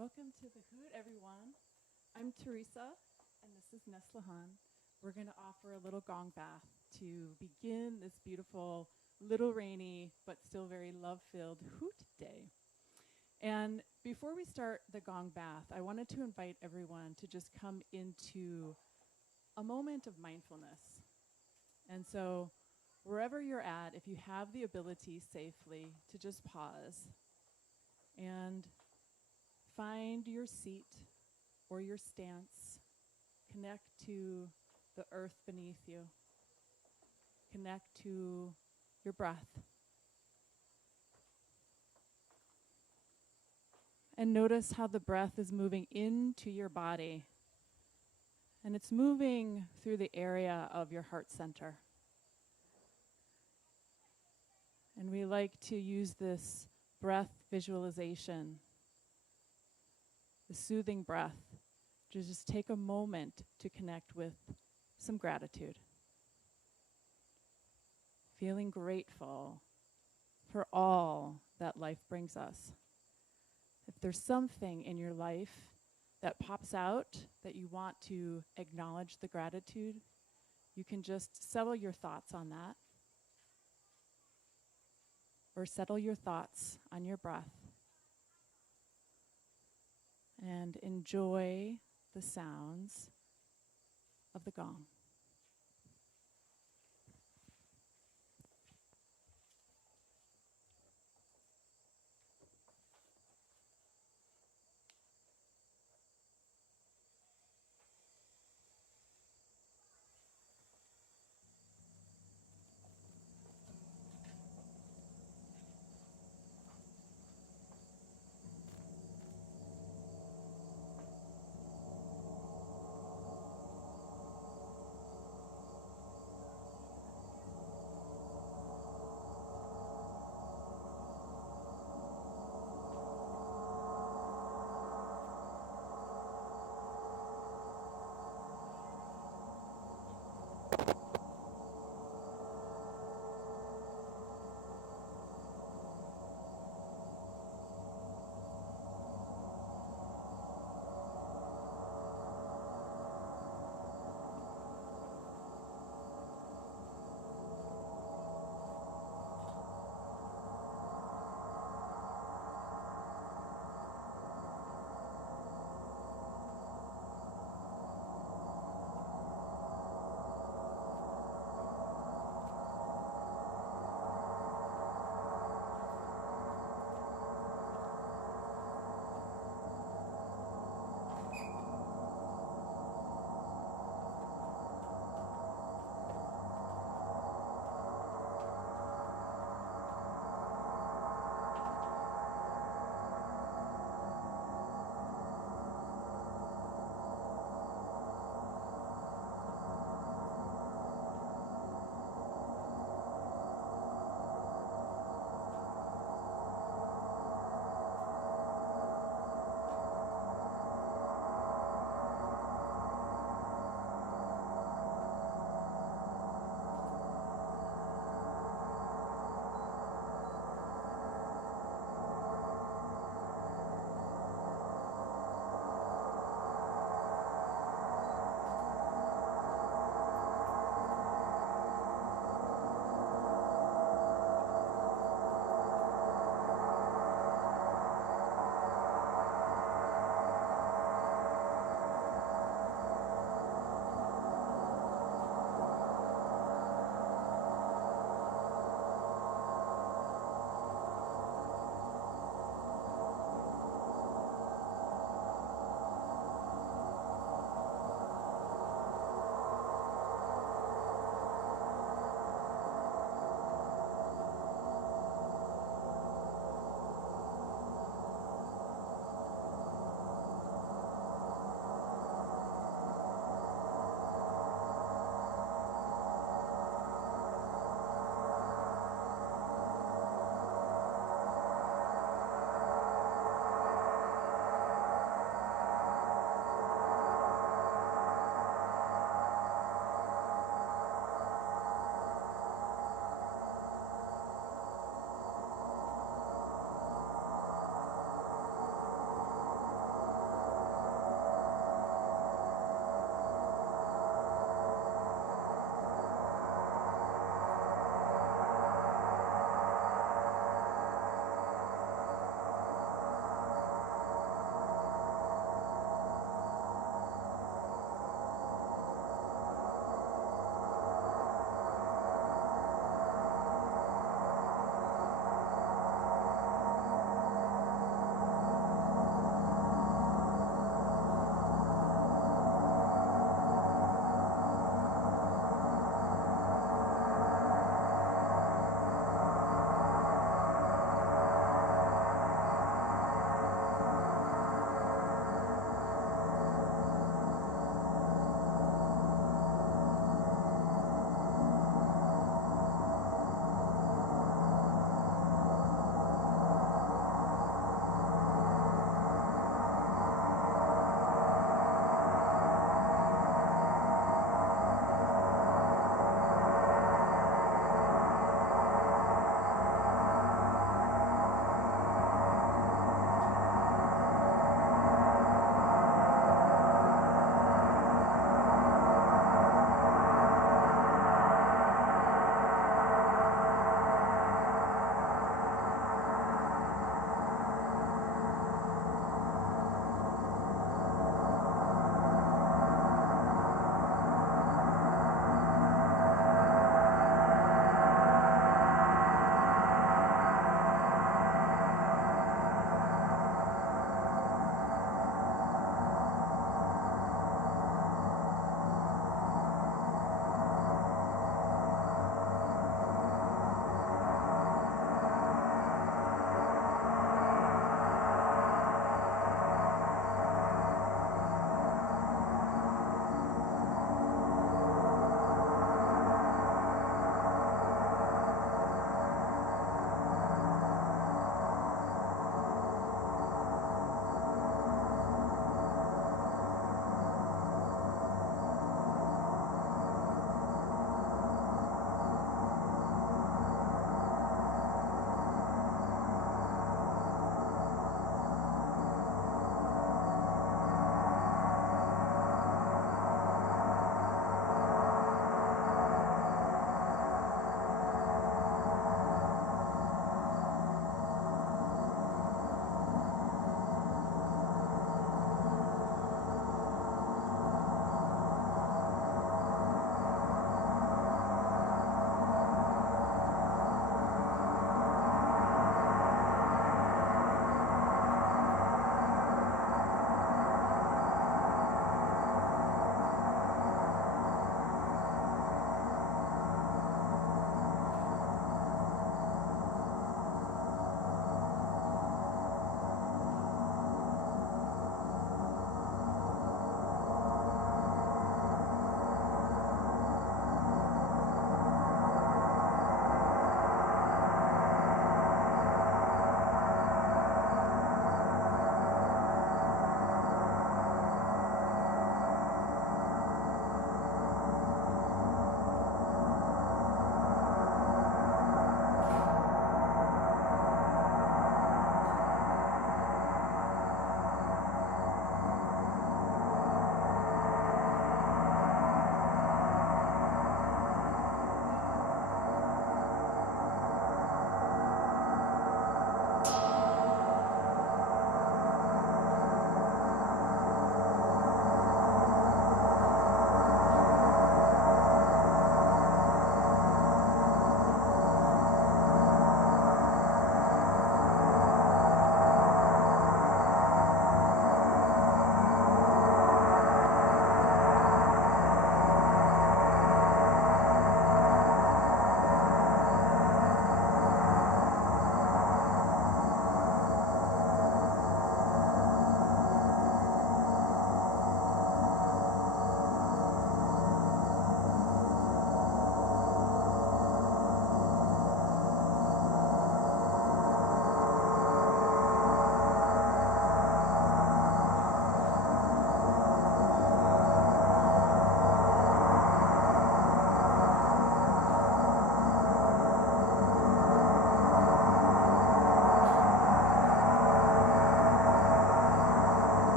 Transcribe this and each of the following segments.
Welcome to the Hoot, everyone. I'm Teresa, and this is Neslahan. We're going to offer a little gong bath to begin this beautiful, little rainy, but still very love-filled Hoot day. And before we start the gong bath, I wanted to invite everyone to just come into a moment of mindfulness. And so wherever you're at, if you have the ability safely to just pause and find your seat or your stance. Connect to the earth beneath you. Connect to your breath. And notice how the breath is moving into your body. And it's moving through the area of your heart center. And we like to use this breath visualization, the soothing breath, to just take a moment to connect with some gratitude. Feeling grateful for all that life brings us. If there's something in your life that pops out that you want to acknowledge the gratitude, you can just settle your thoughts on that. Or settle your thoughts on your breath. And enjoy the sounds of the gong.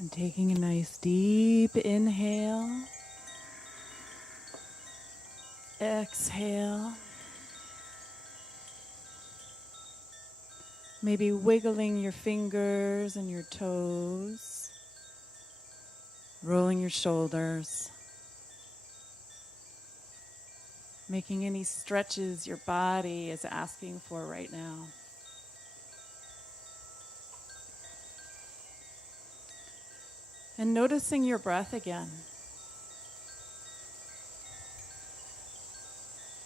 And taking a nice deep inhale. Exhale. Maybe wiggling your fingers and your toes. Rolling your shoulders. Making any stretches your body is asking for right now. And noticing your breath again.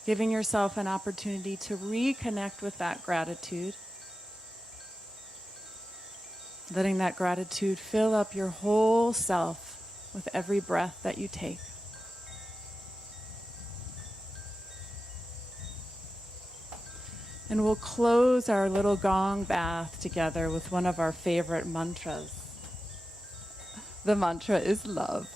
Giving yourself an opportunity to reconnect with that gratitude. Letting that gratitude fill up your whole self with every breath that you take. And we'll close our little gong bath together with one of our favorite mantras. The mantra is love.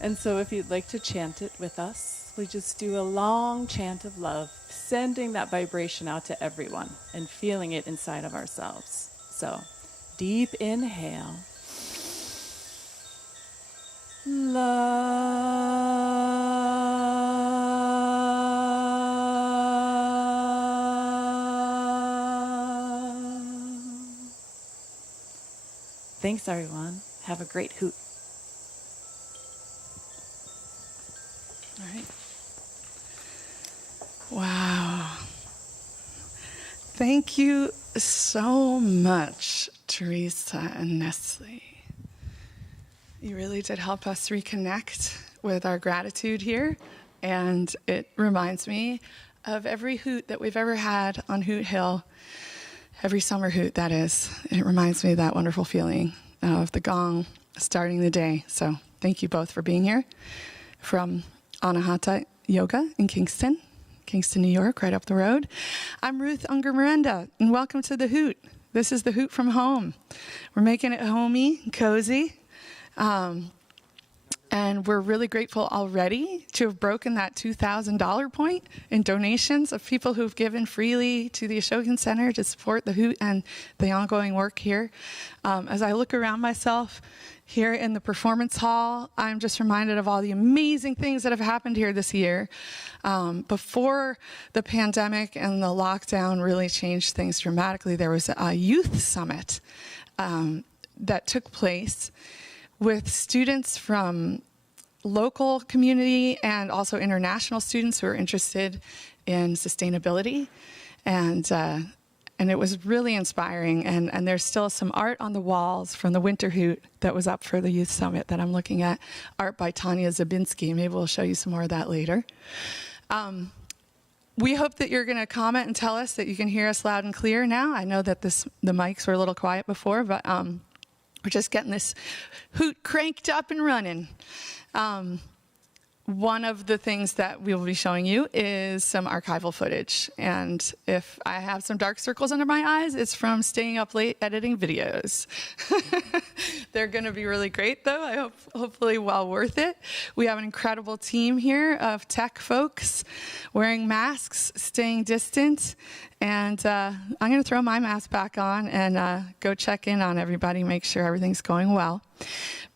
And so if you'd like to chant it with us, we just do a long chant of love, sending that vibration out to everyone and feeling it inside of ourselves. So, deep inhale. Love. Thanks, everyone. Have a great hoot. All right. Wow. Thank you so much, Teresa and Nestle. You really did help us reconnect with our gratitude here, and it reminds me of every hoot that we've ever had on Hoot Hill, every summer hoot, that is. It reminds me of that wonderful feeling of the gong starting the day. So thank you both for being here. From Anahata Yoga in Kingston, New York, right up the road. I'm Ruth Ungar Molly, and welcome to the Hoot. This is the Hoot from home. We're making it homey, cozy. And we're really grateful already to have broken that $2,000 point in donations of people who've given freely to the Ashokan Center to support the Hoot and the ongoing work here. As I look around myself here in the performance hall, I'm just reminded of all the amazing things that have happened here this year. Before the pandemic and the lockdown really changed things dramatically, there was a youth summit that took place with students from local community and also international students who are interested in sustainability. And it was really inspiring. And there's still some art on the walls from the Winter Hoot that was up for the Youth Summit that I'm looking at. Art by Tanya Zabinski. Maybe we'll show you some more of that later. We hope that you're going to comment and tell us that you can hear us loud and clear now. I know that the mics were a little quiet before, but we're just getting this Hoot cranked up and running. One of the things that we will be showing you is some archival footage. And if I have some dark circles under my eyes, it's from staying up late editing videos. They're going to be really great, though. I hope, hopefully well worth it. We have an incredible team here of tech folks wearing masks, staying distant. And I'm going to throw my mask back on and go check in on everybody, make sure everything's going well.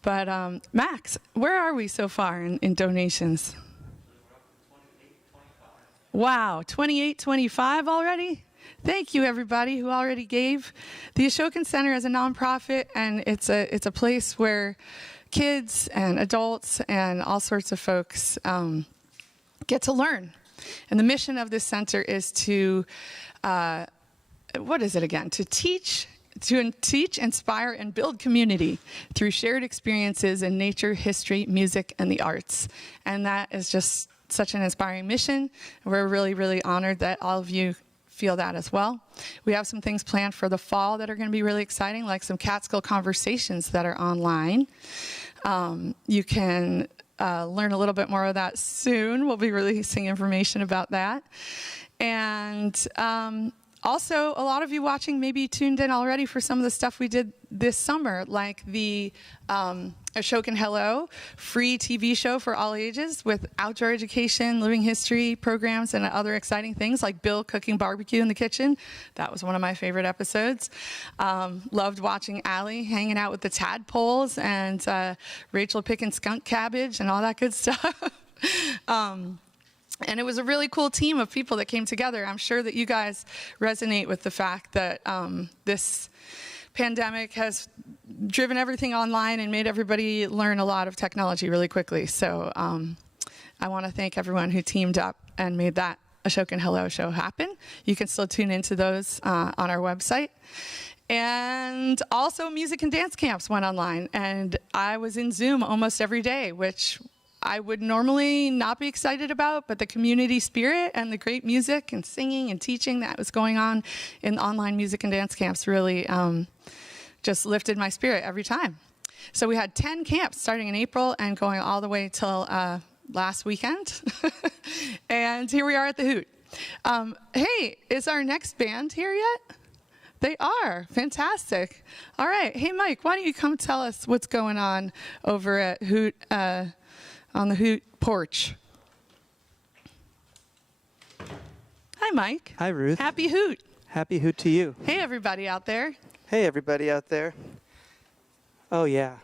But Max, where are we so far in donations? Wow, 28.25 already? Thank you, everybody who already gave. The Ashokan Center is a nonprofit, and it's a place where kids and adults and all sorts of folks get to learn. And the mission of this center is to, to teach, inspire, and build community through shared experiences in nature, history, music, and the arts. And that is just such an inspiring mission. We're really, really honored that all of you feel that as well. We have some things planned for the fall that are going to be really exciting, like some Catskill conversations that are online. You can learn a little bit more of that soon. We'll be releasing information about that. And Also, a lot of you watching maybe tuned in already for some of the stuff we did this summer, like the Ashokan Hello, free TV show for all ages with outdoor education, living history programs, and other exciting things like Bill cooking barbecue in the kitchen. That was one of my favorite episodes. Loved watching Allie hanging out with the tadpoles and Rachel picking skunk cabbage and all that good stuff. And it was a really cool team of people that came together. I'm sure that you guys resonate with the fact that this pandemic has driven everything online and made everybody learn a lot of technology really quickly. So I want to thank everyone who teamed up and made that Ashokan Hello show happen. You can still tune into those on our website. And also music and dance camps went online. And I was in Zoom almost every day, which I would normally not be excited about, but the community spirit and the great music and singing and teaching that was going on in online music and dance camps really just lifted my spirit every time. So we had 10 camps starting in April and going all the way till last weekend. And here we are at the Hoot. Hey, is our next band here yet? They are. Fantastic. All right. Hey, Mike, why don't you come tell us what's going on over at Hoot, on the Hoot porch. Hi, Mike. Hi, Ruth. Happy Hoot. Happy Hoot to you. Hey, everybody out there. Hey, everybody out there. Oh, yeah.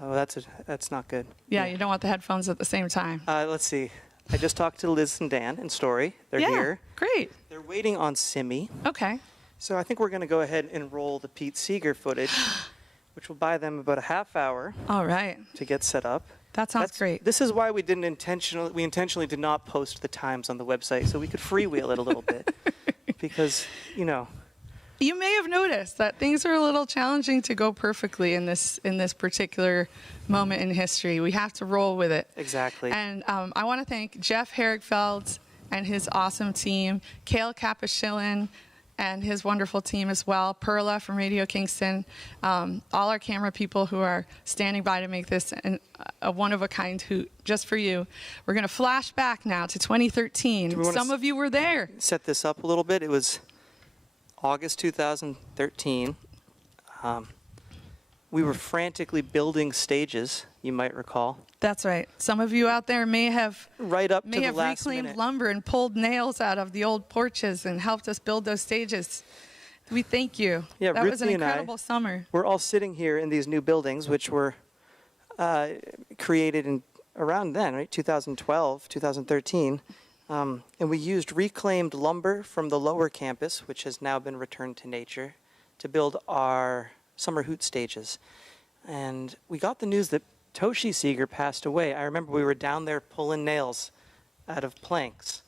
Oh, that's not good. Yeah, you don't want the headphones at the same time. Let's see. I just talked to Liz and Dan in Story. They're here. Great. They're waiting on Simi. Okay. So I think we're going to go ahead and roll the Pete Seeger footage, which will buy them about a half hour. All right. To get set up. That sounds great. This is why we intentionally did not post the times on the website, so we could freewheel it a little bit. Because, you know. You may have noticed that things are a little challenging to go perfectly in this particular moment in history. We have to roll with it. Exactly. And I want to thank Jeff Herigfeld and his awesome team, Cale Capishilin and his wonderful team as well, Perla from Radio Kingston, all our camera people who are standing by to make this a one-of-a-kind Hoot just for you. We're going to flash back now to 2013. Some of you were there. Set this up a little bit. It was August 2013. We were frantically building stages, you might recall. That's right. Some of you out there may have reclaimed lumber and pulled nails out of the old porches and helped us build those stages. We thank you. Yeah, that Ruthie was an incredible summer. We're all sitting here in these new buildings, which were created in around then, right? 2012, 2013. And we used reclaimed lumber from the lower campus, which has now been returned to nature, to build our summer Hoot stages. And we got the news that Toshi Seeger passed away. I remember we were down there pulling nails out of planks.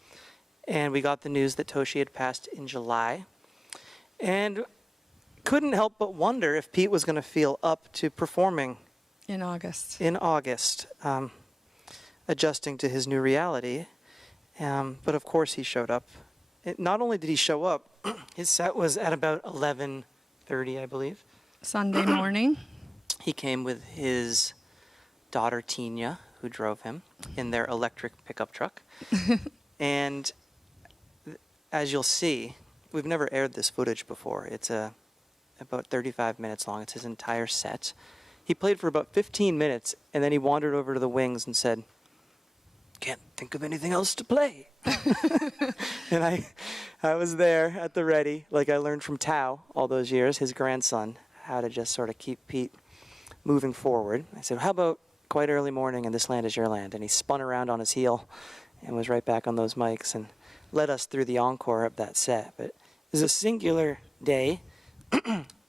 And we got the news that Toshi had passed in July. And couldn't help but wonder if Pete was going to feel up to performing in August. Adjusting to his new reality. But of course he showed up. Not only did he show up, his set was at about 11:30, I believe. Sunday morning. He came with his daughter Tina, who drove him in their electric pickup truck. And as you'll see, we've never aired this footage before. It's about 35 minutes long. It's his entire set. He played for about 15 minutes, and then he wandered over to the wings and said, "Can't think of anything else to play." And I was there at the ready, like I learned from Tao all those years, his grandson, how to just sort of keep Pete moving forward. I said, "How about Quite Early Morning and This Land Is Your Land?" And he spun around on his heel and was right back on those mics and led us through the encore of that set. But it was a singular day,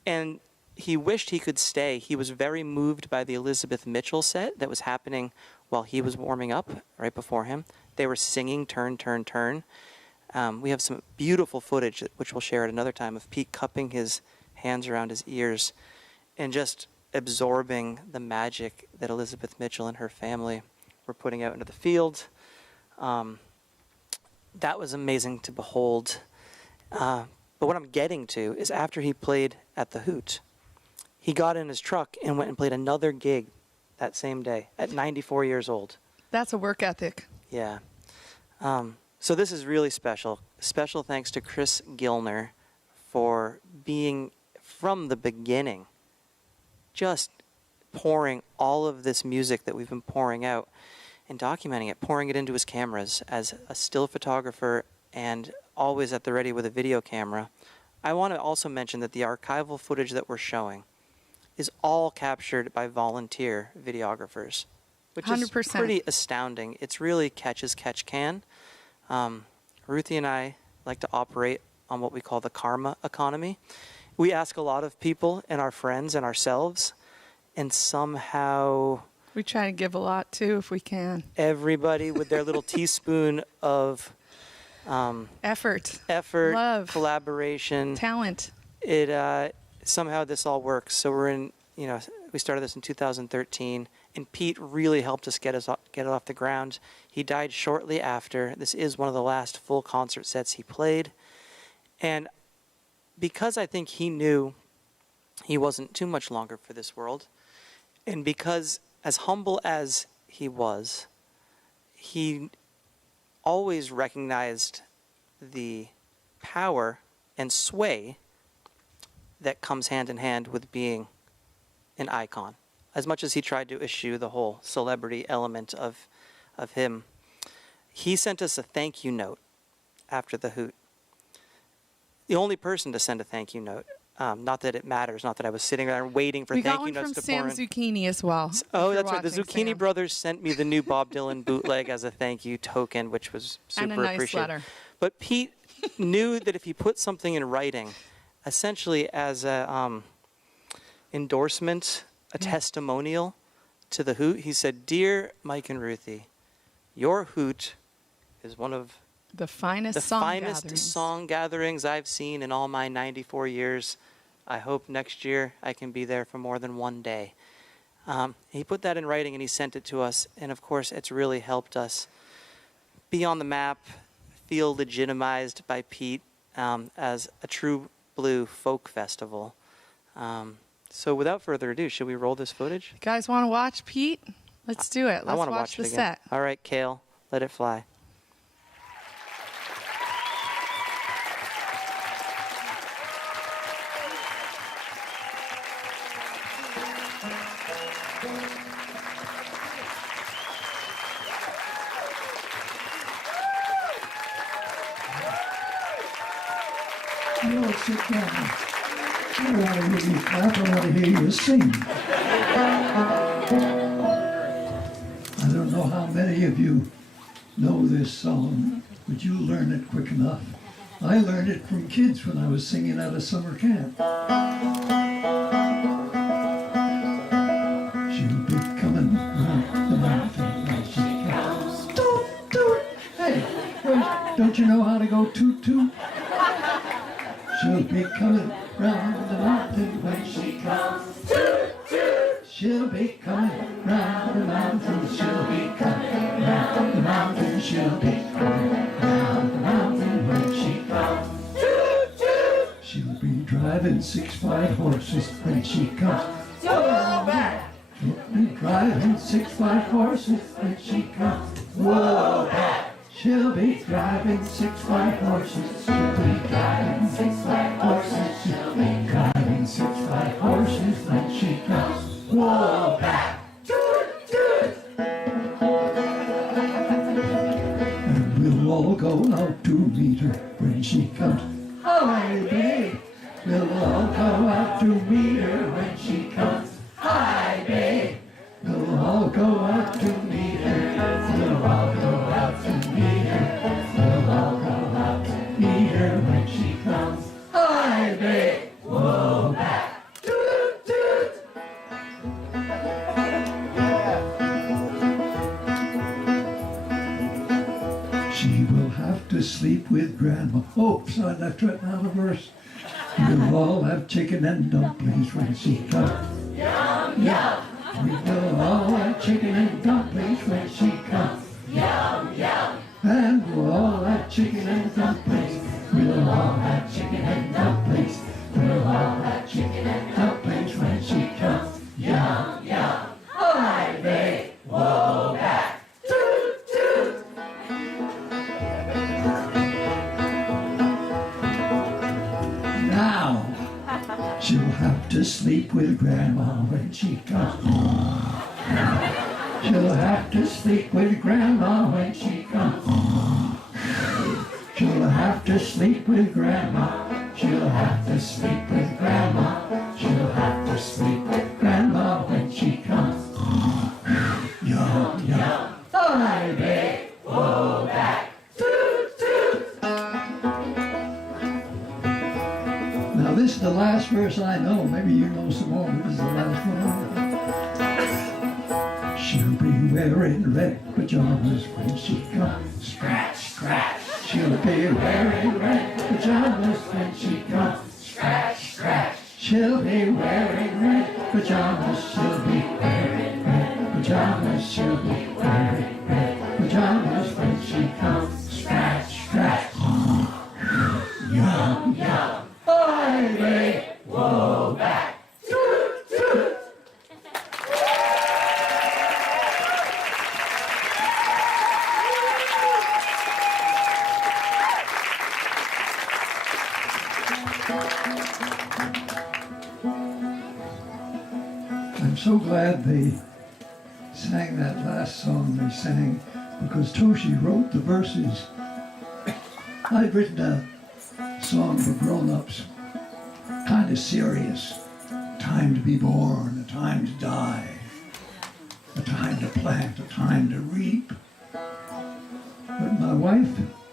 and he wished he could stay. He was very moved by the Elizabeth Mitchell set that was happening while he was warming up right before him. They were singing Turn, Turn, Turn. We have some beautiful footage, which we'll share at another time, of Pete cupping his hands around his ears and just absorbing the magic that Elizabeth Mitchell and her family were putting out into the field. That was amazing to behold. But what I'm getting to is after he played at the Hoot, he got in his truck and went and played another gig that same day at 94 years old. That's a work ethic. Yeah. So this is really special. Special thanks to Chris Gilner for being, from the beginning, just pouring all of this music that we've been pouring out and documenting it, pouring it into his cameras as a still photographer and always at the ready with a video camera. I want to also mention that the archival footage that we're showing is all captured by volunteer videographers, which 100%. is pretty astounding. It's really catch as catch can. Ruthie and I like to operate on what we call the karma economy. We ask a lot of people and our friends and ourselves, and somehow We try to give a lot too if we can. everybody with their little teaspoon of Effort, effort, love, collaboration, talent. it somehow this all works. So we're in, we started this in 2013, and Pete really helped us get it off the ground. He died shortly after. This is one of the last full concert sets he played, and because I think he knew he wasn't too much longer for this world, and because as humble as he was, he always recognized the power and sway that comes hand in hand with being an icon. As much as he tried to eschew the whole celebrity element of him, he sent us a thank you note after the Hoot. The only person to send a thank you note. Not that it matters, not that I was sitting there waiting for We thank got you one notes from to pour Sam in. Zucchini as well. Oh, if that's you're right. The watching, Zucchini Sam. Brothers sent me the new Bob Dylan bootleg as a thank you token, which was super And a nice appreciated. letter. But Pete knew that if he put something in writing, essentially as a endorsement, a testimonial to the Hoot, he said, "Dear Mike and Ruthie, your Hoot is one of The finest the song finest gatherings. song gatherings I've seen in all my 94 years. I hope next year I can be there for more than one day." He put that in writing and he sent it to us. And of course, it's really helped us be on the map, feel legitimized by Pete as a true blue folk festival. So without further ado, should we roll this footage? You guys want to watch Pete? Let's do it. I Let's want to watch watch the it again. set. All right, Kale, let it fly. You all sit down. I don't want to hear you clap, I want to hear you sing. I don't know how many of you know this song, but you learn it quick enough. I learned it from kids when I was singing at a summer camp. She'll be coming round the mountain when she comes. Toot, toot. Hey, wait, don't you know how to go toot toot? She'll be coming round the mountain when she comes. Toot, toot. She'll be coming round the mountain. She'll be coming round the mountain. She'll be coming round the mountain when she comes. Toot, toot. She'll be driving 6 white horses when she comes. Whoa, back. She'll be driving 6 white horses when she comes. Whoa, back. She'll be driving 6 white horses. She'll be driving 6 white horses. She'll be driving 6 white horses when she comes. Whoa, back. Toot, toot. And we'll all go out to meet her when she comes. Hi, babe. We'll all go out to meet her when she comes. Hi, babe. We'll all go out to meet her. We'll all go out to meet her. We'll all go out to meet her when she comes. Hi, babe. Whoa, back. Toot, toot. She will have to sleep with Grandma. Oh, sorry, I left out a verse. We'll all have chicken and dumplings when she comes. Yum, yum. We will all have chicken and dumplings when she comes. Yum, yum. And we'll all have chicken and dumplings. We'll all have chicken and dumplings. We'll all have chicken and dumplings when she comes. Yum, yum. Hi, babe. Whoa, back. Toot, toot. to sleep with Grandma when she comes home. She'll have to sleep with Grandma when she comes home. She'll have to sleep with Grandma. She'll have to sleep with Grandma. She'll have to sleep with Grandma when she comes home. Yum, yum. I may go back. Toot, toot. Now this is the last verse I know. Maybe you know some more, but this is the last one I know. She'll be wearing red pajamas when she comes. Scratch, scratch. She'll be wearing red pajamas when she comes. Scratch, scratch. She'll be wearing red pajamas. She'll be wearing red pajamas. She'll be wearing red pajamas when she comes. Scratch, scratch. Yum, yum. I may go back. Toot, toot. I'm so glad they sang that last song they sang, because Toshi wrote the verses. I'd written a song for grown-ups, kind of serious. Time to be born, a time to die, a time to plant, a time to reap. But my wife,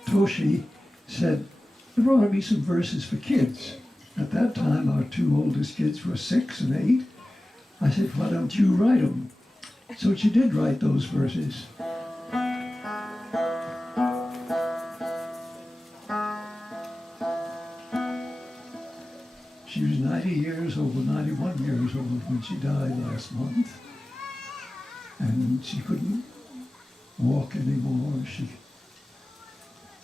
Toshi, said, there ought to be some verses for kids. At that time, our two oldest kids were 6 and 8. I said, why don't you write them? So she did write those verses. She was 90 years old, 91 years old when she died last month. And she couldn't walk anymore. She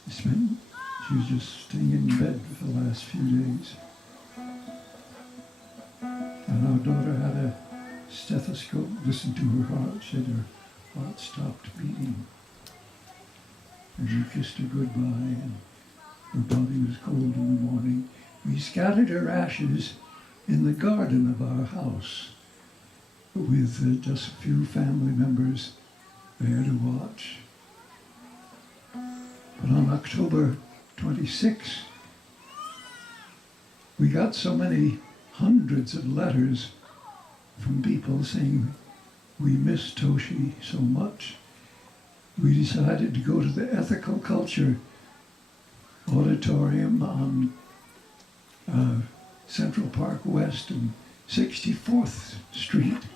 was just staying in bed for the last few days. And our daughter had a stethoscope, listened to her heart, said her heart stopped beating. And we kissed her goodbye, and her body was cold in the morning. We scattered her ashes in the garden of our house with just a few family members there to watch. But on October 26, we got so many hundreds of letters from people saying, we miss Toshi so much. We decided to go to the Ethical Culture Auditorium on Central Park West and 64th Street.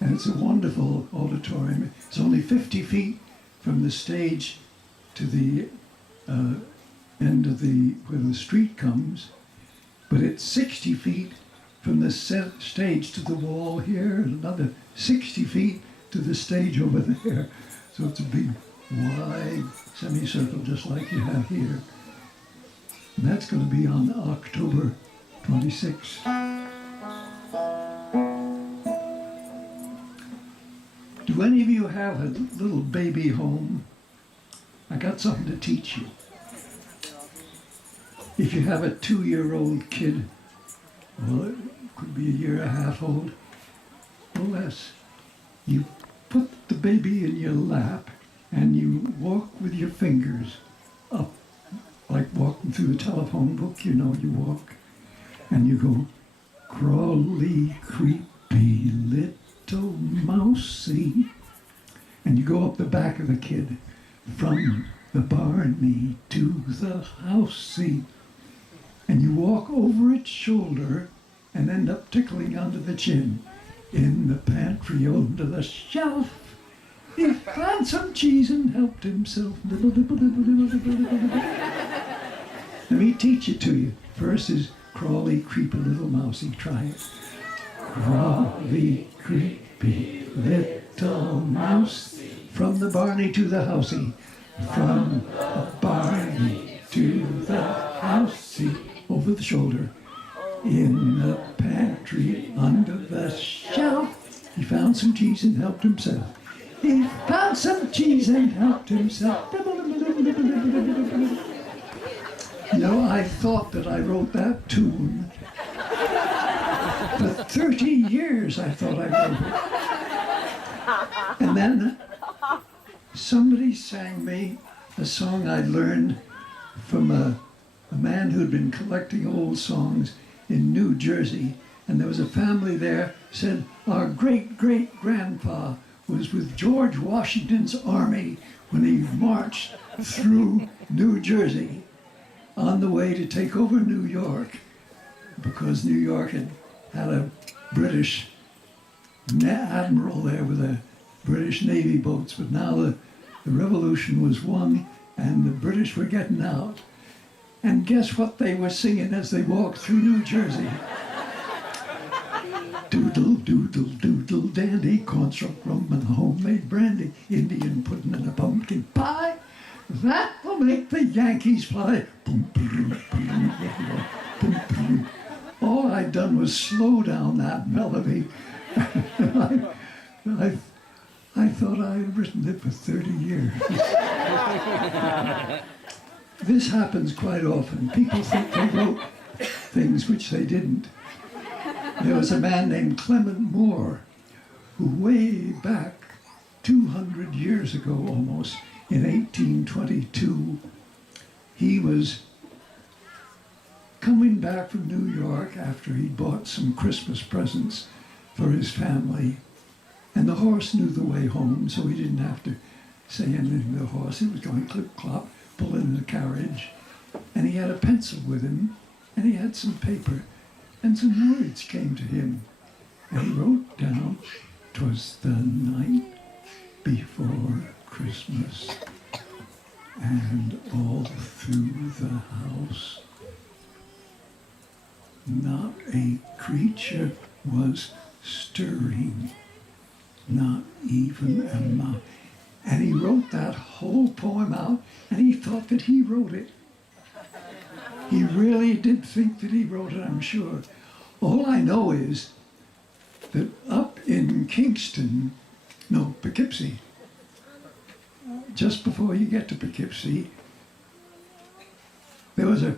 And it's a wonderful auditorium. It's only 50 feet from the stage to the end of where the street comes, but it's 60 feet from the stage to the wall here, and another 60 feet to the stage over there. So it's a big, wide semicircle, just like you have here. And that's going to be on October 26th. Do any of you have a little baby home? I got something to teach you. If you have a 2-year-old kid, well, it could be a year and a half old, or less, you put the baby in your lap and you walk with your fingers up, like walking through the telephone book, you know, you walk, and you go, crawly, creepy, little mousey, and you go up the back of the kid, from the barney to the housey, and you walk over its shoulder and end up tickling under the chin. In the pantry under the shelf, he found some cheese and helped himself. Nibble, nibble, nibble, nibble, nibble, nibble, nibble. Let me teach it to you. First is crawly, creepy, little mousey. Try it. Crawly, creepy, little mouse. From the barney to the housey. From the barney to the housey. Over the shoulder. In the pantry under the shelf, he found some cheese and helped himself. He found some cheese and helped himself. You know, I thought that I wrote that tune For 30 years I thought I wrote it. And then somebody sang me a song I'd learned from a man who'd been collecting old songs in New Jersey. And there was a family there said, our great-great-grandpa was with George Washington's army when he marched through New Jersey on the way to take over New York, because New York had a British admiral there with the British Navy boats, but now the revolution was won and the British were getting out. And guess what they were singing as they walked through New Jersey? Doodle, doodle, doodle, dandy, cornstalk rum and homemade brandy, Indian pudding and a pumpkin pie. That will make the Yankees fly. Boom, boom, boom, boom, boom. All I'd done was slow down that melody. I thought I had written it for 30 years. This happens quite often. People think they wrote things which they didn't. There was a man named Clement Moore who way back 200 years ago almost, in 1822, he was coming back from New York after he'd bought some Christmas presents for his family. And the horse knew the way home, so he didn't have to say anything to the horse. He was going clip-clop, pulling in the carriage. And he had a pencil with him, and he had some paper. And some words came to him. And he wrote down, "'Twas the night before Christmas, and all through the house, not a creature was stirring, not even a mouse." And he wrote that whole poem out, and he thought that he wrote it. He really did think that he wrote it, I'm sure. All I know is that up in Poughkeepsie, just before you get to Poughkeepsie, there was a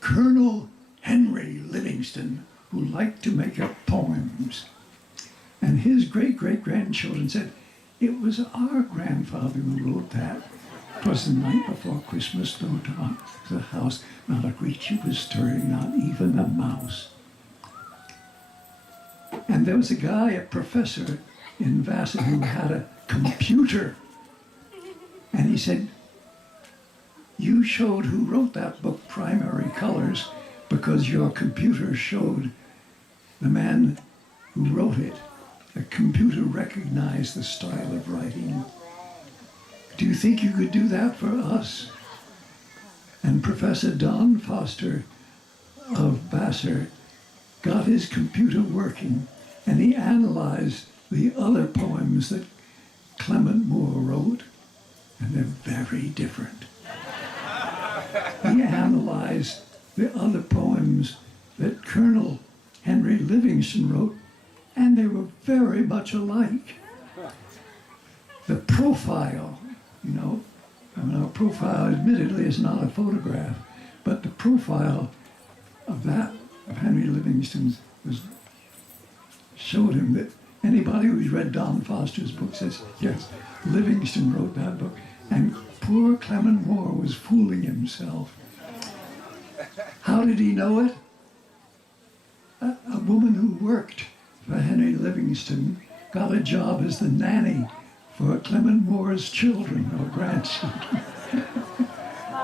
Colonel Henry Livingston who liked to make up poems. And his great-great-grandchildren said, "It was our grandfather who wrote that. 'Twas the night before Christmas, no dark the house, not a creature was stirring, not even a mouse." And there was a guy, a professor in Vassar, who had a computer. And he said, "You showed who wrote that book, Primary Colors, because your computer showed the man who wrote it. The computer recognized the style of writing. Do you think you could do that for us?" And Professor Don Foster of Vassar got his computer working, and he analyzed the other poems that Clement Moore wrote, and they're very different. He analyzed the other poems that Colonel Henry Livingston wrote, and they were very much alike. The profile, a profile admittedly is not a photograph, but the profile of Henry Livingston's showed him that anybody who's read Don Foster's book says, yes, Livingston wrote that book. And poor Clement Moore was fooling himself. How did he know it? A woman who worked for Henry Livingston got a job as the nanny for Clement Moore's children or grandchildren.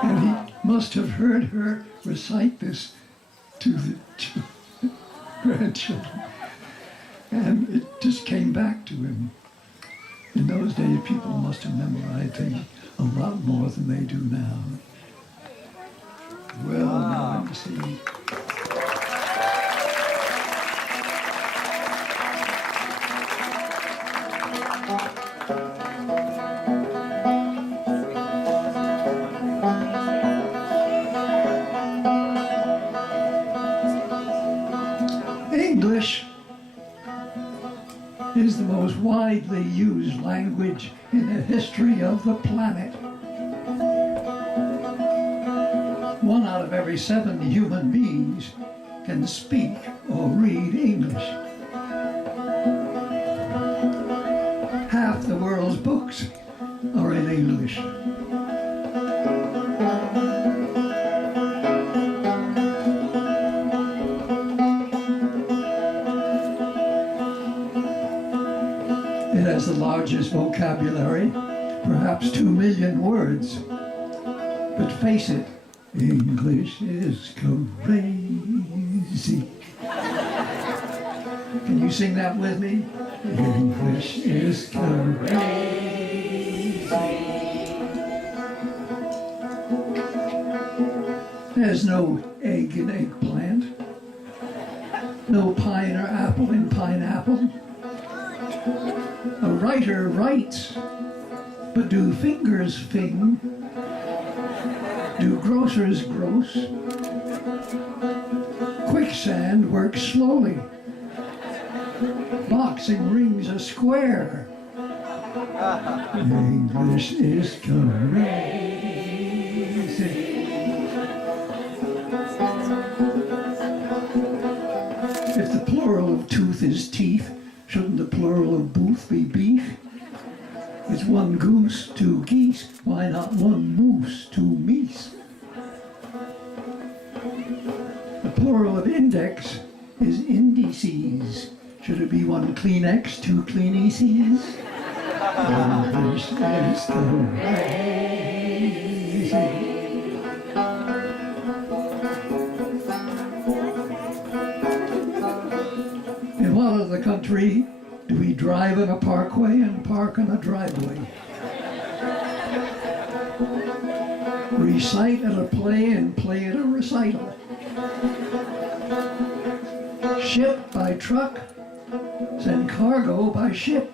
And he must have heard her recite this to the grandchildren. And it just came back to him. In those days, people must have memorized things a lot more than they do now. Well, now let me see. English is the most widely used language in the history of the planet. 1 out of every 7 human beings can speak or read English. Half the world's books are in English. It has the largest vocabulary, perhaps 2 million words. But face it, English is crazy. Can you sing that with me? English is crazy. There's no egg in eggplant, no pine or apple in pineapple. A writer writes, but do fingers fing? Do grocers gross? Quicksand works slowly. Boxing rings are square. English is crazy. If the plural of tooth is teeth, shouldn't the plural of booth be beef? It's one goose, 2 geese, why not one moose, 2 meese? The plural of index is indices. Should it be 1 Kleenex, 2 Kleeneces? English is crazy. In what other country do we drive in a parkway and park on a driveway? Recite at a play and play at a recital. Ship by truck, send cargo by ship.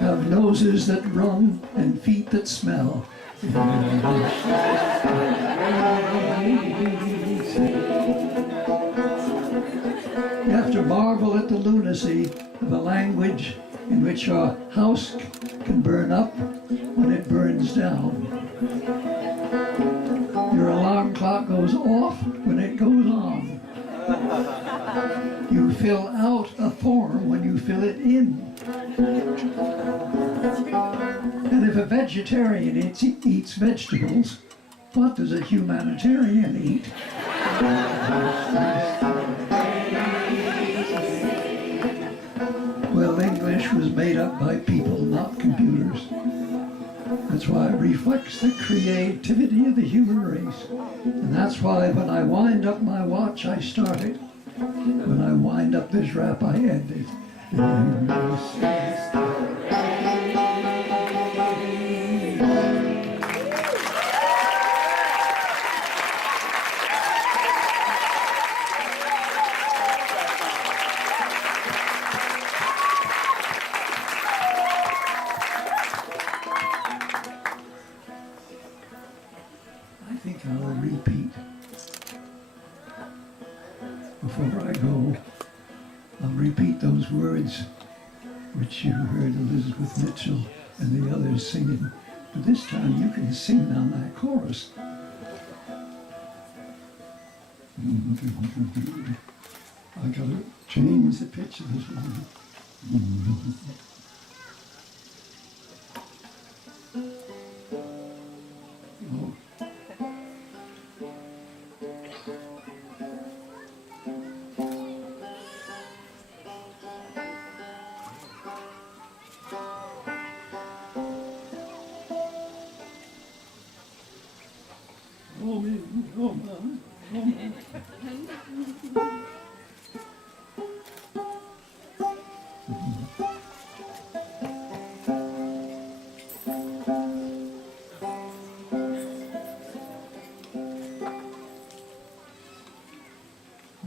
Have noses that run and feet that smell. You have to marvel at the lunacy of a language in which a house can burn up when it burns down. Your alarm clock goes off when it goes on. You fill out a form when you fill it in. And if a vegetarian eats vegetables, what does a humanitarian eat? Well, English was made up by people, not computers. That's why it reflects the creativity of the human race. And that's why when I wind up my watch, I start it. When I wind up this rap, I end it. I think I'll repeat. Before I go, I'll repeat those words which you heard Elizabeth Mitchell and the others singing. But this time you can sing on that chorus. I gotta change the pitch of this one. Oh.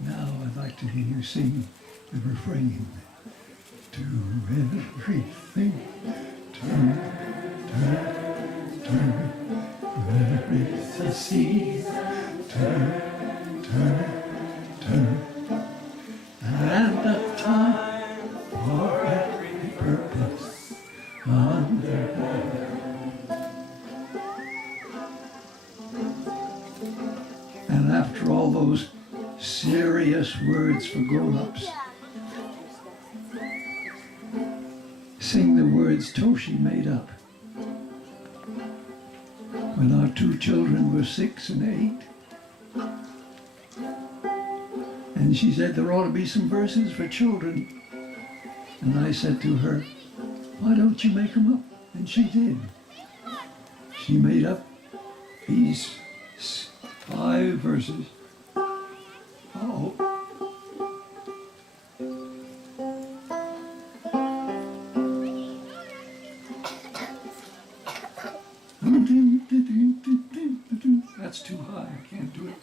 Now I'd like to hear you sing the refrain. To everything, turn, turn, turn. There is a season, turn, turn, turn. And a time for every purpose under heaven. And after after all those serious words for grown-ups. Sing the words Toshi made up. When our two children were 6 and 8. And she said there ought to be some verses for children. And I said to her, why don't you make them up? And she did. She made up these 5 verses. Uh-oh. That's too high, I can't do it.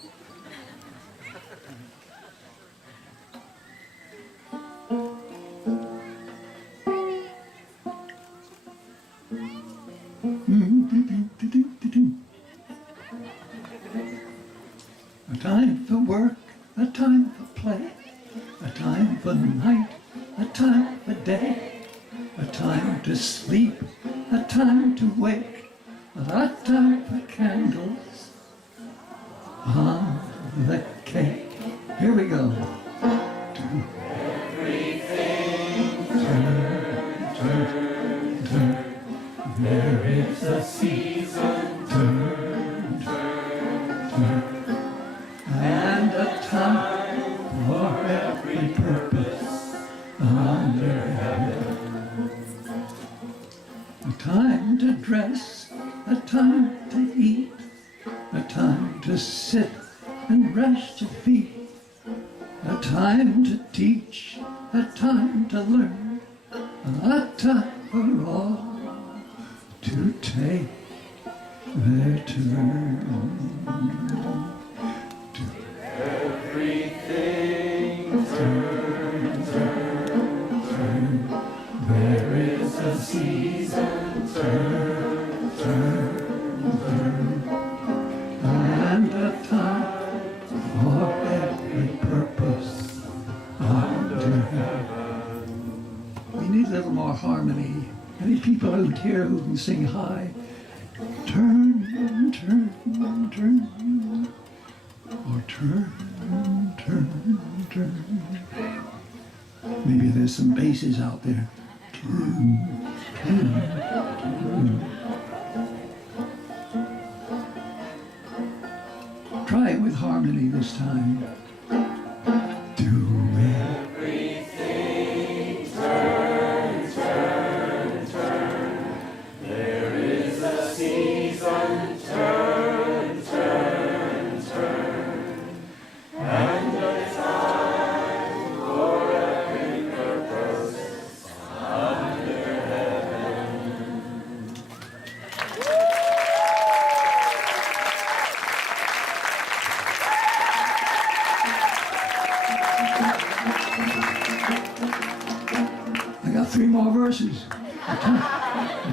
A time for work, a time for play, a time for night, a time for day, a time to sleep, a time to wake, a time for candles on the cake. Here we go. Everything turn, turn, turn. There is a season, turn, turn, turn. And a time for every purpose under heaven. A time to dress, a time to eat, a time to sit and rest your feet, a time to teach, a time to learn, a time for all to take their turn. To everything turn, turn, turn. There is a season, turn, turn, turn. And a time for every purpose under heaven. We need a little more harmony. Any people out here who can sing high? Turn, turn, turn. Or turn, turn, turn. Maybe there's some basses out there. Turn, turn, turn. Try it with harmony this time. Do everything turn, turn, turn. There is a season, turn, turn, turn. And a time for every purpose under heaven. I got 3 more verses. A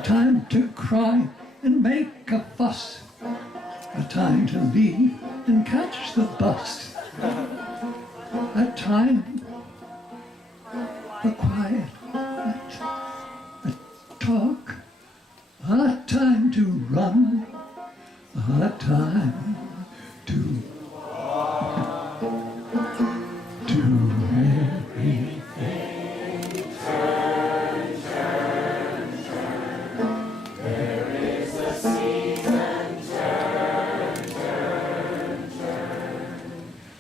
time to cry and make a fuss. A time to leave and catch the bus. A time for quiet. A talk. A time to run. A time to do everything. Turn, turn, turn. There is a season, turn, turn, turn.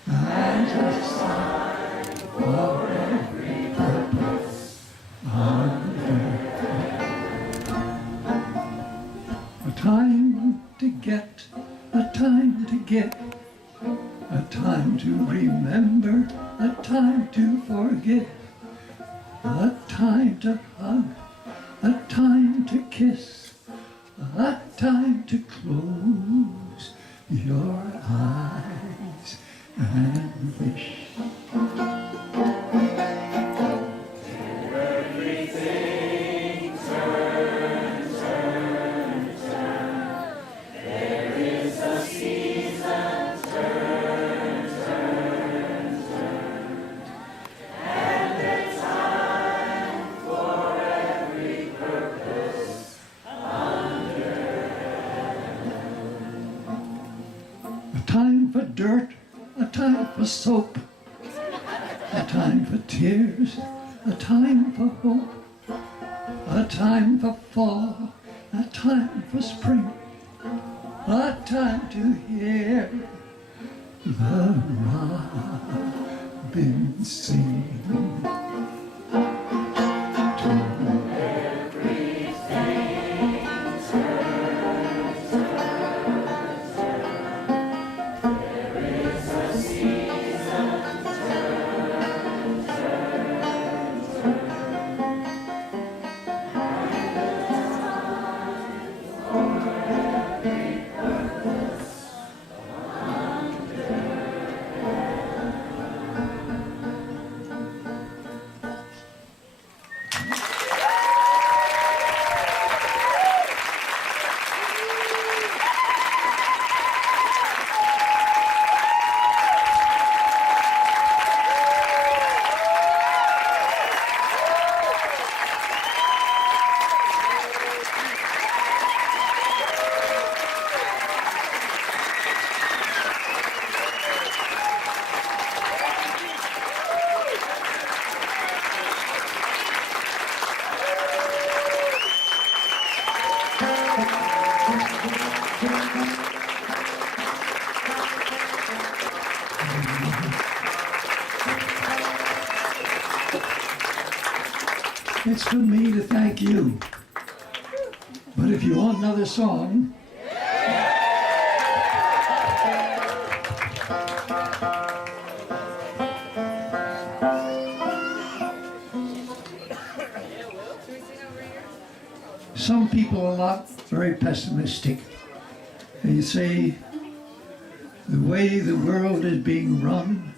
And a sign for every purpose under heaven. A time to get, a time to give. A time to remember, a time to forgive, a time to hug, a time to kiss, a time to close your eyes and wish. Everything turn, turn, turn. There is a season, turn, turn, turn. And a time for every purpose under heaven. A time for dirt, a a time for soap, a time for tears, a time for hope, a time for fall, a time for spring, a time to hear the robin sing. It's for me to thank you. But if you want another song, some people are not very pessimistic. They say the way the world is being run,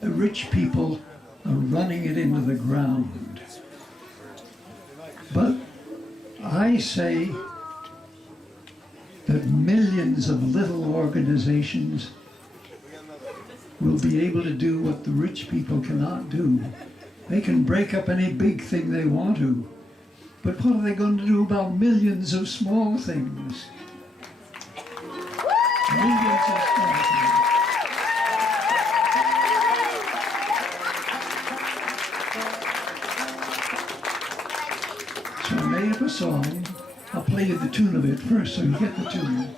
the rich people are running it into the ground. But I say that millions of little organizations will be able to do what the rich people cannot do. They can break up any big thing they want to, but what are they going to do about millions of small things? Millions of small things. So I made up a song. I'll play you the tune of it first so you get the tune.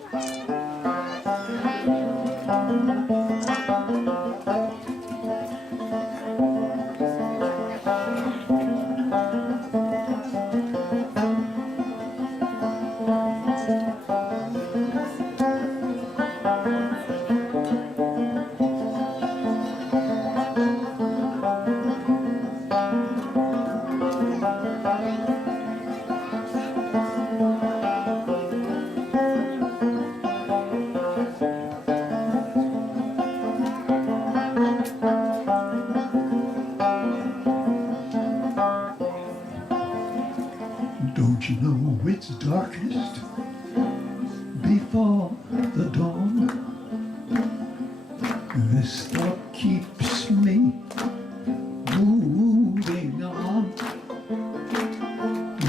Don't you know it's darkest before the dawn? This thought keeps me moving on.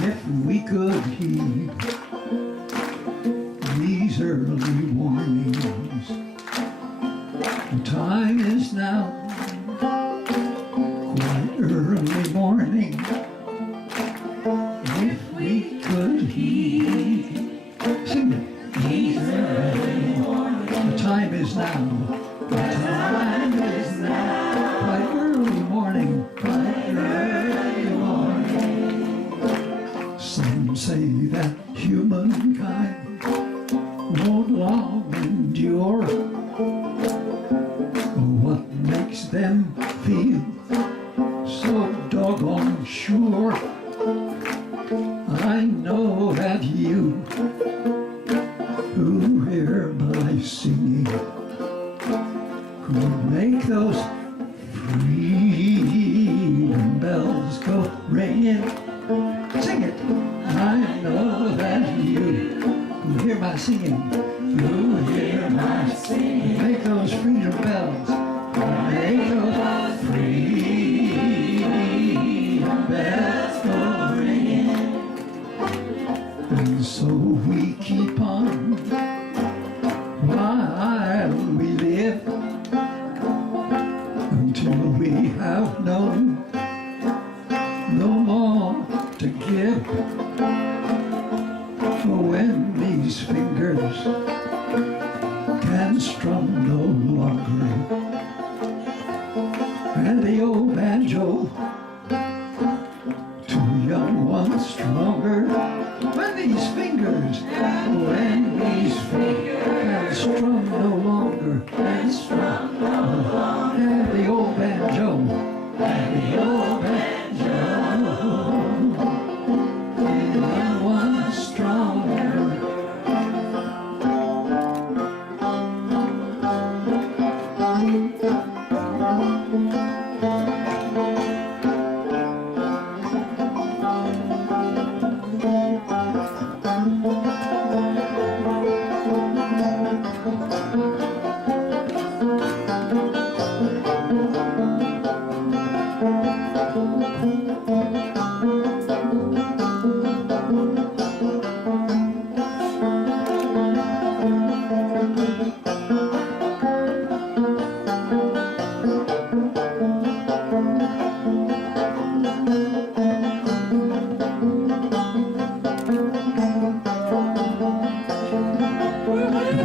If we could heed these early warnings, the time is now quite early morning. If we could heed, sing it. These early mornings. The time is now. The time is now. Quite early morning. Quite early morning. Some say that humankind won't long endure. What makes them feel so doggone sure? I know that you who hear my singing could make those freedom bells go ringing. Sing it. I know that you who hear my singing, who hear my singing, make those freedom bells, make those freedom bells go ringing. And so we keep on while we live.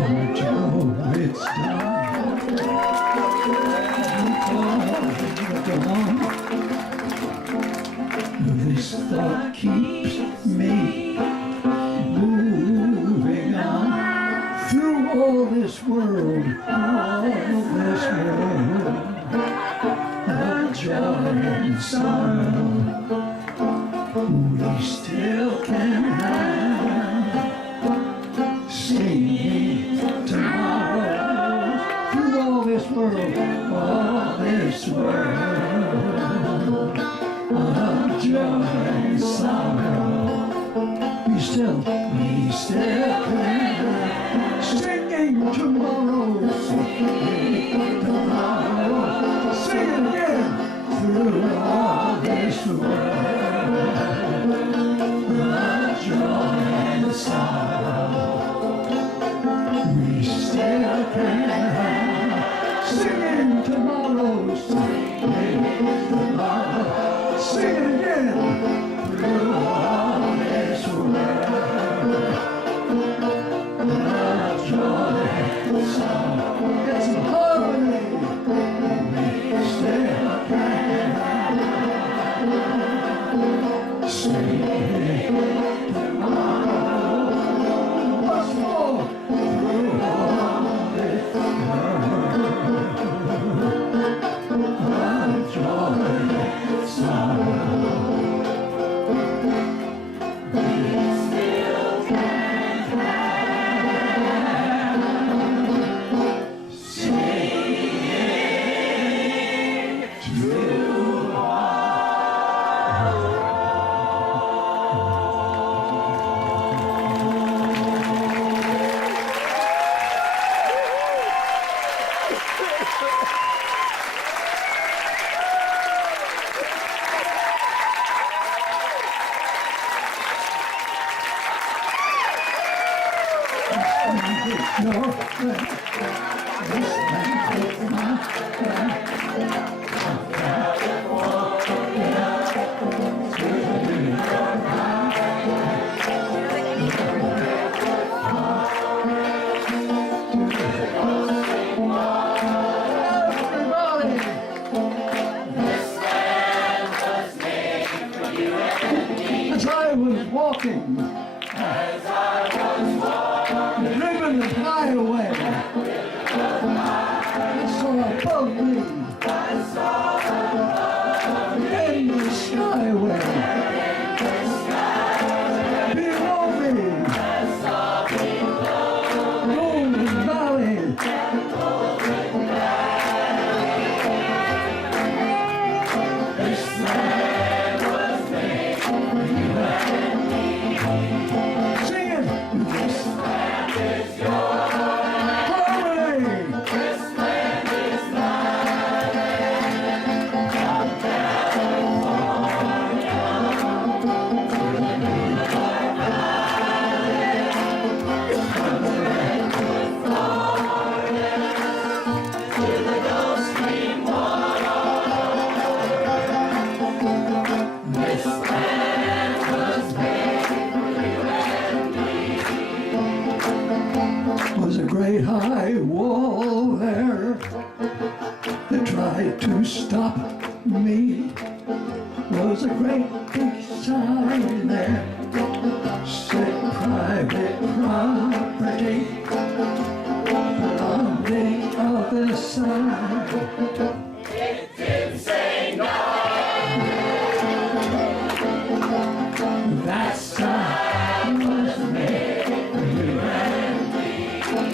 Joe, it's done. This thought keeps me moving on through all this world of joy and sorrow. We still can have singing tomorrow through all this world of joy and sorrow. We still can singing tomorrow, singing again through all this world of joy and sorrow. We still can singing tomorrow, sing again through all this world of joy and sorrow. It's harmony. We still can sing tomorrow. Once more through all this world of joy and sorrow. Driven the highway, I saw above me, in the skyway, below me, Golden Valley. This land was made for you and me. Sing it. This land is yours. Harmony. This land is mine. From California to the New York Valley, from the redwood forest to the Gulf Stream water. This land was made for you and me. Was a great high wall there that tried to stop me. Was a great big sign there said private property. But on the other side it didn't say no. That sign was made for you and me.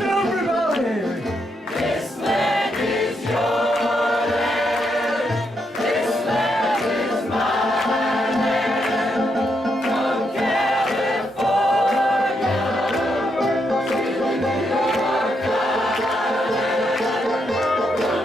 Everybody! This land is your land. This land is my land. From California to the New York Island. From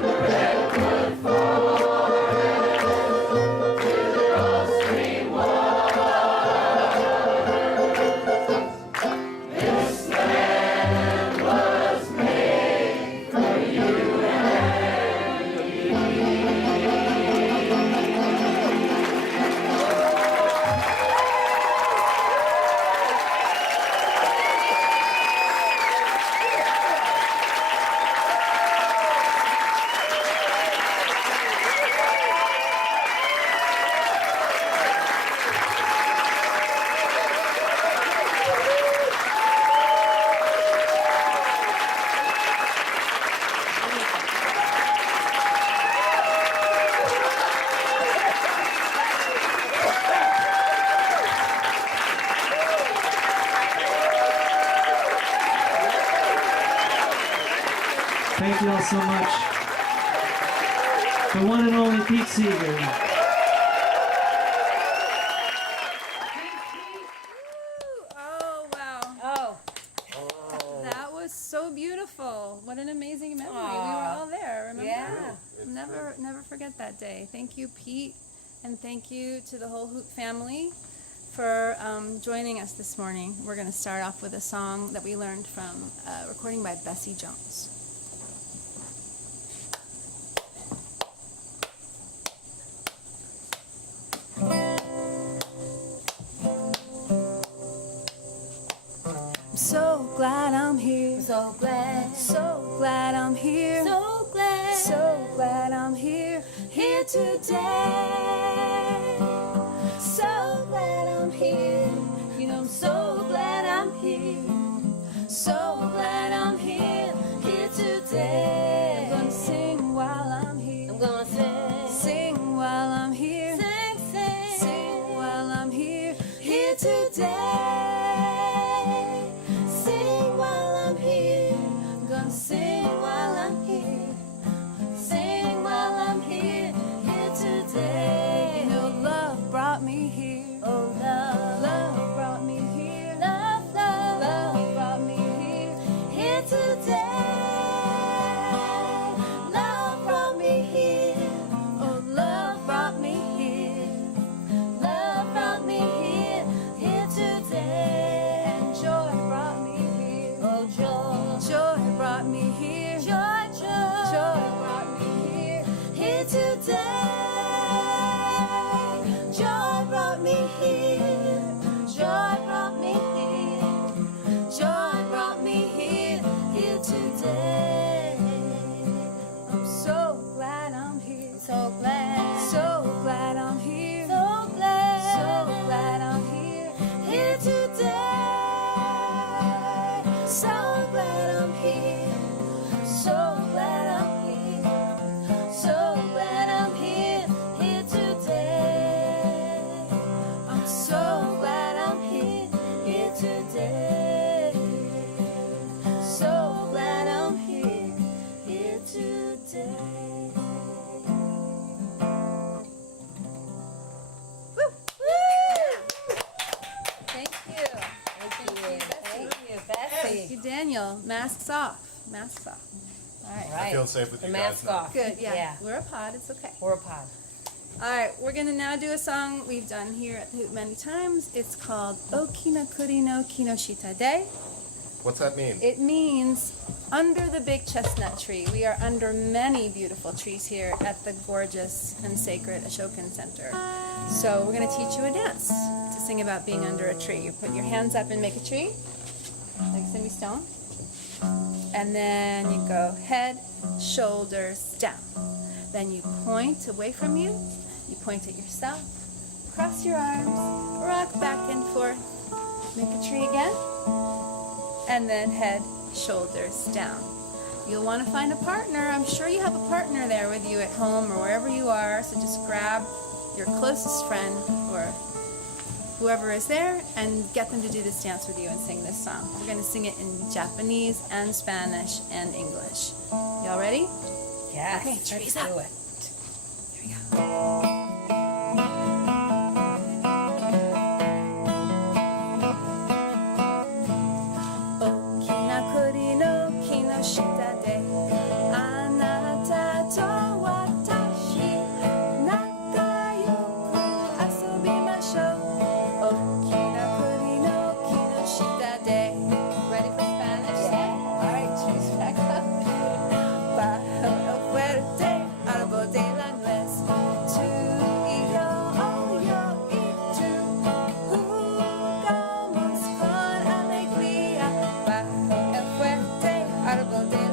Thank you all so much. The one and only Pete Seeger. Oh, wow. Oh. That was so beautiful. What an amazing memory. We were all there, remember? Yeah. Never forget that day. Thank you, Pete, and thank you to the whole Hoot family for joining us this morning. We're going to start off with a song that we learned from a recording by Bessie Jones. I'm so glad I'm here. So glad. So glad I'm here. So glad. So glad I'm here today. So glad I'm here. You know, I'm so glad I'm here. So glad I'm here today. I'm gonna sing while I'm here. I'm gonna sing. Sing while I'm here. Sing, sing. Sing while I'm here today. Sing while I'm here. I'm gonna sing while I'm here. Sing while I'm here today. You know, love brought me here. Oh, love. Love brought me here. Love, love. Love brought me here today. Love brought me here. Oh, love brought me here. Love brought me here today. And joy brought me here. Oh, joy. Joy brought me here. Joy, joy. Joy brought me here today. Joy brought me here. Joy brought me here. Joy brought me here today. I'm so glad I'm here. So glad. So glad I'm here. So glad. So glad I'm here today. So glad I'm here. So glad I'm here. So glad I'm here today. I'm so glad I'm here today. So glad I'm here today. Woo! Thank you. Thank you. Thank you, Thank Bessie. you, Daniel. Masks off. Masks off. All right. Right. Feel safe with The you mask guys. off. Good, yeah. Yeah. We're a pod, it's okay. We're a pod. All right, we're going to now do a song we've done here at the Hoot many times. It's called Okina Kuri no Kinoshita De. What's that mean? It means under the big chestnut tree. We are under many beautiful trees here at the gorgeous and sacred Ashokan Center. So we're going to teach you a dance to sing about being under a tree. You put your hands up and make a tree, like Simi Stone. And then you go head, shoulders, down. Then you point away from you. You point at yourself. Cross your arms. Rock back and forth. Make a tree again. And then head, shoulders, down. You'll want to find a partner. I'm sure you have a partner there with you at home or wherever you are. So just grab your closest friend or whoever is there and get them to do this dance with you and sing this song. We're going to sing it in Japanese and Spanish and English. Y'all ready? Yes. Okay, let's trees do up. it. Here we go. Okina kuri no kinoshita de anata to watashi nakayoku asubimashou. Okina kuri no kinoshita de. Ready for Spanish? Yeah. All right, trees back up. Bajo el fuerte árbol de la nuez. Tú y yo, oh yo y tú, jugamos con alegría. Bajo el fuerte árbol de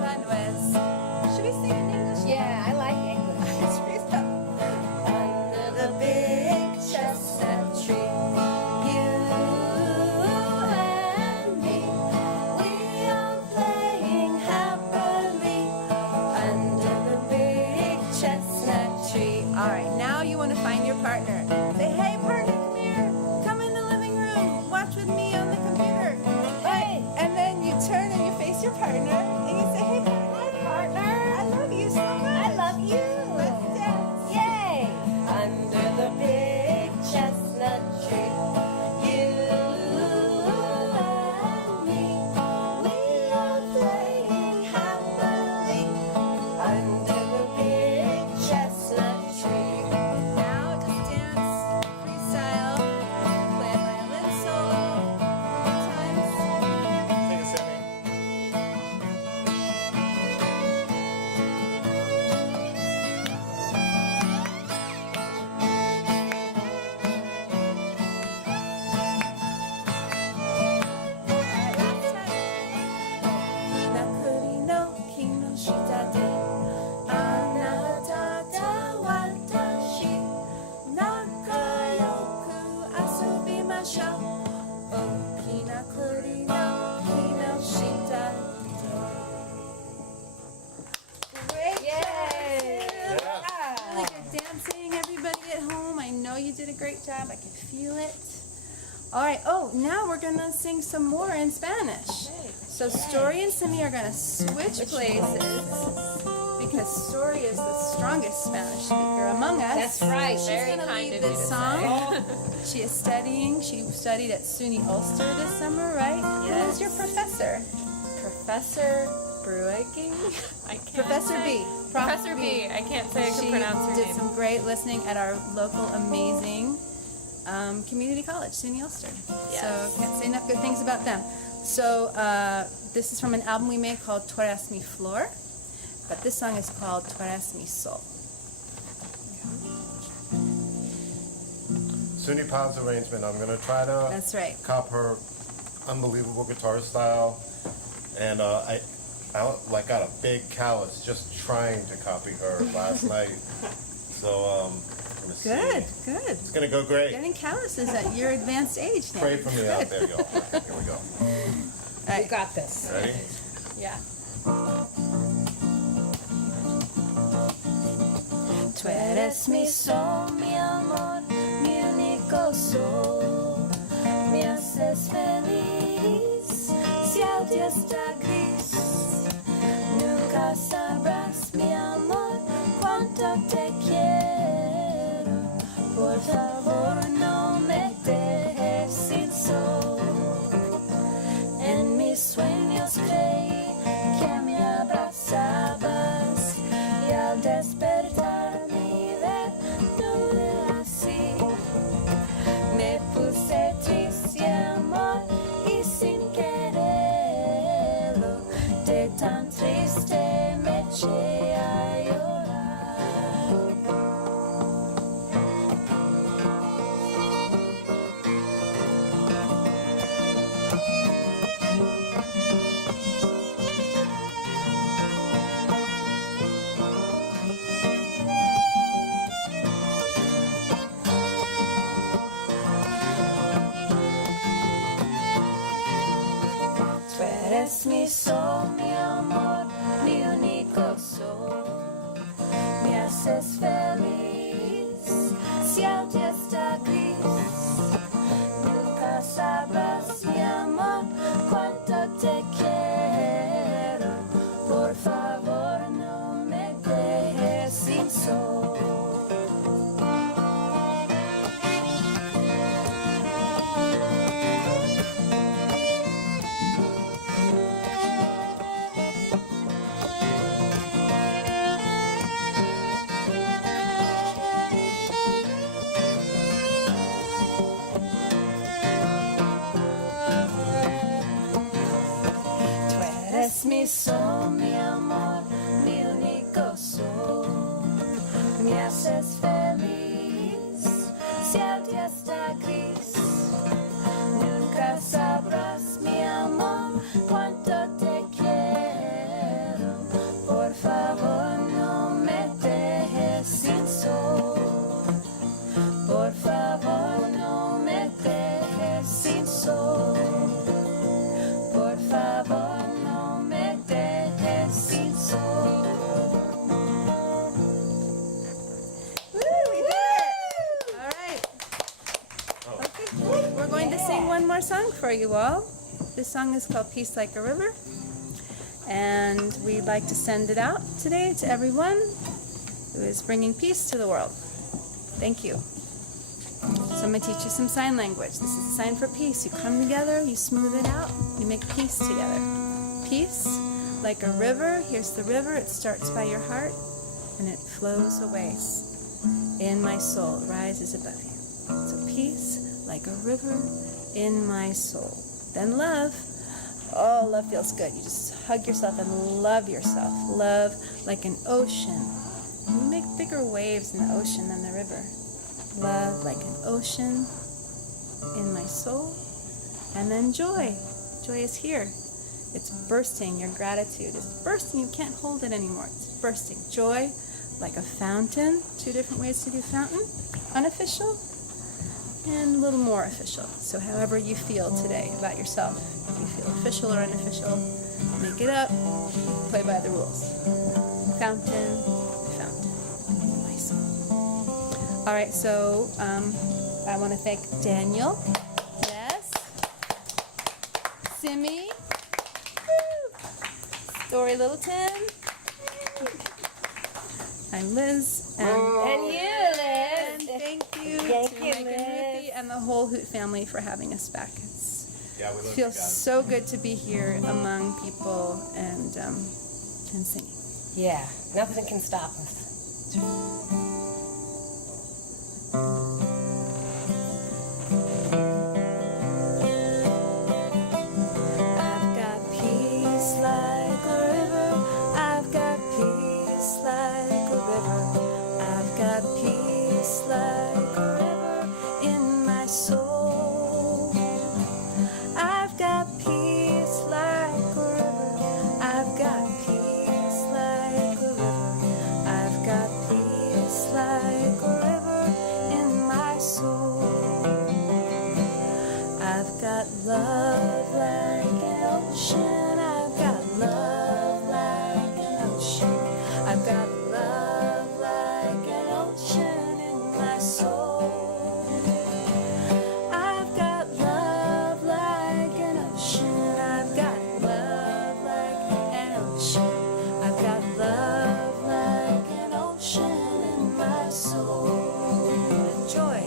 I can feel it. All right. Oh, now we're going to sing some more in Spanish. So Story and Simi are going to switch places because Story is the strongest Spanish speaker among us. That's right. She's Very going to kind lead of you this to song. She is studying. She studied at SUNY Ulster this summer, right? Who is your professor? Professor Brueging? I can't Professor say. B. Prof. Professor B. I can't say I can She pronounce her did name. some great listening at our local amazing community college, SUNY Ulster. Yes. So can't say enough good things about them. So this is from an album we made called Tu eres mi flor, but this song is called Tu eres mi sol. SUNY Pod's arrangement. I'm gonna try to That's right. cop her unbelievable guitar style, and I like got a big callus just trying to copy her last night. So I'm gonna see. Good. It's gonna go great. Getting calluses at your advanced age now. Pray for me out Good. there, y'all. Here we go. All You right. got this. Ready? Yeah. Tu eres mi sol, mi amor, mi único sol. Me haces feliz si el día está gris. Nunca sabrás, mi amor, cuánto te quiero. Por favor, no me dejes sin sol. En mis sueños creí que me abrazabas y al despertar mi ver no era así. Me puse triste, amor, y sin quererlo, de tan triste me eché a llorar. Tú eres mi sol, mi amor, mi único sol. Me haces feliz si el día está gris. Nunca sabrás, mi amor, cuánto te quiero. Por favor, no me dejes sin sol. Tú eres mi sol, mi amor, mi único sol. Me haces feliz si el día está gris. Nunca sabrás, mi amor, cuánto te quiero. Por favor, no me dejes sin sol. Por favor, no me dejes sin sol. Por favor, no me dejes sin sol. Woo, we did it! All right. Okay, we're going to sing one more song for you all. This song is called Peace Like a River. And we'd like to send it out today to everyone who is bringing peace to the world. Thank you. So I'm going to teach you some sign language. This is a sign for peace. You come together, you smooth it out, you make peace together. Peace, like a river. Here's the river. It starts by your heart, and it flows away in my soul. It rises above you. So peace, like a river, in my soul. Then love. Oh, love feels good. You just hug yourself and love yourself. Love like an ocean. You make bigger waves in the ocean than the river. Love like an ocean in my soul. And then joy. Joy is here. It's bursting. Your gratitude is bursting. You can't hold it anymore. It's bursting. Joy like a fountain. Two different ways to do fountain. Unofficial and a little more official. So however you feel today about yourself. If you feel official or unofficial, make it up. Play by the rules. Fountain, fountain. My soul. All right, so I want to thank Daniel. Yes. Simi. Story Littleton. I'm Liz. And you, Liz. And thank you Thank to you, Mike and Liz. Ruthie and the whole Hoot family for having us back. Yeah, we It love feels you guys. so good to be here among people and singing. Yeah, nothing can stop us. I've got peace like a river. I've got peace like a river. I've got peace like a river in my soul. I've got peace like a river. I've got peace like a river. I've got peace like a river in my soul. I've got love like an ocean. I've got love like an ocean. I've got love like an ocean in my soul. I've got love like an ocean. I've got love like an ocean. I've got love like an ocean in my soul. And joy.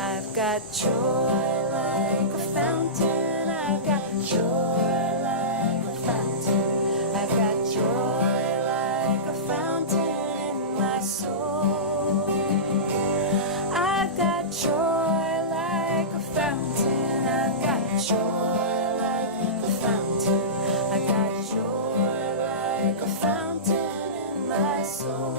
I've got joy like a fountain. I've got joy like a fountain. I've got joy like a fountain in my soul. I've got joy like a fountain. I've got joy like a fountain. I've got joy like a fountain in my soul.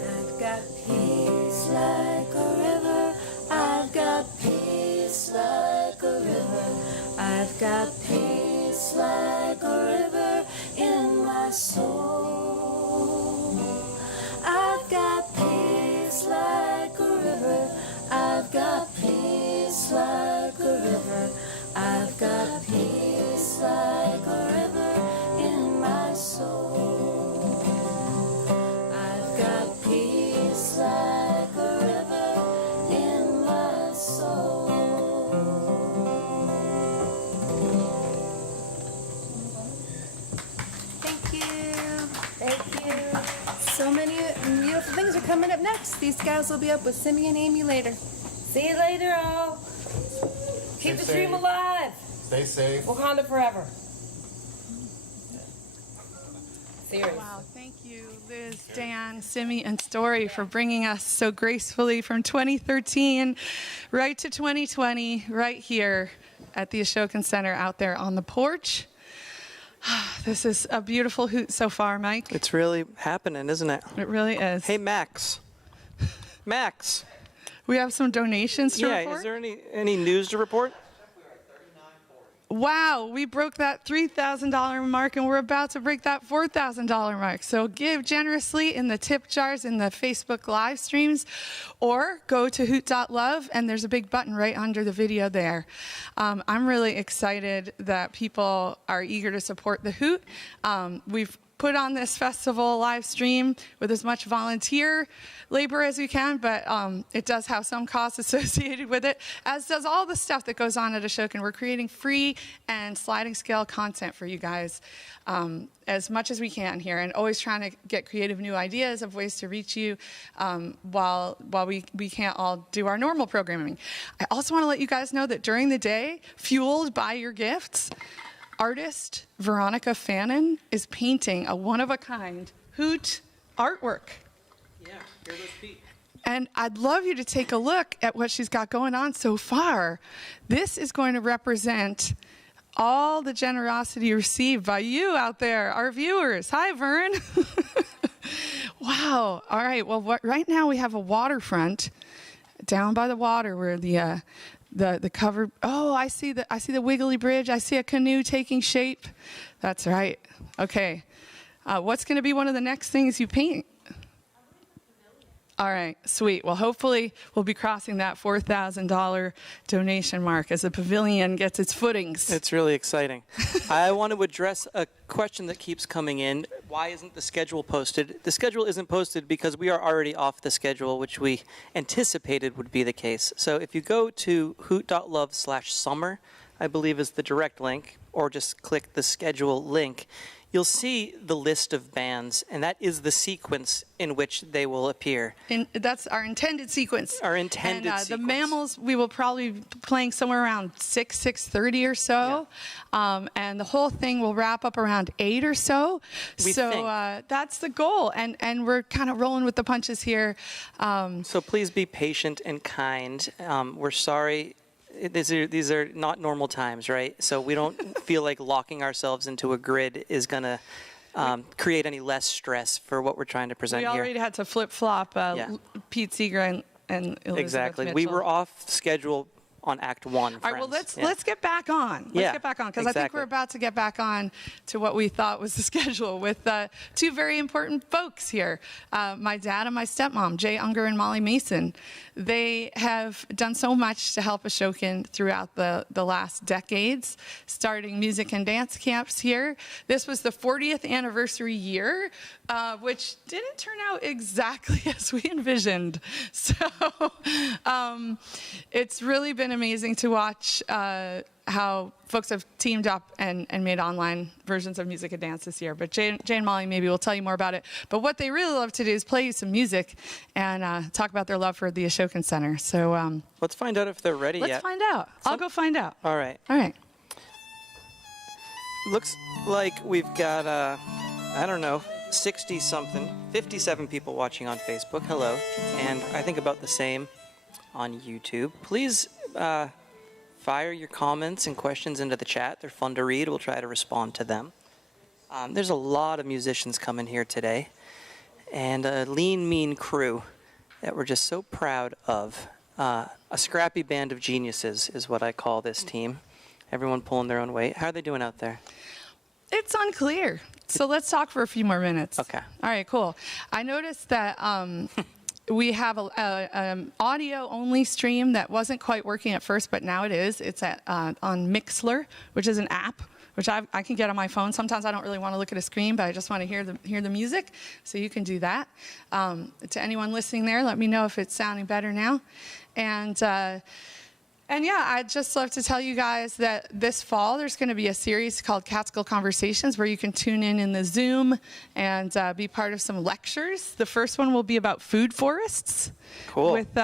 I've got peace like a river. I've got peace like a river. I've got peace like a river in my soul. I've got peace like a river. I've got peace like a river. I've got peace like a river in my soul. I've got peace like a river in my soul. Thank you. Thank you. So many beautiful things are coming up next. These guys will be up with Simi and Amy later. See you later, all. Keep the Stay dream safe. alive. Stay safe. Wakanda forever. Seriously. Wow, thank you, Liz, Dan, Simi, and Story for bringing us so gracefully from 2013 right to 2020, right here at the Ashokan Center out there on the porch. This is a beautiful hoot so far, Mike. It's really happening, isn't it? It really is. Hey, Max. Max. We have some donations to Yeah, report. is there any news to report? Wow, we broke that $3,000 mark and we're about to break that $4,000 mark. So give generously in the tip jars in the Facebook live streams or go to hoot.love and there's a big button right under the video there. I'm really excited that people are eager to support the Hoot. We've put on this festival live stream with as much volunteer labor as we can, but it does have some costs associated with it, as does all the stuff that goes on at Ashokan. We're creating free and sliding scale content for you guys as much as we can here, and always trying to get creative new ideas of ways to reach you while we can't all do our normal programming. I also want to let you guys know that during the day, fueled by your gifts, artist Veronica Fannin is painting a one-of-a-kind Hoot artwork. Yeah, here goes Pete. And I'd love you to take a look at what she's got going on so far. This is going to represent all the generosity received by you out there, our viewers. Hi, Vern. Wow. All right. Well, right now we have a waterfront down by the water where the cover. Oh, I see the wiggly bridge. I see a canoe taking shape. That's right. Okay. What's going to be one of the next things you paint? All right, sweet. Well, hopefully we'll be crossing that $4,000 donation mark as the pavilion gets its footings. It's really exciting. I want to address a question that keeps coming in. Why isn't the schedule posted? The schedule isn't posted because we are already off the schedule, which we anticipated would be the case. So if you go to hoot.love/summer, I believe is the direct link, or just click the schedule link, you'll see the list of bands, and that is the sequence in which they will appear. And that's our intended sequence. Our intended and, sequence. The Mammals, we will probably be playing somewhere around 6:30 or so. Yeah. And the whole thing will wrap up around 8 or so. We think. That's the goal. And we're kind of rolling with the punches here. So please be patient and kind. We're sorry. These are not normal times, right? So we don't feel like locking ourselves into a grid is going to create any less stress for what we're trying to present here. We already had to flip-flop Pete Seeger and Elizabeth Exactly. Mitchell. We were off schedule on Act 1. All right, well, let's get back on. Let's get back on, because I think we're about to get back on to what we thought was the schedule with two very important folks here. My dad and my stepmom, Ungar and Molly Mason. They have done so much to help Ashokan throughout the last decades, starting music and dance camps here. This was the 40th anniversary year, which didn't turn out exactly as we envisioned. So it's really been amazing to watch how folks have teamed up and made online versions of music and dance this year. But Jay and Molly maybe will tell you more about it. But what they really love to do is play you some music and talk about their love for the Ashokan Center. So let's find out if they're ready yet. Let's find out. I'll go find out. All right. All right. Looks like we've got, 60-something, 57 people watching on Facebook. Hello. And I think about the same on YouTube. Please fire your comments and questions into the chat. They're fun to read. We'll try to respond to them. There's a lot of musicians coming here today, and a lean, mean crew that we're just so proud of. A scrappy band of geniuses is what I call this team. Everyone pulling their own weight. How are they doing out there? It's unclear. So let's talk for a few more minutes. Okay. All right, cool. I noticed that we have an audio-only stream that wasn't quite working at first, but now it is. It's on Mixlr, which is an app, which I can get on my phone. Sometimes I don't really want to look at a screen, but I just want to hear the music. So you can do that. To anyone listening there, let me know if it's sounding better now. And yeah, I'd just love to tell you guys that this fall there's going to be a series called Catskill Conversations where you can tune in the Zoom and be part of some lectures. The first one will be about food forests. Cool. With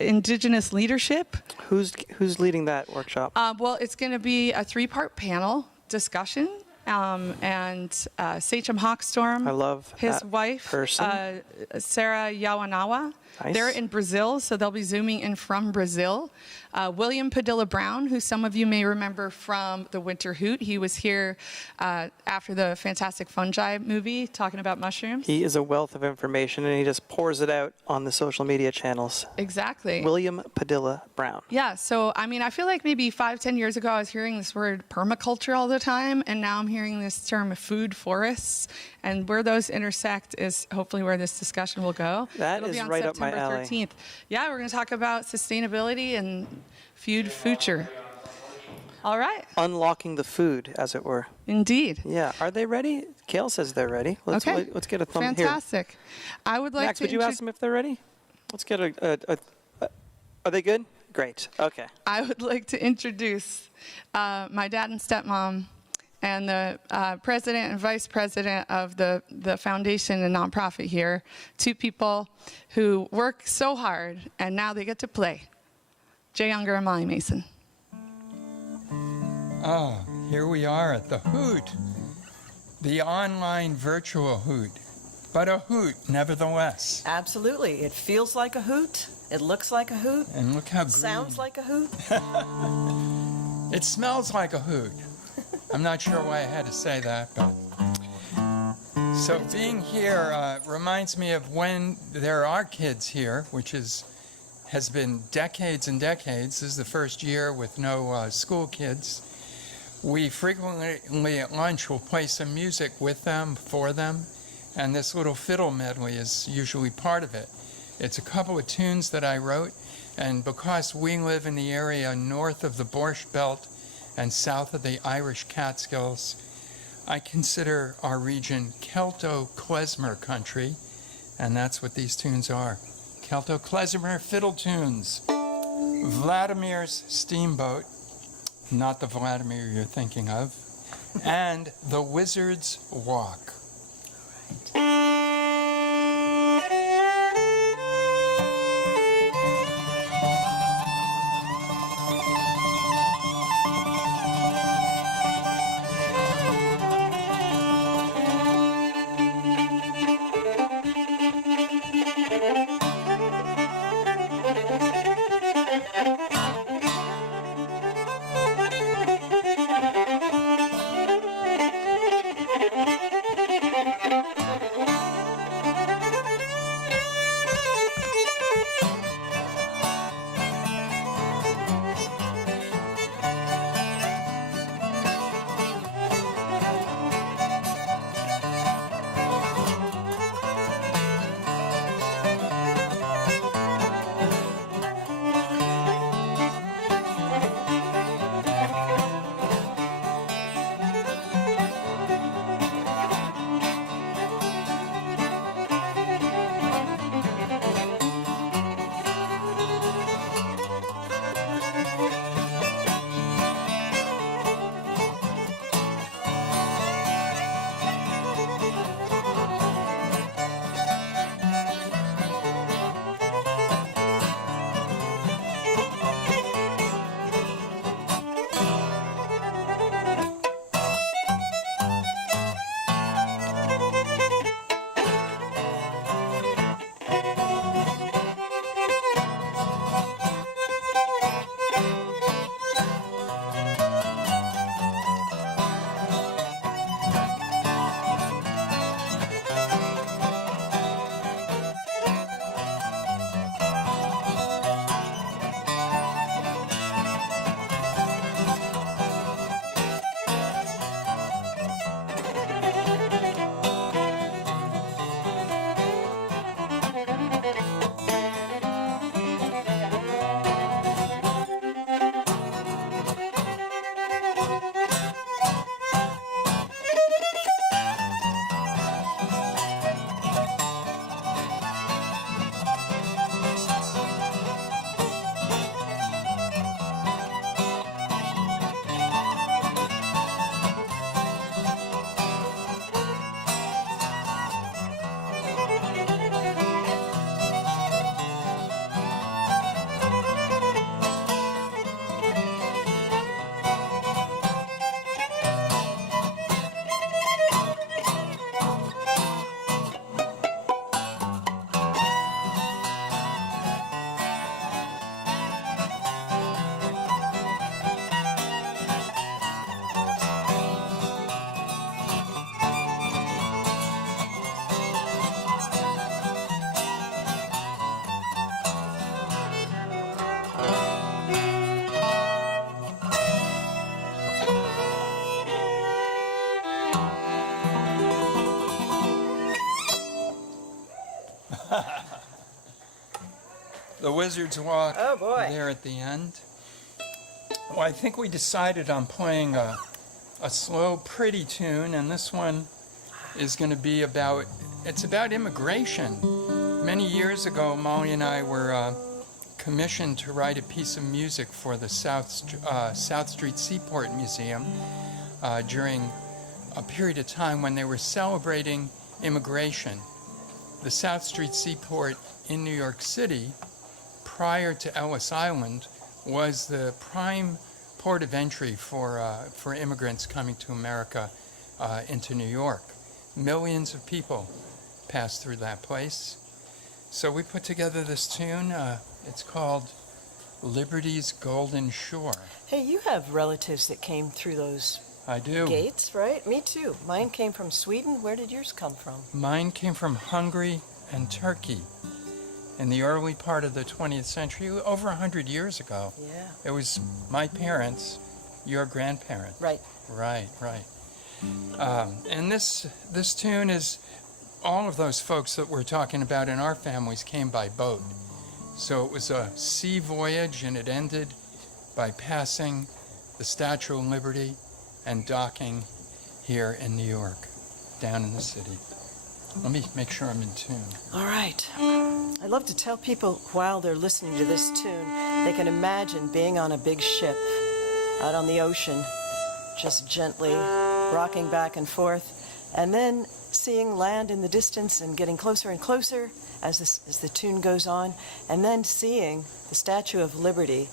Indigenous leadership. Who's leading that workshop? Well, it's going to be a 3-part panel discussion. And Sachem Hawkstorm, I love his that wife, person. Sarah Yawanawa. Nice. They're in Brazil, so they'll be zooming in from Brazil. William Padilla Brown, who some of you may remember from the Winter Hoot. He was here after the Fantastic Fungi movie, talking about mushrooms. He is a wealth of information, and he just pours it out on the social media channels. Exactly. William Padilla Brown. Yeah, so I mean, I feel like maybe 5-10 years ago I was hearing this word permaculture all the time, and now I'm hearing this term food forests, and where those intersect is hopefully where this discussion will go. That It'll is be on right September up my alley. 13th. Yeah, we're going to talk about sustainability and food future. All right. Unlocking the food, as it were. Indeed. Yeah. Are they ready? Kale says they're ready. Let's get a thumb here. Fantastic. I would like Max, to would you ask them if they're ready? Let's get are they good? Great. Okay. I would like to introduce my dad and stepmom and the president and vice president of the foundation and nonprofit here, 2 people who work so hard and now they get to play. Ungar and Molly Mason. Here we are at the Hoot, the online virtual Hoot, but a Hoot nevertheless. Absolutely. It feels like a hoot. It looks like a hoot. And look how green. Sounds like a hoot. It smells like a hoot. I'm not sure why I had to say that, but So being here reminds me of when there are kids here, which has been decades and decades. This is the first year with no school kids. We frequently at lunch will play some music with them, for them, and this little fiddle medley is usually part of it. It's a couple of tunes that I wrote, and because we live in the area north of the Borscht Belt and south of the Irish Catskills, I consider our region Celto-Klezmer country, and that's what these tunes are. Celto-Klezmer fiddle tunes. Vladimir's Steamboat, not the Vladimir you're thinking of, and The Wizard's Walk. The Wizard's Walk. Oh, boy. There at the end. Well, I think we decided on playing a slow, pretty tune, and this one is going to be about immigration. Many years ago, Molly and I were commissioned to write a piece of music for the South Street Seaport Museum during a period of time when they were celebrating immigration. The South Street Seaport in New York City, prior to Ellis Island, was the prime port of entry for immigrants coming to America into New York. Millions of people passed through that place. So we put together this tune. It's called Liberty's Golden Shore. Hey, you have relatives that came through those I do. Gates, right? Me too. Mine came from Sweden. Where did yours come from? Mine came from Hungary and Turkey in the early part of the 20th century, over 100 years ago. Yeah. It was my parents, your grandparents. Right. Right. And this tune is, all of those folks that we're talking about in our families came by boat. So it was a sea voyage, and it ended by passing the Statue of Liberty and docking here in New York, down in the city. Let me make sure I'm in tune. All right. I love to tell people while they're listening to this tune, they can imagine being on a big ship out on the ocean, just gently rocking back and forth, and then seeing land in the distance and getting closer and closer as the tune goes on, and then seeing the Statue of Liberty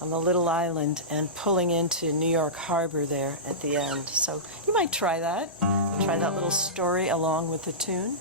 on the little island and pulling into New York Harbor there at the end. So you might try that. Try that little story along with the tune.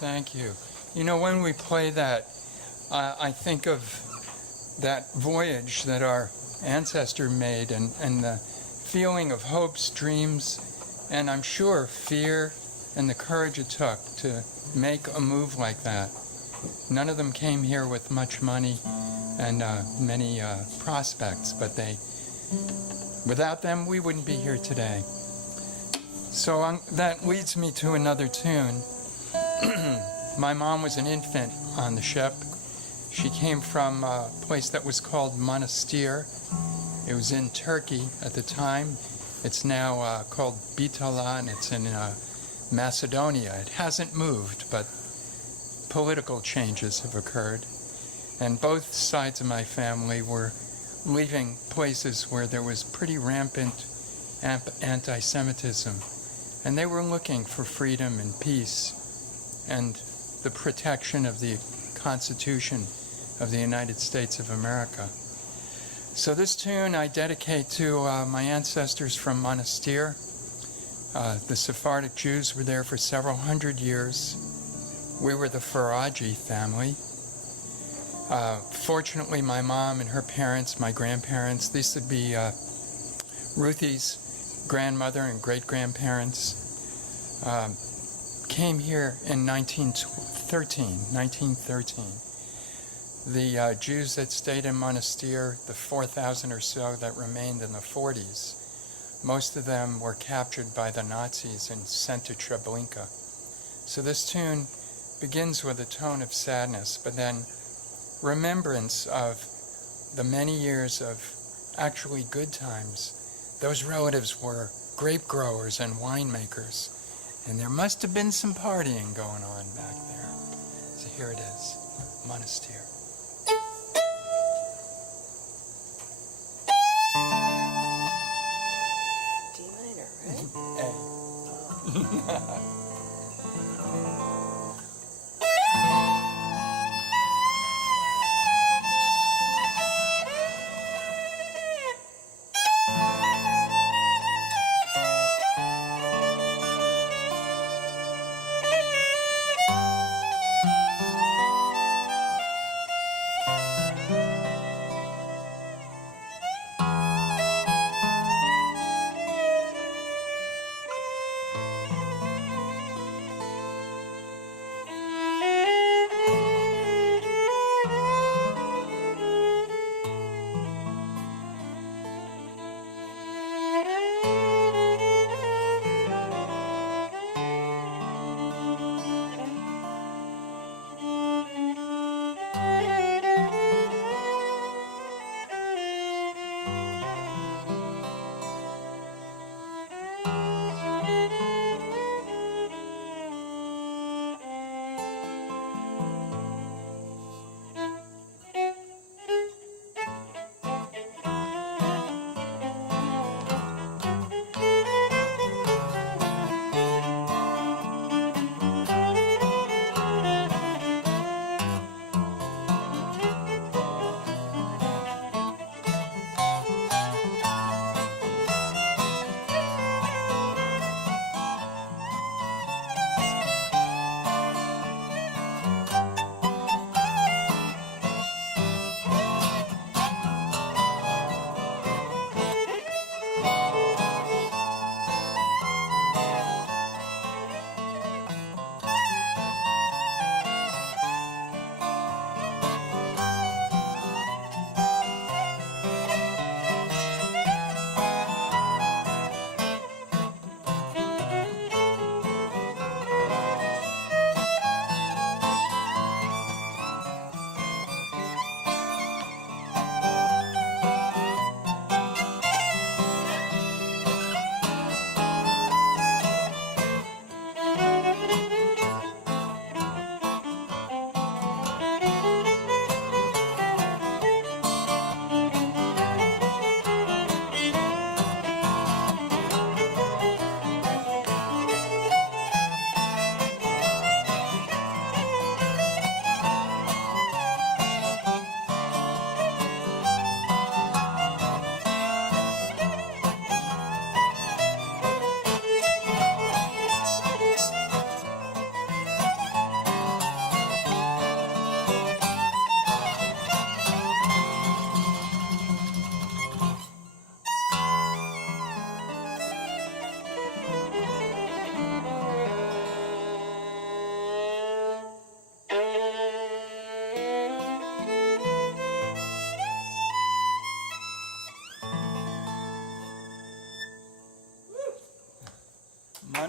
Thank you. You know, when we play that, I think of that voyage that our ancestor made and the feeling of hopes, dreams, and I'm sure fear and the courage it took to make a move like that. None of them came here with much money and many prospects, but without them, we wouldn't be here today. So that leads me to another tune. My mom was an infant on the ship. She came from a place that was called Monastir. It was in Turkey at the time. It's now called Bitala, and it's in Macedonia. It hasn't moved, but political changes have occurred. And both sides of my family were leaving places where there was pretty rampant anti-Semitism. And they were looking for freedom and peace and the protection of the Constitution of the United States of America. So this tune I dedicate to my ancestors from Monastir. The Sephardic Jews were there for several hundred years. We were the Faraji family. Fortunately, my mom and her parents, my grandparents, these would be Ruthie's grandmother and great-grandparents, came here in 1913. The Jews that stayed in Monastir, the 4,000 or so that remained in the 40s, most of them were captured by the Nazis and sent to Treblinka. So this tune begins with a tone of sadness, but then remembrance of the many years of actually good times. Those relatives were grape growers and winemakers, and there must have been some partying going on back there. So here it is, Monastir. D minor, right? A.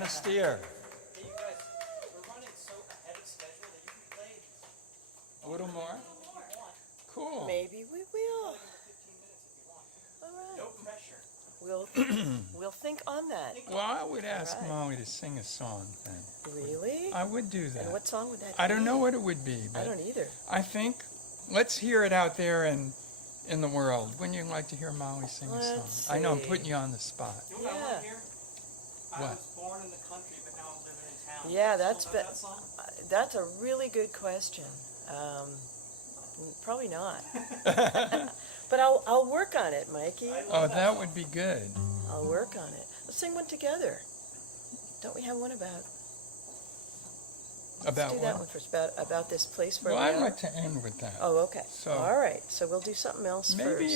last year. Hey, you guys, we're running so ahead of schedule that you can play A little more? Cool. Maybe we will. 15 minutes if you want. All right. No pressure. We'll think on that. Well, I would ask All right. Molly to sing a song then. Really? I would do that. And what song would that be? I don't know what it would be, I but don't either. I think let's hear it out there in the world. Wouldn't you like to hear Molly sing a Let's song? I know I'm see. putting you on the spot. You know what I Yeah. want to hear? I What? was born in the country, but now I'm living in town. Yeah, Still that's know be- that song? That's a really good question. Probably not. But I'll work on it, Mikey. Oh, that would be good. I'll work on it. Let's sing one together. Don't we have one about? About Let's do that one what? first. About this place where Well, we I'd are. like to end with that. Oh, okay. So- All right. So we'll do something else Maybe first.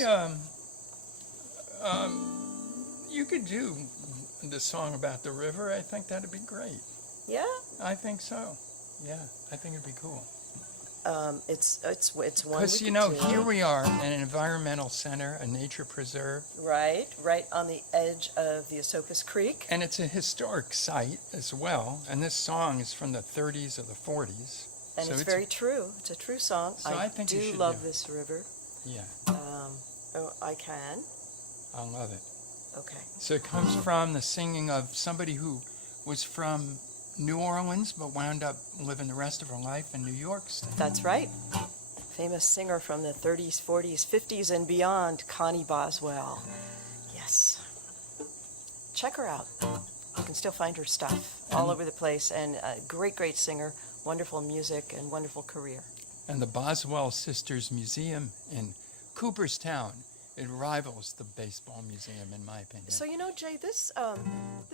you could do the song about the river. I think that'd be great. Yeah. I think so. Yeah, I think it'd be cool. It's one. Because, we you could know, do. here we are in an environmental center, a nature preserve, Right on the edge of the Esopus Creek. and it's a historic site as well. And this song is from the 30s or the 40s. And So it's very true. It's a true song. So I think you do should love do it. this river. Yeah, I can. I love it. Okay. So it comes from the singing of somebody who was from New Orleans but wound up living the rest of her life in New York State. That's right. Famous singer from the 30s, 40s, 50s, and beyond, Connie Boswell. Yes. Check her out. You can still find her stuff all over the place. And a great, great singer, wonderful music, and wonderful career. And the Boswell Sisters Museum in Cooperstown, it rivals the baseball museum in my opinion. So, you know, Jay, this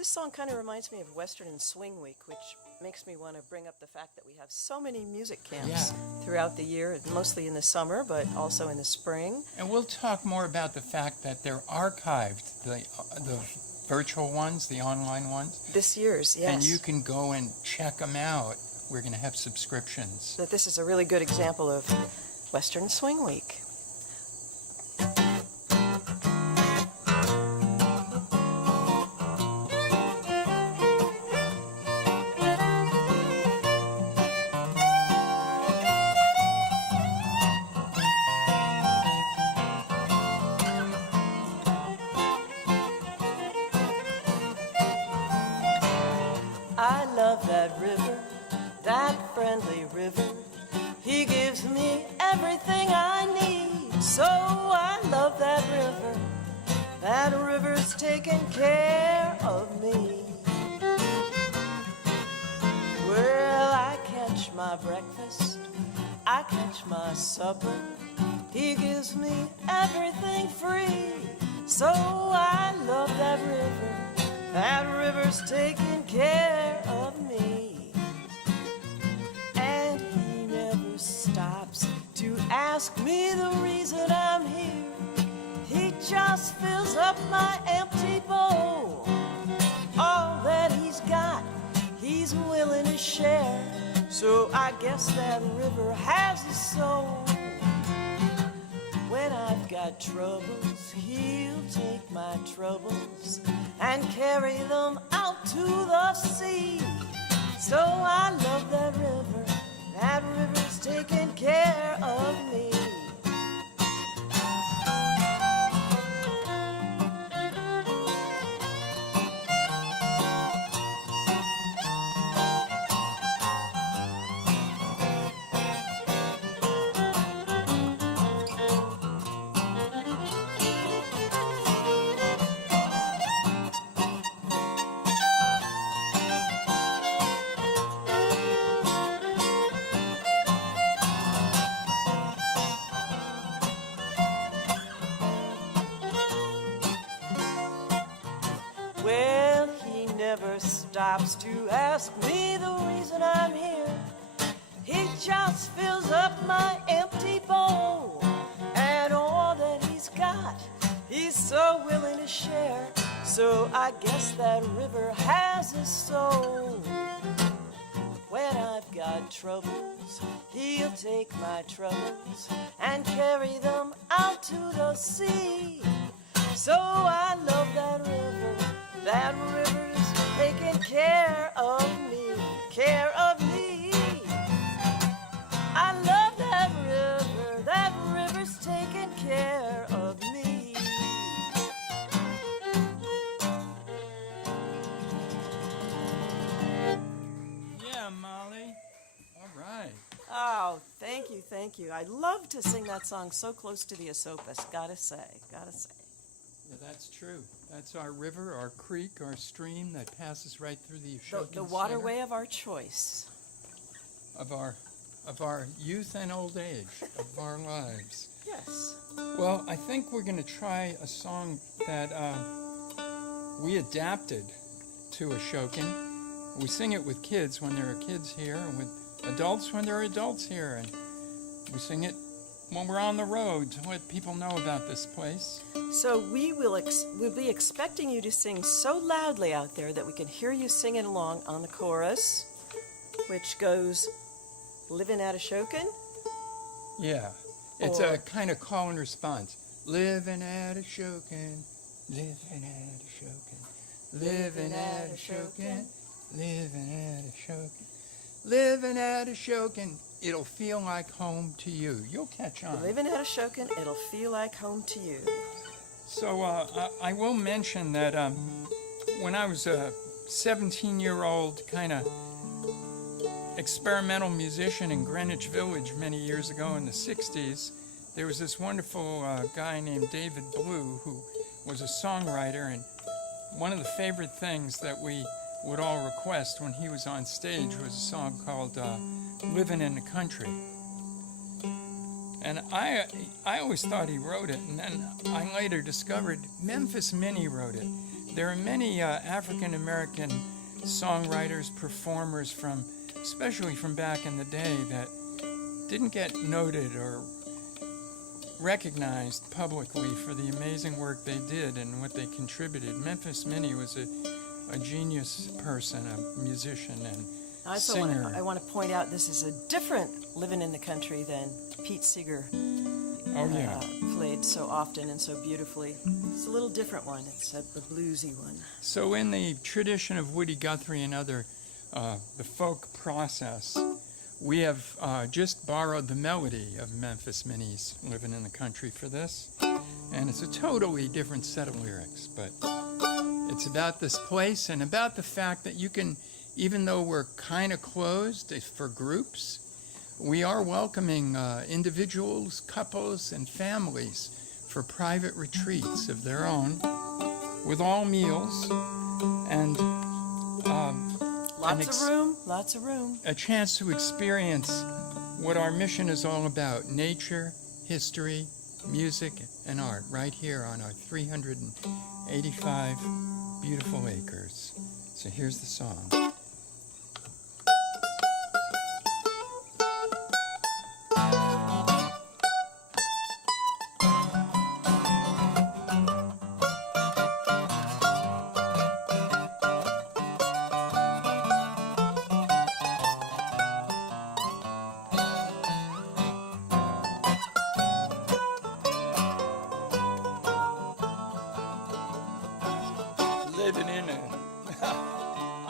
song kind of reminds me of Western and Swing Week, which makes me want to bring up the fact that we have so many music camps throughout the year, mostly in the summer, but also in the spring. And we'll talk more about the fact that they're archived, the virtual ones, the online ones. This year's, yes. And you can go and check them out. We're going to have subscriptions. That this is a really good example of Western Swing Week. I love that river, that friendly river. He gives me everything I need. So I love that river. That river's taking care of me. Well, I catch my breakfast, I catch my supper. He gives me everything free. So I love that river. That river's taking care of me. And he never stops to ask me the reason I'm here. He just fills up my empty bowl. All that he's got, he's willing to share. So I guess that river has a soul. When I've got troubles, he'll take my troubles and carry them out to the sea. So I love that river. That river's taking care of me. Well, he never stops to ask me the reason I'm here. He just fills up my empty bowl. And all that he's got, he's so willing to share. So I guess that river has a soul. When I've got troubles, he'll take my troubles and carry them out to the sea. So I love that river. That river's taking care of me, care of me. I love that river's taking care of me. Yeah, Molly. All right. Oh, thank you, thank you. I love to sing that song so close to the Esopus, gotta say. Yeah, that's true. That's our river, our creek, our stream that passes right through the Ashokan The waterway of our choice. of our youth and old age, of our lives. Yes. Well, I think we're going to try a song that we adapted to Ashokan. We sing it with kids when there are kids here, and with adults when there are adults here, and we sing it when we're on the road to let people know about this place. So we'll be expecting you to sing so loudly out there that we can hear you singing along on the chorus, which goes, "Living at Ashokan." Yeah, it's a kind of call and response. Living at Ashokan, living at Ashokan, living at Ashokan, living at Ashokan, living at Ashokan. It'll feel like home to you. You'll catch on. Living at Ashokan, it'll feel like home to you. So I will mention that when I was a 17-year-old kind of experimental musician in Greenwich Village many years ago in the 60s, there was this wonderful guy named David Blue who was a songwriter, and one of the favorite things that we would all request when he was on stage was a song called Living in the Country. And I always thought he wrote it, and then I later discovered Memphis Minnie wrote it. There are many African-American songwriters, performers especially from back in the day, that didn't get noted or recognized publicly for the amazing work they did and what they contributed. Memphis Minnie was a genius person, a musician and singer. I want to point out this is a different Living in the Country than Pete Seeger played so often and so beautifully. It's a little different one. It's a bluesy one. So in the tradition of Woody Guthrie and other, the folk process, we have just borrowed the melody of Memphis Minnie's Living in the Country for this. And it's a totally different set of lyrics, but it's about this place and about the fact that you can, even though we're kind of closed for groups, we are welcoming individuals, couples, and families for private retreats of their own, with all meals, and lots of room. A chance to experience what our mission is all about: nature, history, music, and art, right here on our 385 beautiful acres. So here's the song.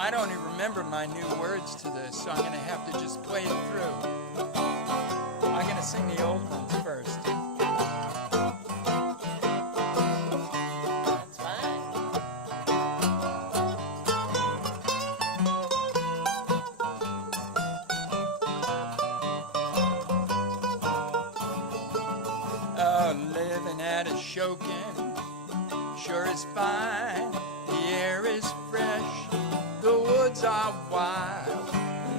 I don't even remember my new words to this, so I'm going to have to just play it through. I'm going to sing the old ones first. That's fine. Oh, living at Ashokan sure is fine. The air is fresh. The woods are wild,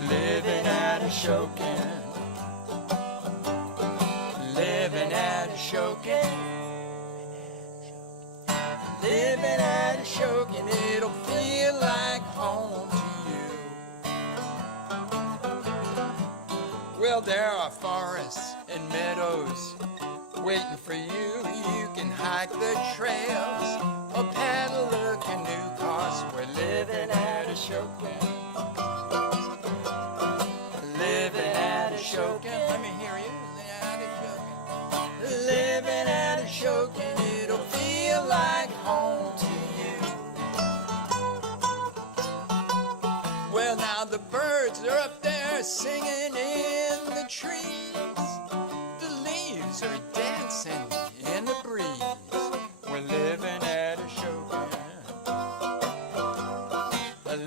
living at Ashokan, living at Ashokan, living at Ashokan, it'll feel like home to you. Well, there are forests and meadows waiting for you. You can hike the trails or paddle a canoe, 'cause we're living at Ashokan. Living at Ashokan. Let me hear you. Living at Ashokan, it'll feel like home to you. birds are up there singing in the trees. The leaves are dancing in the breeze. We're living at Ashokan.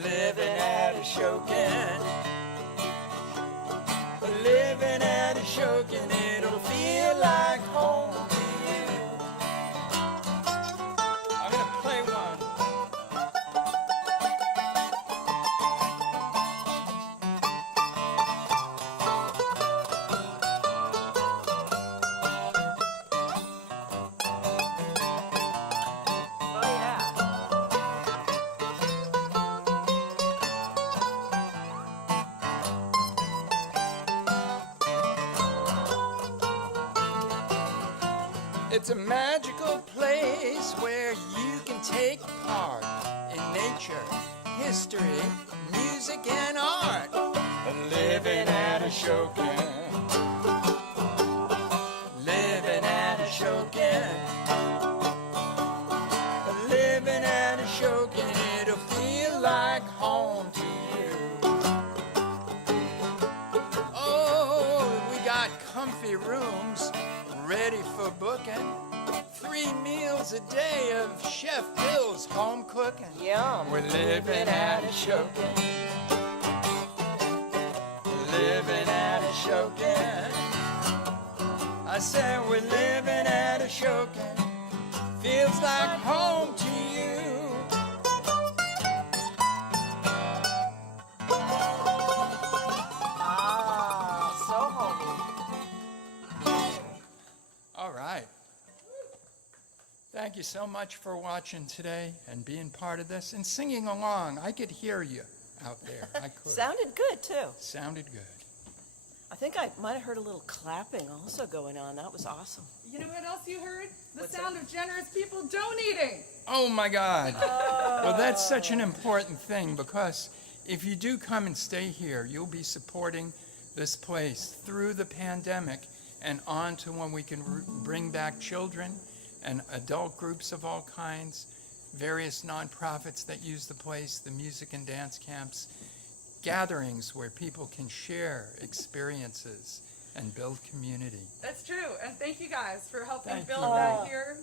Living at Ashokan. Living at Ashokan. It'll feel like home to you. I'm gonna play one. It's a magical place where you can take part in nature, history, music, and art. Living at Ashokan. Living at Ashokan. Living at Ashokan. It'll feel like home to you. Oh, we got comfy rooms ready for booking. 3 meals a day of Chef Bill's home cooking. Yum. We're living at Ashokan. Living at Ashokan. I said we're living at Ashokan. Feels like home to you. So homey. All right. Thank you so much for watching today and being part of this and singing along. I could hear you out there. I could. Sounded good, too. Sounded good. I think I might have heard a little clapping also going on. That was awesome. You know what else you heard? The sound of generous people donating. Oh my God. Well, that's such an important thing because if you do come and stay here, you'll be supporting this place through the pandemic and on to when we can bring back children and adult groups of all kinds, various nonprofits that use the place, the music and dance camps, gatherings where people can share experiences and build community. That's true, and thank you guys for helping Thank build you. that here.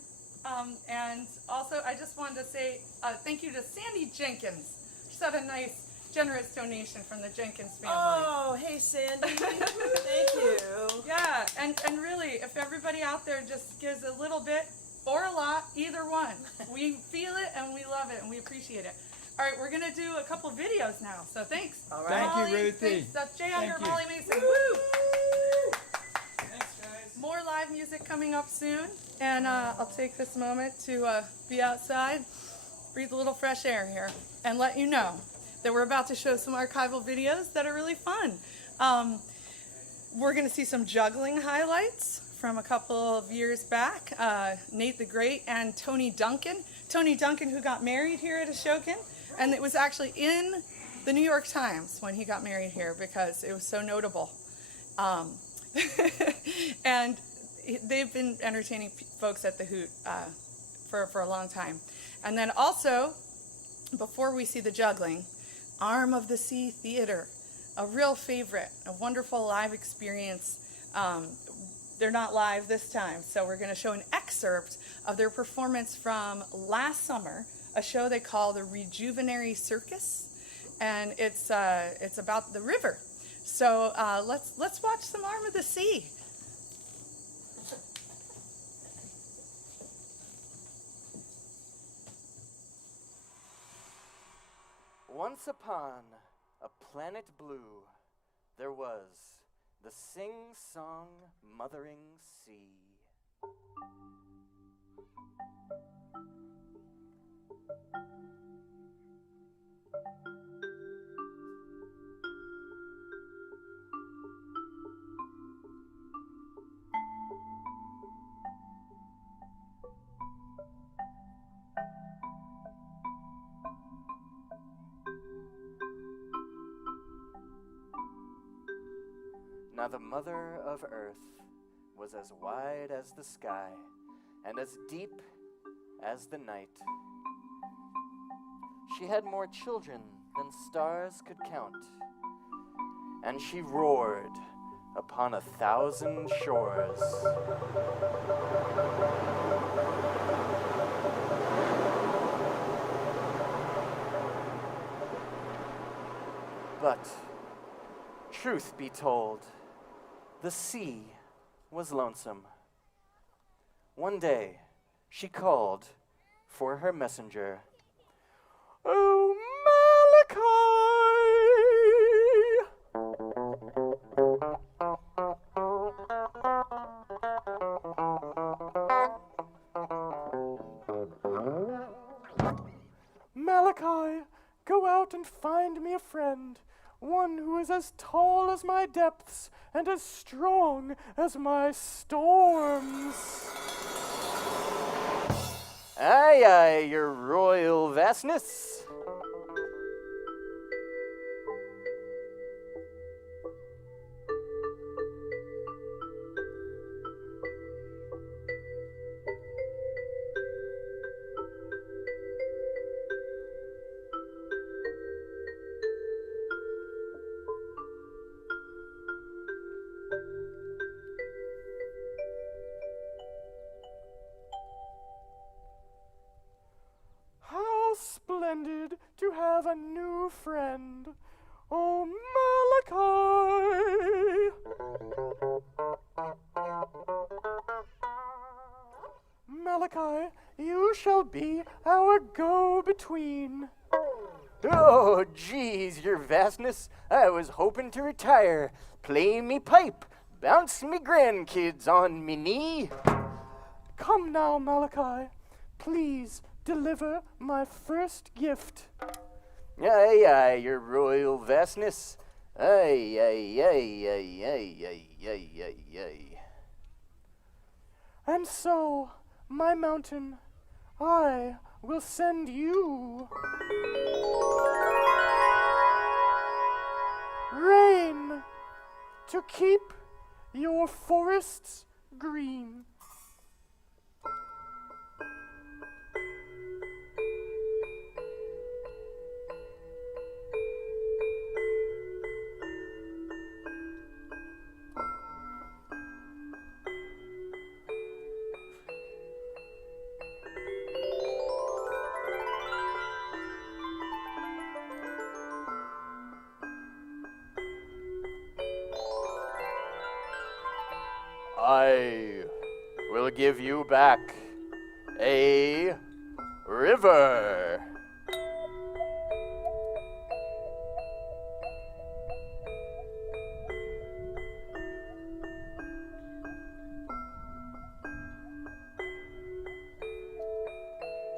And also, I just wanted to say thank you to Sandy Jenkins. She had a nice, generous donation from the Jenkins family. Oh, hey, Sandy. Thank you. Yeah, and really, if everybody out there just gives a little bit or a lot, either one, we feel it and we love it and we appreciate it. All right, we're going to do a couple videos now, so thanks. All right. Thank you, Molly, Ruthie. Thanks, that's Ungar you. Molly Mason. Woo! Thanks, guys. More live music coming up soon, and I'll take this moment to be outside, breathe a little fresh air here, and let you know that we're about to show some archival videos that are really fun. We're going to see some juggling highlights from a couple of years back. Nate the Great and Tony Duncan. Tony Duncan, who got married here at Ashokan, and it was actually in the New York Times when he got married here because it was so notable. And they've been entertaining folks at the Hoot for a long time. And then also, before we see the juggling, Arm of the Sea Theater, a real favorite, a wonderful live experience. They're not live this time, so we're going to show an excerpt of their performance from last summer, a show they call the Rejuvenary Circus, and it's about the river. So let's watch some Arm of the Sea. Once upon a planet blue, there was the sing-song mothering sea. Now the mother of earth was as wide as the sky and as deep as the night. She had more children than stars could count, and she roared upon 1,000 shores. But, truth be told, the sea was lonesome. One day, she called for her messenger. "Oh, Malachi, go out and find me a friend, one who is as tall as my depths and as strong as my storms." "Aye, aye, your royal vastness." Splendid to have a new friend. Oh, Malachi! Malachi, you shall be our go-between. Oh, geez, your vastness, I was hoping to retire, play me pipe, bounce me grandkids on me knee. Come now, Malachi, please deliver my first gift. Aye, aye, your royal vastness. Aye, aye, aye, aye, aye, aye, aye, aye, aye. And so, my mountain, I will send you rain to keep your forests green. I will give you back a river.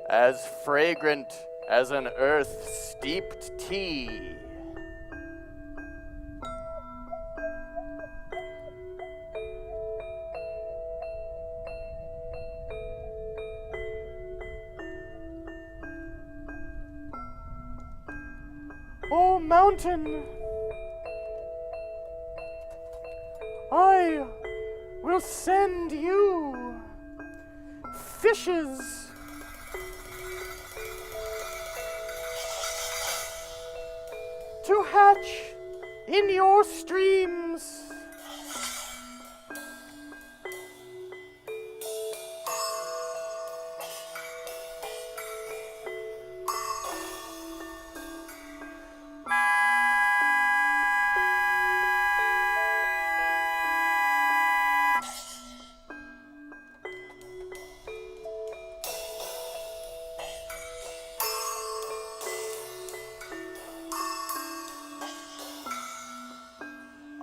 As fragrant as an earth-steeped tea. Oh, mountain, I will send you fishes to hatch in your streams.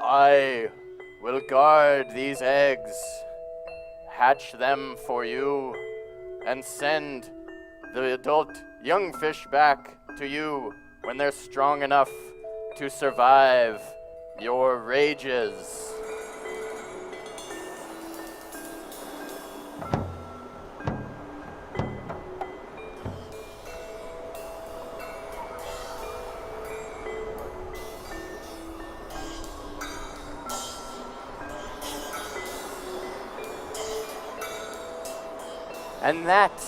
I will guard these eggs, hatch them for you, and send the adult young fish back to you when they're strong enough to survive your rages. And that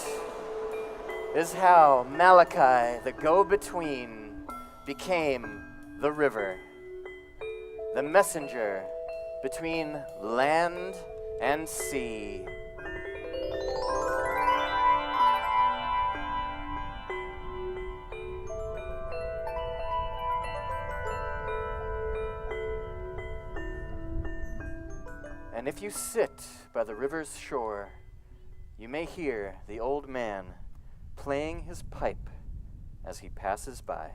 is how Malachi, the go-between, became the river. the messenger between land and sea. And if you sit by the river's shore, you may hear the old man playing his pipe as he passes by.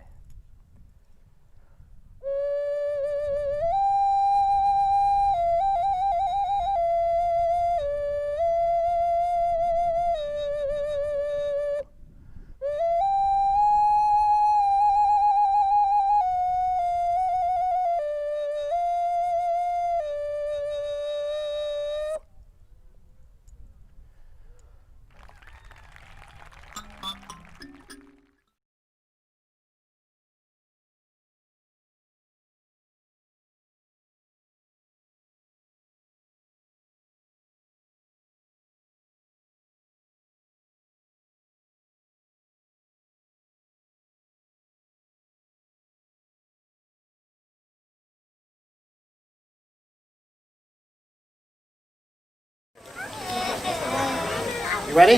Ready?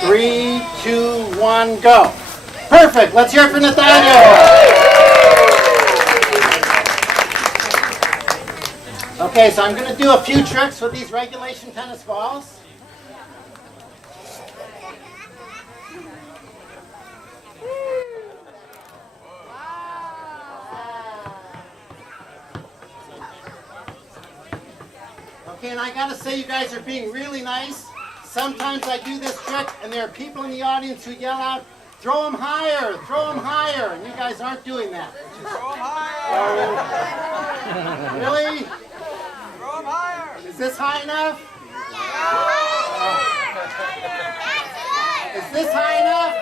3, 2, 1, go. Perfect. Let's hear it for Nathaniel. Okay, so I'm going to do a few tricks with these regulation tennis balls. Okay, and I gotta say, you guys are being really nice. Sometimes I do this trick, and there are people in the audience who yell out, "Throw them higher, throw them higher," and you guys aren't doing that. Throw them higher! Really? Throw them higher! Is this high enough? Is this high enough?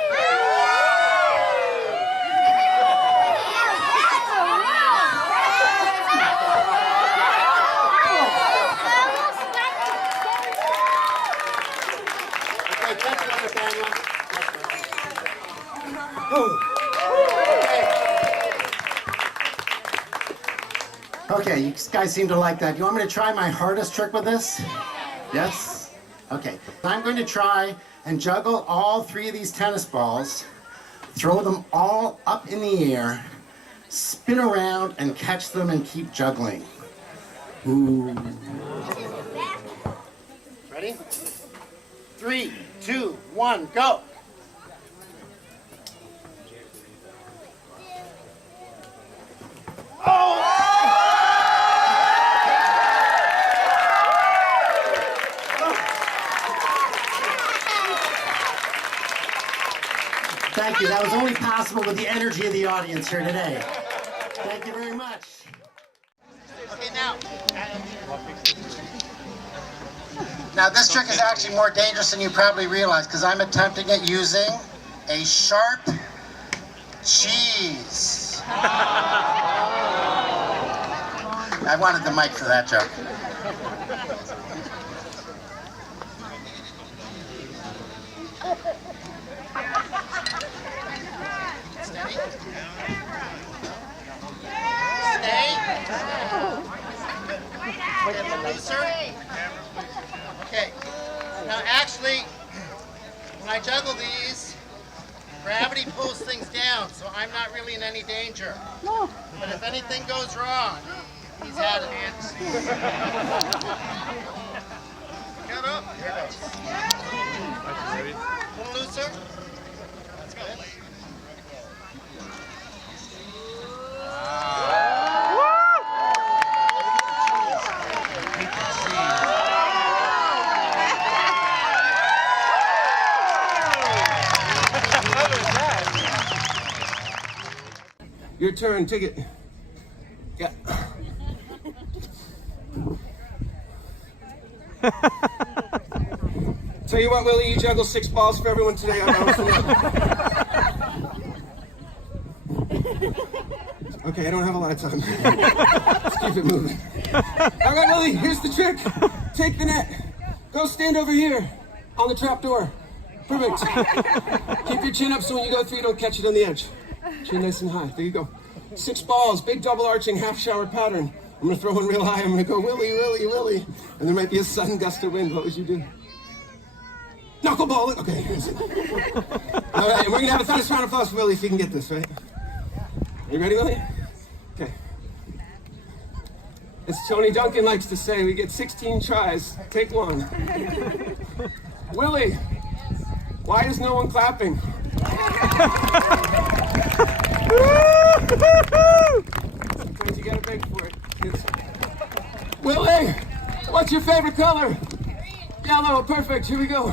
Okay, you guys seem to like that. You want me to try my hardest trick with this? Yes? Okay. I'm going to try and juggle all 3 of these tennis balls, throw them all up in the air, spin around and catch them and keep juggling. Ooh. Ready? 3, 2, 1, go! Oh! Thank you. That was only possible with the energy of the audience here today. Thank you very much. Okay, now this trick is actually more dangerous than you probably realize because I'm attempting it using a sharp cheese. I wanted the mic for that joke. Steady. Stay. Get a little looser. Okay. Now actually, when I juggle these, gravity pulls things down, so I'm not really in any danger. But if anything goes wrong, he's out of hands. Get up. Here it goes. A little looser. Let's go. Your turn, take it. Yeah. Tell you what, Willie, you juggle 6 balls for everyone today. Okay, I don't have a lot of time. Let's keep it moving. All right, Willie, here's the trick. Take the net. Go stand over here on the trap door. Perfect. Keep your chin up so when you go through, you don't catch it on the edge. Chin nice and high. There you go. 6 balls, big double arching half shower pattern. I'm gonna throw one real high. I'm gonna go Willie, Willie, Willie. And there might be a sudden gust of wind. What would you do? Knuckleball it. Okay, here's it. All right, and we're gonna have a fast round of applause for Willie if he can get this, right? Are you ready, Willie? Okay. As Tony Duncan likes to say, we get 16 tries. Take one. Willie, why is no one clapping? Sometimes you gotta beg for it. Willie, what's your favorite color? Yellow, perfect, here we go.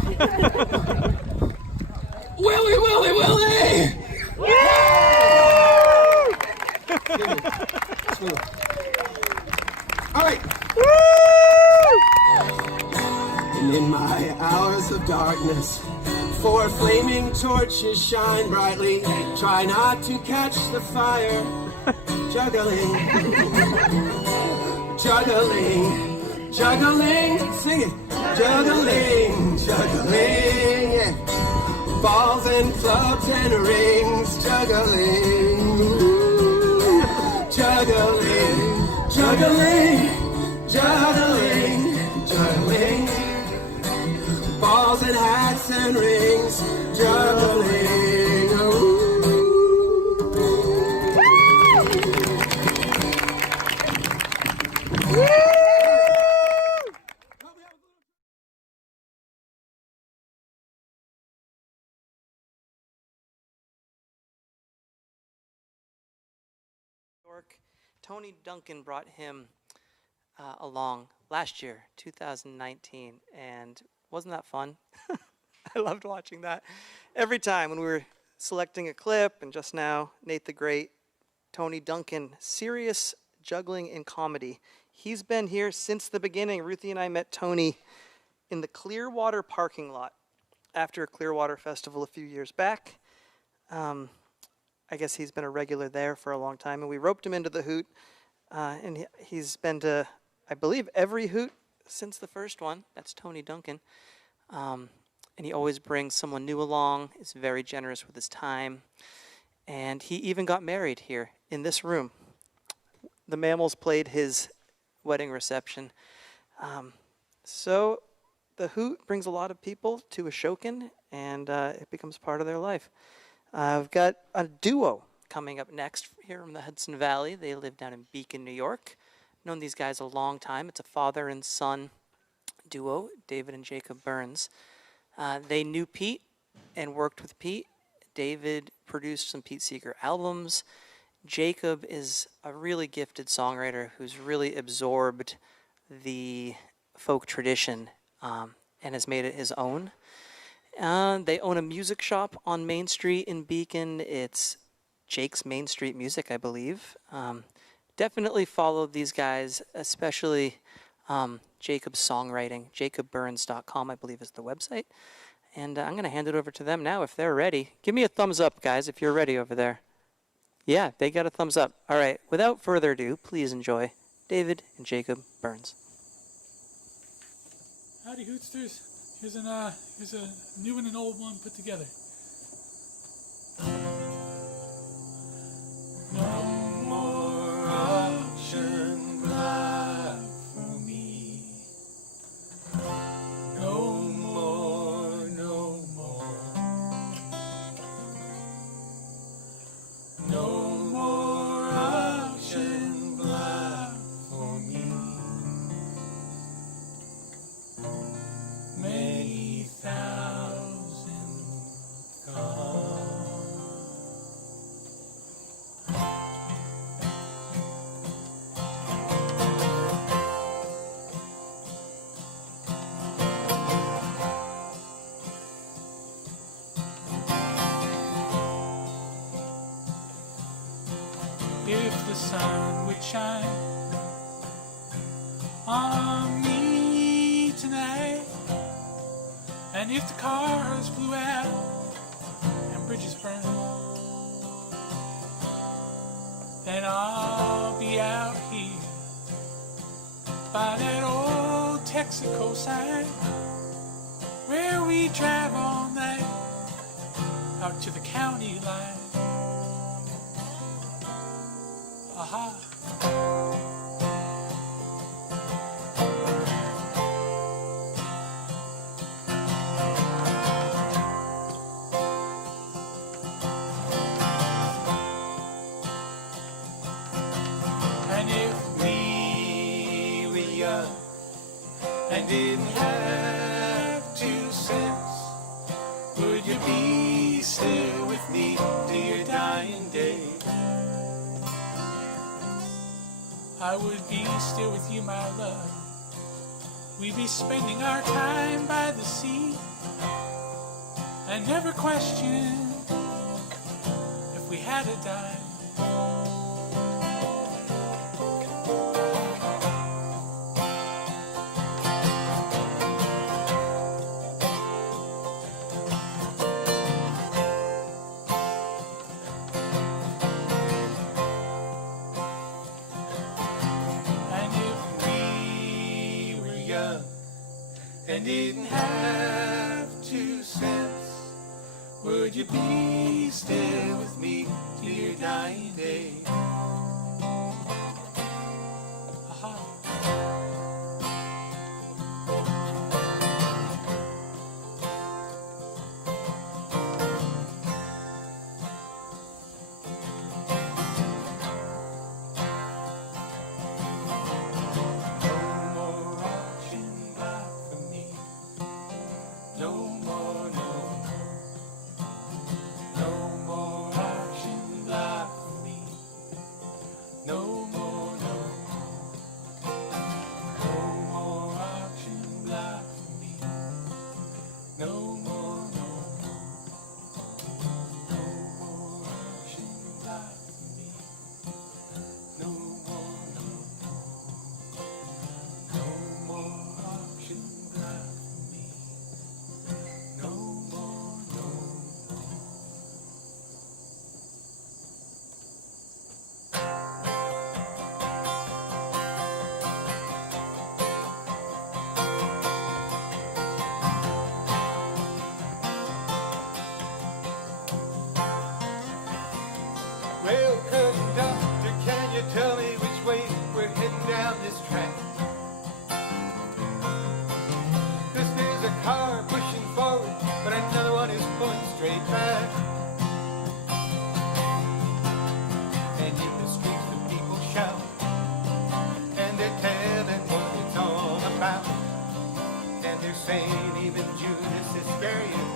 Willie, Willie, Willie! All right. And in my hours of darkness, 4 flaming torches shine brightly. Try not to catch the fire. Juggling, juggling, juggling. Sing it. Juggling, juggling. Yeah. Balls and clubs and rings. Juggling, ooh. Juggling, juggling, juggling, juggling. Balls and hats and rings, juggling. Ooh. Tony Duncan brought him along last year, 2019, and wasn't that fun? I loved watching that. Every time when we were selecting a clip, and just now, Nate the Great, Tony Duncan, serious juggling in comedy. He's been here since the beginning. Ruthie and I met Tony in the Clearwater parking lot after a Clearwater festival a few years back. I guess he's been a regular there for a long time, and we roped him into the Hoot, and he's been to, I believe, every Hoot since the first one. That's Tony Duncan, and he always brings someone new along, is very generous with his time, and he even got married here in this room. The Mammals played his wedding reception. So the Hoot brings a lot of people to Ashokan, and it becomes part of their life. I've got a duo coming up next here from the Hudson Valley. They live down in Beacon, New York. Known these guys a long time. It's a father and son duo, David and Jacob Burns. They knew Pete and worked with Pete. David produced some Pete Seeger albums. Jacob is a really gifted songwriter who's really absorbed the folk tradition and has made it his own. They own a music shop on Main Street in Beacon. It's Jake's Main Street Music, I believe. Definitely follow these guys, especially Jacob's songwriting. JacobBurns.com, I believe, is the website. And I'm going to hand it over to them now if they're ready. Give me a thumbs up, guys, if you're ready over there. Yeah, they got a thumbs up. All right, without further ado, please enjoy David and Jacob Burns. Howdy, Hootsters. Here's a new and an old one put together. No more auction block for me. No more, no more. No more auction block for me. Many thousand gone. If the sun would shine on me tonight, and if the cars blew out and bridges burned, then I'll be out here by that old Texaco sign where we drive all night out to the county line. Aha. And if we were young and didn't have 2 cents, would you be still with me to your dying day? I would be still with you, my love. We'd be spending our time by the sea and never question if we had a dime. And didn't have 2 cents, would you be still with me till your dying day? Aha. Well, conductor, can you tell me which way we're heading down this track? 'Cause there's a car pushing forward, but another one is pulling straight back. And in the streets the people shout, and they're telling what it's all about. And they're saying even Judas Iscariot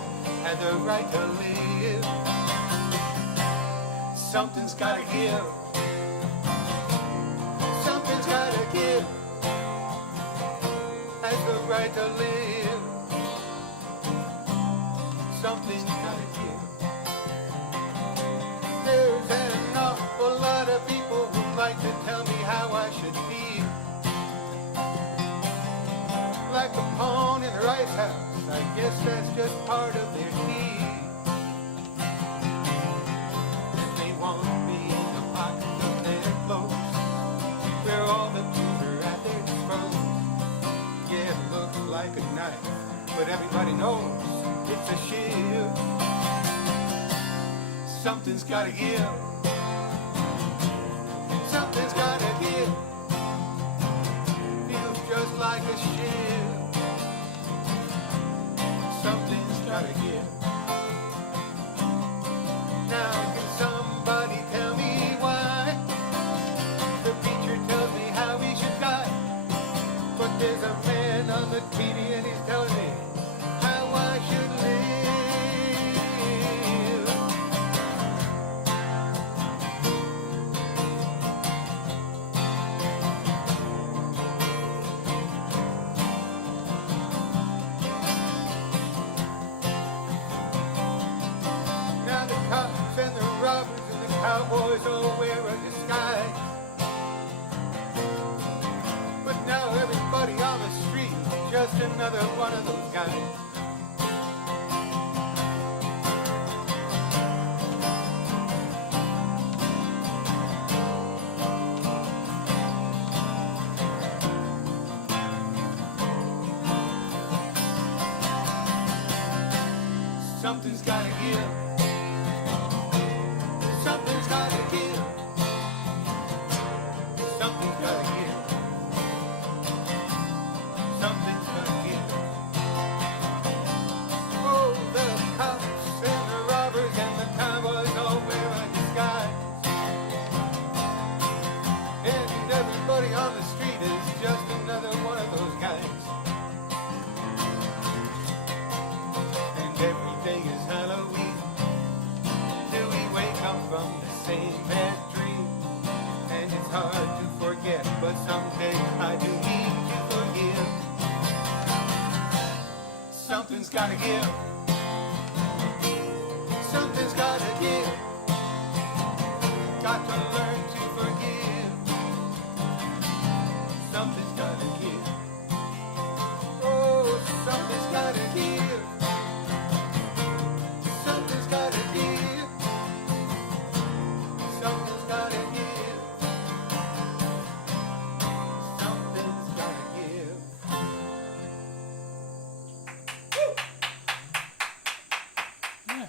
had the right to live. Something's gotta give. Something's gotta give. Has the right to live. Something's gotta give. There's an awful lot of people who like to tell me how I should feel. Like a pawn in the rice house, I guess that's just part of their deal. Want me in the pocket of their clothes, where all the tools are at their disposal. Yeah, it looks like a knife, but everybody knows it's a shield. Something's gotta give. Something's gotta give. Feels just like a shield. Something's gotta give. Now can somebody tell me why the preacher tells me how he should die, but there's a man on the TV and he's telling me how I should live. Now the cops and the robbers and the cowboys all wear a disguise, but now everybody on the street is just another one of those guys. Something's gotta give. Something's gotta give. gotta give. Something's gotta give. Got to learn to forgive. Something's gotta give. Oh, something's gotta give. Something's gotta give. Something's gotta give. Something's gotta give. Yeah.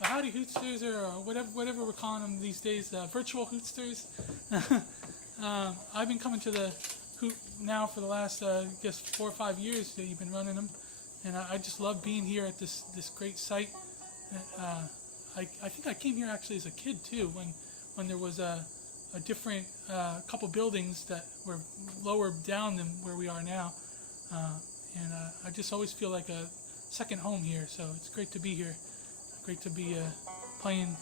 Well, howdy Hootsters, or whatever we're calling them these days, virtual Hootsters. I've been coming to the Hoot now for the last, I guess, 4 or 5 years that you've been running them, and I just love being here at this great site. I think I came here actually as a kid too, when there was a different couple buildings that were lower down than where we are now, and I just always feel like a second home here. So it's great to be here. Great to be playing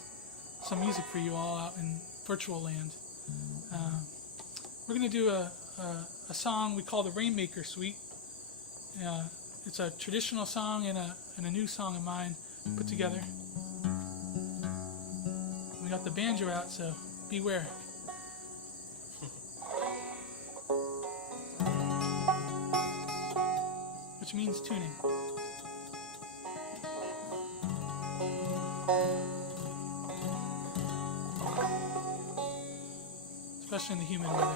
some music for you all out in virtual land. We're going to do a song we call the Rainmaker Suite. It's a traditional song and a new song of mine put together. We got the banjo out, so beware. Which means tuning. Especially in the humid weather.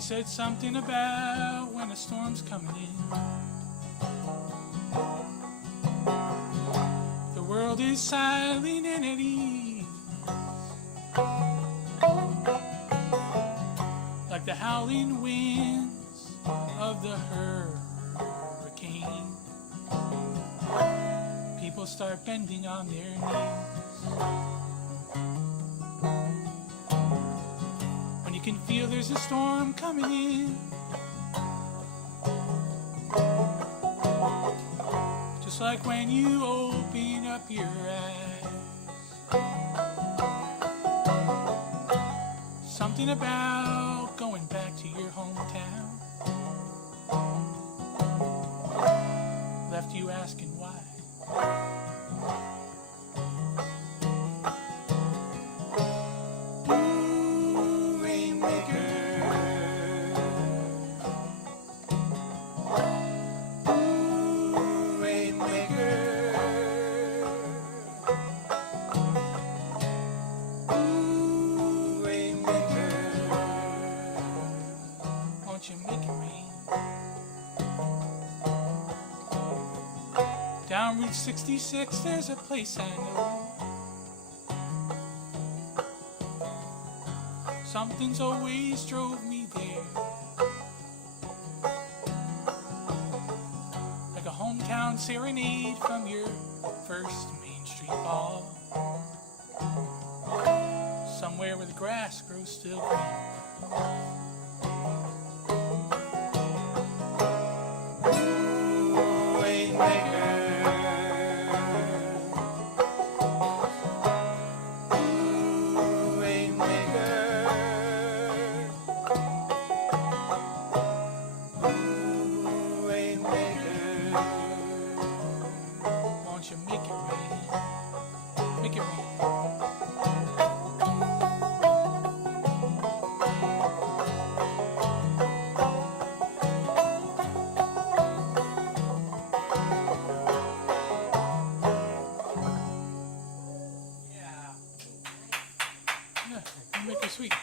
Said something about when a storm's coming in. The world is silent and at ease, like the howling winds of the hurricane. People start bending on their knees. You can feel there's a storm coming in, just like when you open up your eyes. Something about going back to your hometown left you asking why. Down Route 66, there's a place I know. Something's always drove me there, like a hometown serenade from your first Main Street ball, somewhere where the grass grows still green. sweet.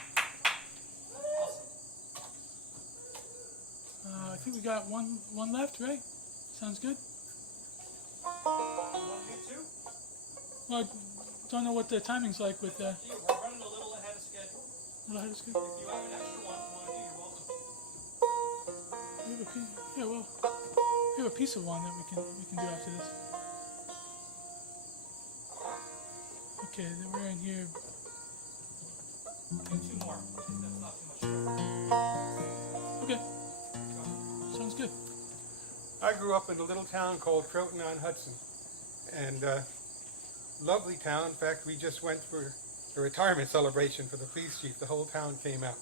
I think we got one left, right? Sounds good. Well, I don't know what the timing's like with We're running a little ahead of schedule. A little ahead of schedule. If you have an extra one, you're welcome. We have a piece. Yeah, well, we have a piece of one that we can do after this. Okay, then we're in here. And 2 more. That's not too much. Okay. Sounds good. I grew up in a little town called Croton on Hudson, and lovely town. In fact, we just went for a retirement celebration for the police chief. The whole town came out.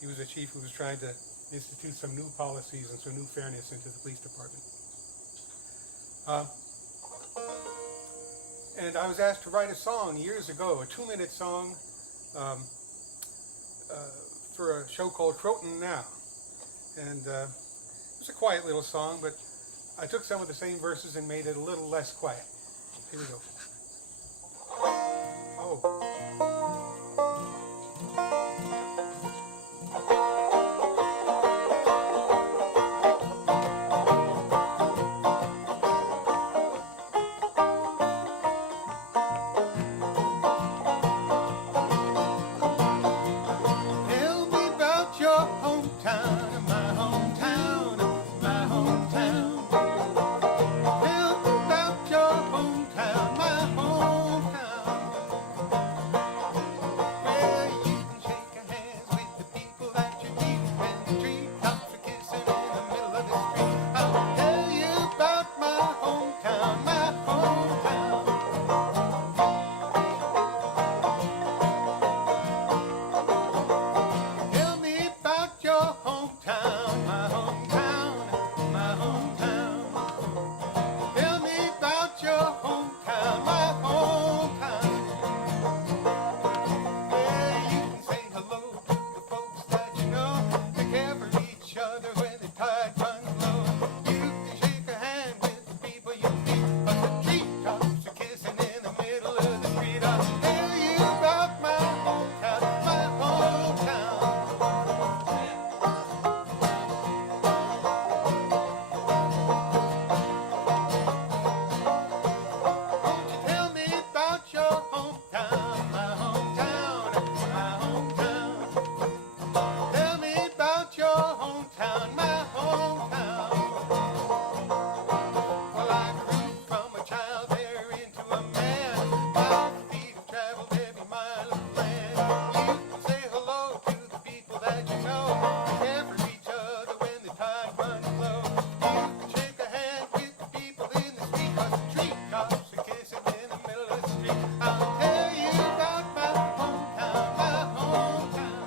He was a chief who was trying to institute some new policies and some new fairness into the police department. And I was asked to write a song years ago, a 2-minute song for a show called Croton Now. And it was a quiet little song, but I took some of the same verses and made it a little less quiet. Here we go. Oh. Tell me about your hometown, my hometown, my hometown. Tell me about your hometown, my hometown. Where you can shake hands with the people that you meet, and the treetops are kissing in the middle of the street. I'll tell you about my hometown, my hometown. Tell me about your hometown, my hometown, my hometown. Tell me about your hometown, my hometown. Where you can say hello to the folks that you know. They care for each other when the tide runs low. You can shake a hand with the people you meet, but the treetops are kissing in the middle of the street. I'll tell you about my hometown, my hometown. Won't you tell me about your hometown, my hometown, my hometown? Tell me about your hometown, my hometown. Well, I grew from a child there into a man. My feet have traveled every mile of land. You can say hello to the people that you know. Care for each other when the tide runs low. You can shake a hand with the people in the street, 'cause the treetops are kissing in the middle of the street. I'll tell you about my hometown, my hometown.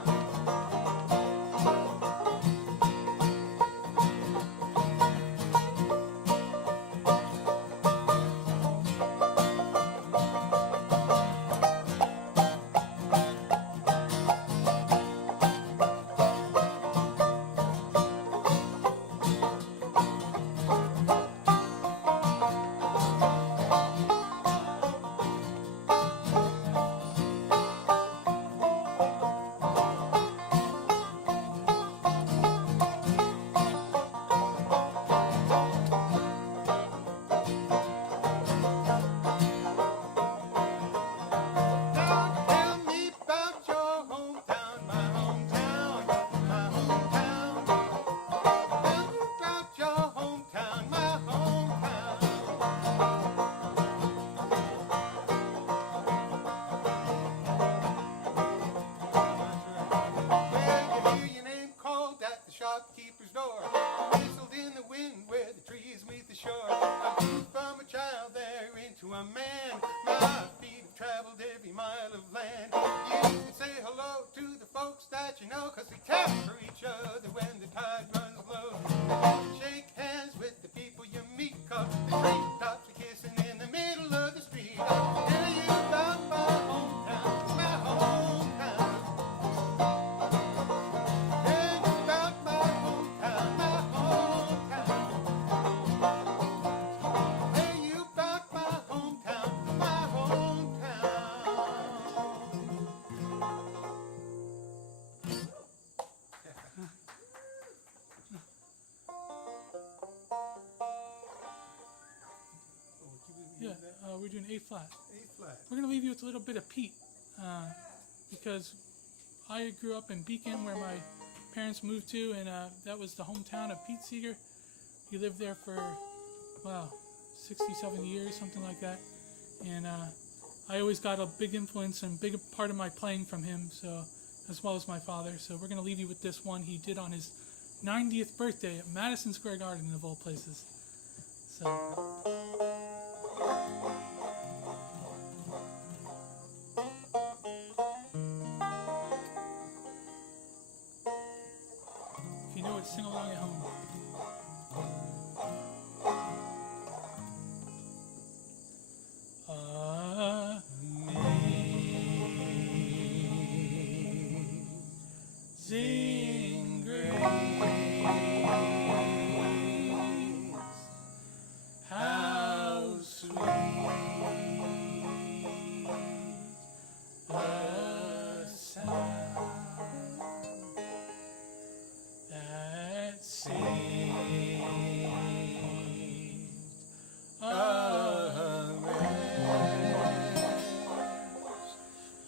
Now tell me about your hometown, my hometown, my hometown. Tell me about your hometown, my hometown. Where you hear your name called at the shopkeeper's door, whistled in the wind where the trees meet the shore. I grew from a child there into a man. My feet have traveled every mile of land. You can say hello to the folks that you know, 'cause they care for each other when the tide runs low. You can shake hands with the people you meet, 'cause the treetops are kissing in the middle of the street. I'll tell you about my hometown, my hometown. Tell you about my hometown, my hometown. Tell you about my hometown, my hometown. we're doing A flat. A flat. We're going to leave you with a little bit of Pete, because I grew up in Beacon, where my parents moved to, and that was the hometown of Pete Seeger. He lived there for, 67 years, something like that. And I always got a big influence and big part of my playing from him, so as well as my father. So we're going to leave you with this one he did on his 90th birthday at Madison Square Garden, of all places. So. If you know it, sing along at home. Amazing grace, how sweet the sound that saved a wretch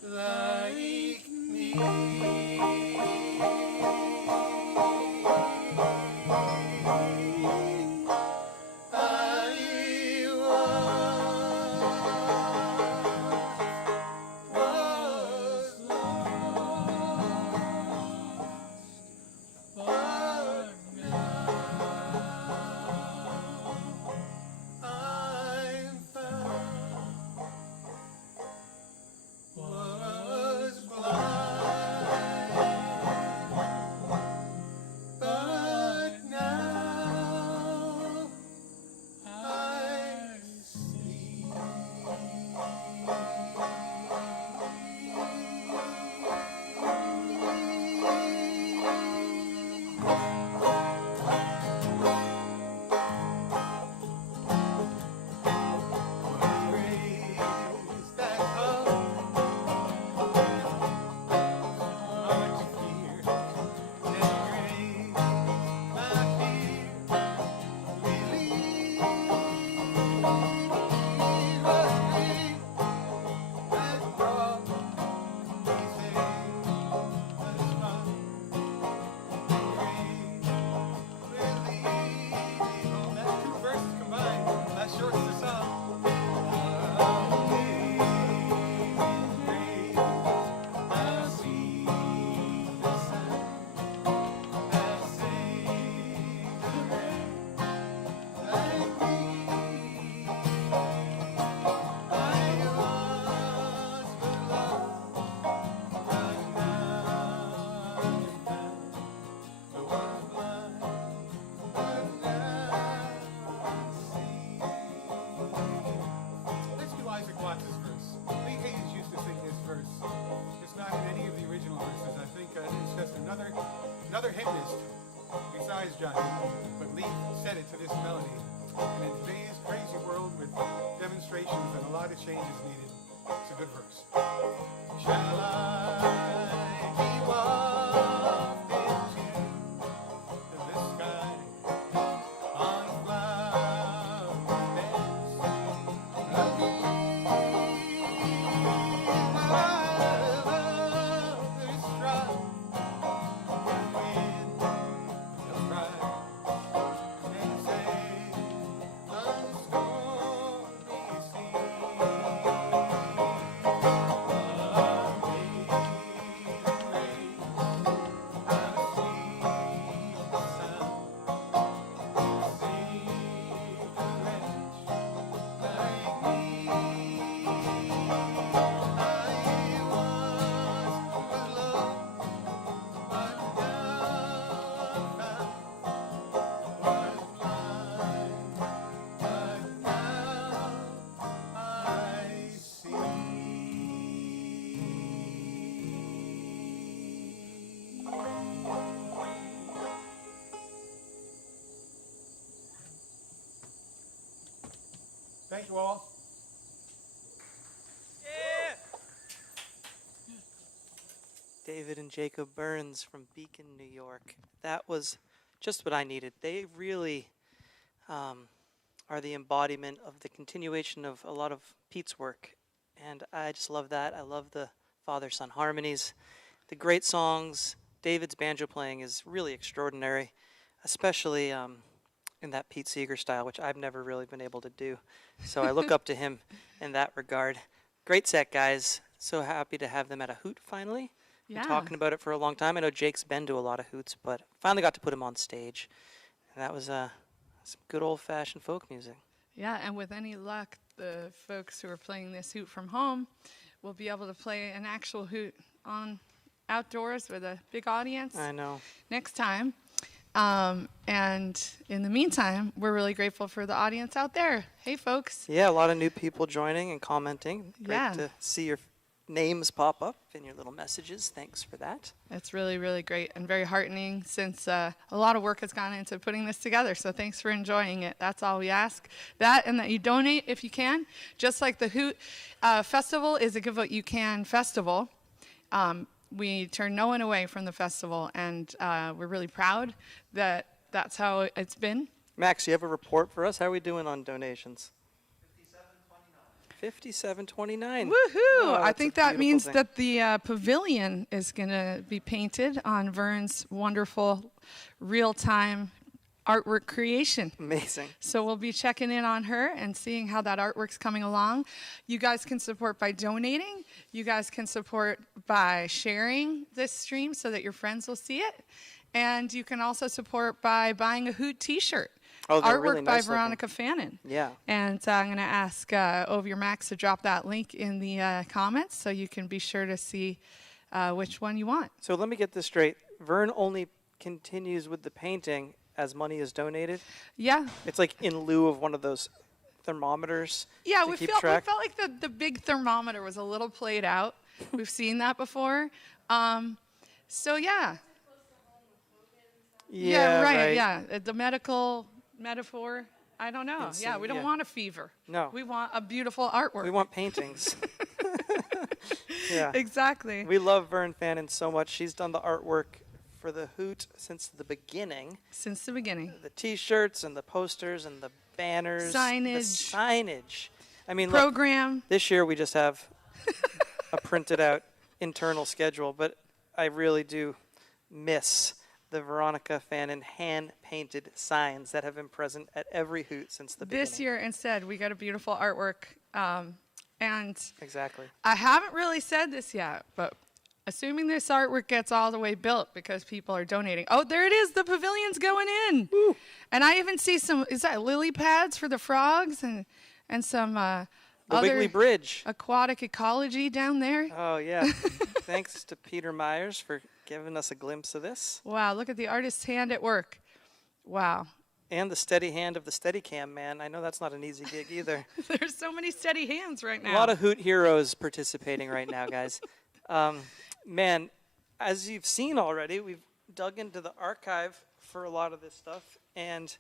like me. Another hymnist besides Johnny, but Lee set it to this melody. And in today's crazy world with demonstrations and a lot of changes needed, it's a good verse. Shall I be wafted to the sky on flower beds of others stride. Thank you all. David and Jacob Burns from Beacon, New York. That was just what I needed. They really are are the embodiment of the continuation of a lot of Pete's work. And I just love that. I love the father-son harmonies, the great songs. David's banjo playing is really extraordinary, especially in that Pete Seeger style, which I've never really been able to do. So I look up to him in that regard. Great set, guys. So happy to have them at a Hoot finally. Yeah. Been talking about it for a long time. I know Jake's been to a lot of Hoots, but finally got to put him on stage. And that was some good old-fashioned folk music. Yeah, and with any luck, the folks who are playing this Hoot from home will be able to play an actual Hoot on outdoors with a big audience. I know. Next time. And in the meantime, we're really grateful for the audience out there. Hey, folks. Yeah, a lot of new people joining and commenting. Great Yeah. to see your names pop up in your little messages. Thanks for that. It's really, really great and very heartening since a lot of work has gone into putting this together. So thanks for enjoying it. That's all we ask. That and that you donate if you can. Just like the Hoot Festival is a Give What You Can festival. We turn no one away from the festival, and we're really proud that that's how it's been. Max, you have a report for us? How are we doing on donations? 5729. Woohoo! Oh, I that's think a that beautiful means thing. that the pavilion is going to be painted on Vern's wonderful real-time artwork creation. Amazing. So we'll be checking in on her and seeing how that artwork's coming along. You guys can support by donating. You guys can support by sharing this stream so that your friends will see it. And you can also support by buying a Hoot t-shirt. Oh, they're Artwork really by nice Veronica Fannin. Yeah. And I'm going to ask Over Your Max to drop that link in the comments so you can be sure to see which one you want. So let me get this straight. Vern only continues with the painting as money is donated? Yeah. It's like in lieu of one of those thermometers Yeah, to we keep felt track? like the big thermometer was a little played out. We've seen that before. So, yeah. Yeah, right. Yeah, the medical metaphor. I don't know. It's, Yeah, we don't yeah. want a fever. No. We want a beautiful artwork. We want paintings. Yeah. Exactly. We love Vern Fannin so much. She's done the artwork for the Hoot since the beginning. Since the beginning. The T-shirts and the posters and the banners. Signage. The signage. I mean, Program. Look, this year we just have a printed out internal schedule, but I really do miss the Veronica Fannin hand-painted signs that have been present at every Hoot since the beginning. This year, instead, we got a beautiful artwork. And Exactly. I haven't really said this yet, but assuming this artwork gets all the way built because people are donating. Oh, there it is. The pavilion's going in. Woo. And I even see some, is that lily pads for the frogs and some The other Wiggly Bridge. aquatic ecology down there? Oh, yeah. Thanks to Peter Myers for giving us a glimpse of this. Wow, look at the artist's hand at work. Wow. And the steady hand of the Steadicam man. I know that's not an easy gig either. There's so many steady hands right now. A lot of Hoot heroes participating right now, guys. Man, as you've seen already, we've dug into the archive for a lot of this stuff, and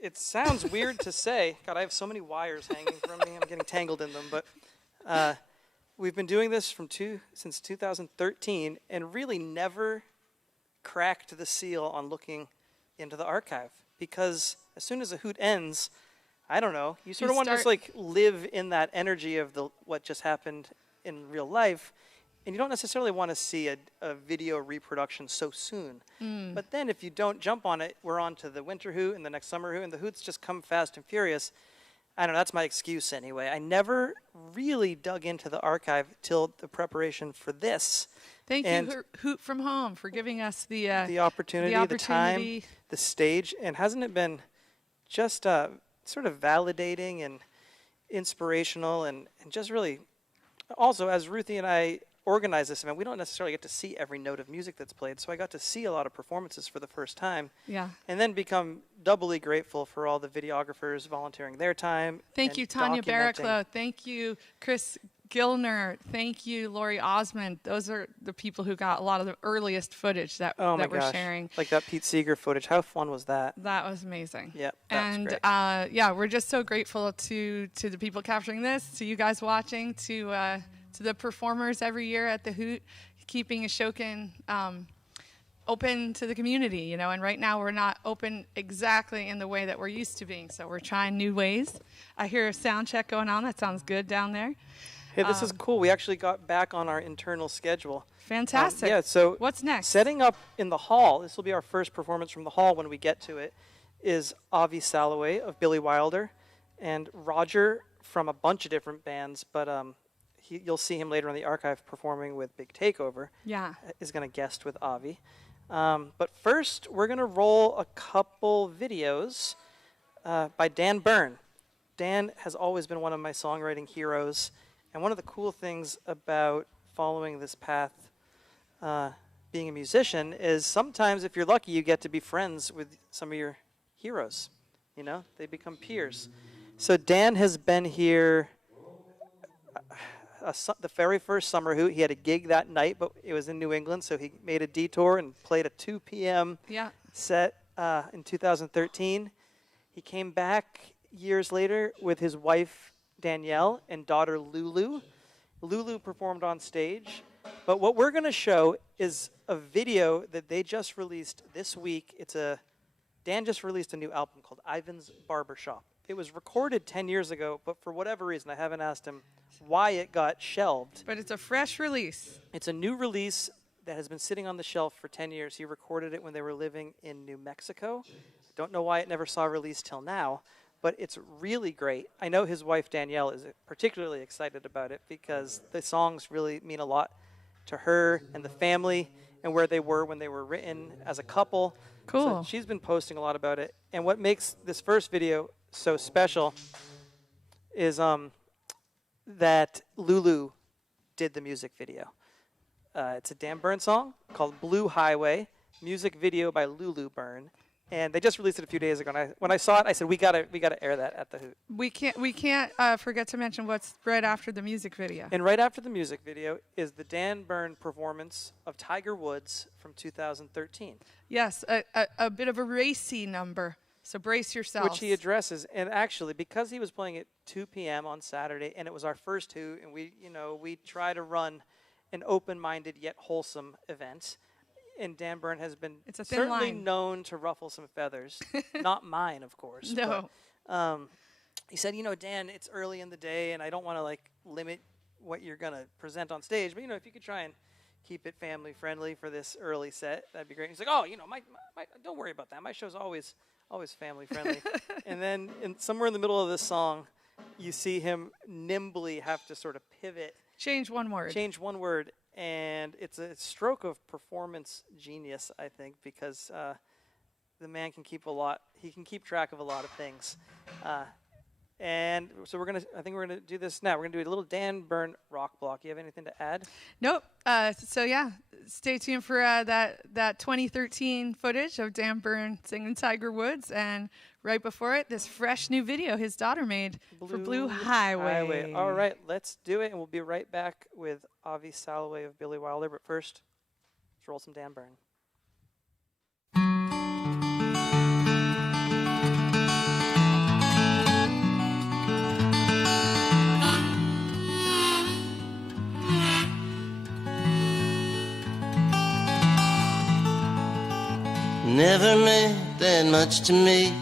it sounds weird to say. God, I have so many wires hanging from me. I'm getting tangled in them, but we've been doing this since 2013, and really never cracked the seal on looking into the archive, because as soon as a Hoot ends, I don't know, you sort of want to just like live in that energy of what just happened in real life. And you don't necessarily want to see a video reproduction so soon. But then if you don't jump on it, we're on to the winter Hoot and the next summer Hoot, and the Hoots just come fast and furious. I don't know, that's my excuse anyway. I never really dug into the archive till the preparation for this. Thank you, Hoot from Home, for giving us the opportunity, the time, the stage. And hasn't it been just sort of validating and inspirational and just really... Also, as Ruthie and I organize this event, we don't necessarily get to see every note of music that's played, so I got to see a lot of performances for the first time. Yeah. And then become doubly grateful for all the videographers volunteering their time. Thank you, Tanya Barraclough. Thank you, Chris Gilner. Thank you, Lori Osmond. Those are the people who got a lot of the earliest footage that we're sharing. Like that Pete Seeger footage. How fun was that? That was amazing. Yep, and was great. Yeah, we're just so grateful to the people capturing this, to you guys watching, to the performers every year at the Hoot, keeping Ashokan open to the community, you know, and right now we're not open exactly in the way that we're used to being. So we're trying new ways. I hear a sound check going on. That sounds good down there. Hey, this is cool. We actually got back on our internal schedule. Fantastic. Yeah, so what's next? Setting up in the hall, this will be our first performance from the hall when we get to it, is Avi Salloway of Billy Wilder and Roger from a bunch of different bands, but you'll see him later on the archive performing with Big Takeover. Yeah. Is going to guest with Avi. But first, we're going to roll a couple videos by Dan Bern. Dan has always been one of my songwriting heroes, and one of the cool things about following this path, being a musician, is sometimes, if you're lucky, you get to be friends with some of your heroes. You know, they become peers. So Dan has been here the very first summer Hoot. He had a gig that night, but it was in New England, so he made a detour and played a 2 p.m. set in 2013. He came back years later with his wife, Danielle, and daughter, Lulu. Lulu performed on stage. But what we're going to show is a video that they just released this week. Dan just released a new album called Ivan's Barbershop. It was recorded 10 years ago, but for whatever reason, I haven't asked him why it got shelved. But it's a fresh release. It's a new release that has been sitting on the shelf for 10 years. He recorded it when they were living in New Mexico. Don't know why it never saw release till now, but it's really great. I know his wife, Danielle, is particularly excited about it because the songs really mean a lot to her and the family and where they were when they were written as a couple. Cool. So she's been posting a lot about it. And what makes this first video so special is that Lulu did the music video. It's a Dan Bern song called Blue Highway, music video by Lulu Bern. And they just released it a few days ago. And when I saw it, I said, we gotta air that at the Hoot. We can't forget to mention what's right after the music video. And right after the music video is the Dan Bern performance of Tiger Woods from 2013. Yes, a bit of a racy number. So brace yourselves. Which he addresses. And actually, because he was playing at 2 p.m. on Saturday, and it was our first Hoot, and we try to run an open-minded yet wholesome event. And Dan Bern has been certainly known to ruffle some feathers. Not mine, of course. No. But, he said, Dan, it's early in the day, and I don't want to limit what you're going to present on stage. But, if you could try and keep it family-friendly for this early set, that'd be great. He's like, my don't worry about that. My show's always family-friendly. And then somewhere in the middle of this song, you see him nimbly have to sort of pivot. Change one word. And it's a stroke of performance genius, I think, because the man can keep track of a lot of things. And so I think we're gonna do this now. We're gonna do a little Dan Bern rock block. You have anything to add? Nope. So yeah, stay tuned for that 2013 footage of Dan Bern singing Tiger Woods, and right before it, this fresh new video his daughter made for Blue Highway. All right, let's do it, and we'll be right back with Avi Salloway of Billy Wilder. But first, let's roll some Dan Bern. Never meant that much to me.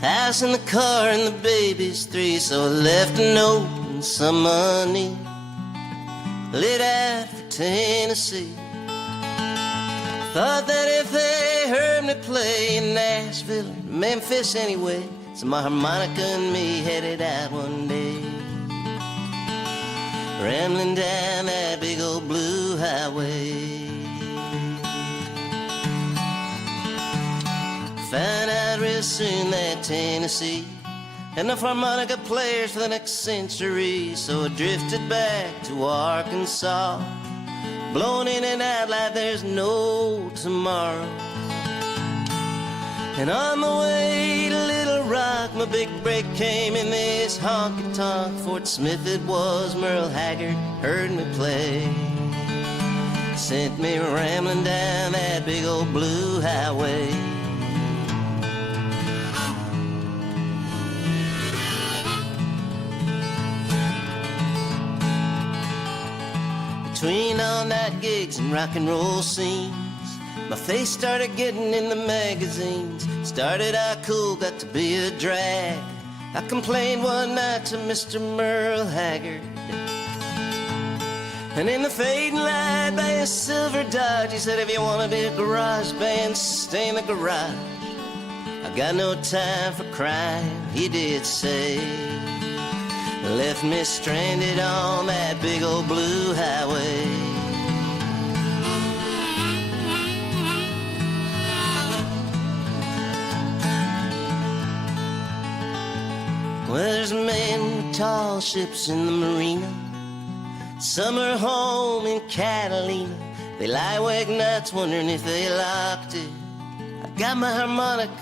House and the car and the babies 3, so I left a note and some money. Lit out for Tennessee. Thought that if they heard me play in Nashville or Memphis anyway, so my harmonica and me headed out one day, rambling down that big old blue highway. Found out real soon that Tennessee had enough harmonica players for the next century, so I drifted back to Arkansas, blowing in and out like there's no tomorrow. And on the way to Little Rock, my big break came in this honky-tonk. Fort Smith it was, Merle Haggard heard me play, sent me rambling down that big old blue highway. Between all-night gigs and rock and roll scenes, My face started getting in the magazines. Started out cool, got to be a drag. I complained one night to Mr. Merle Haggard. And in the fading light by a silver Dodge, he said, if you want to be a garage band, stay in the garage. I got no time for crying, he did say. Left me stranded on that big old blue highway. Well, there's men with tall ships in the marina. Some are home in Catalina. They lie awake nights wondering if they locked it. I got my harmonica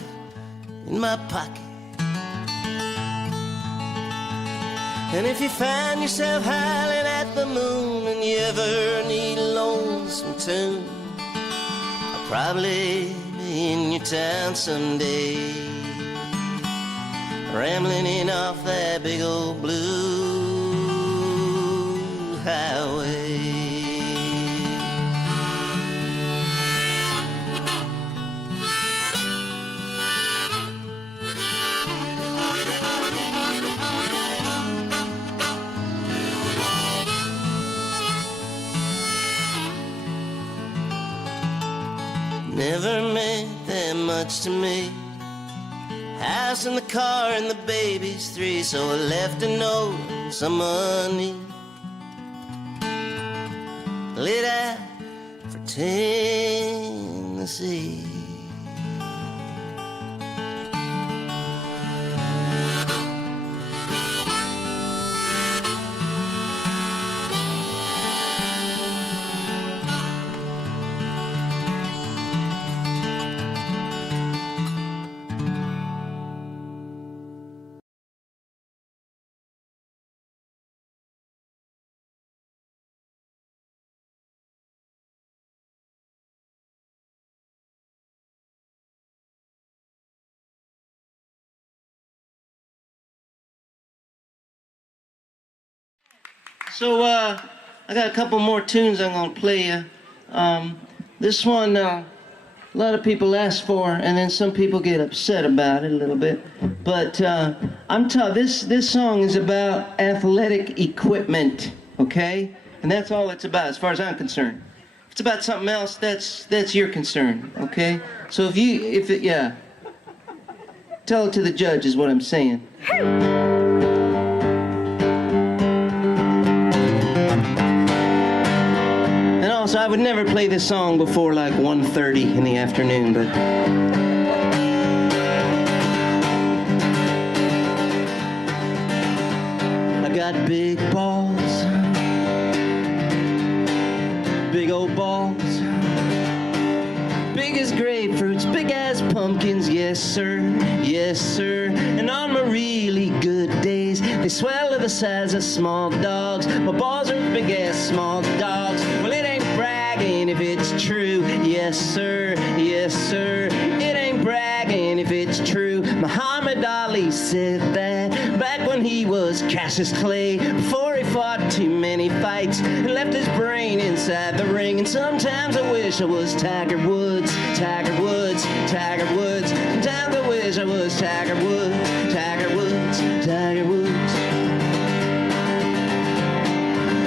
in my pocket. And if you find yourself howling at the moon and you ever need a lonesome tune, I'll probably be in your town someday, rambling in off that big old blue highway. Never meant that much to me. House and the car and the babies, 3, so I left a note and some money. Lit out for Tennessee. So I got a couple more tunes I'm gonna play you. This one a lot of people ask for, and then some people get upset about it a little bit. But this song is about athletic equipment, okay? And that's all it's about, as far as I'm concerned. If it's about something else, that's your concern, okay? So yeah, tell it to the judge is what I'm saying. So I would never play this song before like 1:30 in the afternoon, but I got big balls, big old balls, big as grapefruits, big as pumpkins, yes sir, and on my really good days, they swell to the size of small dogs. My balls are big as small dogs. Well, it ain't bragging if it's true, yes sir, it ain't bragging if it's true. Muhammad Ali said that back when he was Cassius Clay, before he fought too many fights and left his brain inside the ring. And sometimes I wish I was Tiger Woods. Sometimes I wish I was Tiger Woods.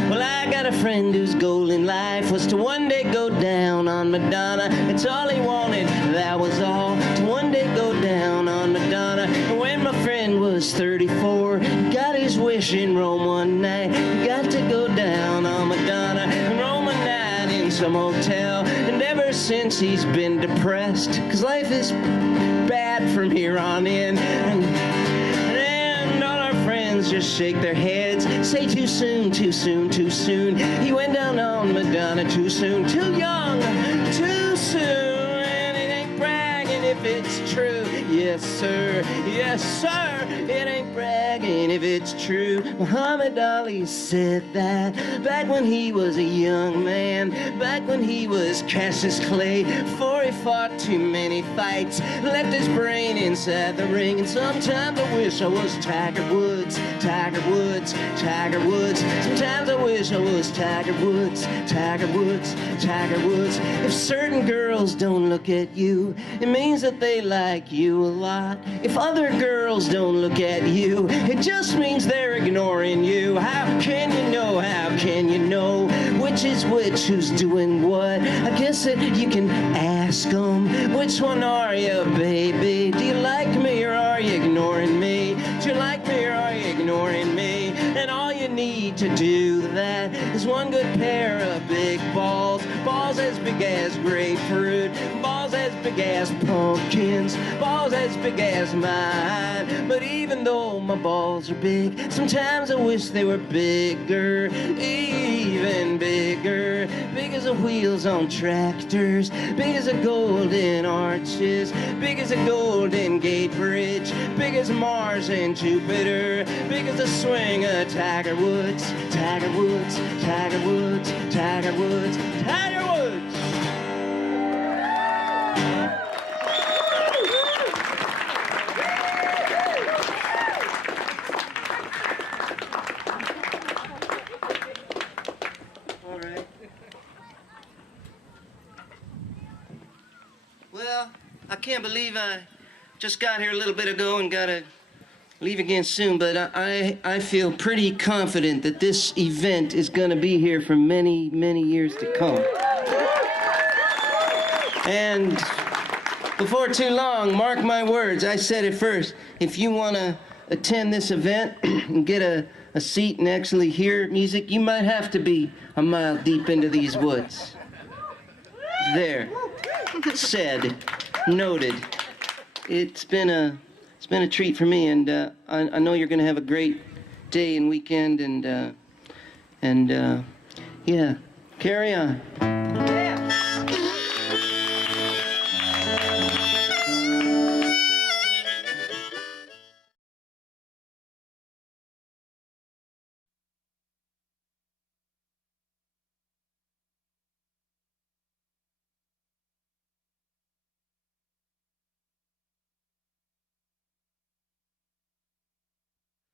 Well, I got a friend whose goal in life was to one day go down on Madonna. It's all he wanted, that was all, to one day go down on Madonna. And when my friend was 34, he got his wish in Rome one night. He got to go down on Madonna and Rome a night in some hotel. And ever since he's been depressed, 'cause life is bad from here on in. And all our friends just shake their heads, say too soon. He went down on Madonna too soon, too young, too soon. And it ain't bragging if it's true, yes sir, yes sir. It ain't bragging if it's true. Muhammad Ali said that back when he was a young man, back when he was Cassius Clay, before he fought too many fights, left his brain inside the ring. And sometimes I wish I was Tiger Woods, Tiger Woods, Tiger Woods. Sometimes I wish I was Tiger Woods, Tiger Woods, Tiger Woods. If certain girls don't look at you, it means that they like you a lot. If other girls don't look at you, it just means they're ignoring you. How can you know, how can you know which is which, who's doing what? I guess that you can ask them, which one are you, baby? Do you like me or are you ignoring me? Do you like me or are you ignoring me? And all you need to do that is one good pair of big balls, balls as big as grapefruit, balls as big as pumpkins, balls as big as mine. But even though my balls are big, sometimes I wish they were bigger, even bigger. Big as the wheels on tractors, big as the golden arches, big as a golden gate bridge, big as Mars and Jupiter, big as the swing of Tiger Woods, Tiger Woods, Tiger Woods, Tiger Woods, Tiger Woods. All right. Well, I can't believe I just got here a little bit ago and gotta leave again soon, but I feel pretty confident that this event is gonna be here for many, many years to come. And before too long, mark my words, I said it first, if you wanna attend this event and get a seat and actually hear music, you might have to be a mile deep into these woods. There. Said. Noted. It's been a treat for me, and I know you're going to have a great day and weekend, and yeah, carry on.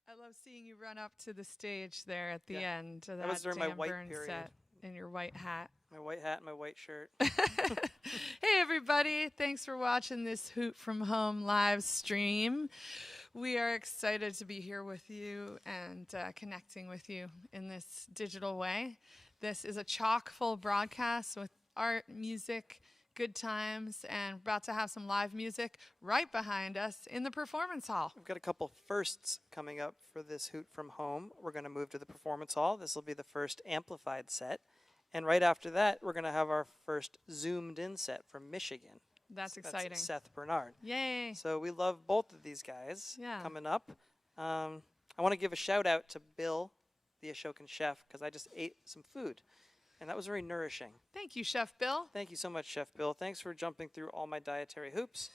I love seeing you run up to the stage there at the Yeah. end of That was during my damn white Bern period. set in your white hat. My white hat and my white shirt. Hey everybody, thanks for watching this Hoot from Home live stream. We are excited to be here with you and connecting with you in this digital way. This is a chock full broadcast with art, music, good times, and about to have some live music right behind us in the performance hall. We've got a couple firsts coming up for this Hoot from Home. We're going to move to the performance hall. This will be the first amplified set. And right after that, we're going to have our first zoomed in set from Michigan. That's exciting. Seth Bernard. Yay. So we love both of these guys coming up. I want to give a shout out to Bill, the Ashokan chef, because I just ate some food. And that was very nourishing. Thank you, Chef Bill. Thank you so much, Chef Bill. Thanks for jumping through all my dietary hoops.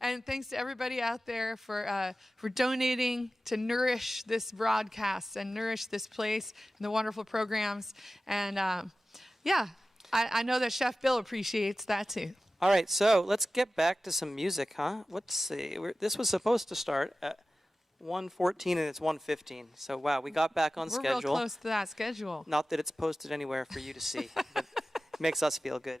And thanks to everybody out there for donating to nourish this broadcast and nourish this place and the wonderful programs. And I know that Chef Bill appreciates that too. All right, so let's get back to some music, huh? Let's see. This was supposed to start at 1:14 and it's 1:15. So wow, we got back on schedule. We're real close to that schedule. Not that it's posted anywhere for you to see, but it makes us feel good.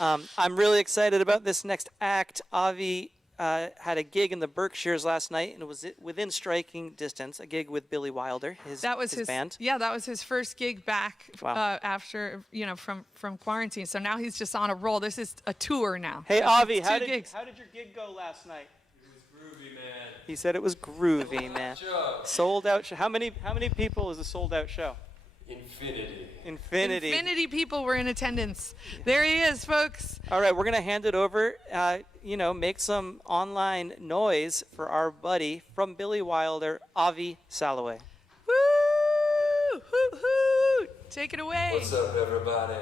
I'm really excited about this next act. Avi had a gig in the Berkshires last night, and it was within striking distance. A gig with Billy Wilder, his band. Yeah, that was his first gig back after from quarantine. So now he's just on a roll. This is a tour now. Hey Avi, how did your gig go last night? Groovy, man. He said it was groovy, man. Sold out show. How many people is a sold out show? Infinity. Infinity people were in attendance. There he is, folks. All right, we're gonna hand it over. Make some online noise for our buddy from Billy Wilder, Avi Salaway. Woo! Hoot hoot! Take it away. What's up, everybody?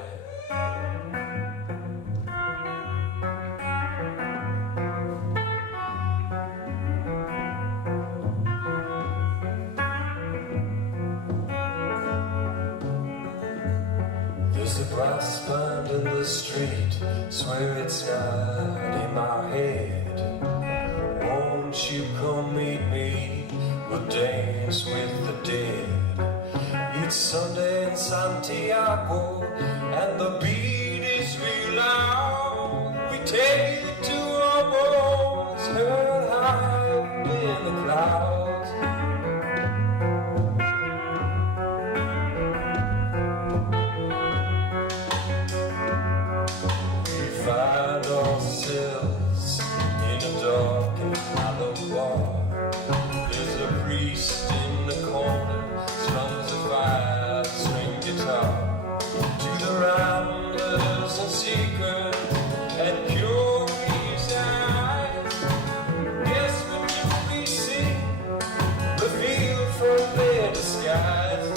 brass band in the street, swear it's not in my head. Won't you come meet me, we'll dance with the dead. It's Sunday in Santiago, and the beat is real loud. We take it to our bones, heard high up in the clouds. Find ourselves in a dark and hollow bar. There's a priest in the corner, strums a 5-string guitar. To the ramblers and seekers and curious eyes, guess what we see, revealed from their disguise.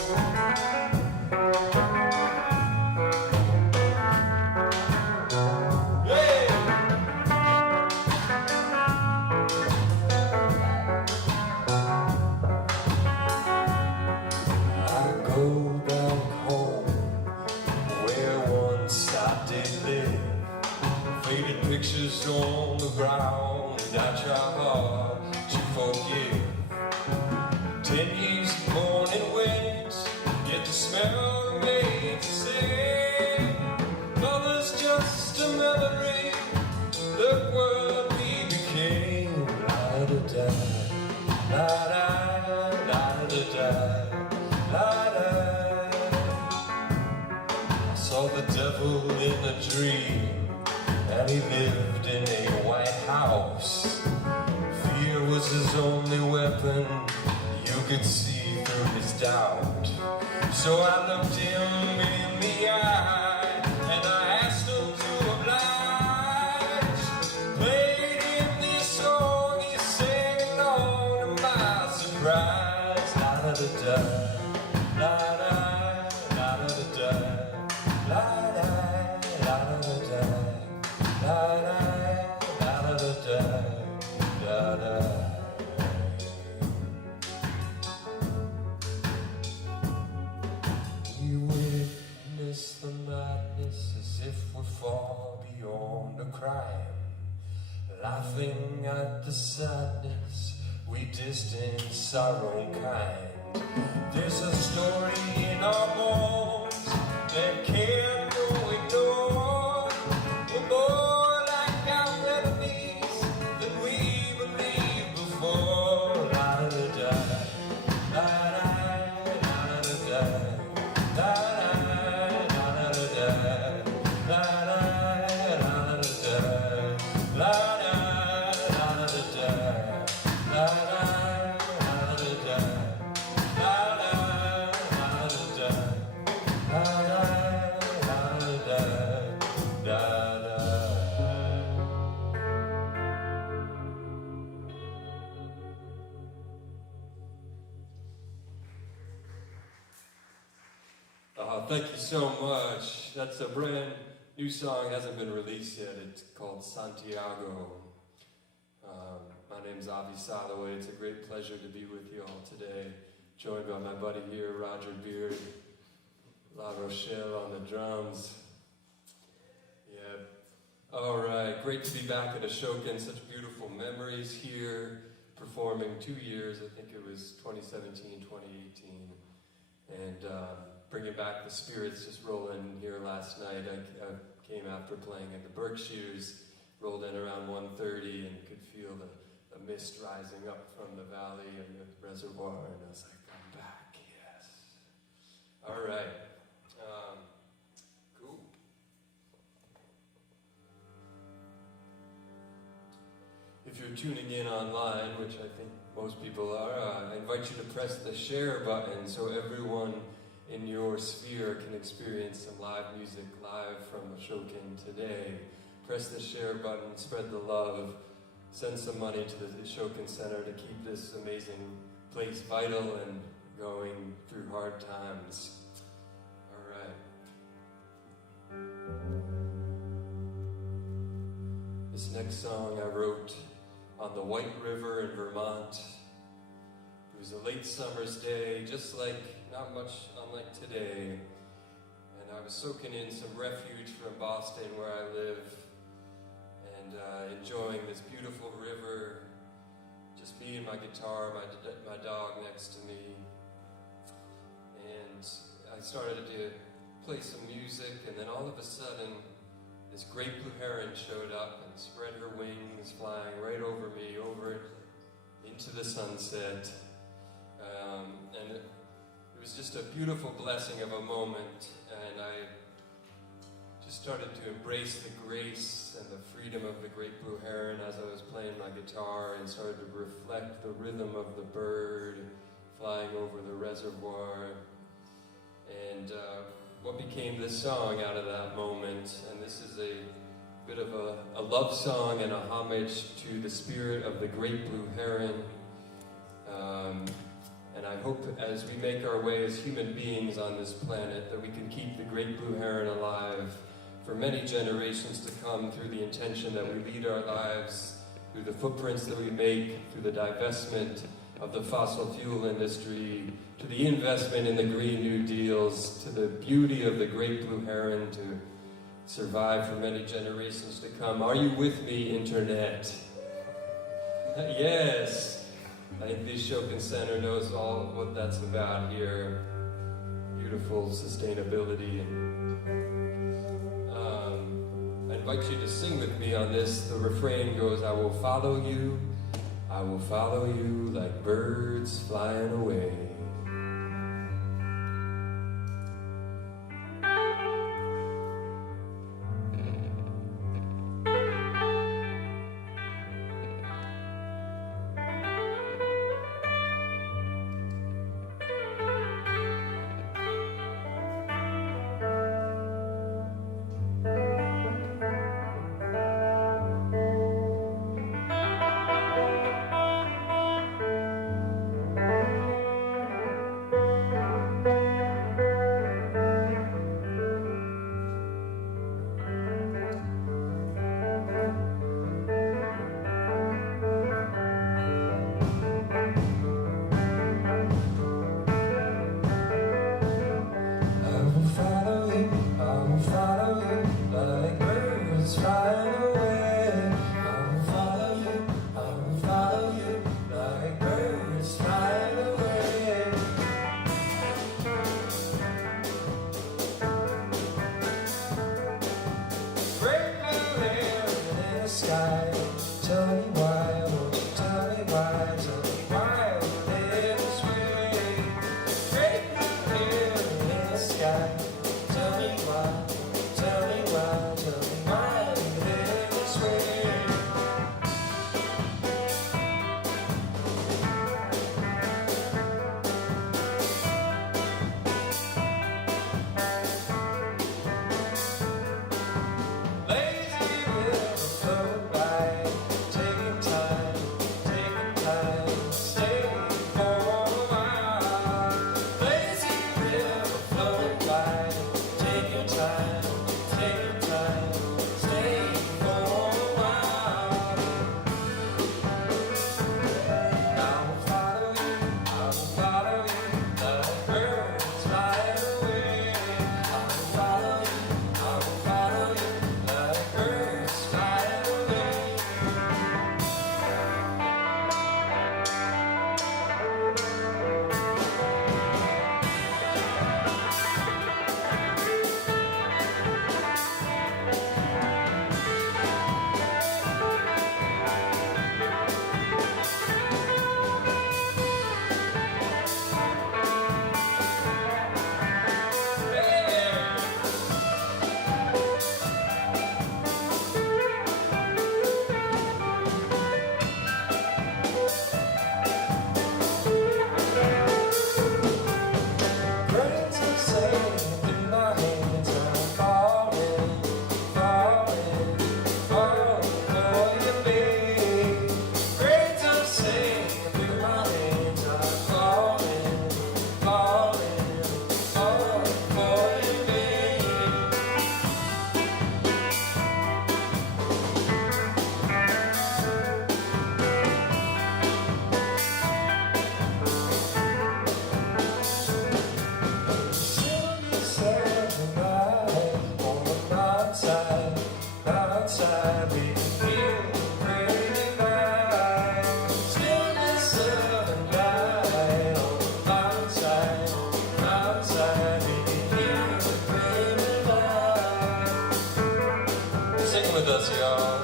Pictures on the ground, I try hard to forgive. 10 years morning winds, yet the smell remains the same. Mother's just a memory, look what we became. La-da-da, la-da, la-da-da, la-da. I saw the devil in a dream, and he lived in a white house. Fear was his only weapon, you could see through his doubt. So I looked him in the eye, and I asked him to oblige. Played him this song, he sang along to my surprise. La-da-da-da, la-da, la-da-da-da, la-da, la-da-da-da. We witness the madness as if we're far beyond the crime, laughing at the sadness, we distance our own kind. There's a story in our bones that can't go ignored. We're more like our enemies than we believed before. La-da-da, la-da, la-da-da, la-da, la-da-da, la-da, la-da-da, la-da, la-da-da, la-da, la-da-da, Thank you so much. That's a brand new song, hasn't been released yet. It's called Santiago. My name's Aoife O'Donovan. It's a great pleasure to be with you all today. Joined by my buddy here, Roger Beard, La Rochelle on the drums. Yeah. All right, great to be back at Ashoka. Such beautiful memories here. Performing 2 years, I think it was 2017, 2018. And bringing back the spirits, just rolling here last night. I came after playing in the Berkshires, rolled in around 1:30 and could feel the mist rising up from the valley and the reservoir, and I was like, I'm back, yes. All right. Cool. If you're tuning in online, which I think most people are, I invite you to press the share button so everyone in your sphere can experience some live music live from Ashoka today. Press the share button, spread the love, send some money to the Ashoka Center to keep this amazing place vital and going through hard times. All right. This next song I wrote on the White River in Vermont. It was a late summer's day, just like not much unlike today, and I I was soaking in some refuge from Boston where I live and enjoying this beautiful river, just me and my guitar, my dog next to me. And I started to play some music, and then all of a sudden this great blue heron showed up and spread her wings, flying right over me, over into the sunset. And it was just a beautiful blessing of a moment, and I just started to embrace the grace and the freedom of the great blue heron as I was playing my guitar, and started to reflect the rhythm of the bird flying over the reservoir. And what became this song out of that moment, and this is a bit of a love song and a homage to the spirit of the great blue heron. And I hope as we make our way as human beings on this planet that we can keep the great blue heron alive for many generations to come, through the intention that we lead our lives, through the footprints that we make, through the divestment of the fossil fuel industry, to the investment in the Green New Deals, to the beauty of the great blue heron to survive for many generations to come. Are you with me, Internet? Yes. I think the Ashokan Center knows all what that's about here. Beautiful sustainability. I invite you to sing with me on this. The refrain goes, I will follow you like birds flying away. outside, we can feel the pretty vibe. Stillness of the night on the bottom side. Outside, we can hear the pretty vibe. Sing with us, y'all.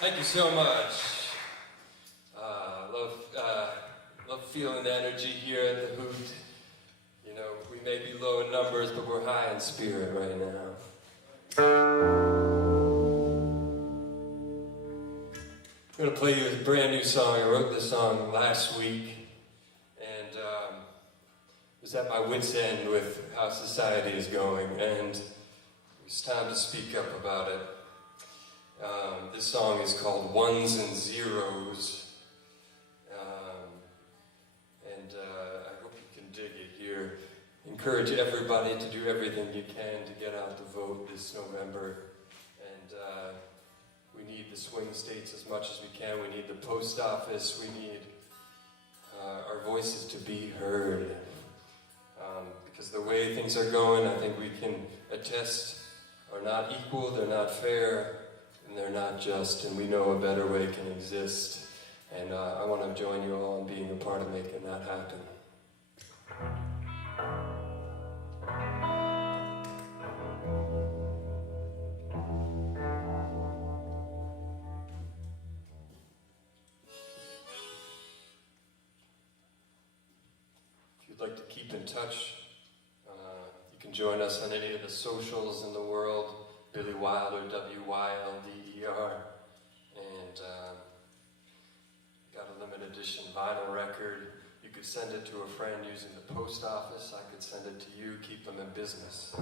Thank you so much. Love feeling the energy here at the Hoot. You know, we may be low in numbers, but we're high in spirit right now. I'm going to play you a brand new song. I wrote this song last week, and was at my wit's end with how society is going, and it's time to speak up about it. This song is called Ones and Zeros, and I hope you can dig it here. Encourage everybody to do everything you can to get out to vote this November, and we need the swing states as much as we can. We need the post office. We need our voices to be heard, because the way things are going, I think we can attest, are not equal, they're not fair, and they're not just, and we know a better way can exist. And I want to join you all in being a part of making that happen. If you'd like to keep in touch, you can join us on any of the socials in the world. Billy Wilder, W-Y-L-D-E-R, and got a limited edition vinyl record. You could send it to a friend using the post office. I could send it to you, keep them in business.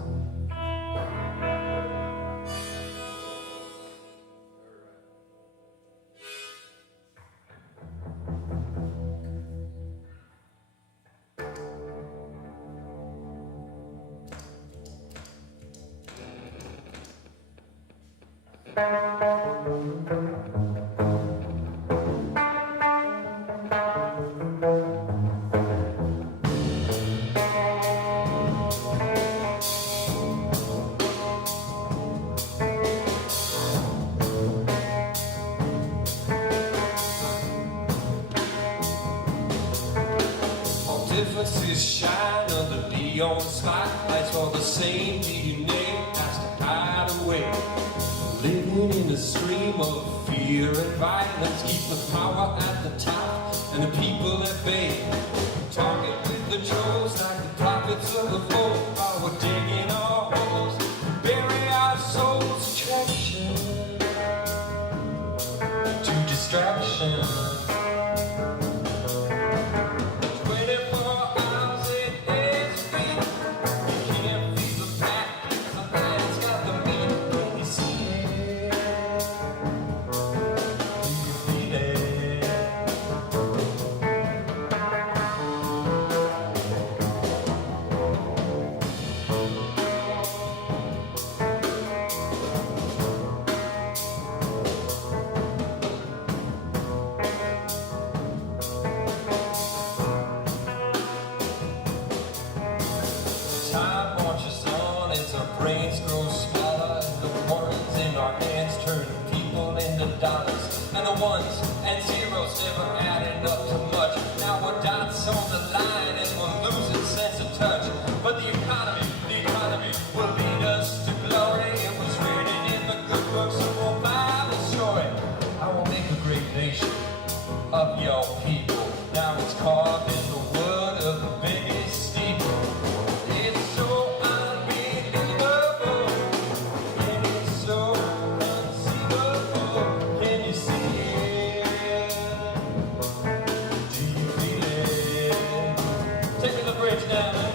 Differences shine under neon spotlights, for the same DNA has to hide away. Living in a stream of fear and violence, keep the power at the top and the people at bay. Target with the trolls like the prophets of the fold, while we're digging our holes, bury our souls. Attraction to distraction. our hands turn people into dollars, and the ones and zeros never added up to much. Now we're dots on the line and we're losing sense of touch. But the economy will lead us to glory. It was written in the good books, so we'll buy the story. I will make a great nation of your people. Now it's carved in the wood of the biggest steeple. It's so unbelievable, and it's so unseeable. Can you see it? Do you feel it? Take me to the bridge now, man.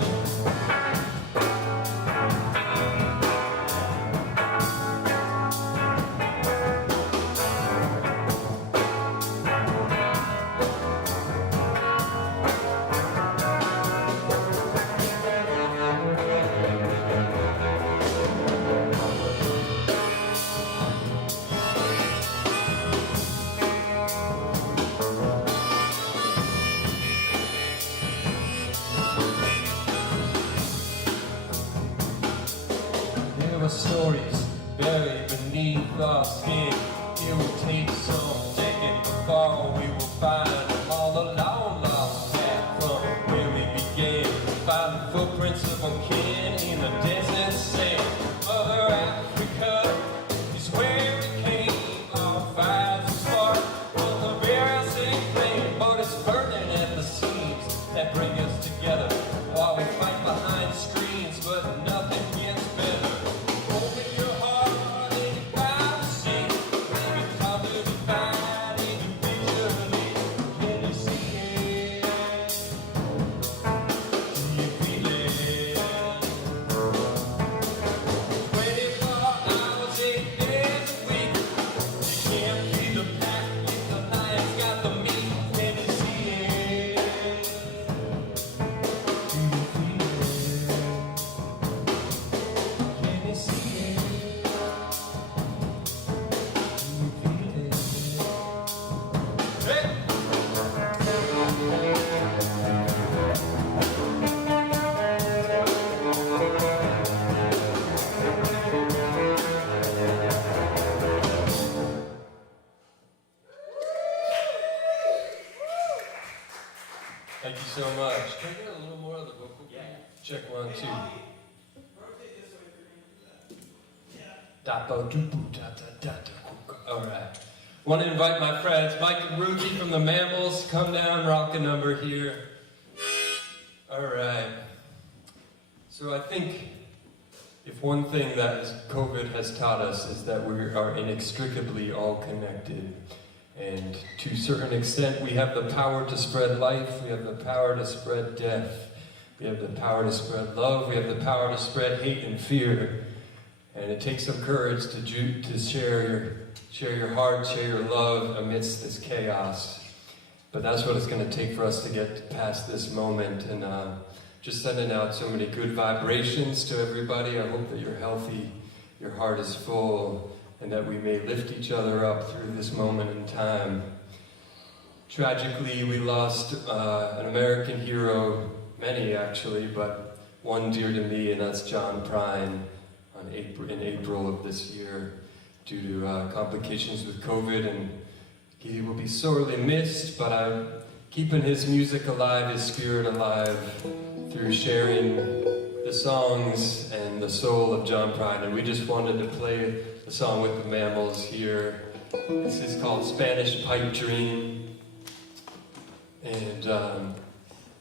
There were stories buried beneath our skin. It will take some digging before we will find them all along lost path from where we began. Find the footprints of our kin in the desert sand. Mother Africa is where it came. Our fires spark from the very same flame, but it's burning at the seams that bring us together while we fight behind screens, but nothing gets better. Open your heart and find the sea. Maybe come to divide individually. Can you see it? Do you feel it? 24 hours, 8 days a week. You can't be the pack if the lion's got the meat. Can you see it? Do you feel it? Can you see it? Do you feel it? Hey! Thank you so much. Can I get a little more of the vocal? Yeah. Check 1, 2. All right. Want to invite my friends, Mike and Ruthie from the Mammals. Come down, rock a number here. All right. So I think if one thing that COVID has taught us is that we are inextricably all connected. And to a certain extent, we have the power to spread life, we have the power to spread death, we have the power to spread love, we have the power to spread hate and fear. And it takes some courage to share your heart, share your love amidst this chaos. But that's what it's going to take for us to get past this moment. And just sending out so many good vibrations to everybody. I hope that you're healthy, your heart is full, and that we may lift each other up through this moment in time. Tragically, we lost an American hero, many actually, but one dear to me, and that's John Prine in April of this year due to complications with COVID, and he will be sorely missed, but I'm keeping his music alive, his spirit alive, through sharing the songs and the soul of John Prine. And we just wanted to play the song with the Mammals here. This is called Spanish Pipe Dream. And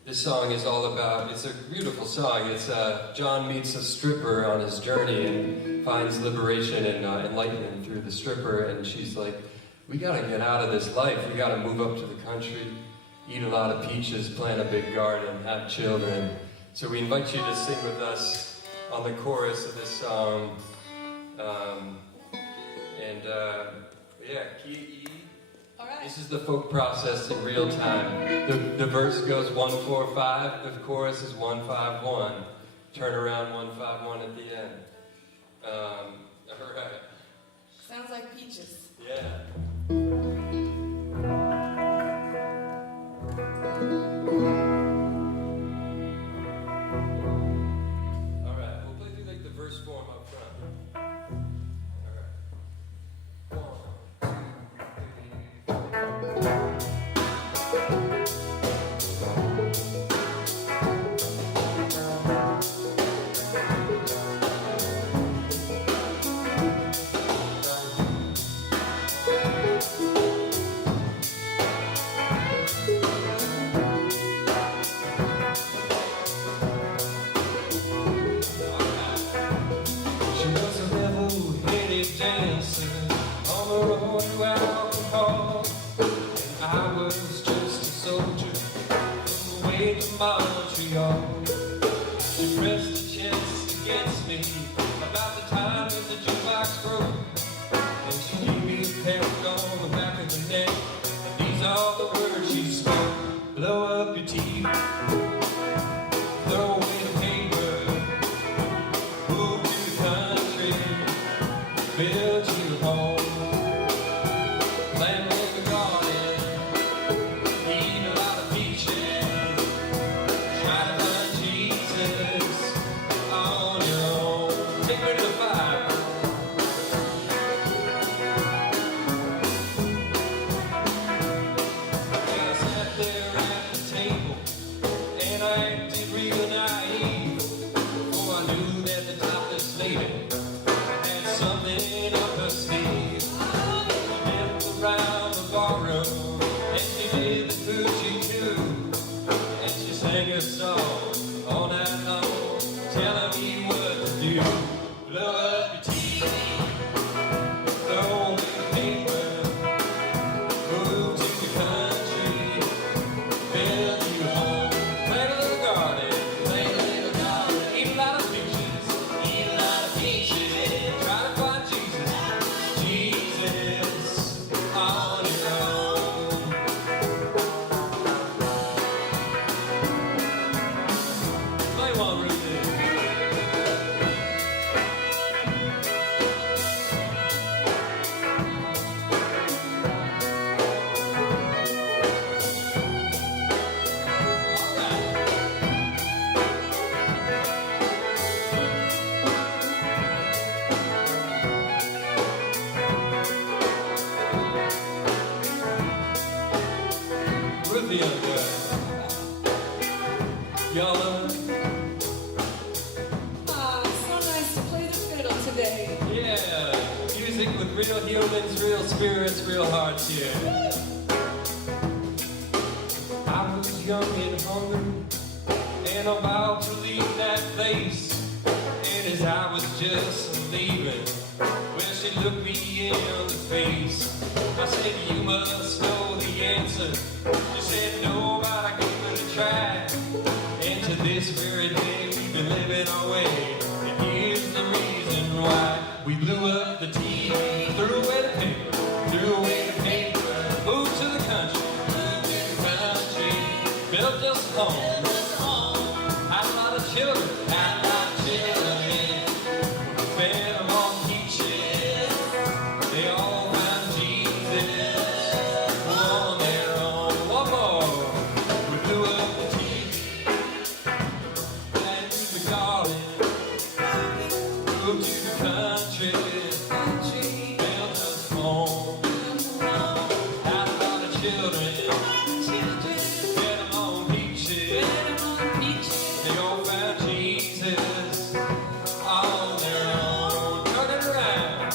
this song is all about, it's a beautiful song. It's John meets a stripper on his journey and finds liberation and enlightenment through the stripper. And she's like, we gotta get out of this life. We gotta move up to the country, eat a lot of peaches, plant a big garden, have children. So we invite you to sing with us on the chorus of this song. Yeah, key E. All right. This is the folk process in real time. The verse goes 1-4-5. The chorus is 1-5-1. Turn around 1-5-1 at the end. All right. Sounds like peaches. Yeah. All right. We'll play through like the verse form up front. All right. dancer on the road to alcohol. And I was just a soldier on the way to Montreal. She pressed her chest against me about the time that the jukebox broke. And she gave me a peck on the back of the neck. And these are the words she spoke. Blow up your teeth, throw away the paper, move to the country, build you a home, plant a garden, eat a lot of peaches, try to find Jesus on your own. Take me to the fire. I sat there at the table and I acted real naive, for I knew that the topless lady had something up her sleeve. She lived around the barroom and she did the hoochie too, and she sang a song all night long, telling me what to do. Blow up your TV, throw away the paper, move to the country, build you a home, plant a little garden, eat a lot of peaches, try to find Jesus on your own. Play one, Ruthie. Ruthie Ungar. Y'all know? So nice to play the fiddle today. Yeah, music with real humans, real spirits, real hearts here. I was young and hungry, and about to leave that place. And as I was just leaving, well, she looked me in the face. I said, you must know the answer. She said, no, but I gave it a try. And to this very day, we've been living our way. And here's the reason why. We blew up the TV, threw away the paper, moved to the country, built us a home, had a lot of children, fed them on peaches, they all found Jesus on their own. One more. We blew up the TV, planted the garden, moved to the country, built us a home, had a lot of children, fed them on peaches, they all found Jesus on their own. Turn it around.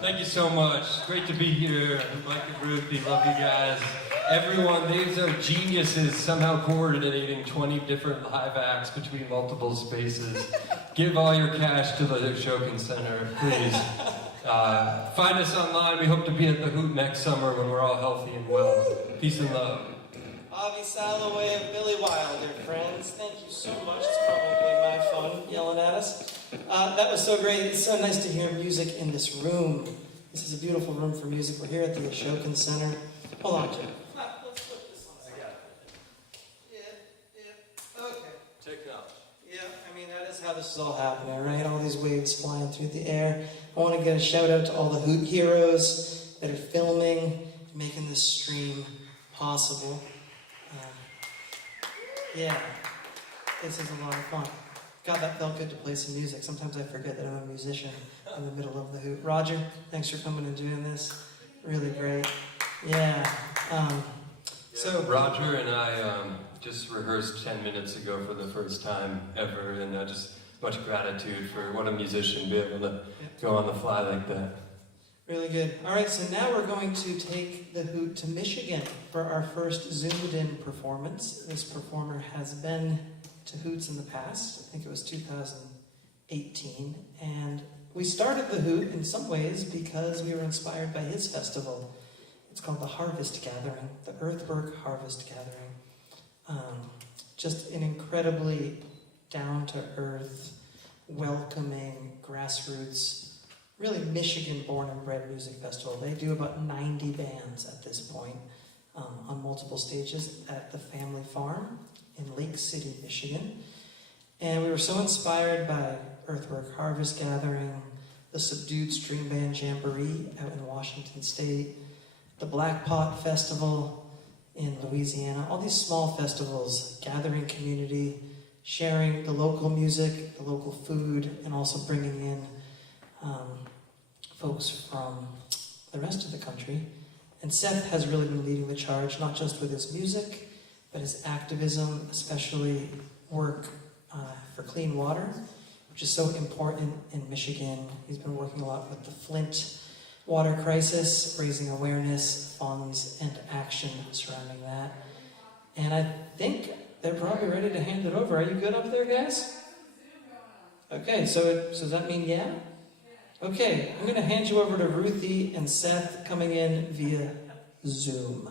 Thank you so much. Great to be here. Mike and Ruthie, love you guys. Everyone, these are geniuses somehow coordinating 20 different live acts between multiple spaces. Give all your cash to the Ashokan Center, please. Find us online. We hope to be at the Hoot next summer when we're all healthy and well. Peace and love. Avi Salaway of Billy Wilder, friends. Thank you so much. It's probably my phone yelling at us. That was so great. It's so nice to hear music in this room. This is a beautiful room for music. We're here at the Ashokan Center. Hold on, Jim. Let's flip this one. I got it. Yeah. Okay. Technology. Yeah, I mean, that is how this is all happening, right? All these waves flying through the air. I want to get a shout out to all the Hoot heroes that are filming, making this stream possible. Yeah, this is a lot of fun. God, that felt good to play some music. Sometimes I forget that I'm a musician in the middle of the Hoot. Roger, thanks for coming and doing this. Really great. Yeah. So Roger and I just rehearsed 10 minutes ago for the first time ever, and just much gratitude for what a musician be able to go on the fly like that. Really good. All right, so now we're going to take the Hoot to Michigan for our first zoomed-in performance. This performer has been to Hoots in the past. I think it was 2018. And we started the Hoot in some ways because we were inspired by his festival. It's called the Harvest Gathering, the Earthwork Harvest Gathering. Just an incredibly down-to-earth, welcoming, grassroots, really Michigan-born and bred music festival. They do about 90 bands at this point on multiple stages at the family farm in Lake City, Michigan. And we were so inspired by Earthwork Harvest Gathering, the Subdued String Band Jamboree out in Washington State, the Black Pot Festival in Louisiana, all these small festivals, gathering community, sharing the local music, the local food, and also bringing in folks from the rest of the country. And Seth has really been leading the charge, not just with his music, but his activism, especially work for clean water, which is so important in Michigan. He's been working a lot with the Flint water crisis, raising awareness, funds, and action surrounding that. And I think they're probably ready to hand it over. Are you good up there, guys? Okay, so does that mean yeah? Okay, I'm going to hand you over to Ruthie and Seth coming in via Zoom.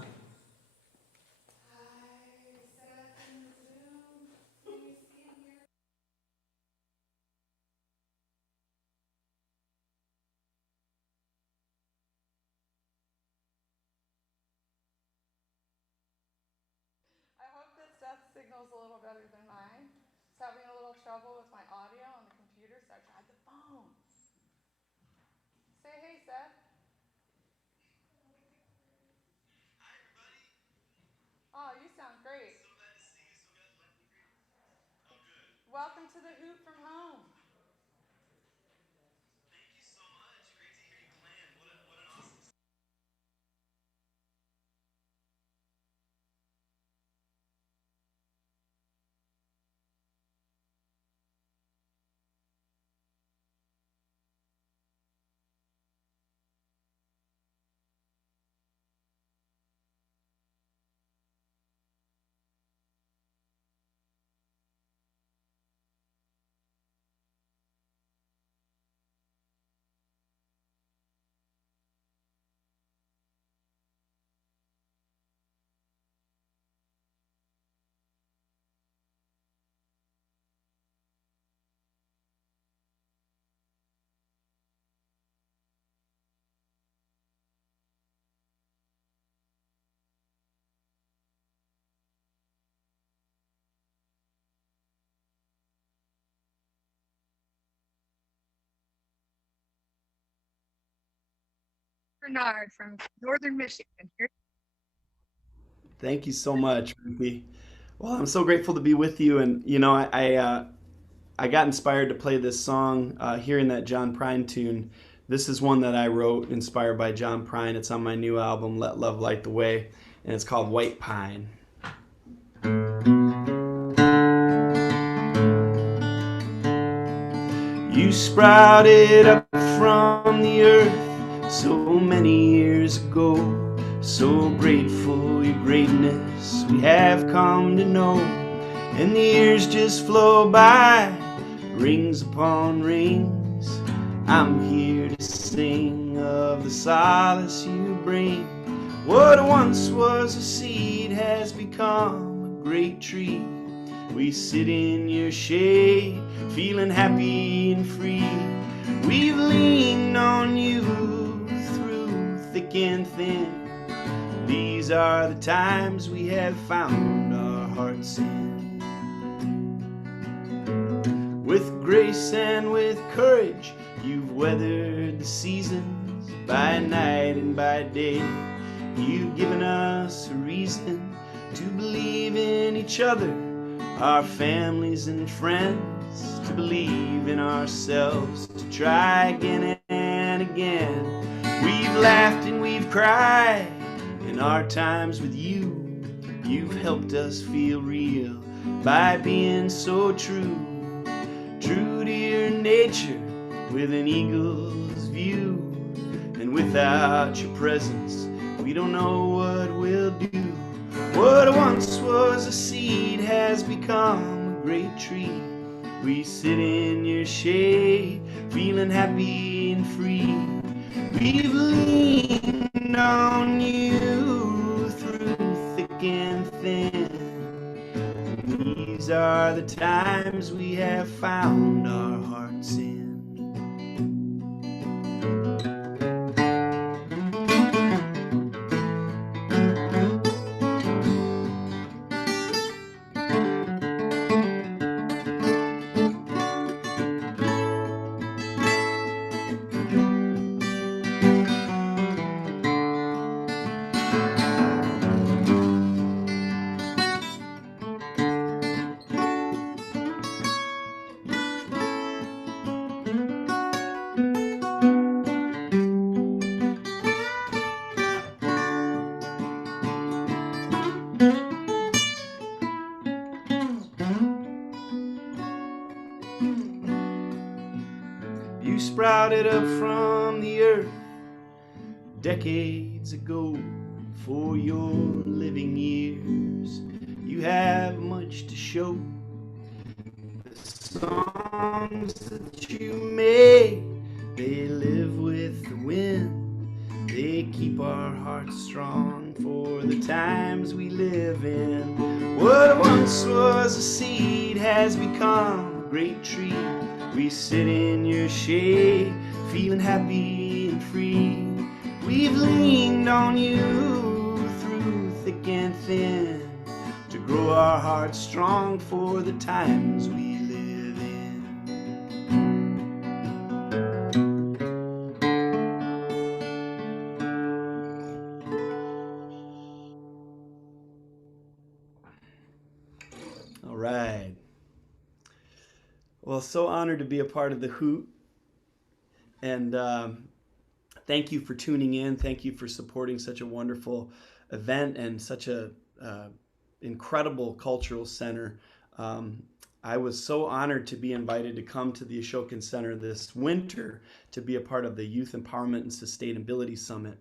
I hope that Seth's signal's a little better than mine. It's having a little trouble with my audio on the computer, so I tried the phone. Say hey, Seth. Hi, everybody. Oh, you sound great. So glad to see you. So glad to let you greet. Oh, good. Welcome to the Hoot from home. Thank you so much. Great to hear you playing. What an awesome. Bernard from northern Michigan. Thank you so much, Ruthie. Well, I'm so grateful to be with you. And, you know, I got inspired to play this song hearing that John Prine tune. This is one that I wrote inspired by John Prine. It's on my new album, Let Love Light the Way, and it's called White Pine. You sprouted up from the earth so many years ago. So grateful your greatness we have come to know. And the years just flow by, rings upon rings. I'm here to sing of the solace you bring. What once was a seed has become a great tree. We sit in your shade, feeling happy and free. We've leaned on you through thick and thin. These are the times we have found our hearts in. With grace and with courage, you've weathered the seasons by night and by day. You've given us a reason to believe in each other, our families and friends, to believe in ourselves, to try again and again. We've laughed and we've cried in our times with you. You've helped us feel real by being so true, true to your nature with an eagle's view. And And without your presence, we don't know what we'll do. What once was a seed has become a great tree. We sit in your shade, feeling happy and free. We've leaned on you through thick and thin. These are the times we have found our hearts in. You sprouted up from the earth decades ago. For your living years, you have much to show. The songs that you made, they live with the wind. They keep our hearts strong for the times we live in. What once was a seed has become a great tree. We sit in your shade, feeling happy and free. We've leaned on you through thick and thin to grow our hearts strong for the times we live in. All right. Well, so honored to be a part of the Hoot. And thank you for tuning in. Thank you for supporting such a wonderful event and such a incredible cultural center. I was so honored to be invited to come to the Ashokan Center this winter to be a part of the Youth Empowerment and Sustainability Summit.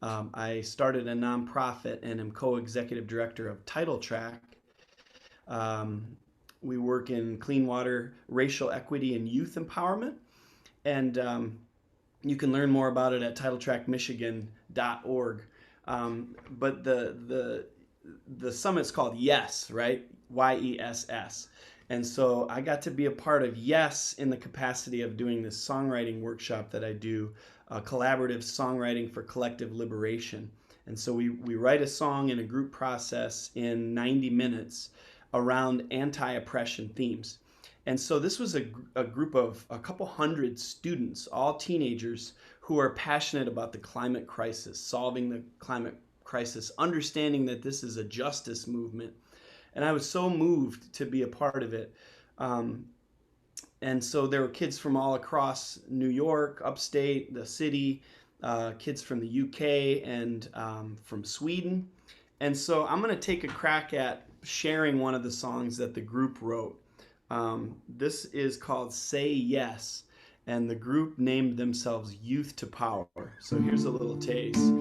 I started a nonprofit and am co-executive director of Title Track. We work in clean water, racial equity, and youth empowerment. And you can learn more about it at titletrackmichigan.org. But the summit's called YES, right? YESS. And so I got to be a part of YES in the capacity of doing this songwriting workshop that I do, collaborative songwriting for collective liberation. And so we write a song in a group process in 90 minutes around anti-oppression themes. And so this was a group of a couple hundred students, all teenagers, who are passionate about the climate crisis, solving the climate crisis, understanding that this is a justice movement. And I was so moved to be a part of it. And so there were kids from all across New York, upstate, the city, kids from the UK and from Sweden. And so I'm going to take a crack at sharing one of the songs that the group wrote. This is called Say Yes, and the group named themselves Youth to Power. So here's a little taste.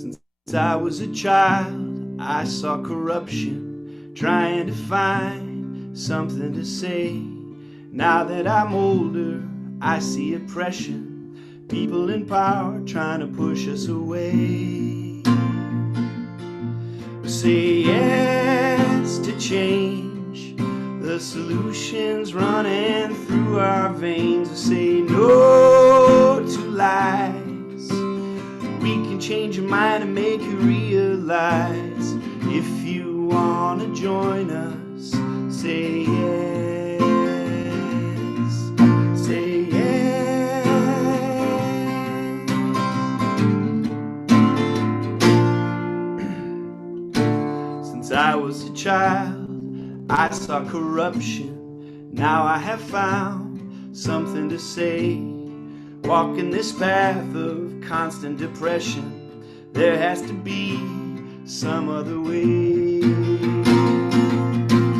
Since I was a child, I saw corruption, trying to find something to say. Now that I'm older, I see oppression, people in power trying to push us away. Say yes to change, the solutions running through our veins. Say no to lies, we can change your mind and make you realize. If you want to join us, say yes, say yes. Since I was a child, I saw corruption. Now I have found something to say. Walking this path of constant depression, there has to be some other way.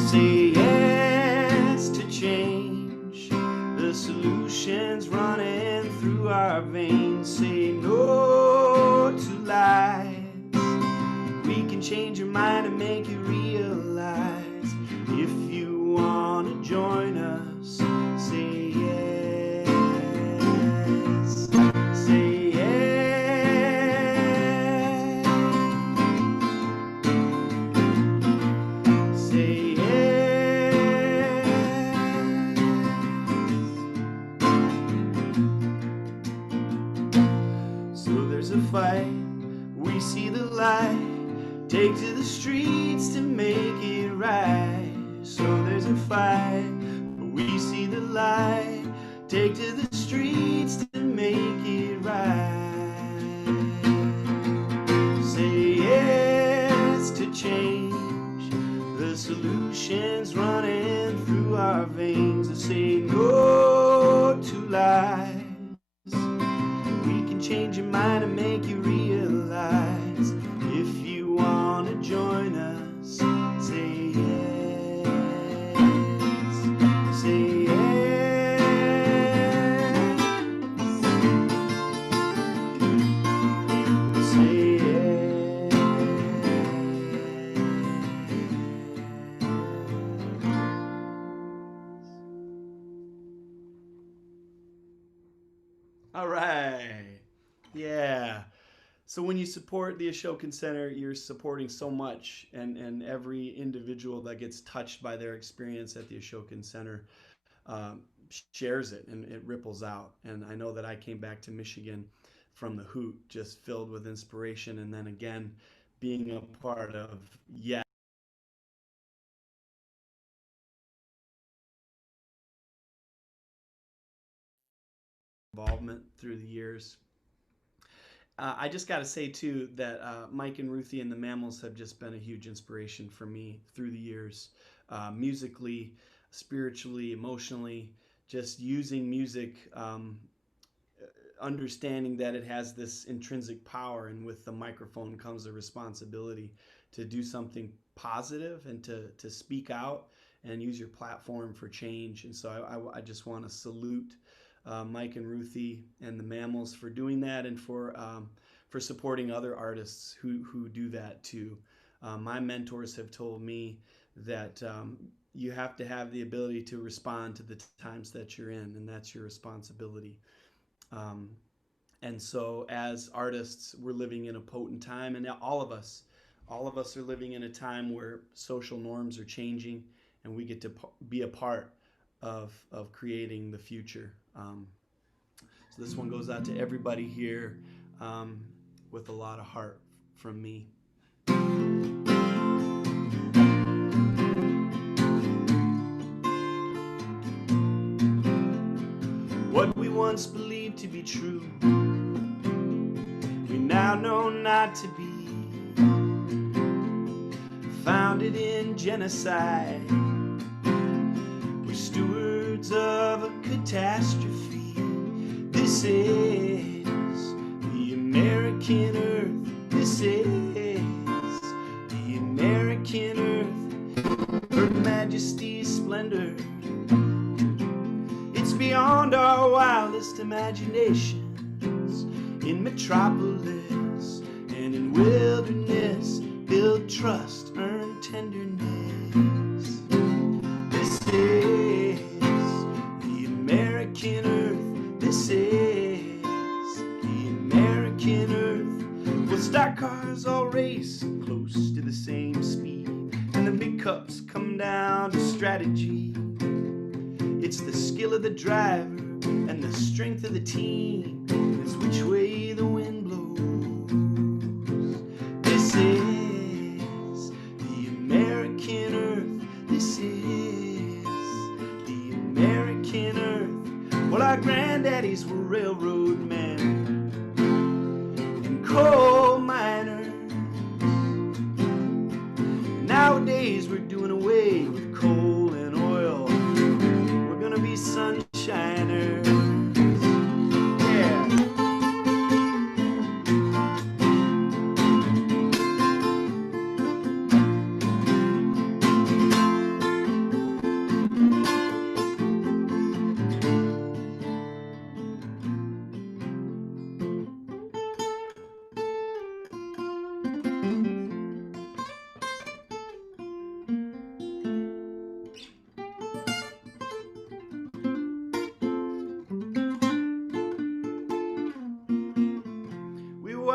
Say yes to our veins. Say no to lies. We can change your mind and make you realize. If you want to join us, say yes. Say yes. Say yes. So there's a fight, we see the light. Take to the streets to make it right. So there's a fight, we see the light. Take to the streets to make it right. Say yes to change. The solution's running through our veins. Say no to lies. We can change your mind and make you realize. If you want to join us, say yes. Say yes. Say yes. All right. Yeah. So when you support the Ashokan Center, you're supporting so much, and every individual that gets touched by their experience at the Ashokan Center shares it, and it ripples out. And I know that I came back to Michigan from the Hoot just filled with inspiration, and then again, being a part of involvement through the years. I just got to say, too, that Mike and Ruthie and the Mammals have just been a huge inspiration for me through the years. Musically, spiritually, emotionally, just using music, understanding that it has this intrinsic power, and with the microphone comes a responsibility to do something positive and to speak out and use your platform for change. And so I just want to salute Mike and Ruthie and the Mammals for doing that, and for supporting other artists who do that too. My mentors have told me that you have to have the ability to respond to the times that you're in, and that's your responsibility. And so as artists, we're living in a potent time, and all of us are living in a time where social norms are changing, and we get to be a part of creating the future. So this one goes out to everybody here, with a lot of heart from me. What we once believed to be true, we now know not to be. Founded in genocide, we're stewards of a catastrophe. This is the American earth. This is the American earth. Her Majesty's splendor, it's beyond our wildest imaginations. In metropolis and in wilderness, build trust, earn tenderness. This is the American earth. This is the American earth. Well, stock cars all race close to the same speed, and the big cups come down to strategy. It's the skill of the driver and the strength of the team. It's which way the wind blows. This is the American earth. This is the American earth. Well, our granddaddies were railroad men and coal miners. Nowadays we're doing away with coal and oil. We're gonna be sunshiners. Yeah.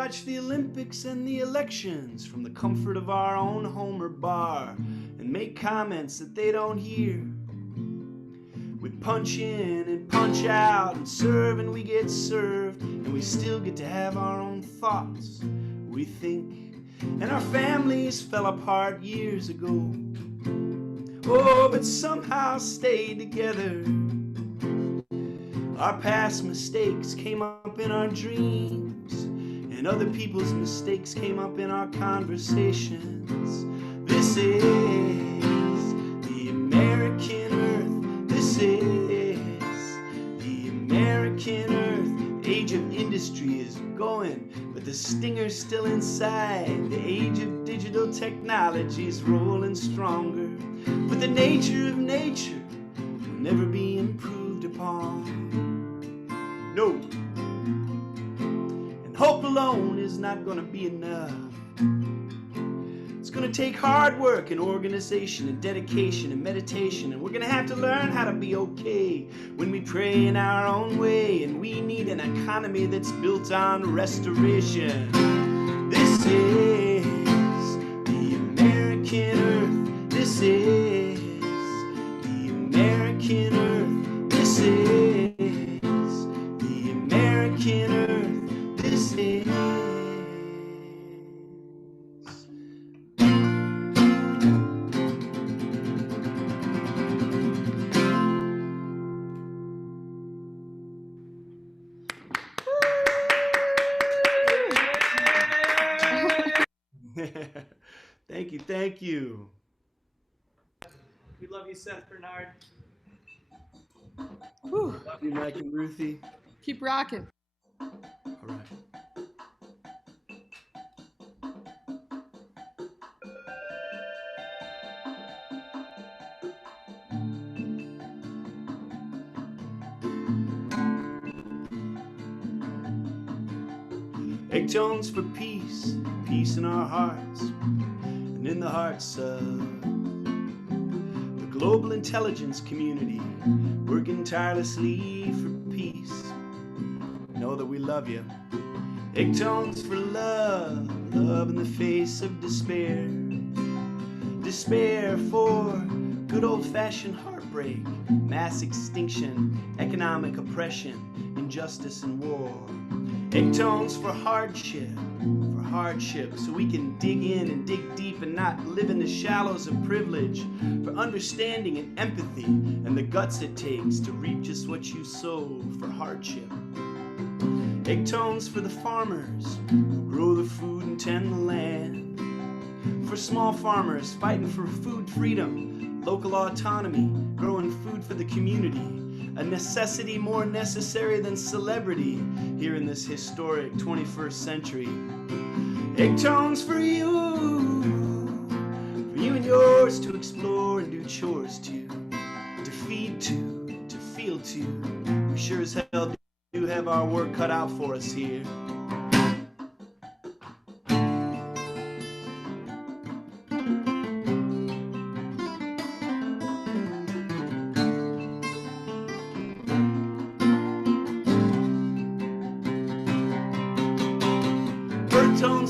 watch the Olympics and the elections from the comfort of our own home or bar and make comments that they don't hear. We punch in and punch out and serve and we get served, and we still get to have our own thoughts, we think. And our families fell apart years ago, oh, but somehow stayed together. Our past mistakes came up in our dreams, and other people's mistakes came up in our conversations. This is the American earth. This is the American earth. The age of industry is going, but the stinger's still inside. The age of digital technology's rolling stronger, but the nature of nature will never be improved upon. No. And hope alone is not gonna be enough. It's gonna take hard work and organization and dedication and meditation, and we're gonna have to learn how to be okay when we pray in our own way, and we need an economy that's built on restoration. This is the American earth. This is the American earth. This is the American earth. This is. Thank you. We love you, Seth Bernard. Whew. Love you, Mike and Ruthie. Keep rocking. All right. Egg tones for peace, peace in our hearts, and in the hearts of the global intelligence community, working tirelessly for peace. Know that we love you. Egg tones for love, love in the face of despair. Despair for good old-fashioned heartbreak, mass extinction, economic oppression, injustice and war. Egg tones for hardship, so we can dig in and dig deep and not live in the shallows of privilege, for understanding and empathy and the guts it takes to reap just what you sow, for hardship. Egg tones for the farmers who grow the food and tend the land, for small farmers fighting for food freedom, local autonomy, growing food for the community, a necessity more necessary than celebrity here in this historic 21st century. Egg tones for you and yours, to explore and do chores to feed to feel to. We sure as hell do have our work cut out for us here.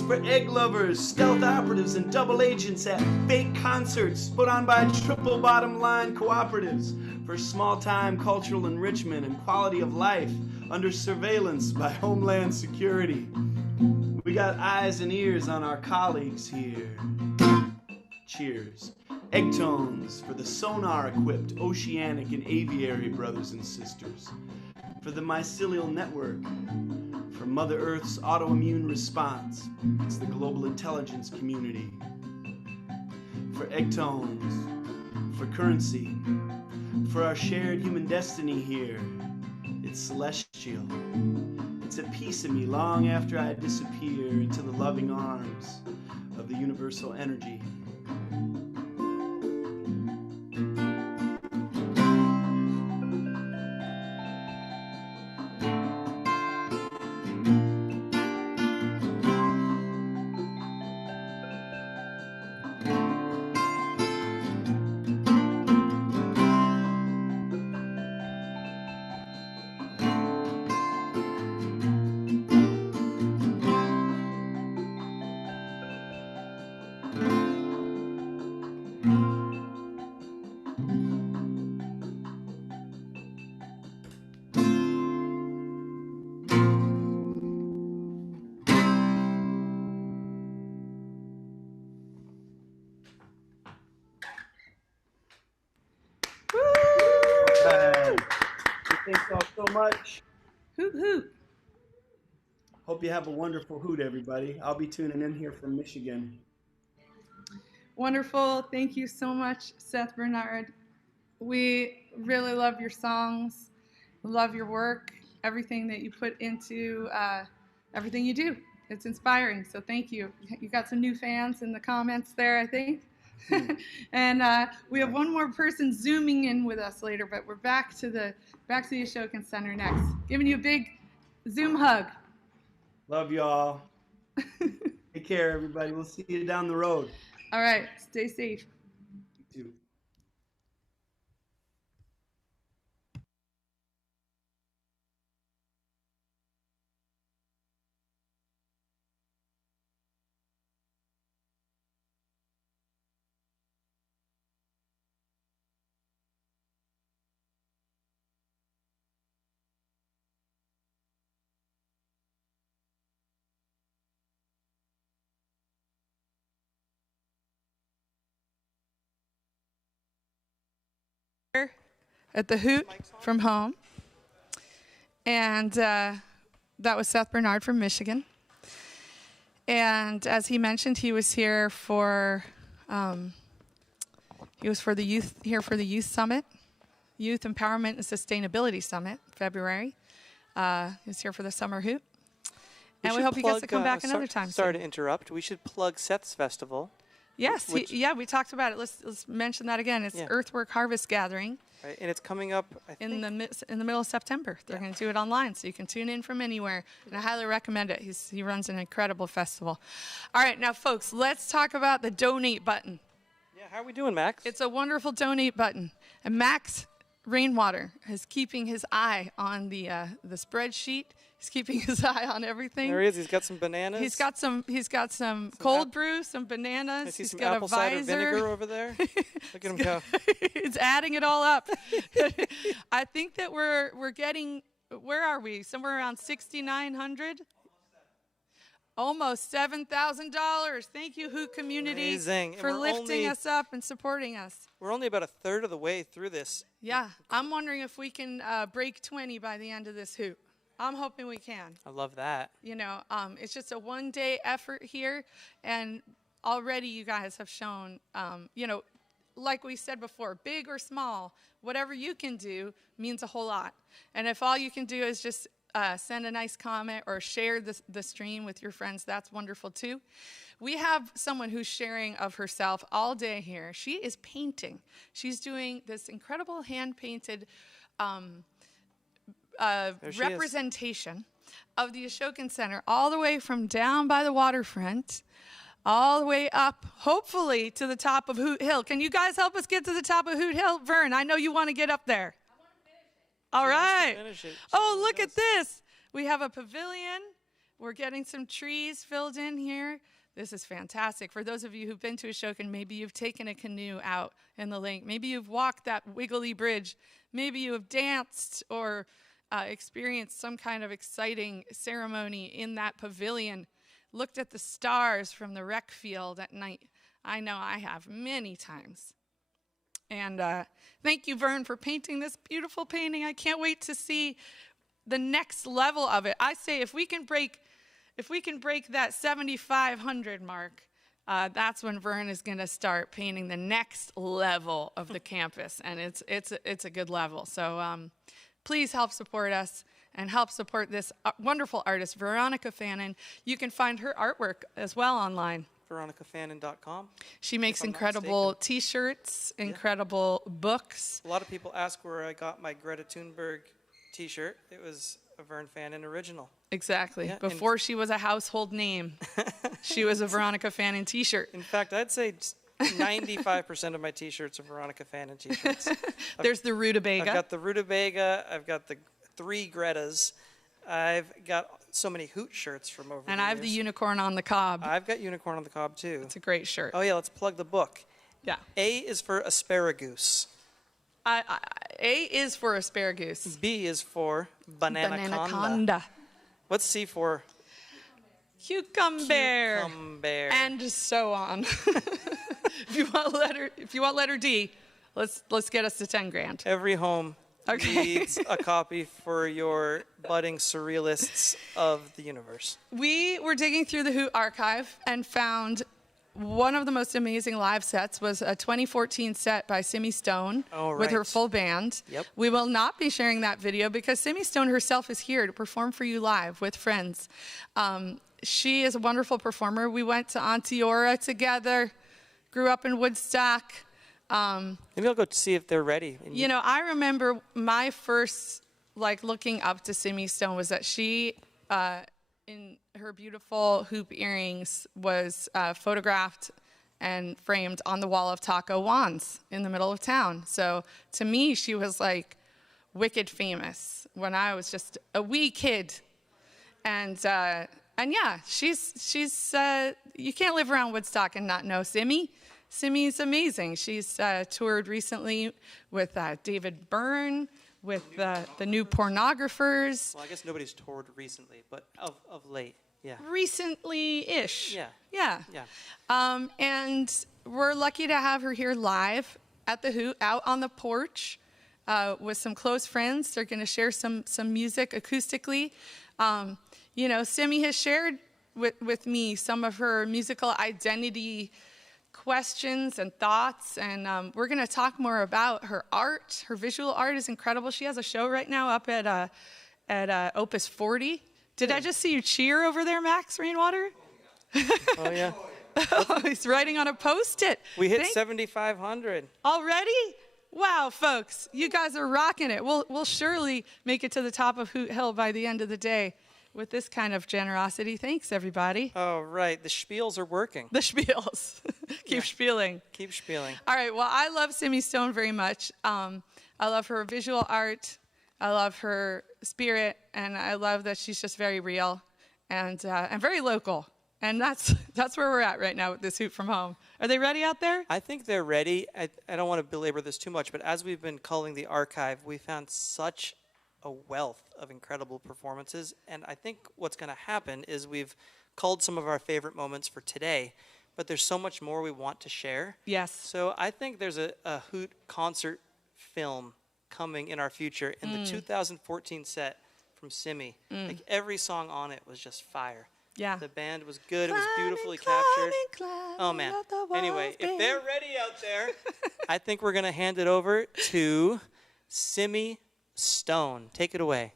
For egg lovers, stealth operatives, and double agents at fake concerts put on by triple bottom line cooperatives, for small-time cultural enrichment and quality of life under surveillance by Homeland Security. We got eyes and ears on our colleagues here. Cheers. Egg tones for the sonar-equipped oceanic and aviary brothers and sisters, for the mycelial network, for Mother Earth's autoimmune response, it's the global intelligence community, for egg tones, for currency, for our shared human destiny here, it's celestial. It's a piece of me long after I disappear into the loving arms of the universal energy. so much. Hoot, hoot. Hope you have a wonderful hoot, everybody. I'll be tuning in here from Michigan. Wonderful. Thank you so much, Seth Bernard. We really love your songs, love your work, everything that you put into everything you do. It's inspiring, so thank you. You got some new fans in the comments there, I think. And we have one more person zooming in with us later, but we're back to the Ashokan Center next. Giving you a big Zoom hug. Love y'all. Take care, everybody. We'll see you down the road. All right, stay safe. You too. At the Hoot from home. And that was Seth Bernard from Michigan. And as he mentioned, he was here for the youth summit, Youth Empowerment and Sustainability Summit, February. He was here for the summer Hoot. And we hope he gets to come back another time. Sorry to interrupt. We should plug Seth's festival. Yes, we talked about it. Let's mention that again. It's Earthwork Harvest Gathering. Right, and it's coming up, I think, in the middle of September. They're going to do it online, so you can tune in from anywhere. And I highly recommend it. He runs an incredible festival. All right, now, folks, let's talk about the donate button. Yeah, how are we doing, Max? It's a wonderful donate button. And Max Rainwater is keeping his eye on the spreadsheet. He's keeping his eye on everything. There he is. He's got some bananas. He's got some cold brew, some bananas. I see He's some got apple a visor. cider vinegar over there. Look at him go. He's adding it all up. I think that we're getting, where are we? Somewhere around $6,900? Almost $7,000. Thank you, Hoot community, Amazing. for lifting us up and supporting us. We're only about a third of the way through this. Yeah, I'm wondering if we can break 20 by the end of this Hoot. I'm hoping we can. I love that. You know, it's just a one-day effort here, and already you guys have shown, you know, like we said before, big or small, whatever you can do means a whole lot. And if all you can do is just send a nice comment or share the stream with your friends, that's wonderful too. We have someone who's sharing of herself all day here. She is painting. She's doing this incredible hand-painted representation of the Ashokan Center, all the way from down by the waterfront, all the way up, hopefully, to the top of Hoot Hill. Can you guys help us get to the top of Hoot Hill? Vern, I know you want to get up there. All right. Oh, look at this. We have a pavilion. We're getting some trees filled in here. This is fantastic. For those of you who've been to Ashokan, maybe you've taken a canoe out in the lake. Maybe you've walked that wiggly bridge. Maybe you have danced or experienced some kind of exciting ceremony in that pavilion. Looked at the stars from the rec field at night. I know I have many times. And thank you, Vern, for painting this beautiful painting. I can't wait to see the next level of it. I say if we can break that 7,500 mark, that's when Vern is going to start painting the next level of the campus, and it's a good level. So please help support us and help support this wonderful artist, Veronica Fannin. You can find her artwork as well online. VeronicaFannin.com. She makes incredible T-shirts, incredible books. A lot of people ask where I got my Greta Thunberg T-shirt. It was a Vern Fannin original. Exactly. Yeah, Before she was a household name, she was a Veronica Fannin T-shirt. In fact, I'd say 95% of my T-shirts are Veronica Fannin T-shirts. There's the Rutabaga. I've got the Rutabaga. I've got the 3 Gretas. I've got so many Hoot shirts from over And the I have years. the Unicorn on the Cob. I've got Unicorn on the Cob, too. It's a great shirt. Oh, yeah, let's plug the book. Yeah. A is for asparagus. A is for asparagus. B is for bananaconda. What's C for? Cucumber. Cucumber. And so on. If you want letter D, let's get us to 10 grand. Every home needs a copy for your budding surrealists of the universe. We were digging through the Hoot archive and found one of the most amazing live sets was a 2014 set by Simi Stone with her full band. Yep. We will not be sharing that video because Simi Stone herself is here to perform for you live with friends. She is a wonderful performer. We went to Onteora together, grew up in Woodstock. Maybe I'll go see if they're ready. You know, I remember my first, looking up to Simi Stone was that she, in her beautiful hoop earrings, was photographed and framed on the wall of Taco Juan's in the middle of town. So to me, she was wicked famous when I was just a wee kid. And yeah, she's you can't live around Woodstock and not know Simi. Simi's amazing. She's toured recently with David Bern, with the new Pornographers. Well, I guess nobody's toured recently, but of late, yeah. Recently-ish. Yeah. And we're lucky to have her here live at the Hoot, out on the porch with some close friends. They're going to share some music acoustically. You know, Simi has shared with me some of her musical identity questions and thoughts, and we're going to talk more about her art. Her visual art is incredible. She has a show right now up at Opus 40. Did I just see you cheer over there, Max Rainwater? Oh, yeah. Oh, he's writing on a Post-it. We hit 7,500. Already? Wow, folks, you guys are rocking it. We'll surely make it to the top of Hoot Hill by the end of the day with this kind of generosity. Thanks, everybody. Oh, right. The spiels are working. The spiels. Keep spieling. Keep spieling. All right. Well, I love Simi Stone very much. I love her visual art. I love her spirit, and I love that she's just very real and very local. And that's where we're at right now with this Hoot from Home. Are they ready out there? I think they're ready. I don't want to belabor this too much, but as we've been culling the archive, we found such a wealth of incredible performances. And I think what's going to happen is we've culled some of our favorite moments for today, but there's so much more we want to share. Yes. So I think there's a Hoot concert film coming in our future. In the 2014 set from Simi, every song on it was just fire. Yeah. The band was good. It was beautifully captured. Oh, man. Anyway, if they're ready out there, I think we're going to hand it over to Simi Stone. Take it away.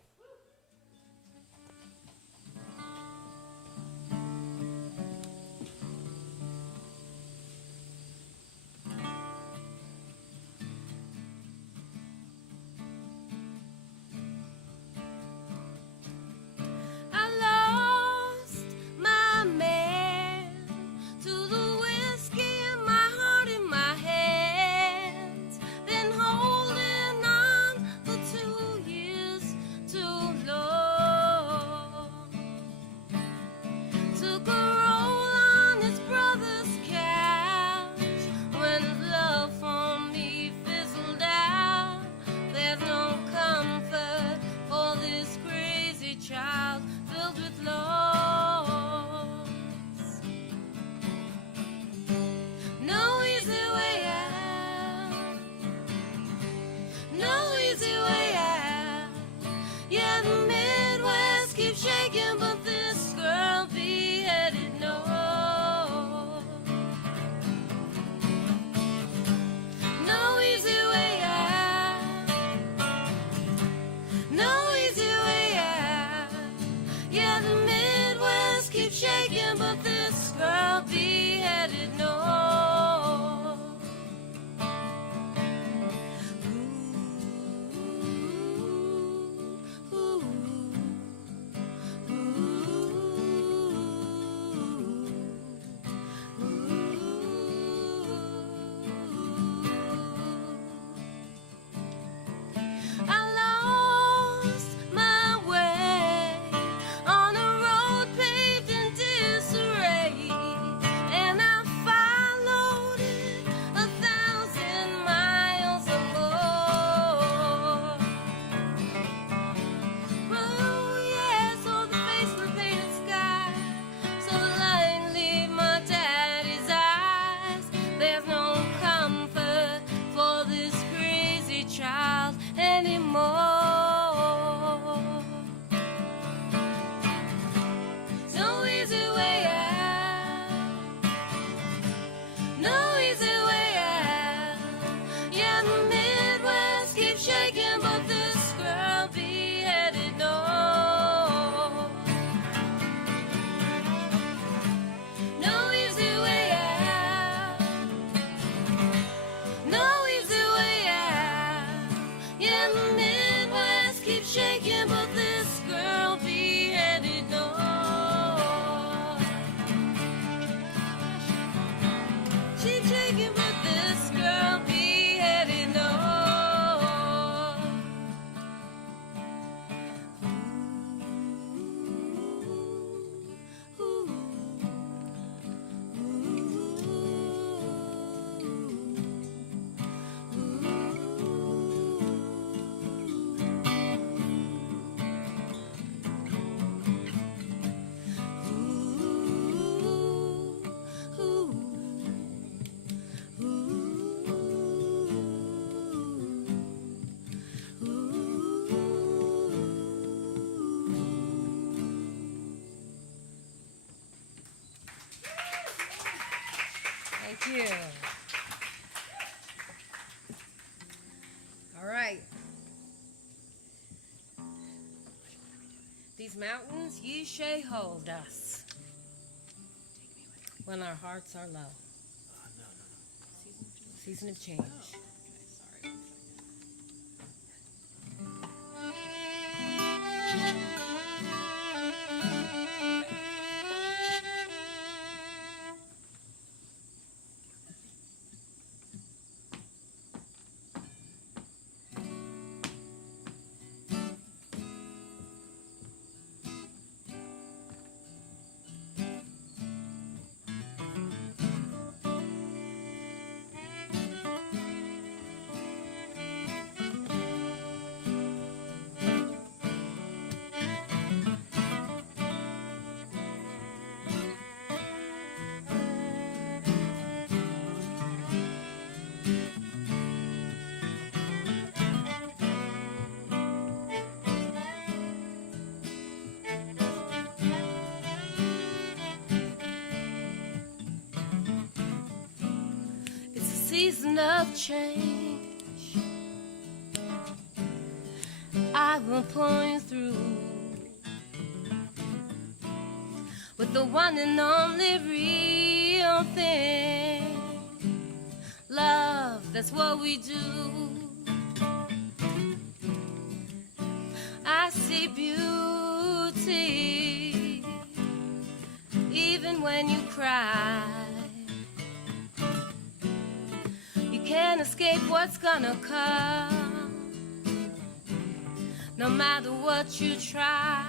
On a road paved in disarray, Thank you. All right. These mountains, ye shall hold us when our hearts are low. Season of change. Season of change, I will point through with the one and only real thing. Love, that's what we do. I see beauty even when you cry. Can't escape what's gonna come, no matter what you try.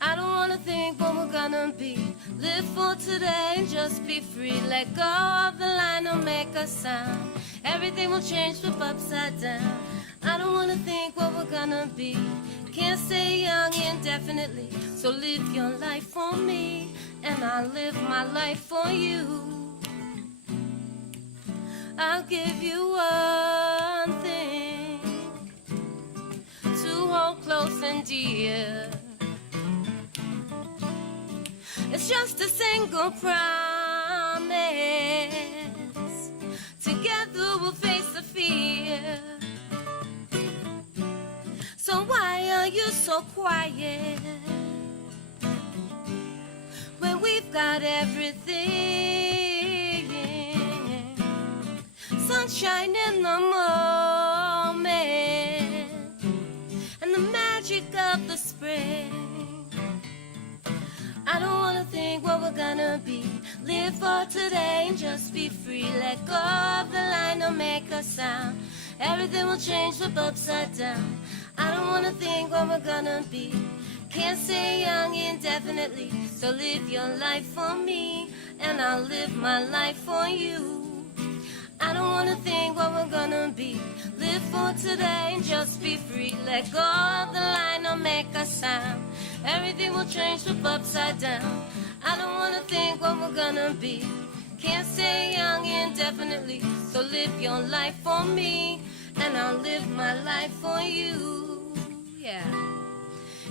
I don't wanna think what we're gonna be. Live for today and just be free. Let go of the line, don't make a sound. Everything will change, flip upside down. I don't wanna think what we're gonna be. Can't stay young indefinitely. So live your life for me, and I'll live my life for you. I'll give you one thing to hold close and dear. It's just a single promise. Together we'll face the fear. So why are you so quiet when we've got everything? Sunshine in the moment and the magic of the spring. I don't wanna think what we're gonna be. Live for today and just be free. Let go of the line, don't make a sound. Everything will change, flip upside down. I don't wanna think what we're gonna be. Can't stay young indefinitely. So live your life for me, and I'll live my life for you. I don't wanna think what we're gonna be. Live for today and just be free. Let go of the line, don't make a sound. Everything will change, flip upside down. I don't wanna think what we're gonna be. Can't stay young indefinitely. So live your life for me, and I'll live my life for you. Yeah.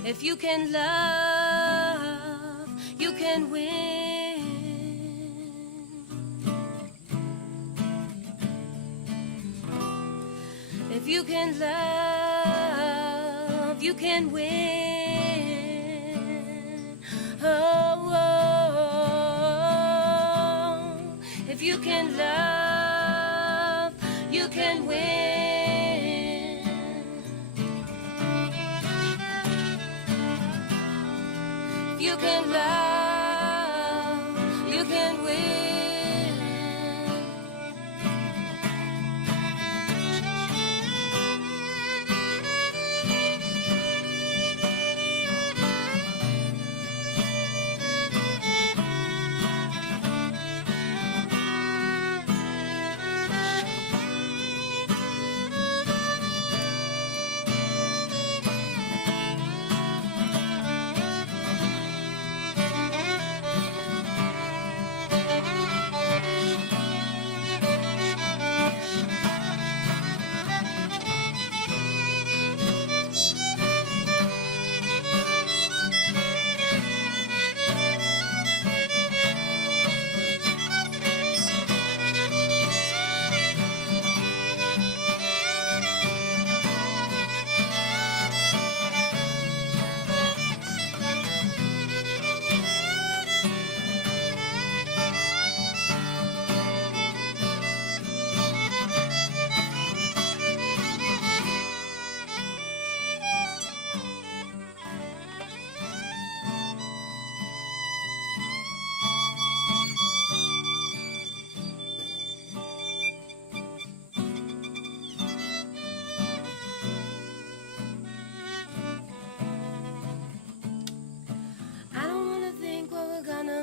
If you can love, you can win. If you can love, you can win. Oh, oh. If you can love, you can win. If you can love, you can win.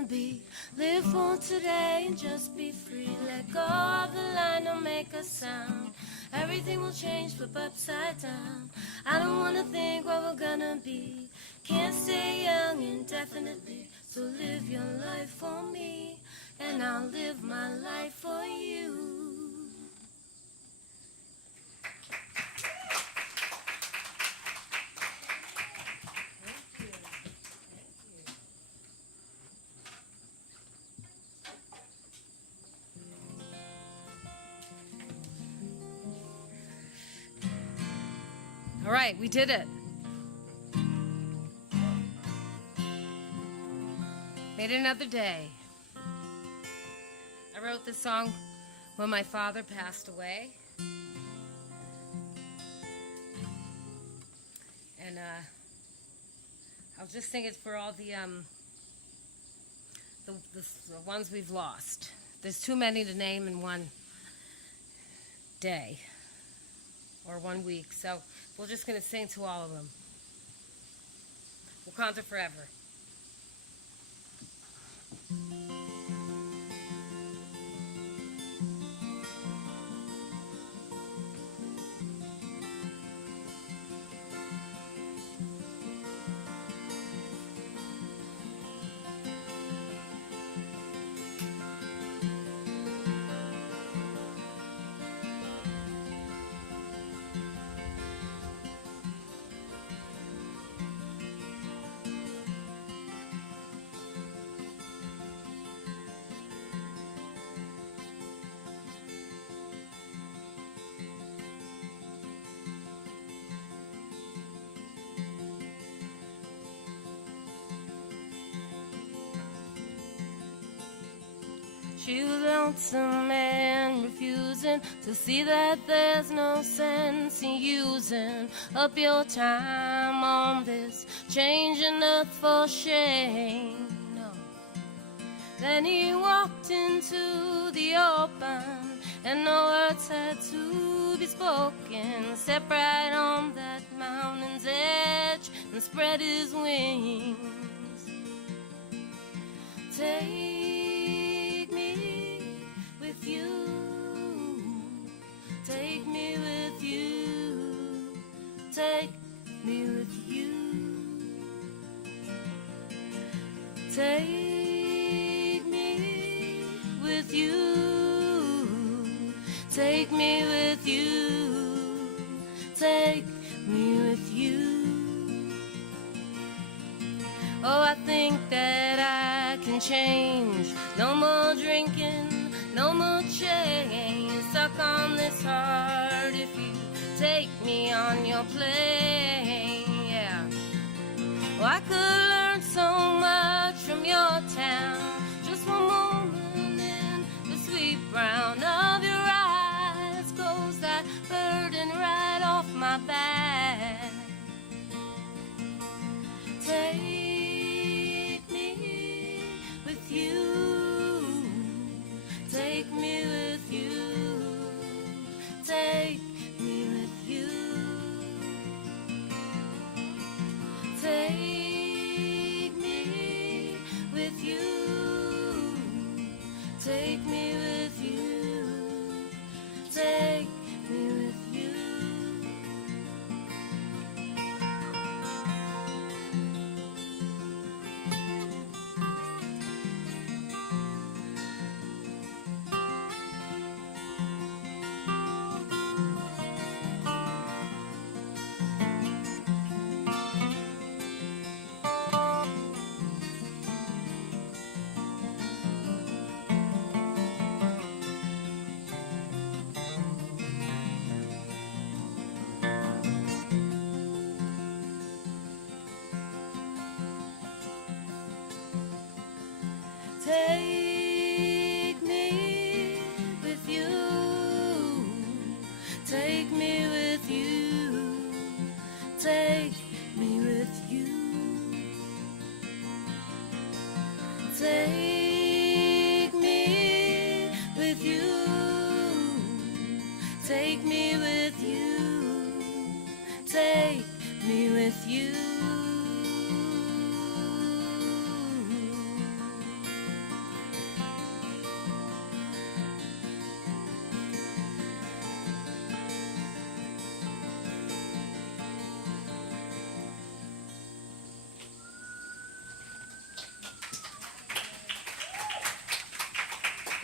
be? Live for today and just be free. Let go of the line, don't make a sound. Everything will change, flip upside down. I don't wanna think what we're gonna be. Can't stay young indefinitely. So live your life for me, and I'll live my life for you. All right, we did it. Made it another day. I wrote this song when my father passed away. And I'll just sing it for all the ones we've lost. There's too many to name in one day or 1 week, so we're just going to sing to all of them. We'll count it forever. She was lonesome and refusing to see that there's no sense in using up your time on this changing earth for shame. No. Then he walked into the open and no words had to be spoken. Stepped right on that mountain's edge and spread his wings. Take me with you. Take me with you. Take me with you. Take me with you. Take me with you. Take me with you. Oh, I think that I can change. No more drinking, no more chains stuck on this heart. If you take me on your plane, yeah. Well, I could learn so much from your town. Just one moment in the sweet brown of your eyes goes that burden right off my back. Take me with you. Take me with you. Take me with you. Take me with you. Take me with you. Take me with you. Take me with you. Take me with you. Take me with you. Take me with you. Take me with you. Take me with you.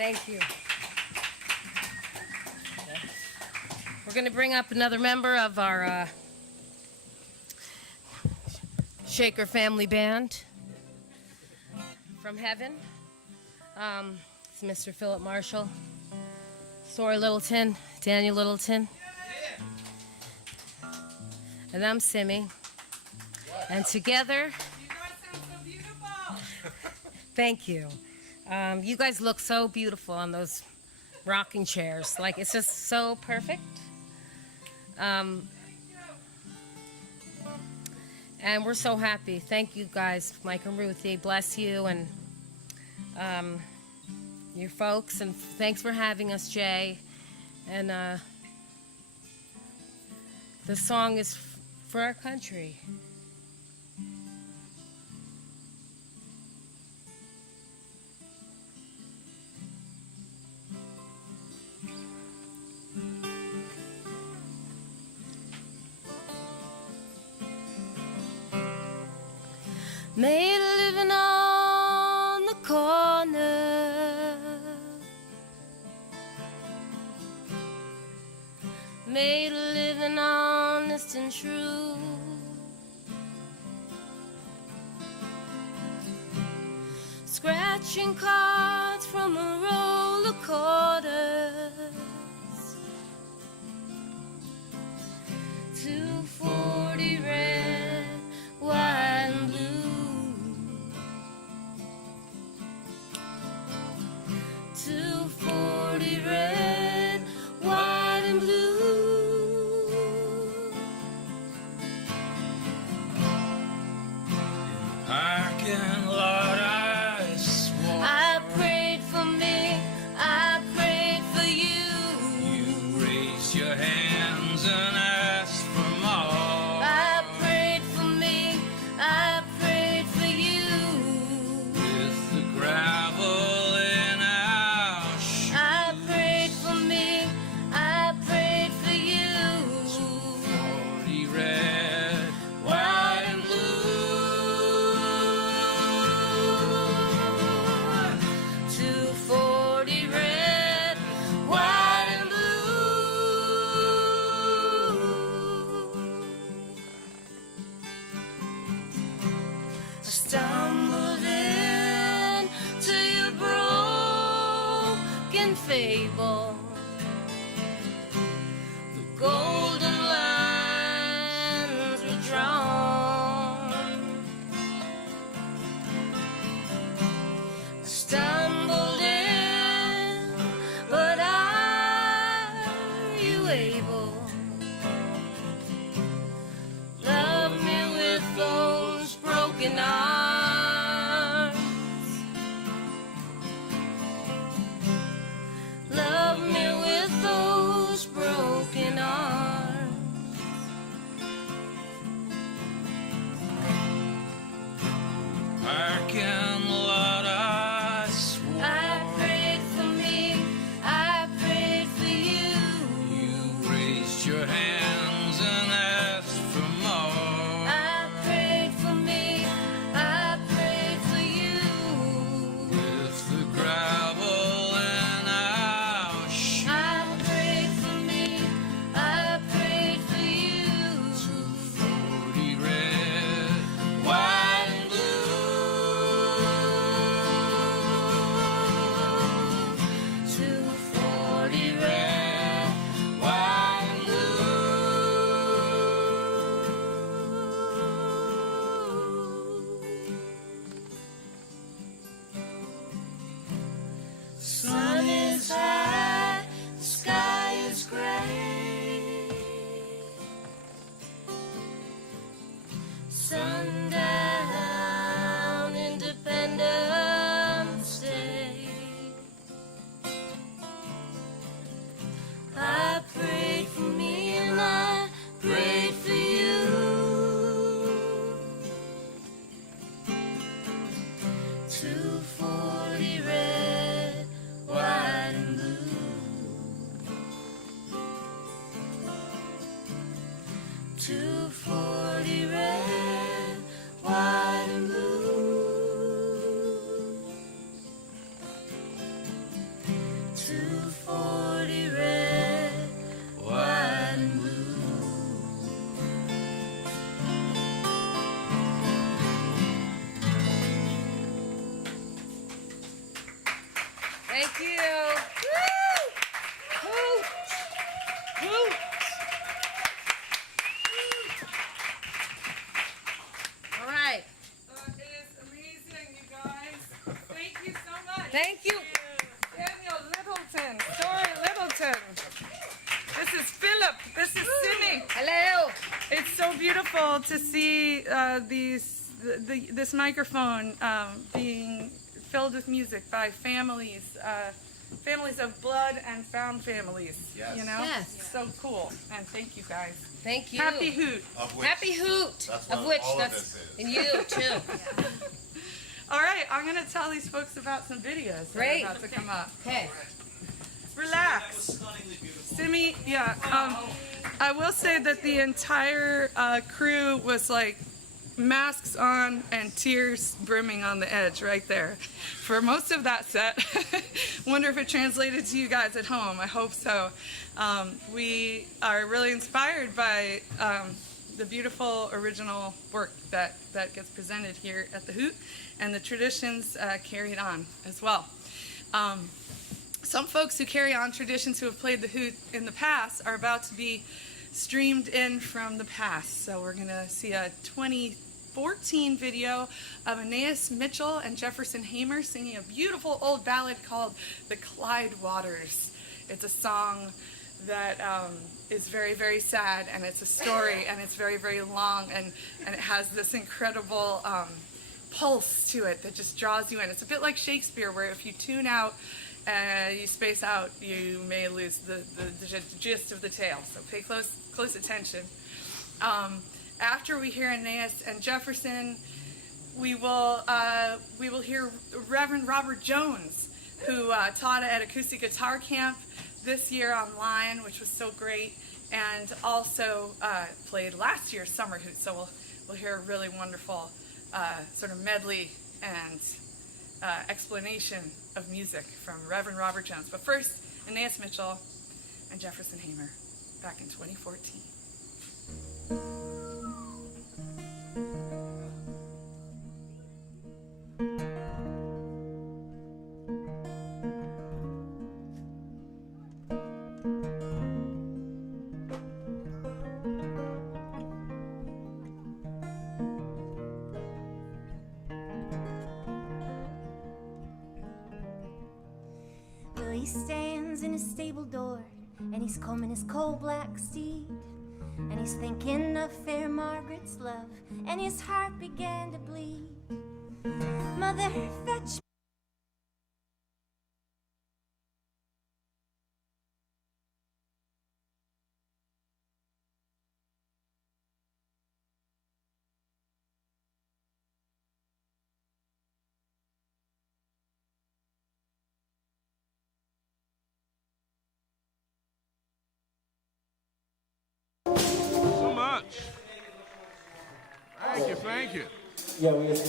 Thank you. We're going to bring up another member of our Shaker family band from heaven. It's Mr. Philip Marshall, Story Littleton, Daniel Littleton, and I'm Simi. And together, you guys sound so beautiful. Thank you. You guys look so beautiful on those rocking chairs. Like, it's just so perfect. And we're so happy. Thank you guys, Mike and Ruthie. Bless you and your folks. And thanks for having us, Jay. And the song is for our country. Made a living on the corner, made a living honest and true, scratching cards from a roll of quarters, 240 red, white and blue. 240 red, white and blue. Parking lot, I swore. I prayed for me, I prayed for you. You raised your hands and asked for more. I prayed for me, I prayed for you. With the gravel in our shoes. I prayed for me, I prayed for you. 40 red, white and blue. 240 red, white and blue. I stumbled into your broken fable. The golden lines were drawn. I stumbled in, but are you able? Love me with those broken arms. Love me with those broken arms. Parking lot, I swore. I prayed for me, I prayed for you. You raised your hands and asked for more. I prayed for me, I prayed for you. With the gravel in our shoes. I prayed for me, I prayed for you. 240 red, white and blue. Thank you. Woo! Hoot! Hoot! All right. That is amazing, you guys. Thank you so much. Thank you. Daniel Littleton, Story Littleton. This is Philip. This is Simi. Hello. It's so beautiful to see this microphone being filled with music by families, families of blood and found families. Yes. You know? Yes. So cool. And thank you guys. Thank you. Happy Hoot. Of which, Happy Hoot. That's Of what which all of that's this is. and you too. All right, I'm going to tell these folks about some videos that Great. are about to come up. Okay. Relax. Simi, yeah. I will say that the entire crew was like masks on and tears brimming on the edge right there for most of that set. Wonder if it translated to you guys at home. I hope so. We are really inspired by the beautiful original work that gets presented here at the Hoot and the traditions carried on as well. Some folks who carry on traditions who have played the Hoot in the past are about to be streamed in from the past. So we're going to see a 2014 video of Aeneas Mitchell and Jefferson Hamer singing a beautiful old ballad called The Clyde Waters. It's a song that is very, very sad, and it's a story, and it's very, very long, and it has this incredible pulse to it that just draws you in. It's a bit like Shakespeare, where if you tune out and you space out, you may lose the gist of the tale. So pay close attention. After we hear Aeneas and Jefferson, we will hear Reverend Robert Jones, who taught at Acoustic Guitar Camp this year online, which was so great, and also played last year's Summer Hoot. So we'll hear a really wonderful sort of medley and explanation of music from Reverend Robert Jones. But first, Aeneas Mitchell and Jefferson Hamer back in 2014. He stands in his stable door, and he's combing his coal-black steed, and he's thinking of fair Margaret's love, and his heart began to bleed. Mother, fetch so much. Thank you. Yeah, we have to.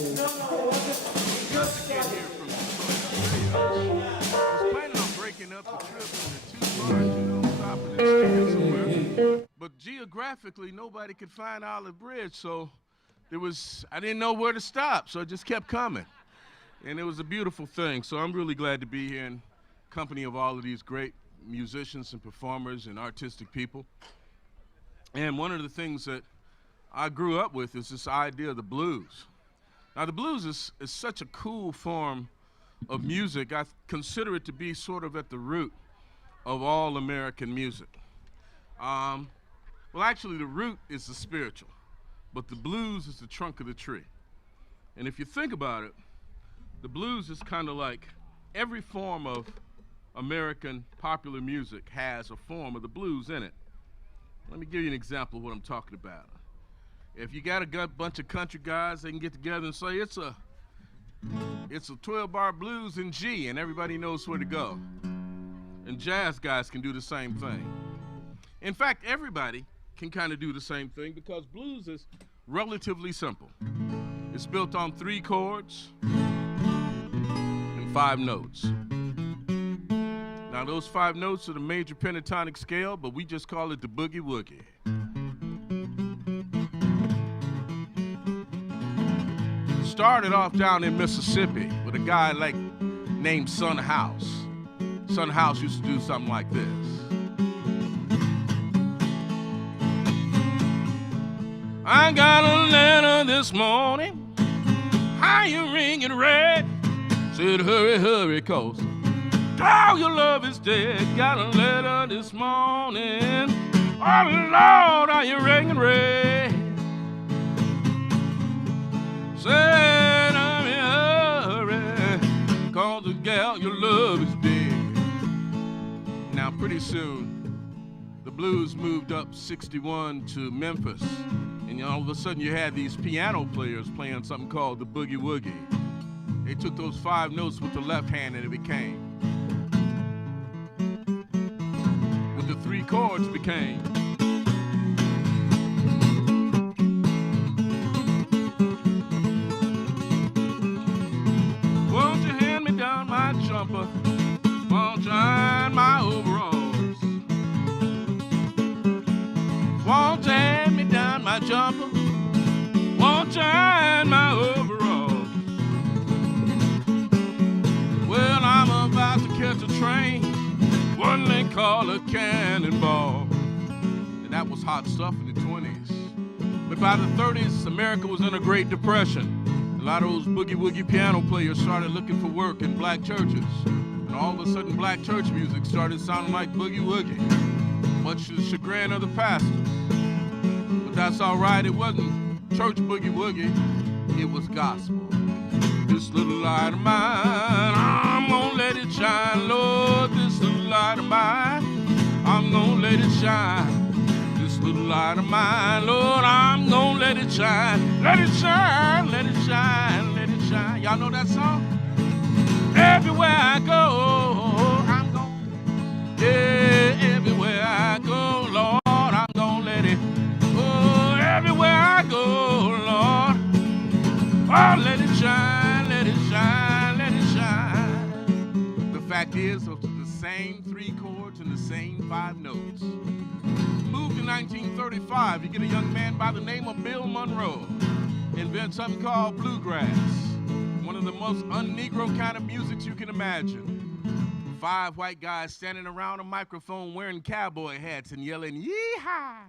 Just to get here from Detroit. I was planning on breaking up the trip into 2 parts, stopping and staying somewhere. But geographically, nobody could find Olive Bridge, so I didn't know where to stop, so I just kept coming. And it was a beautiful thing, so I'm really glad to be here in company of all of these great musicians and performers and artistic people. And one of the things that I grew up with is this idea of the blues. Now, the blues is such a cool form of music. I consider it to be sort of at the root of all American music. Well, actually, the root is the spiritual, but the blues is the trunk of the tree. And if you think about it, the blues is kind of like every form of American popular music has a form of the blues in it. Let me give you an example of what I'm talking about. If you got a bunch of country guys, they can get together and say it's a 12-bar blues in G, and everybody knows where to go. And jazz guys can do the same thing. In fact, everybody can kind of do the same thing because blues is relatively simple. It's built on 3 chords and 5 notes. Now, those 5 notes are the major pentatonic scale, but we just call it the boogie woogie. Started off down in Mississippi with a guy named Son House. Son House used to do something like this. I got a letter this morning, how you ringing red? Said hurry, hurry, cause all your love is dead. Got a letter this morning, oh Lord, are you ringing red? Said hurry, hurry, cause the gal your love is dead. Now pretty soon, the blues moved up 61 to Memphis. And all of a sudden you had these piano players playing something called the boogie woogie. They took those 5 notes with the left hand and it became. With the 3 chords became. Won't you hand me down my jumper? Won't you iron my overalls? Won't you hand me down my jumper? Won't you iron my overalls? Well, I'm about to catch a train, one they call a cannonball. And that was hot stuff in the 20s. But by the 30s, America was in a Great Depression. A lot of those boogie-woogie piano players started looking for work in black churches. And all of a sudden, black church music started sounding like boogie-woogie, much to the chagrin of the pastors. But that's all right, it wasn't church boogie-woogie, it was gospel. This little light of mine, I'm gonna let it shine, Lord. This little light of mine, I'm gonna let it shine. This little light of mine, Lord, I'm gonna let it shine. Let it shine, let it shine, let it shine. Y'all know that song? Everywhere I go, I'm gonna, yeah, everywhere I go, Lord, I'm gonna let it, oh, everywhere I go, Lord, oh, let it shine, let it shine, let it shine. The fact is, it's the same 3 chords and the same 5 notes. Moved in 1935, you get a young man by the name of Bill Monroe, invents something called bluegrass, one of the most un-Negro kind of musics you can imagine. 5 white guys standing around a microphone wearing cowboy hats and yelling, yee-haw!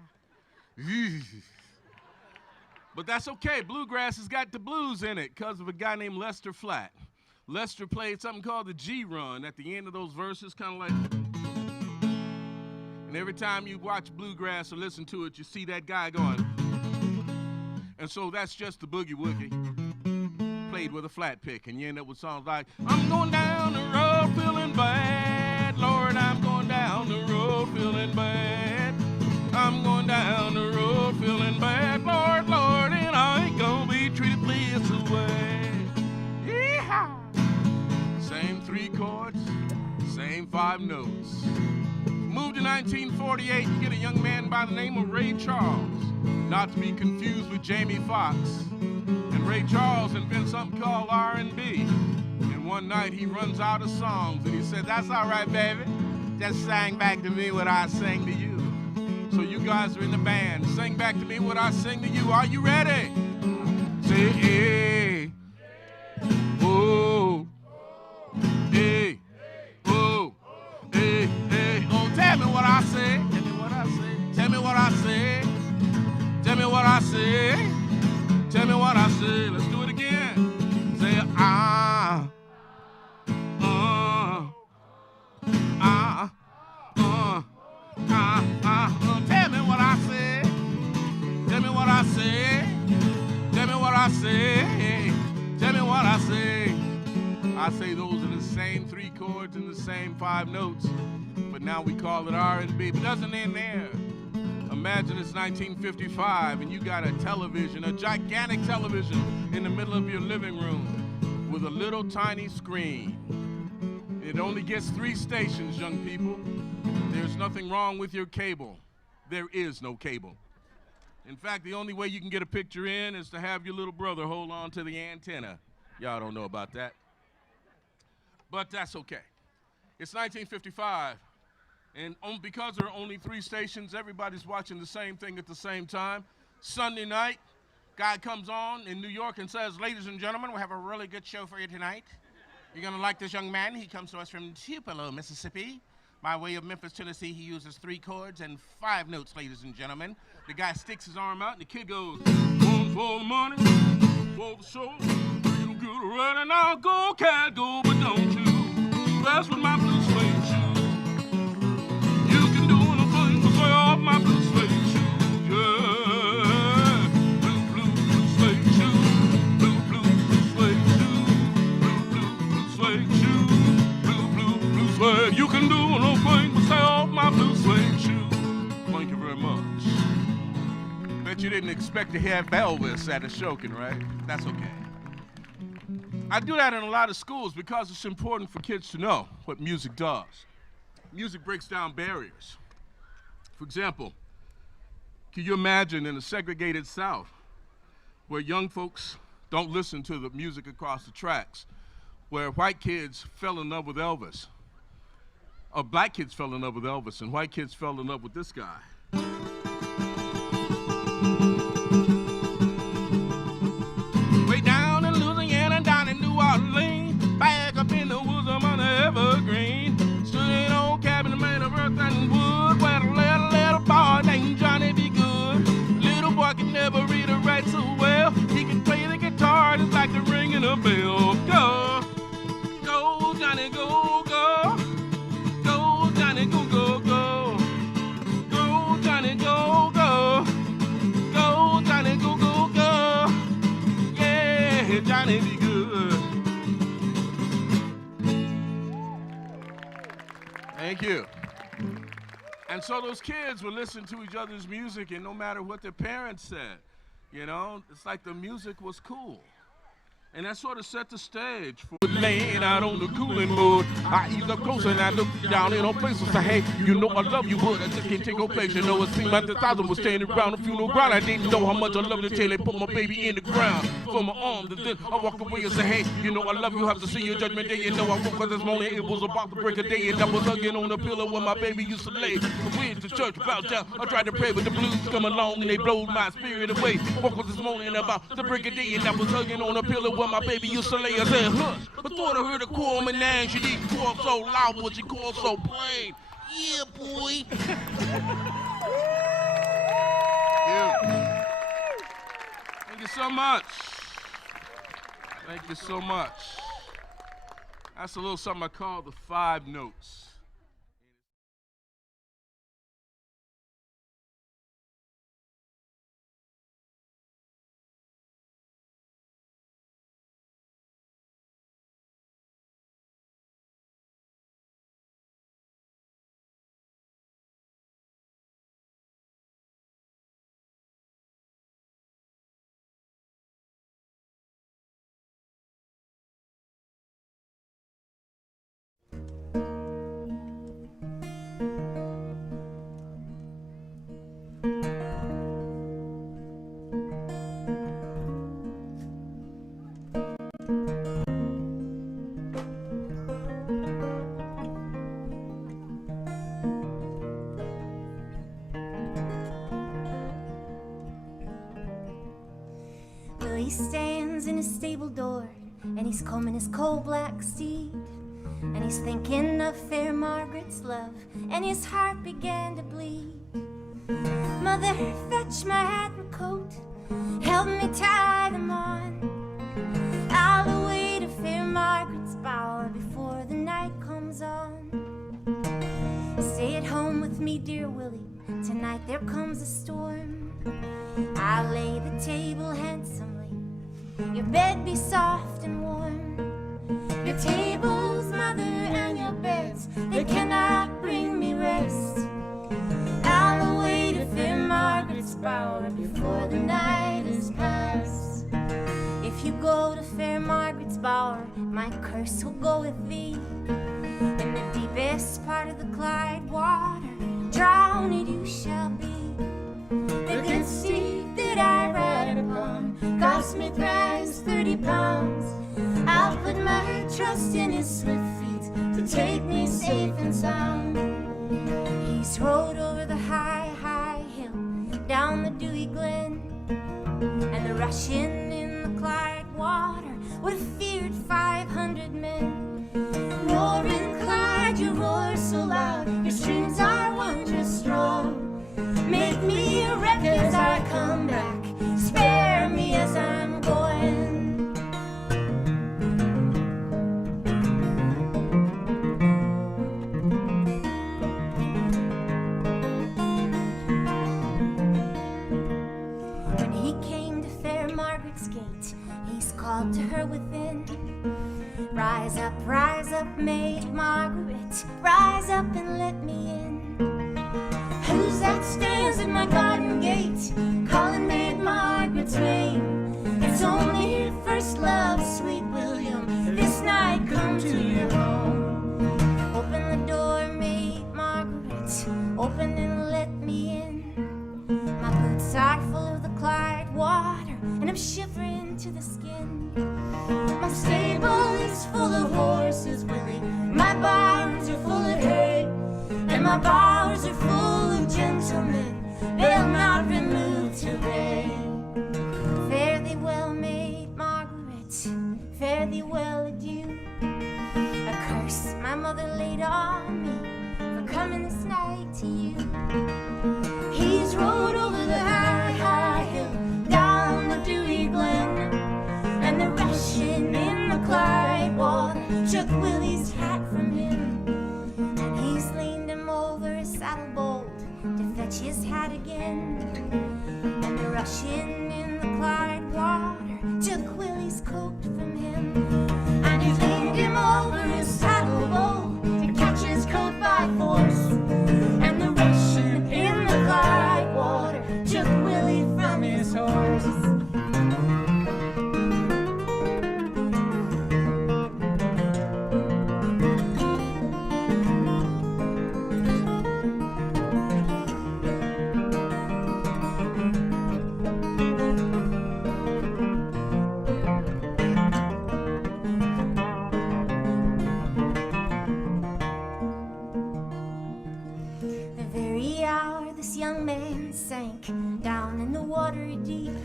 But that's okay, bluegrass has got the blues in it because of a guy named Lester Flatt. Lester played something called the G-run at the end of those verses, kind of like... And every time you watch bluegrass or listen to it, you see that guy going. And so that's just the boogie-woogie, played with a flat pick, and you end up with songs like, I'm going down the road feeling bad, Lord, I'm going down the road feeling bad. I'm going down the road feeling bad, Lord, Lord, and I ain't gonna be treated this away. Yeehaw! Same 3 chords, same 5 notes. Moved in 1948, you get a young man by the name of Ray Charles, not to be confused with Jamie Foxx. And Ray Charles invents something called R&B. And one night he runs out of songs and he said, that's all right, baby. Just sing back to me what I sang to you. So you guys are in the band. Sing back to me what I sing to you. Are you ready? Say, hey, oh, hey, oh, hey, hey. Oh, tell me what I say. Tell me what I say. Tell me what I say. Tell me what I say. Tell me what I say. Let's do it again. Say, ah, tell me what I say. Tell me what I say. Tell me what I say. Tell me what I say. I say those are the same 3 chords and the same 5 notes, but now we call it R&B. But it doesn't end there. Imagine it's 1955 and you got a television, a gigantic television in the middle of your living room with a little tiny screen. It only gets 3 stations, young people. There's nothing wrong with your cable. There is no cable. In fact, the only way you can get a picture in is to have your little brother hold on to the antenna. Y'all don't know about that. But that's okay. It's 1955, and because there are only 3 stations, everybody's watching the same thing at the same time. Sunday night, guy comes on in New York and says, ladies and gentlemen, we have a really good show for you tonight. You're gonna like this young man. He comes to us from Tupelo, Mississippi. By way of Memphis, Tennessee, he uses 3 chords and 5 notes, ladies and gentlemen. The guy sticks his arm out and the kid goes, one for the money, for the show. You get ready now, go, cat, go, but don't you mess with my blue suede shoes. You can do anything but stay off my blue suede shoes. Yeah, blue suede shoes, blue suede shoes, blue suede shoes, blue suede. You can do anything but stay off my blue suede shoes. Thank you very much. Bet you didn't expect to hear Elvis at a Ashokan, right? That's okay. I do that in a lot of schools because it's important for kids to know what music does. Music breaks down barriers. For example, can you imagine in a segregated South where young folks don't listen to the music across the tracks, where white kids fell in love with Elvis, or black kids fell in love with Elvis, and white kids fell in love with this guy? Way down in Louisiana, down in New Orleans, back up in the woods among the evergreen, stood an old cabin made of earth and wood, where a little boy named Johnny B. Good. Little boy can never read or write so well. He can play the guitar just like the ringing a bell. Go, go, Johnny, go, go. Go, Johnny, go, go, go. Go, Johnny, go, go. Go, Johnny, go, go, go. Yeah, Johnny be good. Thank you. And so those kids would listen to each other's music, and no matter what their parents said, you know, it's like the music was cool. And that sort of set the stage for laying out on the cooling mood. I ease up closer and I look down in on faces. Say, hey, you know I love you, but I just can't take no place. You know, it seemed like the 1,000 was standing around the funeral ground. I didn't know how much I loved it till they put my baby in the ground. From my arms, and then I walk away and say, hey, you know I love you. Have to see your judgment day. You know I woke up this morning, it was about to break a day, and I was hugging on the pillow where my baby used to lay. I went to church about down. I tried to pray, but the blues come along and they blowed my spirit away. Woke up this morning about the break of day, and I was hugging on the pillow where my baby used to lay. I said, hush, I thought I heard her call my name. She didn't call so loud, but she called so plain. Yeah, boy. Thank you so much. Thank you so much. That's a little something I call the 5 notes. He stands in his stable door, and he's combing his coal black steed, and he's thinking of fair Margaret's love, and his heart began to bleed. Mother, fetch my hat and coat, help me tie them on. I'll away to fair Margaret's bower before the night comes on. Stay at home with me, dear Willie, tonight there comes a storm. I'll lay the table handsomely, your bed be soft and warm. Your tables, mother, and your beds, they cannot bring me rest. I'll away to fair Margaret's bower before the night is past. If you go to fair Margaret's bower, my curse will go with thee. In the deepest part of the Clyde water, drowned you shall be. The good steed that I ride upon cost me thrice 30 pounds. I'll put my trust in his swift feet to take me safe and sound. He's rode over the high, high hill, down the dewy glen, and the rushing in the Clyde water would have feared 500 men. roaring Clyde, you roar so loud, your streams are wondrous strong. Make me a wreck as I come back, spare me as I'm going. When he came to fair Margaret's gate, he's called to her within. Rise up, maid Margaret, rise up and let me in. Who's that stands at my garden gate, calling maid Margaret's name? It's only your first love, sweet William, this night come to your home. Open the door, maid Margaret, open and let me in. My boots are full of the Clyde water, and I'm shivering to the skin. My stable is full of horses, Willie, my barns are full of hay, and my bowers are full of gentlemen, they'll not remove today. Fare thee well, maid Margaret, fare thee well, adieu. A curse my mother laid on me for coming this night to you. He's rode over the high hill, down the dewy glen, and the rushing in the Clyde water took Willie's hat from him. And he's leaned him over his saddle bolt to fetch his hat again. And the rushing in the Clyde water took Willie's coat from him. And he's leaned him over his saddle bolt to catch his coat by force. And the rushing in the Clyde water took Willie from his horse. Sank down in the water deep.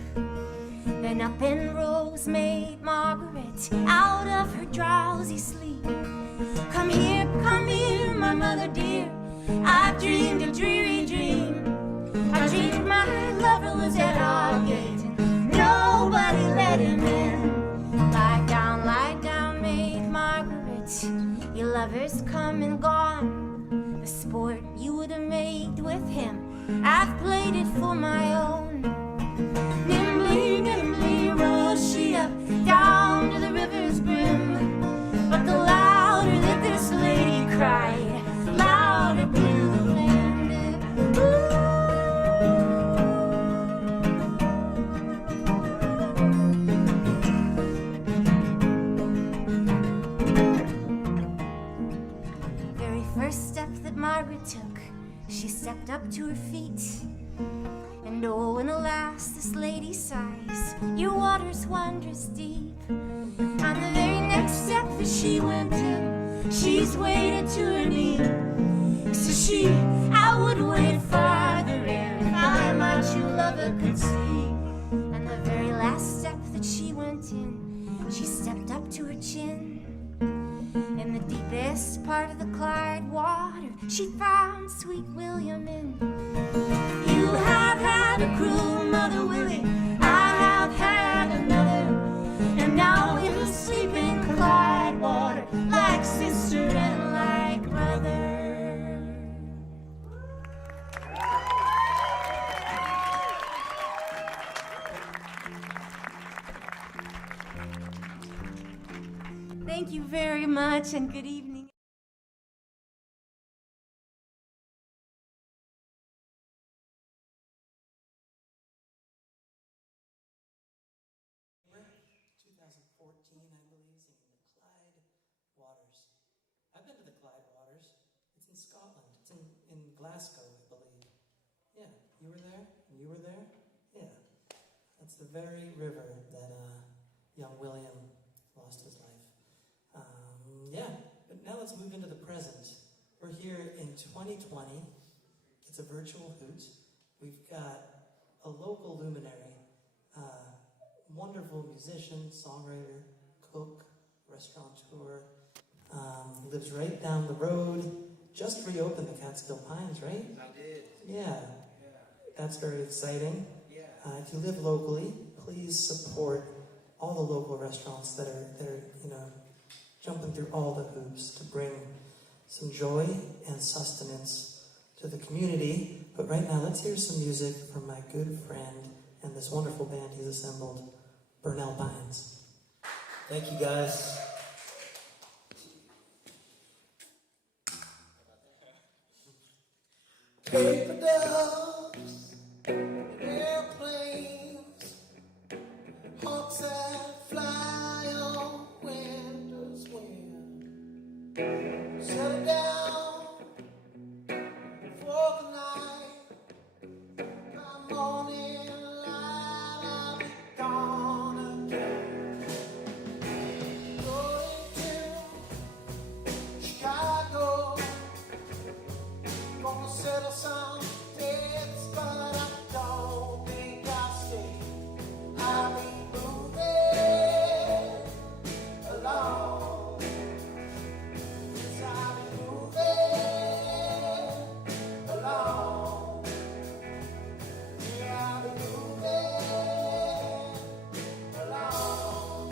Then up and rose maid Margaret out of her drowsy sleep. Come here, my mother dear, I've dreamed a dreary dream. I dreamed my lover was at our gate and nobody let him in. Lie down, maid Margaret, your lover's come and gone. The sport you would have made with him, I've played it for my own. Nimbly rose she up, down to the river's brim. But the louder that this lady cried, louder blew the wind. Very first step that Margaret took, she stepped up to her feet, and oh, and alas, this lady sighs, your water's wondrous deep. On the very next step that she went in, she's waded to her knee. So I would wade farther in, if I my true lover could see. And the very last step that she went in, she stepped up to her chin. In the deepest part of the Clyde water, she found sweet William in. You have had a cruel mother, Willie, I have had another, and now we'll sleep in Clyde water, like sister and like brother. Thank you very much, and good evening. I've been to the Clyde Waters. It's in Scotland. It's in Glasgow, I believe. Yeah, you were there? And you were there? Yeah. That's the very river that young William lost his life. Yeah, but now let's move into the present. We're here in 2020. It's a virtual Hoot. We've got a local luminary, wonderful musician, songwriter, cook, restaurateur, Lives right down the road. Just reopened the Catskill Pines, right? I did. Yeah. That's very exciting. If you live locally, please support all the local restaurants that are jumping through all the hoops to bring some joy and sustenance to the community. But right now, let's hear some music from my good friend and this wonderful band he's assembled, Bernal Pines. Thank you, guys. Paper doves, airplanes, hawks that fly on winter's wind. Settle down for the night. My morning light, I'll be gone again. Going to Chicago. Gonna settle some debts, but I don't think I'll stay. I'll be moving along. Yes, I'll be moving along. Yeah, I'll be moving along.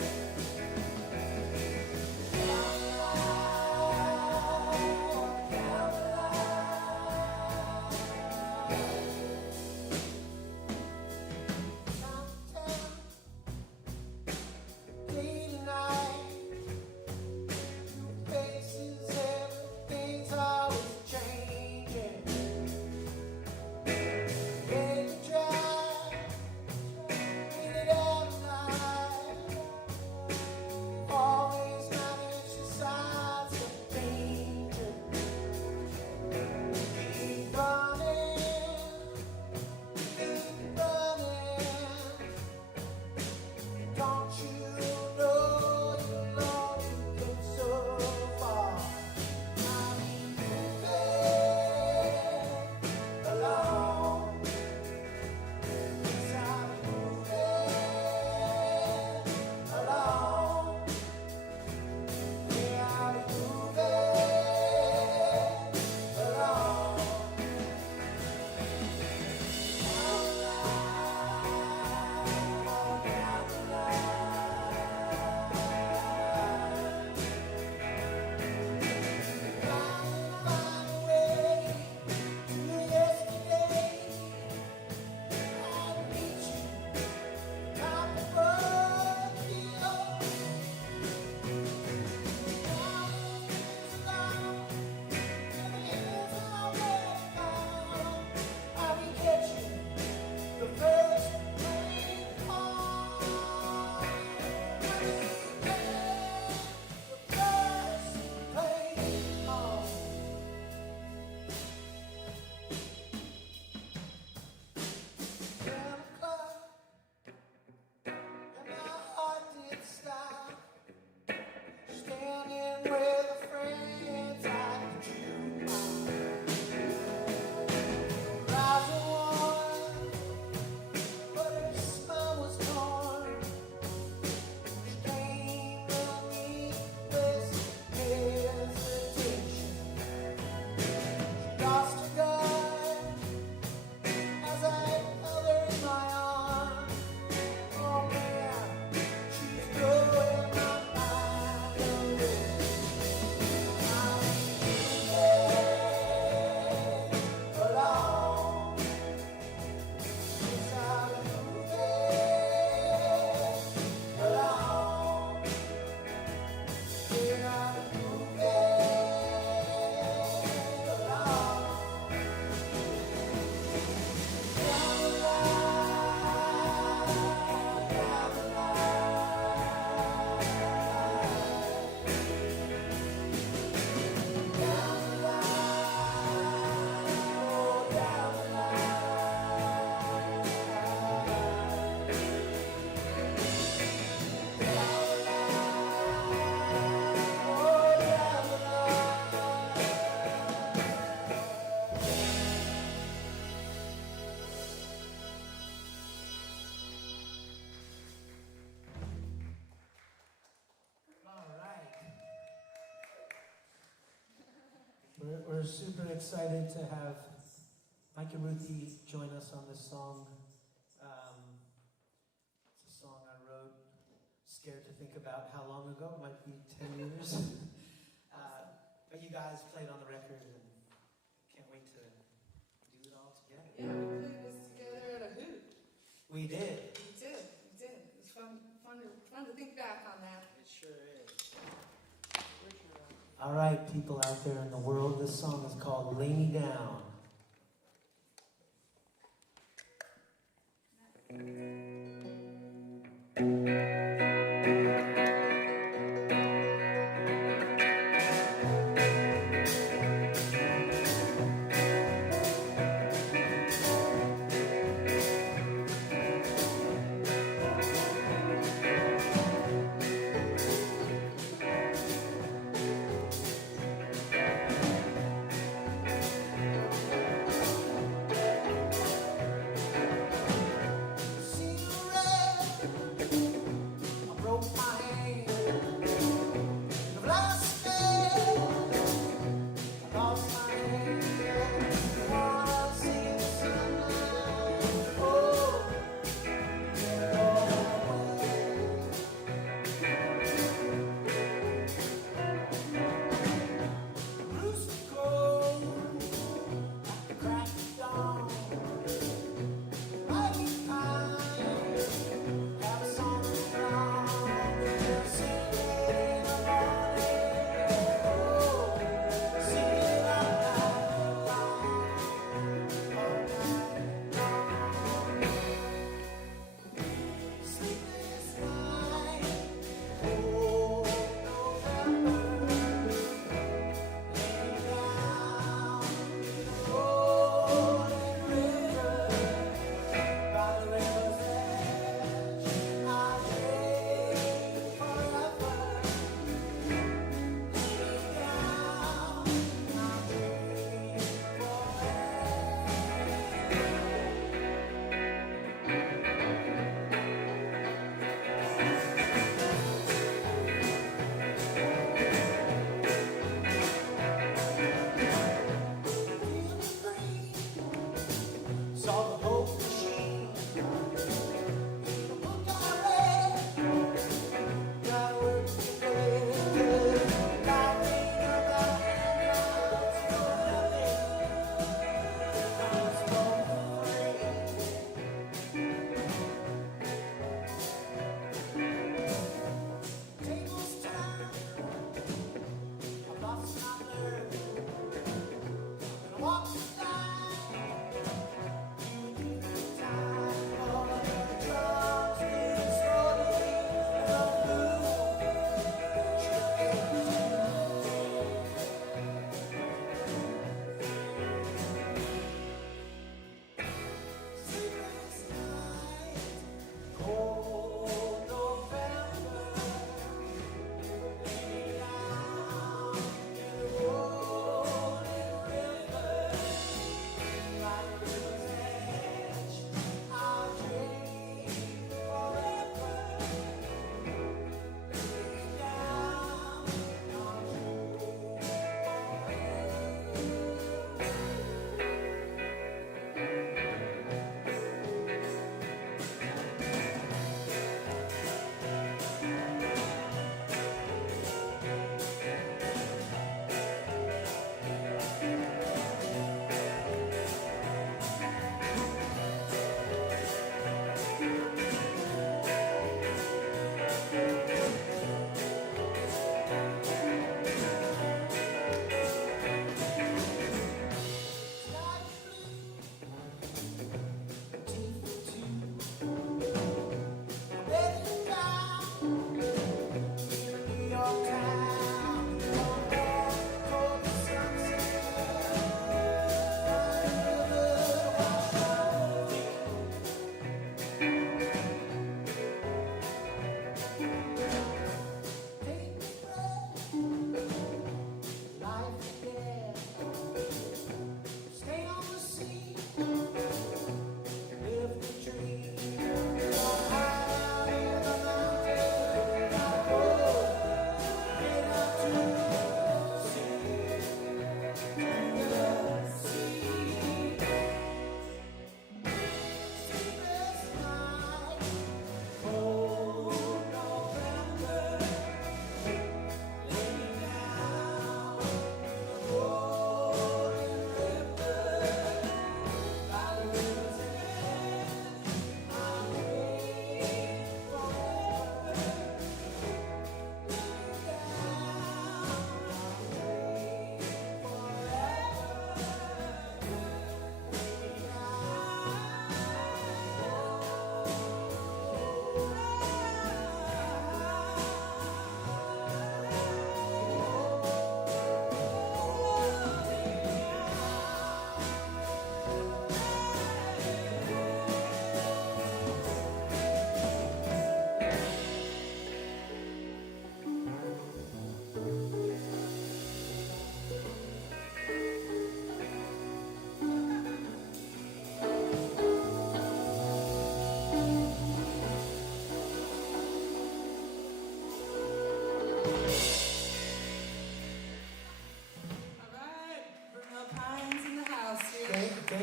We're super excited to have Mike and Ruthie join us on this song. It's a song I wrote, scared to think about how long ago, it might be 10 years. But you guys played on the record and can't wait to do it all together. Yeah, we played this together at a Hoot. We did. We did. It was fun to think back on that. It sure is. All right, people out there in the world, this song is called Lay Me Down.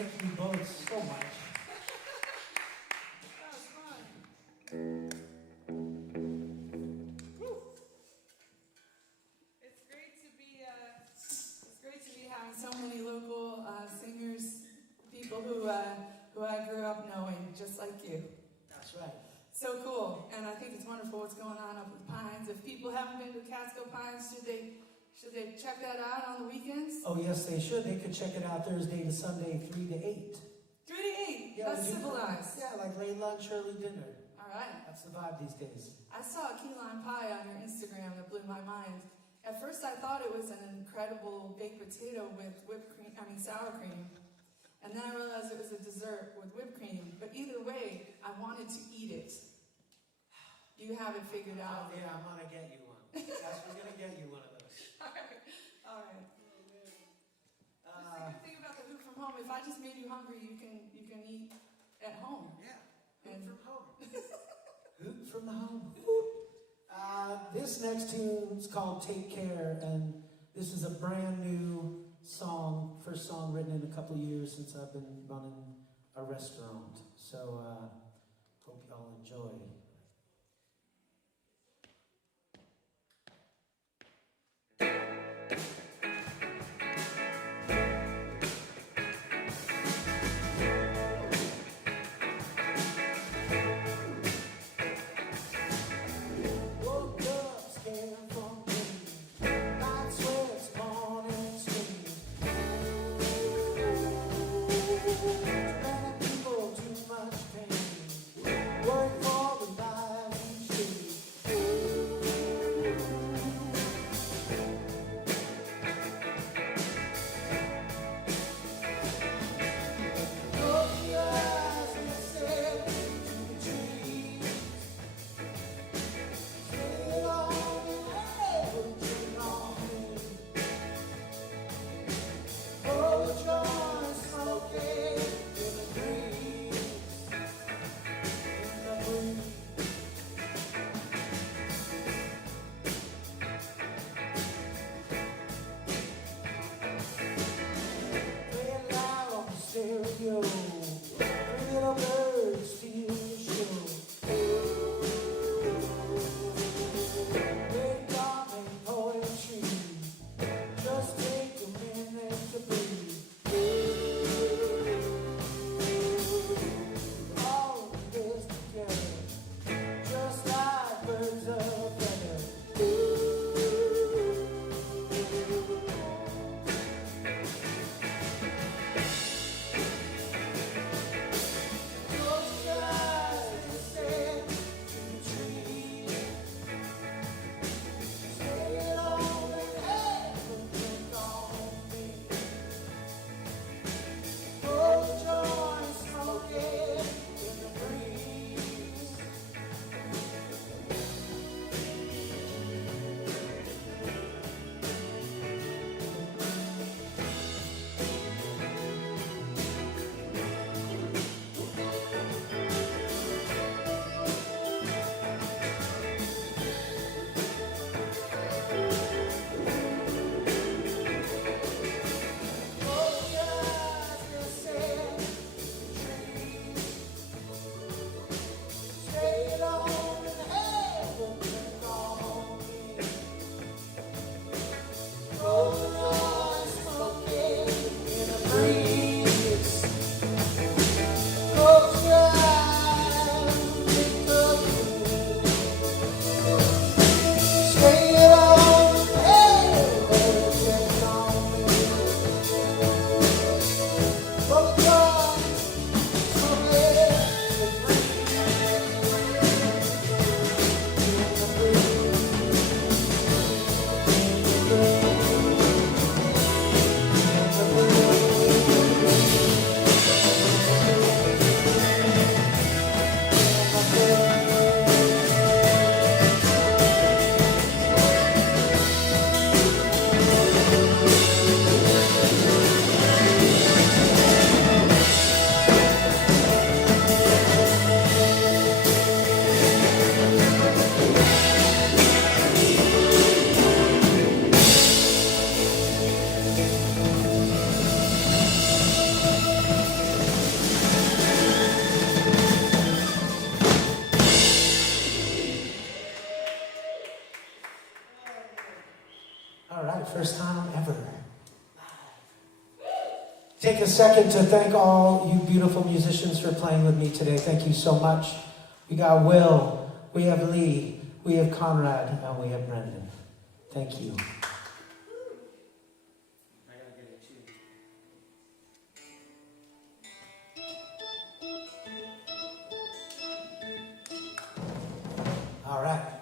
Thank you both so much. That was fun. It's great to be having so many local singers, people who I grew up knowing, just like you. That's right. So cool, and I think it's wonderful what's going on up with Pines. If people haven't been to Catskill Pines, should they check that out on the weekends? Oh, yes, they should. They could check it out Thursday to Sunday, 3 to 8. 3 to 8. Yeah, That's we do- civilized. Yeah, like late lunch, early dinner. All right. That's the vibe these days. I saw a key lime pie on your Instagram that blew my mind. At first, I thought it was an incredible baked potato with sour cream. And then I realized it was a dessert with whipped cream. But either way, I wanted to eat it. You have it figured out. Oh, yeah, I'm going to get you one. Yes, we're going to get you one of those. All right. That's the good thing about the Hoot from home. If I just made you hungry, you can eat at home. Yeah, Hoot from home. Hoot from the home. Hoot. This next tune is called Take Care, and this is a brand new song, first song written in a couple of years since I've been running a restaurant. So, hope y'all enjoy. Too many people, too much pain. Work for the right, first time ever. Take a second to thank all you beautiful musicians for playing with me today. Thank you so much. We got Will, we have Lee, we have Conrad, and we have Brendan. Thank you. All right.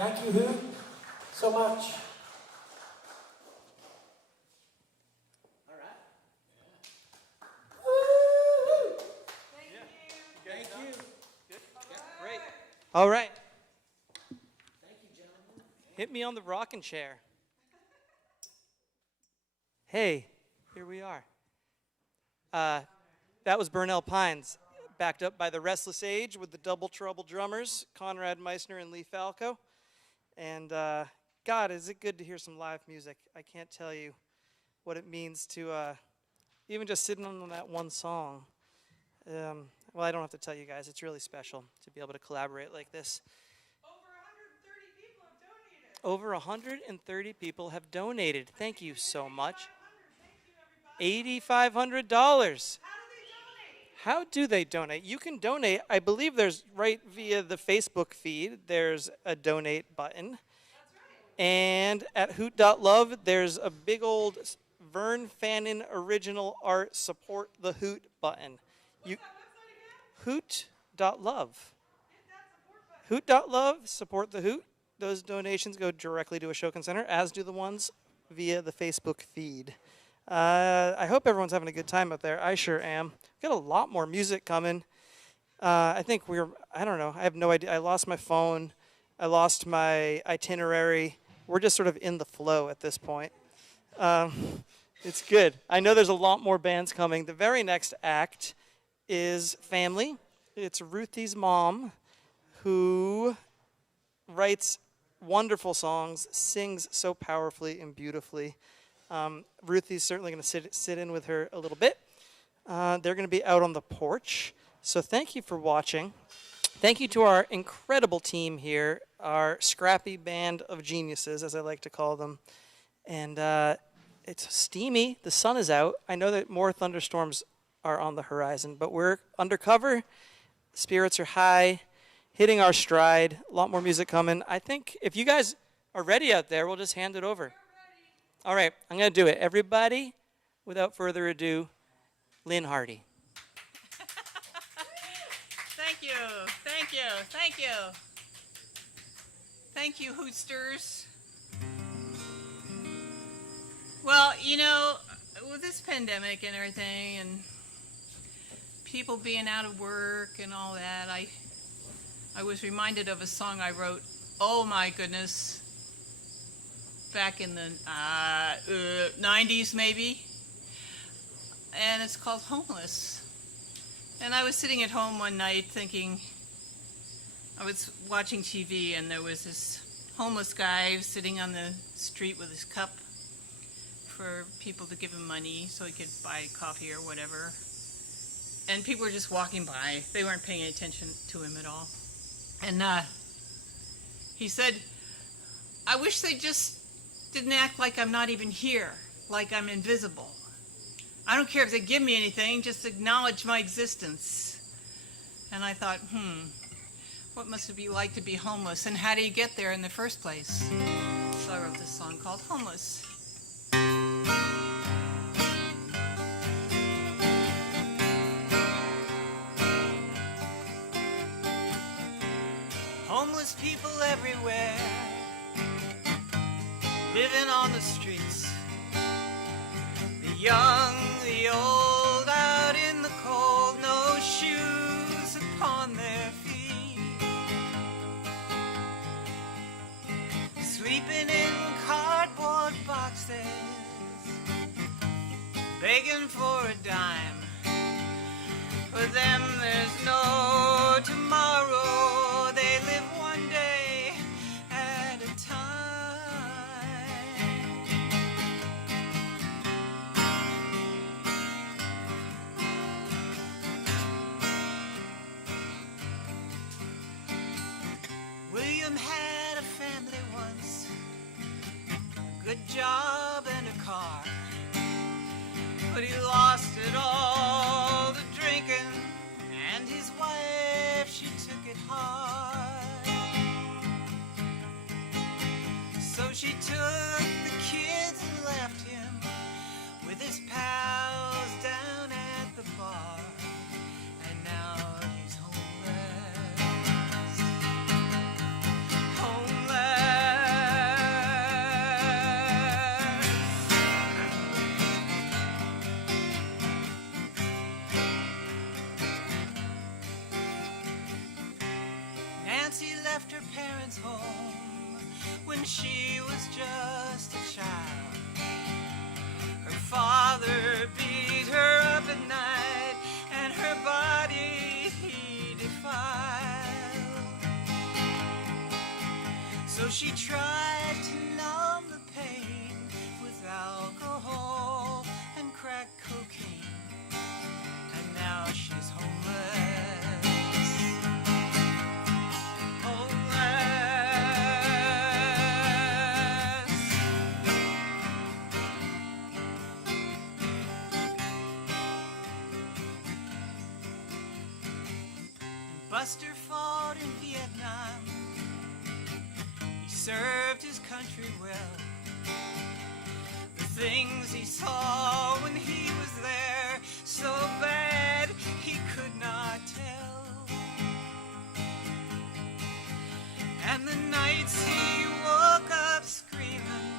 Thank you, Hoot, so much. All right. Thank you, gentlemen. Hit me on the rocking chair. Hey, here we are. That was Burnell Pines, backed up by the Restless Age with the Double Trouble drummers, Conrad Meissner and Lee Falco. And God, is it good to hear some live music. I can't tell you what it means to even just sitting on that one song. Well, I don't have to tell you guys. It's really special to be able to collaborate like this. Over 130 people have donated. Thank you so much. $8,500. How do they donate? You can donate. I believe there's right via the Facebook feed, there's a donate button. And at hoot.love, there's a big old Vern Fannin original art support the Hoot button. Hoot.love. Hoot.love, support the Hoot. Those donations go directly to Ashokan Center, as do the ones via the Facebook feed. I hope everyone's having a good time up there. I sure am. We've got a lot more music coming. I think I don't know. I have no idea. I lost my phone. I lost my itinerary. We're just sort of in the flow at this point. It's good. I know there's a lot more bands coming. The very next act is Family. It's Ruthie's mom, who writes wonderful songs, sings so powerfully and beautifully. Ruthie's certainly going to sit in with her a little bit. They're going to be out on the porch. So thank you for watching. Thank you to our incredible team here, our scrappy band of geniuses, as I like to call them. And it's steamy. The sun is out. I know that more thunderstorms are on the horizon, but we're undercover. Spirits are high, hitting our stride. A lot more music coming. I think if you guys are ready out there, we'll just hand it over. All right, I'm going to do it. Everybody, without further ado, Lynn Hardy. Thank you, thank you, thank you. Thank you, Hootsters. Well, you know, with this pandemic and everything and people being out of work and all that, I was reminded of a song I wrote, oh my goodness, back in the 90s maybe, and it's called Homeless. And I was sitting at home one night thinking, I was watching TV and there was this homeless guy sitting on the street with his cup for people to give him money so he could buy coffee or whatever. And people were just walking by. They weren't paying any attention to him at all. And he said, I wish they just didn't act like I'm not even here, like I'm invisible. I don't care if they give me anything, just acknowledge my existence. And I thought, what must it be like to be homeless, and how do you get there in the first place? So I wrote this song called Homeless. Homeless people everywhere, living on the streets. The young, the old, out in the cold, no shoes upon their feet. Sleeping in cardboard boxes, begging for a dime. For them there's no tomorrow, they live one day at a time. William had a family once, a good job and a car, but he lost it all to drinking, and his wife, she took it hard. So she took the kids and left him with his pals down at the bar, and now he's homeless. Homeless. Nancy she was just a child. Her father beat her up at night, and her body he defiled. So she tried to numb the pain with alcohol and crack cocaine, and now she's homeless. Buster fought in Vietnam. He served his country well. The things he saw when he was there, so bad he could not tell. And the nights he woke up screaming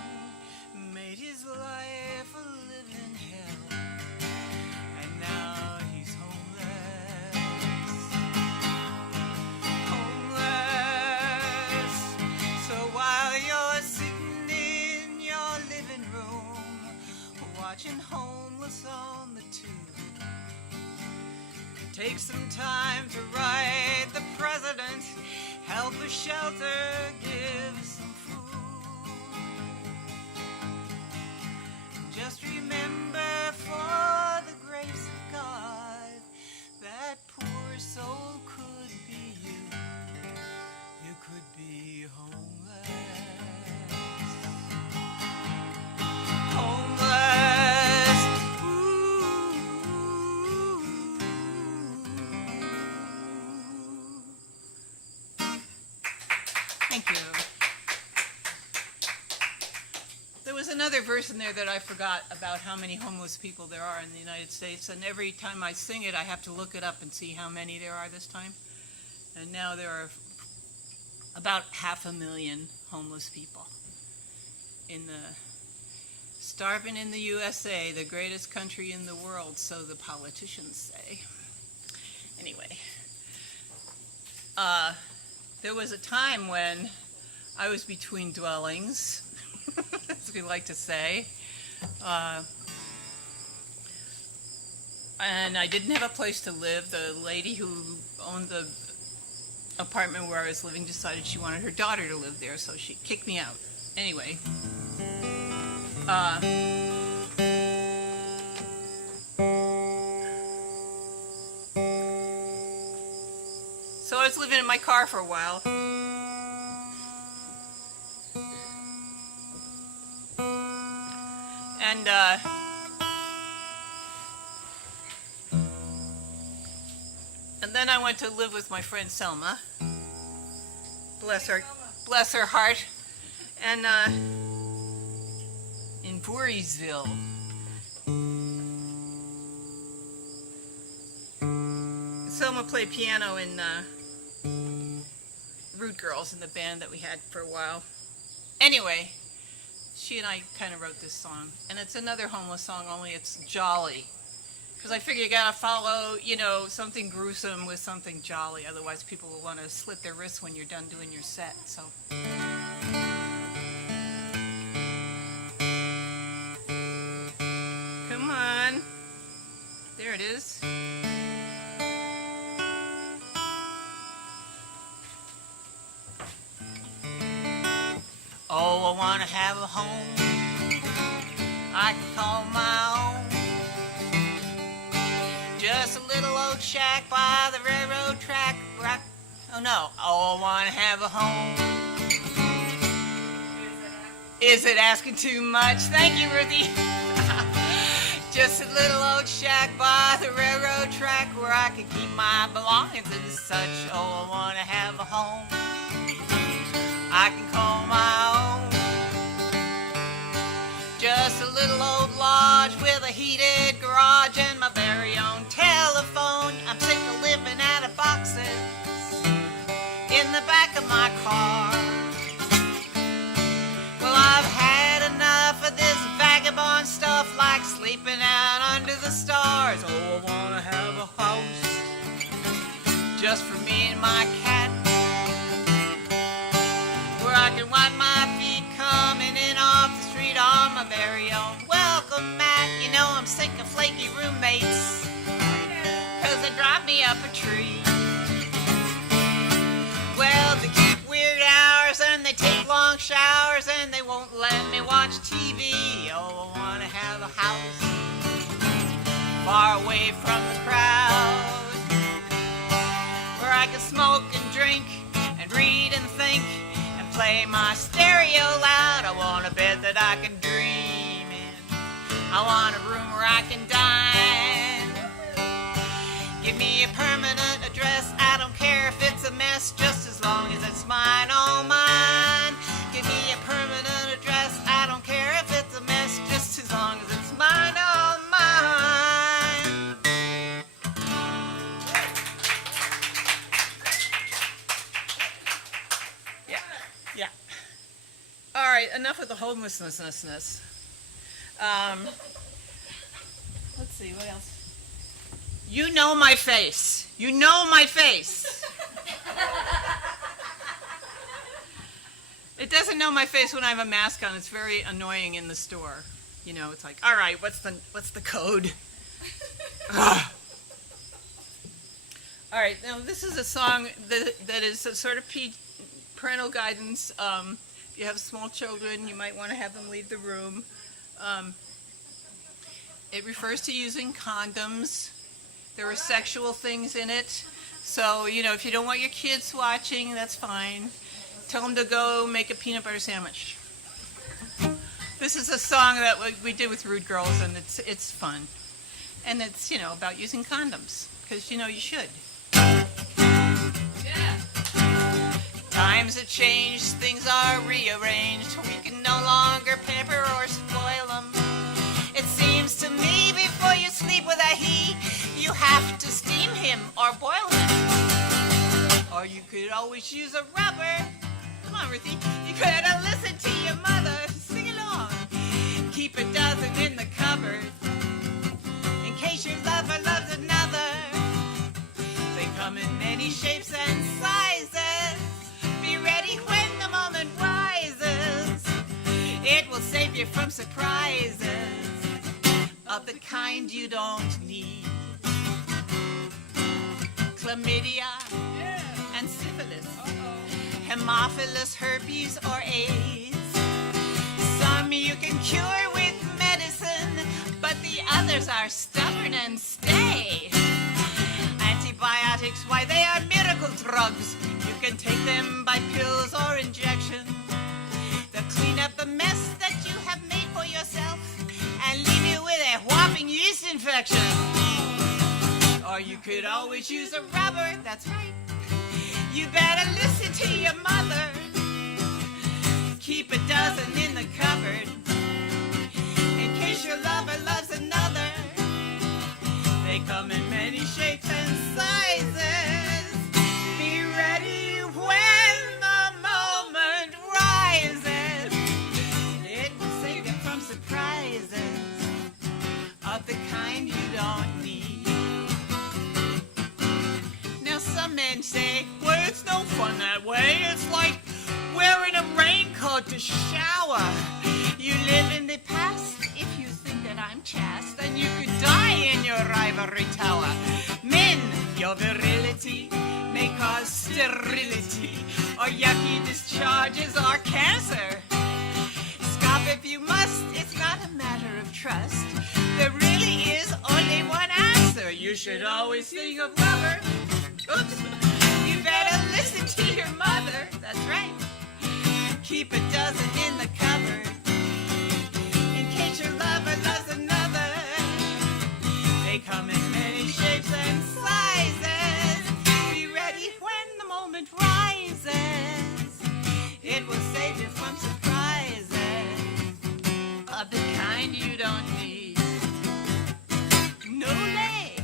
made his life a living hell. And now he's homeless. Homeless. So while you're sitting in your living room watching Homeless on the tube, take some time to write the president, help a shelter, give some food. Just remember, for the grace of God, that poor soul could be you. You could be homeless. Homeless. Thank you. There was another verse in there that I forgot about how many homeless people there are in the United States, and every time I sing it, I have to look it up and see how many there are this time. And now there are about 500,000 homeless people in the starving in the USA, the greatest country in the world, so the politicians say. Anyway, there was a time when I was between dwellings, as we like to say, and I didn't have a place to live. The lady who owned the apartment where I was living decided she wanted her daughter to live there, so she kicked me out. Anyway, so I was living in my car for a while. And then I went to live with my friend Selma. Bless her heart. And in Voorheesville. Selma played piano in Root Girls in the band that we had for a while. Anyway, she and I kind of wrote this song, and it's another homeless song, only it's jolly. Because I figure you gotta follow, something gruesome with something jolly, otherwise people will want to slit their wrists when you're done doing your set, so. Come on. There it is. Oh, I want to have a home I can call my own. Just a little old shack by the railroad track. Oh, no. Oh, I want to have a home. Is it asking too much? Thank you, Ruthie. Just a little old shack by the railroad track where I can keep my belongings and such. Oh, I want to have a home I can call my own. Just a little old lodge with a heated garage and my very own telephone. I'm sick of living out of boxes in the back of my car. Well, I've had enough of this vagabond stuff, like sleeping out under the stars. Oh, I want to have a house just for me and my cat, where I can wipe my feet away from the crowd, where I can smoke and drink and read and think and play my stereo loud. I want a bed that I can dream in. I want a room where I can dine. Give me a permanent address. I don't care if it's a mess, just as long as it's mine, all mine. Give me a permanent address. I don't care if it's a mess, just as long as it's mine, all mine. Yeah. All right, enough of the homelessness. Let's see, what else? You know my face. You know my face. It doesn't know my face when I have a mask on. It's very annoying in the store. You know, it's like, all right, what's the code? All right, now this is a song that is a sort of parental guidance. If you have small children, you might want to have them leave the room. It refers to using condoms. There are sexual things in it. So, you know, if you don't want your kids watching, that's fine. Tell them to go make a peanut butter sandwich. This is a song that we did with Rude Girls, and it's fun. And it's, you know, about using condoms, because, you know, you should. Yeah. Times have changed, things are rearranged. We can no longer pamper or spoil them. It seems to me before you sleep with a he, you have to steam him or boil him. Or you could always use a rubber. Come on, Ruthie. You better listen to your mother. Sing along. Keep a dozen in the cupboard in case your lover loves another. They come in many shapes and sizes. Be ready when the moment rises. It will save you from surprises of the kind you don't need. Chlamydia and syphilis, Haemophilus, herpes, or AIDS. Some you can cure with medicine, but the others are stubborn and stay. Antibiotics, why, they are miracle drugs. You can take them by pills or injection. They'll clean up the mess that you have made for yourself and leave you with a whopping yeast infection. Or you could always use a rubber, that's right. You better listen to your mother. Keep a dozen in the cupboard in case your lover loves another. They come in many shapes and sizes. Be ready when the moment rises. It will save you from surprises of the kind you don't need. Now some men say, well, it's no fun that way. It's like wearing a raincoat to shower. You live in the past if you think that I'm chaste, then you could die in your ivory tower. Men, your virility may cause sterility or yucky discharges or cancer. Stop if you must, it's not a matter of trust. There really is only one answer. You should always think of rubber. Oops. You better listen to your mother. That's right. Keep a dozen in the cupboard in case your lover loves another. They come in many shapes and sizes. Be ready when the moment rises. It will save you from surprises of the kind you don't need. No lay.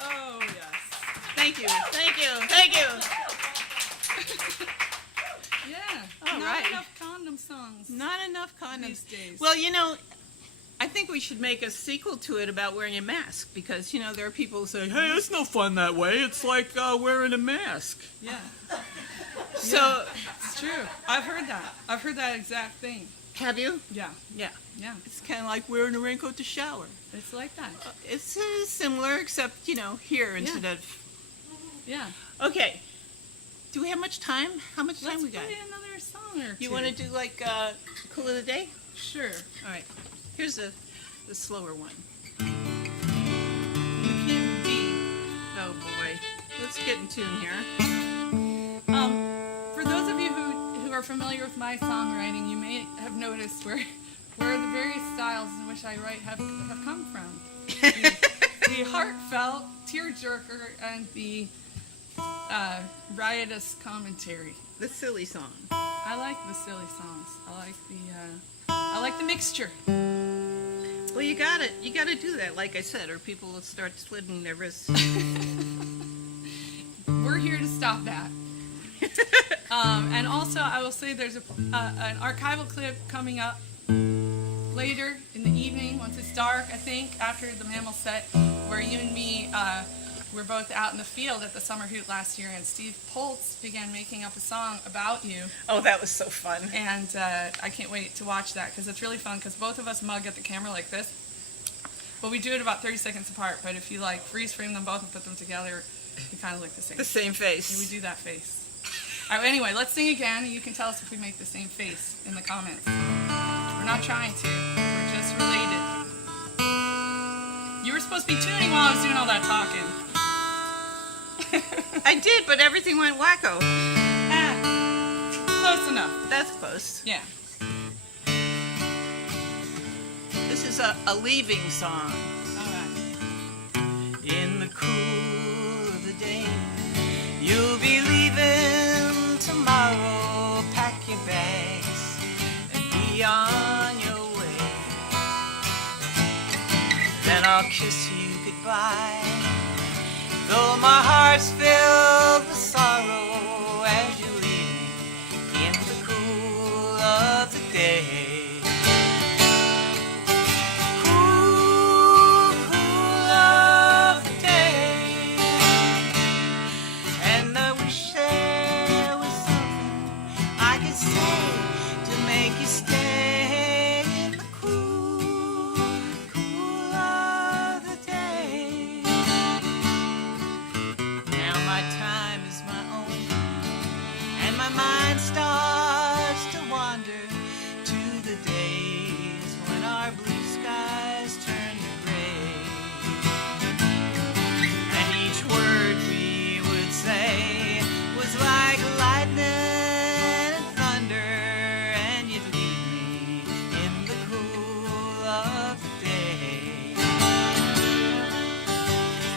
Oh, yes. Thank you. Yeah. All not right. enough condom songs. Not enough condoms these days. Well, you know, I think we should make a sequel to it about wearing a mask because, you know, there are people who say, hey, it's no fun that way. It's like wearing a mask. Yeah. So it's true. I've heard that. I've heard that exact thing. Have you? Yeah. Yeah. Yeah. It's kind of like wearing a raincoat to shower. It's like that. It's similar, except, you know, here instead of... Yeah. Okay. Do we have much time? How much time we got? Let's play another song or two. You want to do like Cool of the Day? Sure. All right. Here's a the slower one. The key would be, oh boy, let's get in tune here. For those of you who are familiar with my songwriting, you may have noticed where the various styles in which I write have come from. The heartfelt, tearjerker, and the riotous commentary. The silly song. I like the silly songs. I like the mixture. Well, you gotta do that, like I said, or people will start slitting their wrists. We're here to stop that. And also, I will say there's an archival clip coming up later in the evening, once it's dark, I think, after the Mammals set, where you and me were both out in the field at the Summer Hoot last year, and Steve Poltz began making up a song about you. Oh, that was so fun. And I can't wait to watch that, because it's really fun, because both of us mug at the camera like this. But we do it about 30 seconds apart, but if you like freeze frame them both and put them together, you kind of look the same. The same face. We do that face. All right, anyway, let's sing again, and you can tell us if we make the same face in the comments. We're not trying to. We're just related. You were supposed to be tuning while I was doing all that talking. I did, but everything went wacko. Close enough. That's close. Yeah. This is a leaving song. All right. In the cool of the day, you'll be leaving tomorrow. Pack your bags and be on your way. Then I'll kiss you goodbye, though my heart's filled with sorrow as you leave me in the cool of the day. Cool, cool of the day. And I wish there was something I could say to make you stay in the cool, cool of the day. Now my time is my own, and my mind starts to wander to the days when our blue skies turn to gray. And each word we would say was like lightning and thunder, and you'd leave me in the cool of the day.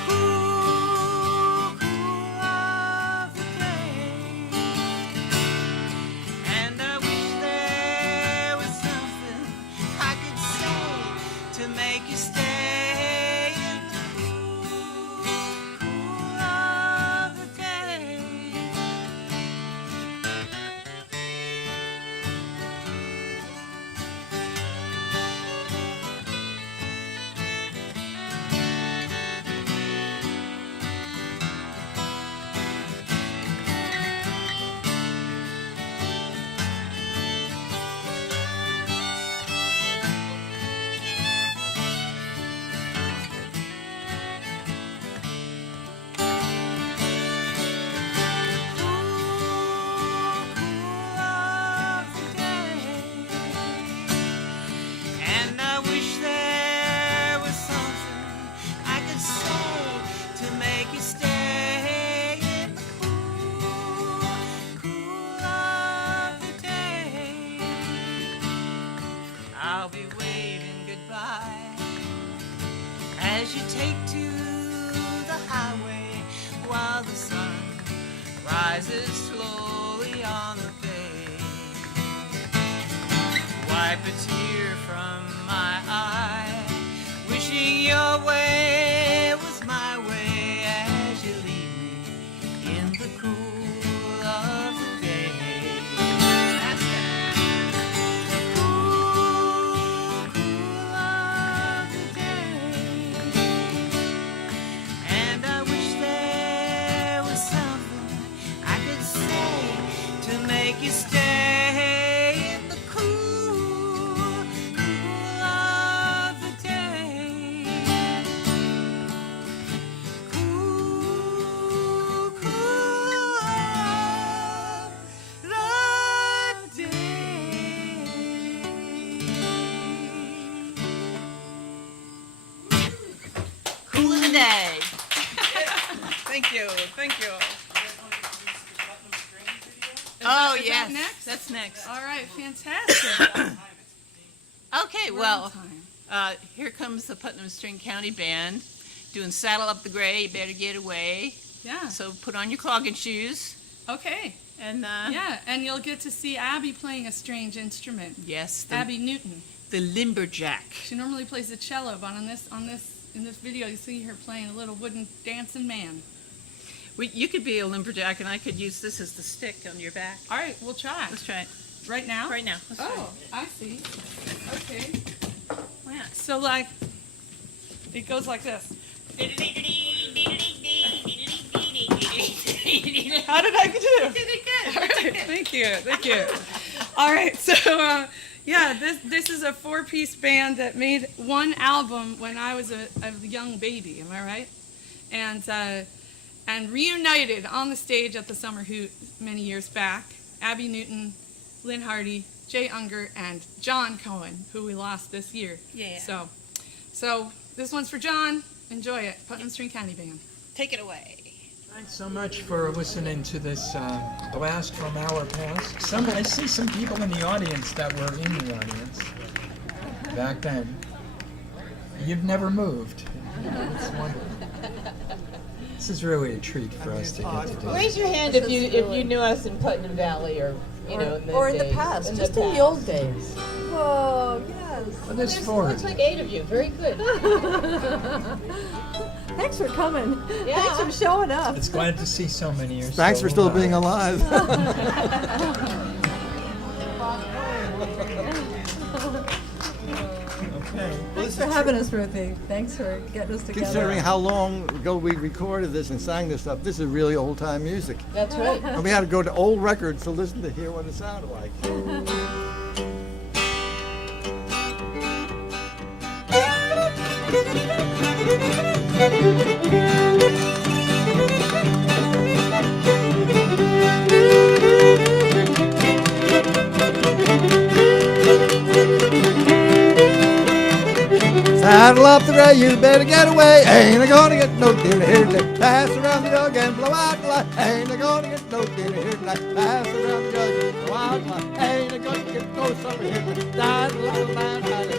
Cool, cool of the day. And I wish there was something I could say to make you stay in the cool, cool of the day. And I wish there was something I could say to make you stay in the cool, cool of the day. I'll be waving goodbye as you take to the highway while the sun rises slowly on the bay. Wipe a tear from my eye, wishing your way was my way as you leave me in the cool of the day. That's it. Cool, cool of the day. And I wish there was something I could say to make you stay in the cool, Sunday. Thank you. Thank you. Oh, Is yes. that next? That's next. All right, fantastic. Okay, well, here comes the Putnam String County Band doing Saddle Up the Gray, You Better Get Away. Yeah. So put on your clogging shoes. Okay. And yeah, and you'll get to see Abby playing a strange instrument. Yes. Abby Newton. The lumberjack. She normally plays the cello, but in this video you see her playing a little wooden dancing man. You could be a lumberjack, and I could use this as the stick on your back. All right, we'll try. Let's try it. Right now? Right now. Let's try Oh, it. I see. Okay. Yeah. So, like, it goes like this. How did I do? You did it good. All right, thank you, thank you. All right, so yeah, this is a 4-piece band that made one album when I was a young baby. Am I right? And reunited on the stage at the Summer Hoot many years back. Abby Newton, Lynn Hardy, Jay Ungar, and John Cohen, who we lost this year. Yeah. So this one's for John. Enjoy it. Putnam String County Band. Take it away. Thanks so much for listening to this blast from our past. I see some people in the audience that were in the audience back then. You've never moved. It's wonderful. This is really a treat for us to get to do. Raise your hand if you knew us in Putnam Valley or in the past, days. just in the old days. Oh, yes. Well, there's 4 Looks like 8 of you. Very good. Thanks for coming. Yeah. Thanks for showing up. It's glad to see so many. You're Thanks for still being alive. Okay. Thanks for having us, Ruthie. Thanks for getting us together. Considering how long ago we recorded this and sang this stuff, this is really old-time music. That's right. And we had to go to old records to listen to hear what it sounded like. Saddle up the gray, you better get away. Ain't I gonna get no dinner here tonight. Pass around the jug and blow out the light. Ain't I gonna get no dinner here tonight. Pass around the jug and blow out the light. Ain't I gonna get no supper here tonight. Da da da da da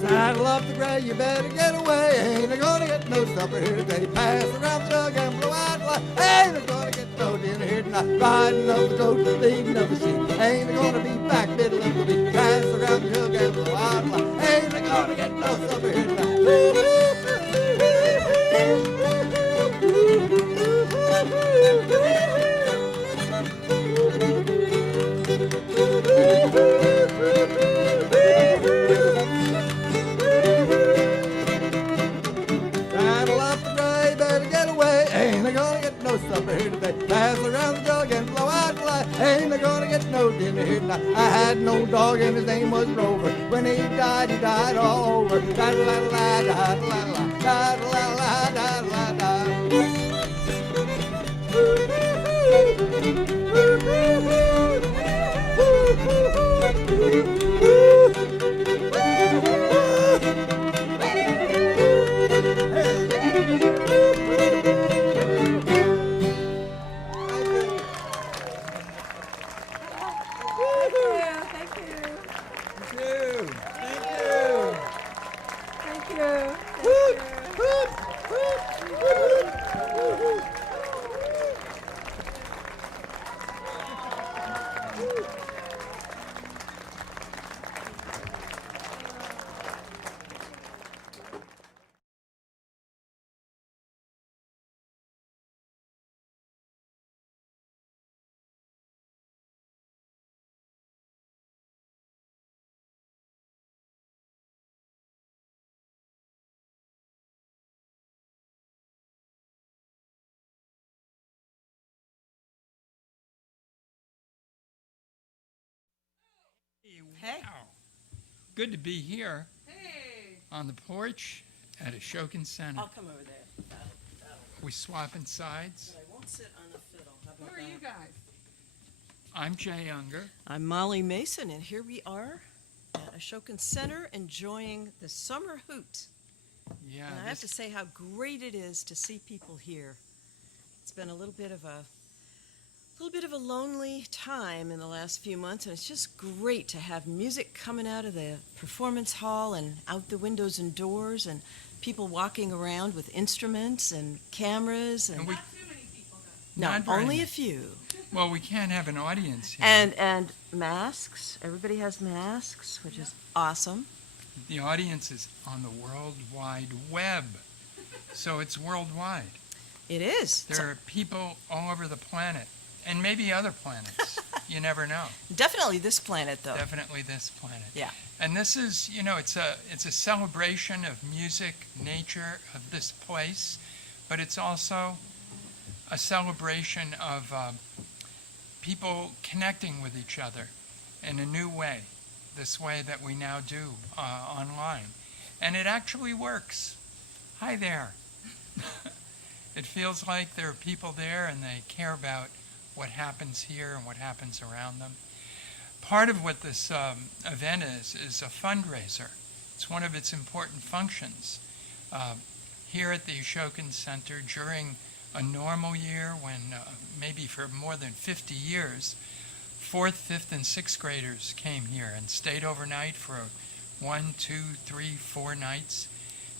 Saddle up the gray, you better get away. Ain't I gonna get no supper here today. Pass around the jug and blow out the light. Ain't I gonna get no dinner here tonight. Riding up the goat, leading up the sheep. Ain't I gonna be back middle of the week. Pass around the jug and blow out the light. Ain't I gonna get no supper here tonight. Saddle up the gray, better get away. Ain't I gonna get no supper here today. Pass around the jug and blow out the light. Ain't I gonna get no dinner here tonight. I had no dog and his name was Rover. When he died all over. Da-da-la-la-da-da-la-la, Hey. Wow. Good to be here. Hey. On the porch at Ashokan Center. I'll come over there. We swapping sides. But I won't sit on the fiddle. Who are you guys? I'm Jay Ungar. I'm Molly Mason, and here we are at Ashokan Center enjoying the summer hoot. Yeah. And I have to say how great it is to see people here. It's been a little bit of a lonely time in the last few months, and it's just great to have music coming out of the performance hall and out the windows and doors, and people walking around with instruments and cameras. And not too many people, though. No, only a few. Well, we can't have an audience here. And masks. Everybody has masks, which is awesome. The audience is on the World Wide Web, so it's worldwide. It is. There are people all over the planet, and maybe other planets. You never know. Definitely this planet, though. Definitely this planet. Yeah. And this is, it's a celebration of music, nature, of this place, but it's also a celebration of people connecting with each other in a new way, this way that we now do online. And it actually works. Hi there. It feels like there are people there and they care about what happens here and what happens around them. Part of what this event is a fundraiser. It's one of its important functions. Here at the Ashokan Center, during a normal year when maybe for more than 50 years, 4th, 5th, and 6th graders came here and stayed overnight for 1, 2, 3, 4 nights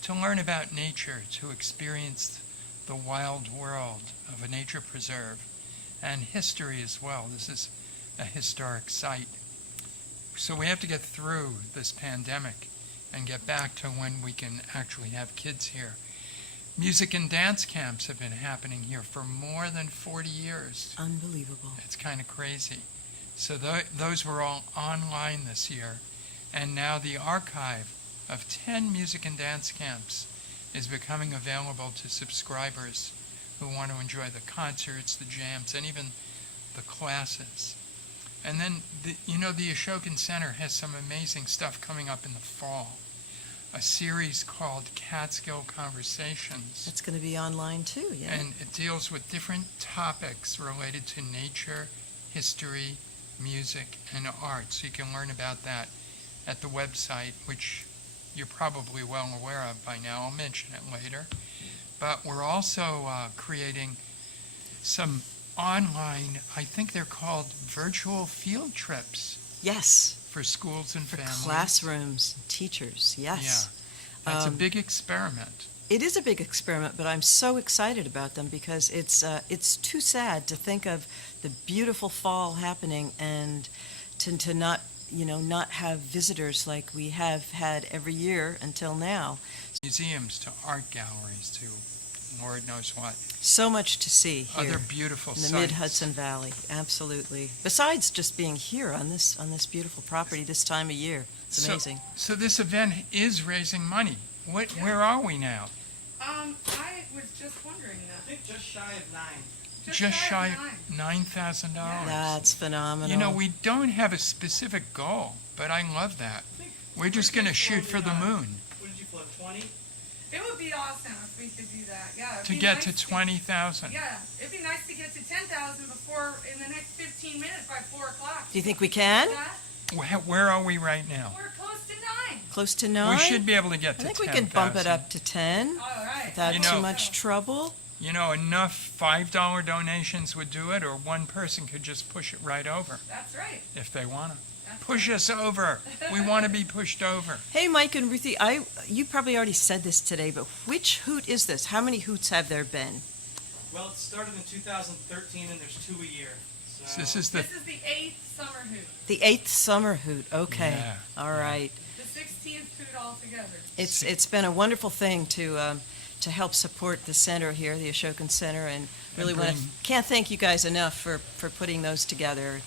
to learn about nature, to experience the wild world of a nature preserve and history as well. This is a historic site. So we have to get through this pandemic and get back to when we can actually have kids here. Music and dance camps have been happening here for more than 40 years. Unbelievable. It's kind of crazy. So those were all online this year. And now the archive of 10 music and dance camps is becoming available to subscribers who want to enjoy the concerts, the jams, and even the classes. And then, the Ashokan Center has some amazing stuff coming up in the fall. A series called Catskill Conversations. That's going to be online too, yeah. And it deals with different topics related to nature, history, music, and art. So you can learn about that at the website, which you're probably well aware of by now. I'll mention it later. But we're also creating some online, I think they're called virtual field trips. Yes. For schools and families. Classrooms, teachers, yes. Yeah. That's a big experiment. It is a big experiment, but I'm so excited about them because it's too sad to think of the beautiful fall happening and to not have visitors like we have had every year until now. Museums to art galleries to Lord knows what. So much to see here. Other beautiful in the sites. mid-Hudson Valley, absolutely. Besides just being here on this beautiful property this time of year. It's amazing. So this event is raising money. Where are we now? I was just wondering that. I think just shy of 9. Just shy of $9,000. That's phenomenal. We don't have a specific goal, but I love that. We're just going to shoot for the moon. What did you float, 20? It would be awesome if we could do that. Yeah. To get to 20,000. Yeah, it'd be nice to get to 10,000 before in the next 15 minutes by 4 o'clock. Do you think we can? Where are we right now? We're close to 9. Close to 9? We should be able to get to 10,000. I think we can bump it up to 10 All right. without too much trouble. Enough $5 donations would do it, or one person could just push it right over. That's right. If they want to. Push us over. We want to be pushed over. Hey, Mike and Ruthie, you probably already said this today, but which hoot is this? How many hoots have there been? Well, it started in 2013, and there's 2 a year. So this is the 8th summer hoot. The 8th summer hoot. Okay. Yeah. All right. The 16th hoot altogether. It's been a wonderful thing to help support the center here, the Ashokan Center, and really can't thank you guys enough for putting those together.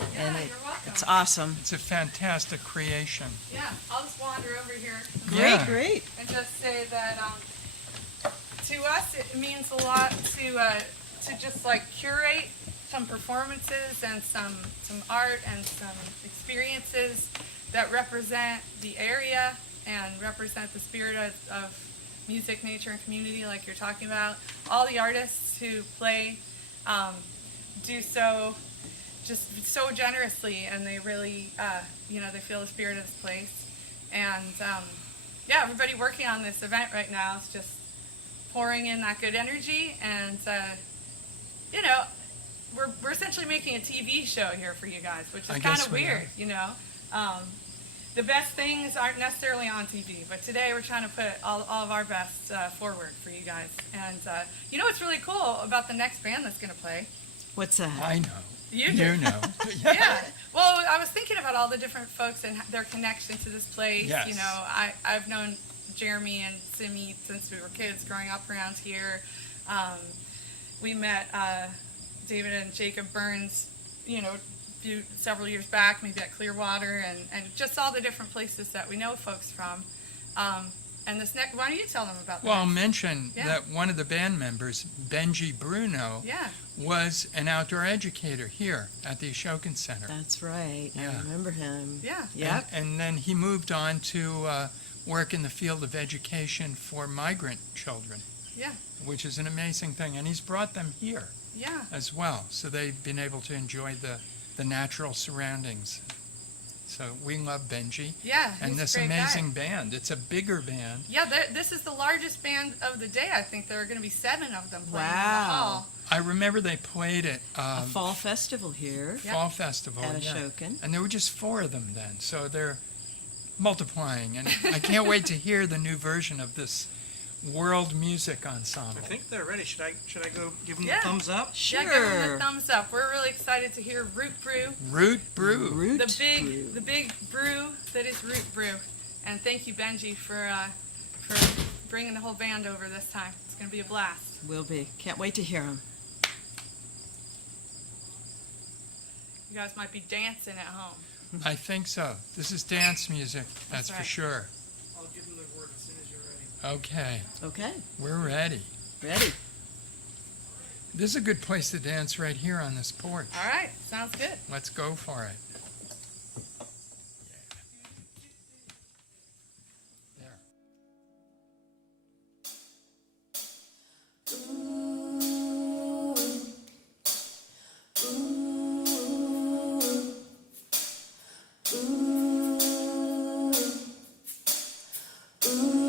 Yeah, and you're welcome. It's awesome. It's a fantastic creation. Yeah, I'll just wander over here. Great. And just say that to us it means a lot to just like curate some performances and some art and some experiences that represent the area and represent the spirit of music, nature, and community, like you're talking about. All the artists who play do so just so generously, and they really, they feel the spirit of this place. And everybody working on this event right now is just pouring in that good energy, and we're essentially making a TV show here for you guys, which is kind of weird, The best things aren't necessarily on TV, but today we're trying to put all of our best forward for you guys. And what's really cool about the next band that's going to play? What's that? I know. You know. Yeah. Well, I was thinking about all the different folks and their connection to this place. Yes. I've known Jeremy and Simi since we were kids growing up around here. We met David and Jacob Burns, several years back, maybe at Clearwater, and just all the different places that we know folks from. And this next, why don't you tell them about that? Well, I'll mention that one of the band members, Benji Bruno, was an outdoor educator here at the Ashokan Center. That's right. Yeah. I remember him. Yeah. Yep. And then he moved on to work in the field of education for migrant children. Yeah. Which is an amazing thing. And he's brought them here as well. So they've been able to enjoy the natural surroundings. So we love Benji. Yeah, and he's this a great amazing guy. band. It's a bigger band. Yeah, this is the largest band of the day. I think there are going to be 7 of them playing in the Wow. hall. I remember they played at a fall festival here. Fall Festival At Ashokan. And there were just 4 of them then. So they're multiplying. And I can't wait to hear the new version of this world music ensemble. I think they're ready. Should I go give them Yeah. the thumbs up? Yeah, give them the thumbs up. We're really excited to hear Rootbrew. Rootbrew. The big brew that is Rootbrew. And thank you, Benji, for bringing the whole band over this time. It's going to be a blast. Will be. Can't wait to hear them. You guys might be dancing at home. I think so. This is dance music, that's for right. sure. I'll give them the word as soon as you're ready. Okay. Okay. We're ready. Ready. This is a good place to dance right here on this porch. All right, sounds good. Let's go for it. Ooh.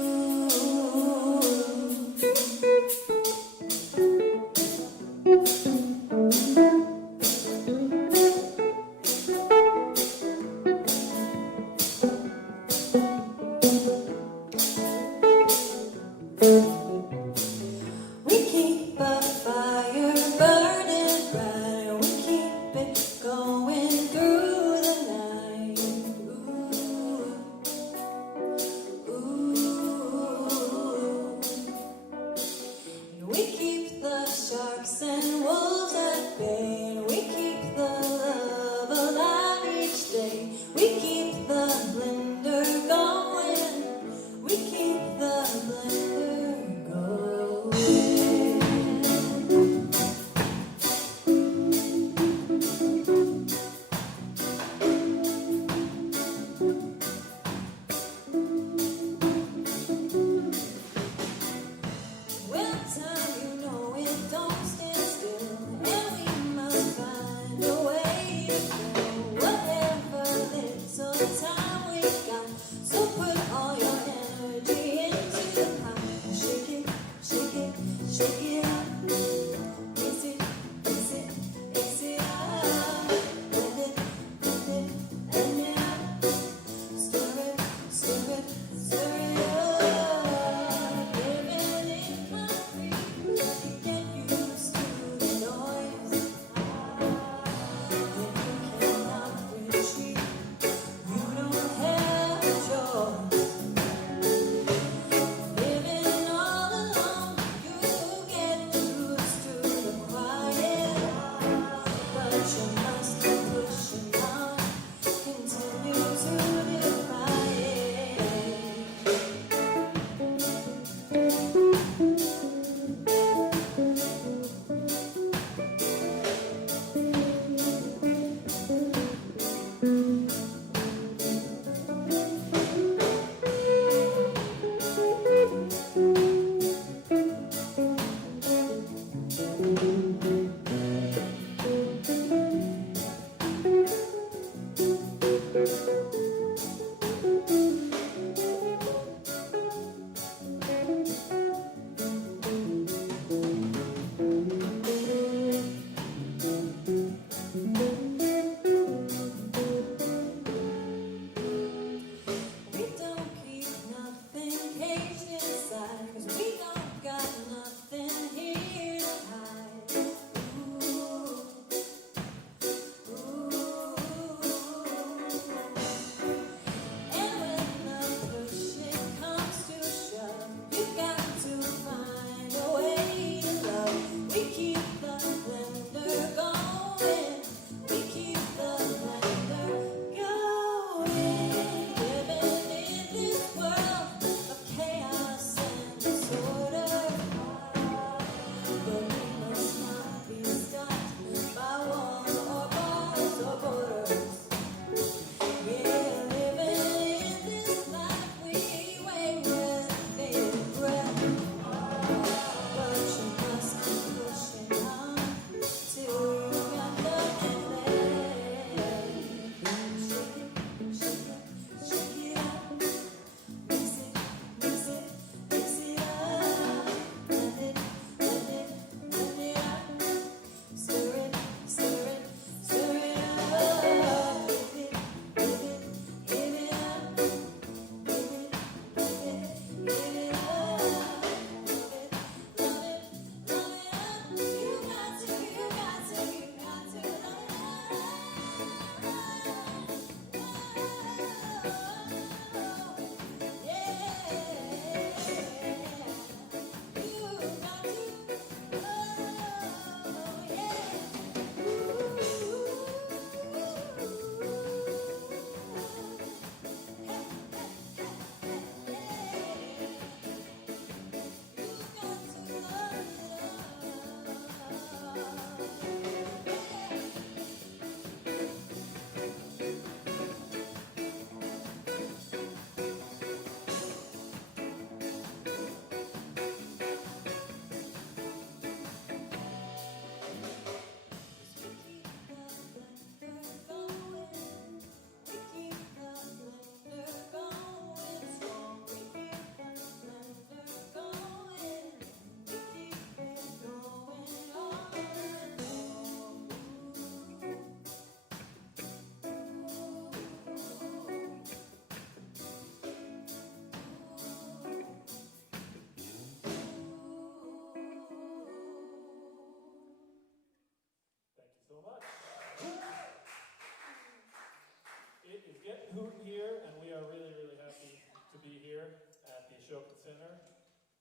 getting Hoot here, and we are really, really happy to be here at the Ashoka Center,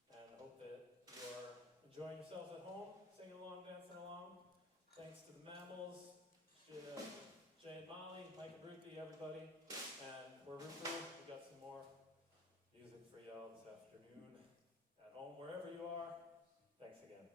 and hope that you are enjoying yourselves at home, singing along, dancing along. Thanks to the Mammals, Jay and Molly, Mike and Ruthie, everybody, and we're Rootbrew. We got some more music for y'all this afternoon at home, wherever you are. Thanks again.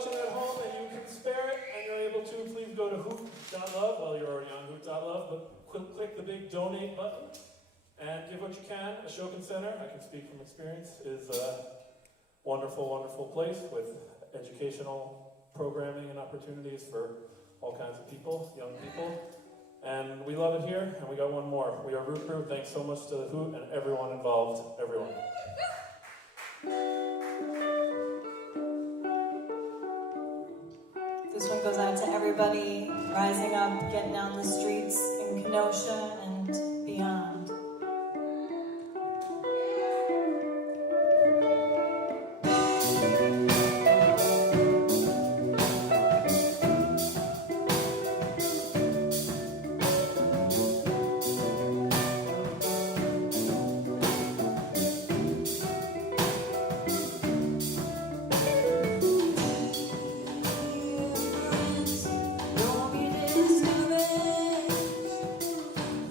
watching at home and you can spare it and you're able to, please go to Hoot.love. Well, you're already on Hoot.love, but click the big donate button and give what you can. Ashokan Center, I can speak from experience, is a wonderful, wonderful place with educational programming and opportunities for all kinds of people, young people. And we love it here, and we got one more. We are Rootbrew. Thanks so much to the Hoot and everyone involved. Everyone. This one goes out to everybody rising up, getting out in the streets in Kenosha and beyond.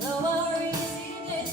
No worries,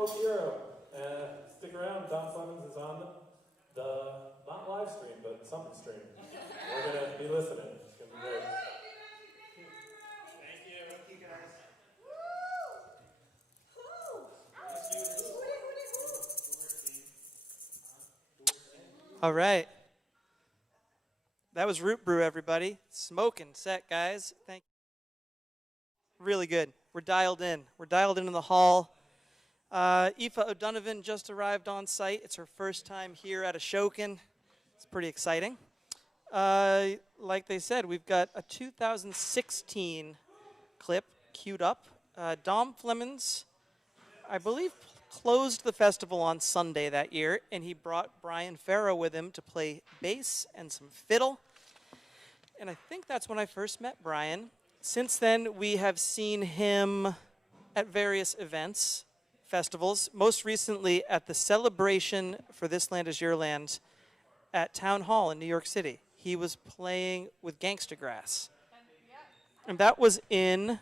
Folk Hero. Stick around, Don Flemons is on the, not live stream, but something stream. We're going to be listening. It's going to be great. Thank you. Thank you, guys. All right. That was Rootbrew, everybody. Smoking set, guys. Thank you. Really good. We're dialed in. We're dialed in the hall. Aoife O'Donovan just arrived on site. It's her first time here at Ashokan. It's pretty exciting. Like they said, we've got a 2016 clip queued up. Dom Flemons, I believe, closed the festival on Sunday that year, and he brought Brian Farrow with him to play bass and some fiddle. And I think that's when I first met Brian. Since then, we have seen him at various events, festivals, most recently at the celebration for This Land Is Your Land at Town Hall in New York City. He was playing with Gangsta Grass. And that was in...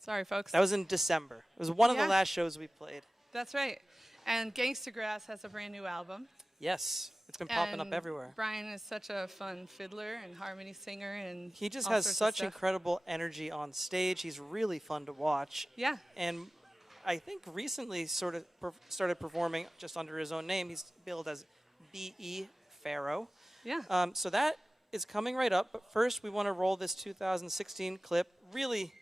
Sorry, folks. That was in December. It was one of the last shows we played. That's right. And Gangsta Grass has a brand new album. Yes. It's been popping up everywhere. Brian is such a fun fiddler and harmony singer. And he just all has sorts of such stuff. incredible energy on stage. He's really fun to watch. Yeah. And I think recently sort of started performing just under his own name. He's billed as B.E. Farrow. Yeah. So that is coming right up. But first, we want to roll this 2016 clip. Really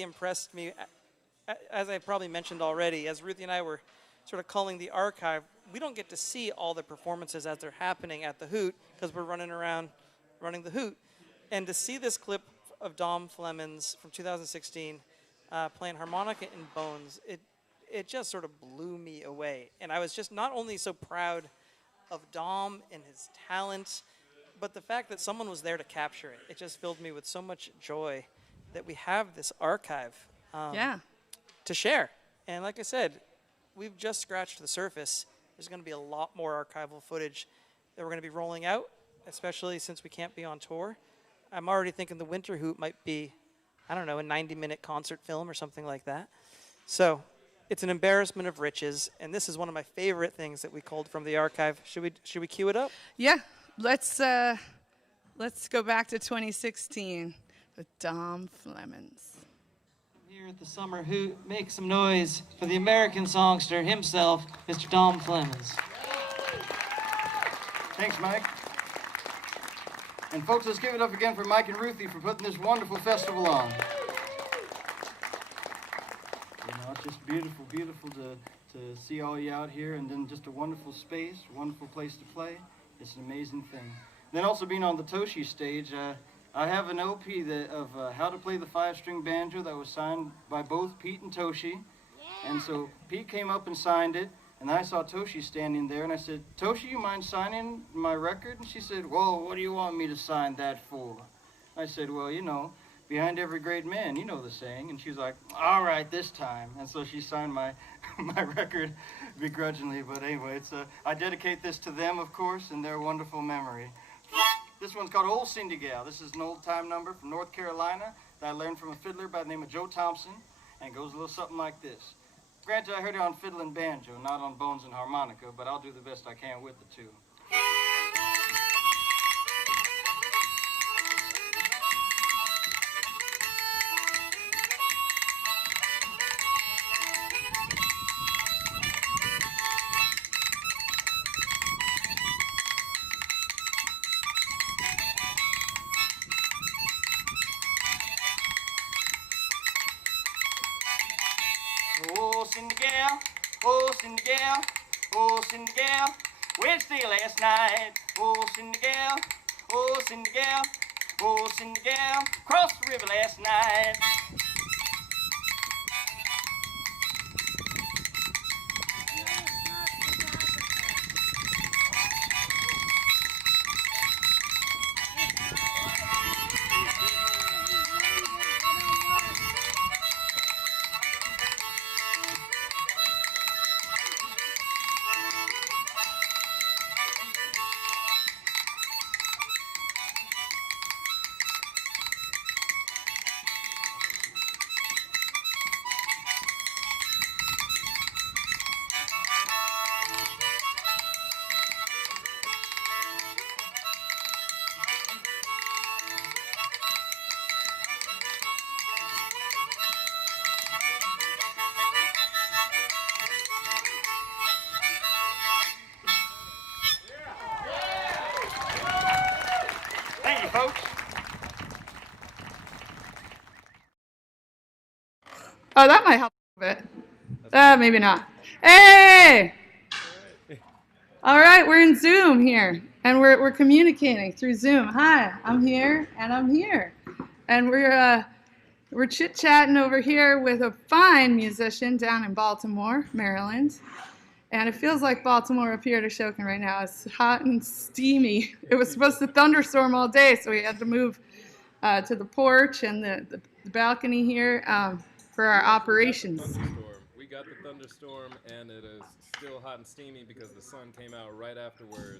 impressed me. As I probably mentioned already, as Ruthie and I were sort of culling the archive, we don't get to see all the performances as they're happening at the Hoot because we're running around running the Hoot. And to see this clip of Dom Flemons from 2016 playing harmonica in Bones, it just sort of blew me away. And I was just not only so proud of Dom and his talent, but the fact that someone was there to capture it. It just filled me with so much joy that we have this archive to share. And like I said, we've just scratched the surface. There's going to be a lot more archival footage that we're going to be rolling out, especially since we can't be on tour. I'm already thinking the Winter Hoot might be, I don't know, a 90-minute concert film or something like that. So it's an embarrassment of riches, and this is one of my favorite things that we culled from the archive. Should we cue it up? Yeah. Let's go back to 2016 with Dom Flemons. Here at the Summer Hoot, make some noise for the American songster himself, Mr. Dom Flemons. Thanks, Mike. And folks, let's give it up again for Mike and Ruthie for putting this wonderful festival on. You know, it's just beautiful, beautiful to see all you out here, and then just a wonderful space, wonderful place to play. It's an amazing thing. Then also being on the Toshi stage, I have an LP of how to play the 5-string banjo that was signed by both Pete and Toshi. Yeah. And so Pete came up and signed it, and I saw Toshi standing there, and I said, Toshi, you mind signing my record? And she said, well, what do you want me to sign that for? I said, well, you know, behind every great man, you know the saying. And she was like, all right, this time. And so she signed my record begrudgingly. But anyway, I dedicate this to them, of course, and their wonderful memory. This one's called Old Cindy Gal. This is an old-time number from North Carolina that I learned from a fiddler by the name of Joe Thompson, and it goes a little something like this. Granted, I heard it on fiddle and banjo, not on bones and harmonica, but I'll do the best I can with the two. Oh, Cindy Gal, oh, Cindy Gal, oh, Cindy Gal, Wednesday last night. Oh, Cindy Gal, oh, Cindy Gal, oh, Cindy Gal, crossed the river last night. Oh, that might help a bit. Maybe not. Hey! All right, we're in Zoom here, and we're communicating through Zoom. Hi, I'm here, and I'm here, and we're chit-chatting over here with a fine musician down in Baltimore, Maryland. And it feels like Baltimore up here at Ashokan right now. It's hot and steamy. It was supposed to thunderstorm all day, so we had to move to the porch and the balcony here for our operations. We got the thunderstorm, and it is still hot and steamy because the sun came out right afterwards.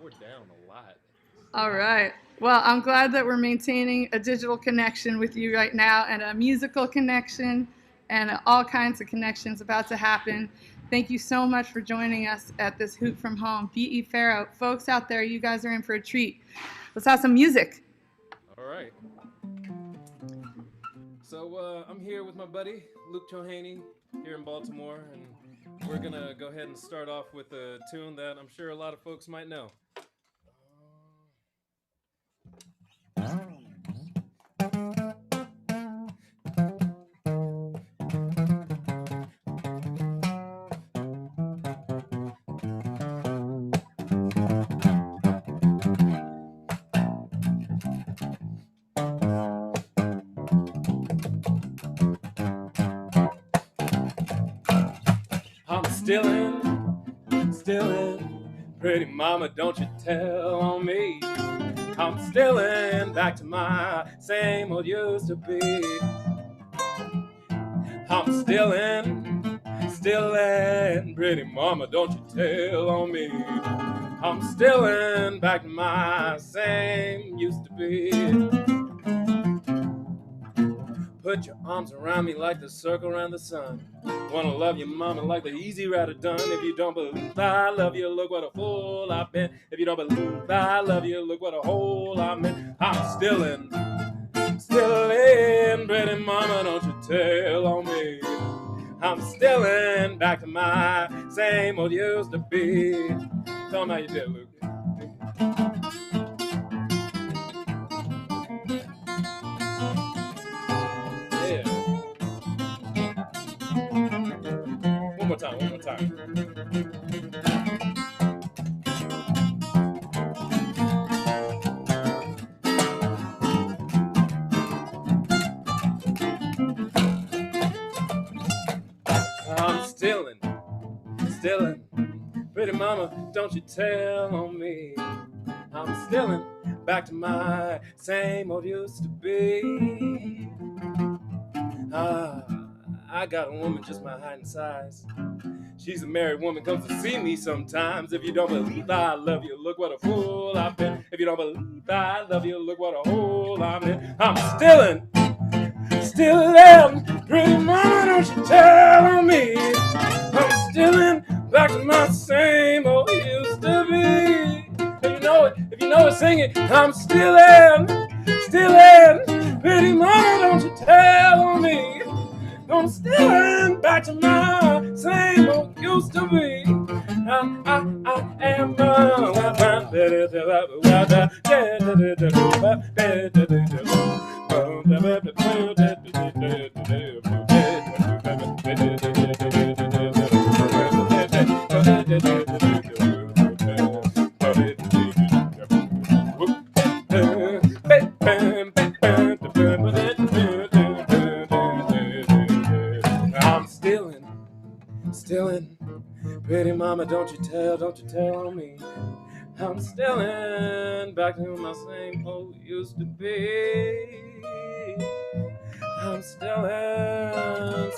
We're down a lot. All right. Well, I'm glad that we're maintaining a digital connection with you right now and a musical connection and all kinds of connections about to happen. Thank you so much for joining us at this Hoot from Home. B.E. Farrow. Folks out there, you guys are in for a treat. Let's have some music. All right. So I'm here with my buddy, Luke Chohaney, here in Baltimore, and we're going to go ahead and start off with a tune that I'm sure a lot of folks might know. I'm still in, pretty mama, don't you tell on me. I'm still in, back to my same old used to be. I'm still in, pretty mama, don't you tell on me. I'm still in, back to my same used to be. Put your arms around me like the circle around the sun. Wanna love you, mama, like the easy rider done. If you don't believe I love you, look what a fool I've been. If you don't believe I love you, look what a hole I'm in. I'm still in, pretty mama, don't you tell on me. I'm still in, back to my same old used to be. Tell me how you did, Luke. Yeah. One more time. I'm still in, pretty mama, don't you tell on me. I'm still in, back to my same old used to be. I got a woman just my height and size. She's a married woman, comes to see me sometimes. If you don't believe I love you, look what a fool I've been. If you don't believe I love you, look what a hole I'm in. I'm still in, pretty mama, don't you tell on me. I'm still in, back to my same old used to be. If you know it, sing it. I'm still in, pretty mama, don't you tell on me. I'm still in, back to my same old used to be. I am still in, pretty mama, don't you tell on me. I'm still in, back to my same old used to be. I'm still in,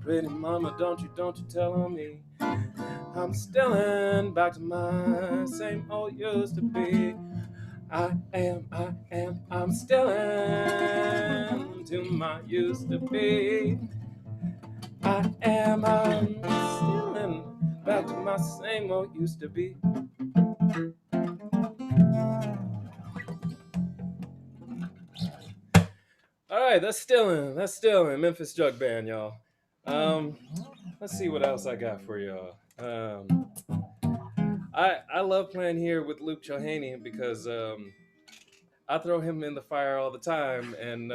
pretty mama, don't you tell on me. I'm still in, back to my same old used to be. I'm still in, to my used to be. I'm still in, back to my same old used to be. All right, that's still in Memphis Jug Band, y'all. Let's see what else I got for y'all. I love playing here with Luke Chohaney because I throw him in the fire all the time, and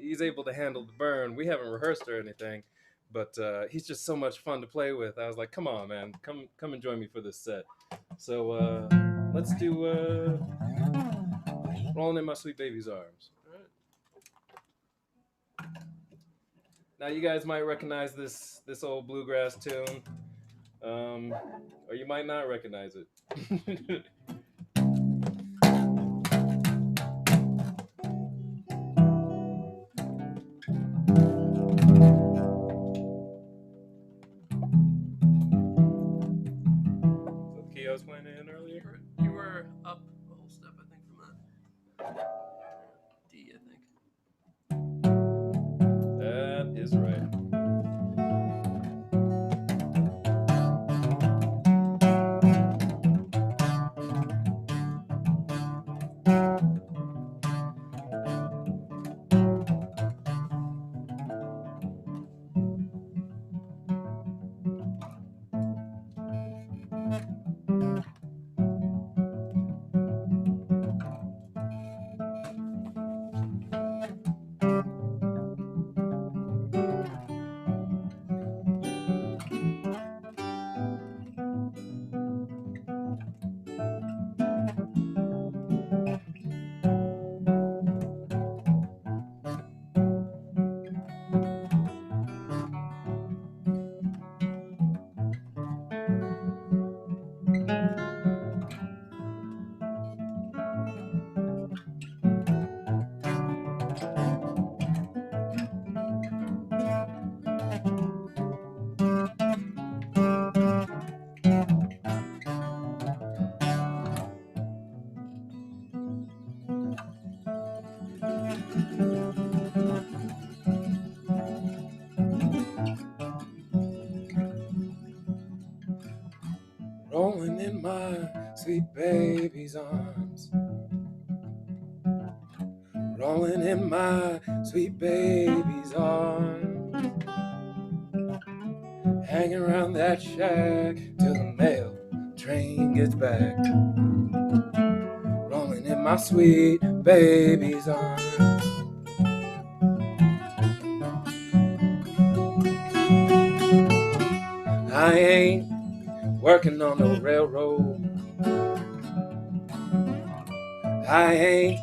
he's able to handle the burn. We haven't rehearsed or anything, but he's just so much fun to play with. I was like, come on, man, come and join me for this set. So let's do Rolling in My Sweet Baby's Arms. All right. Now you guys might recognize this old bluegrass tune, or you might not recognize it. I was playing in earlier. You were up a whole step, I think, from that. D, I think. That is right. Rolling in my sweet baby's arms. Rolling in my sweet baby's arms. Hanging around that shack till the mail train gets back. Rolling in my sweet baby's arms. I ain't working on no railroad. I ain't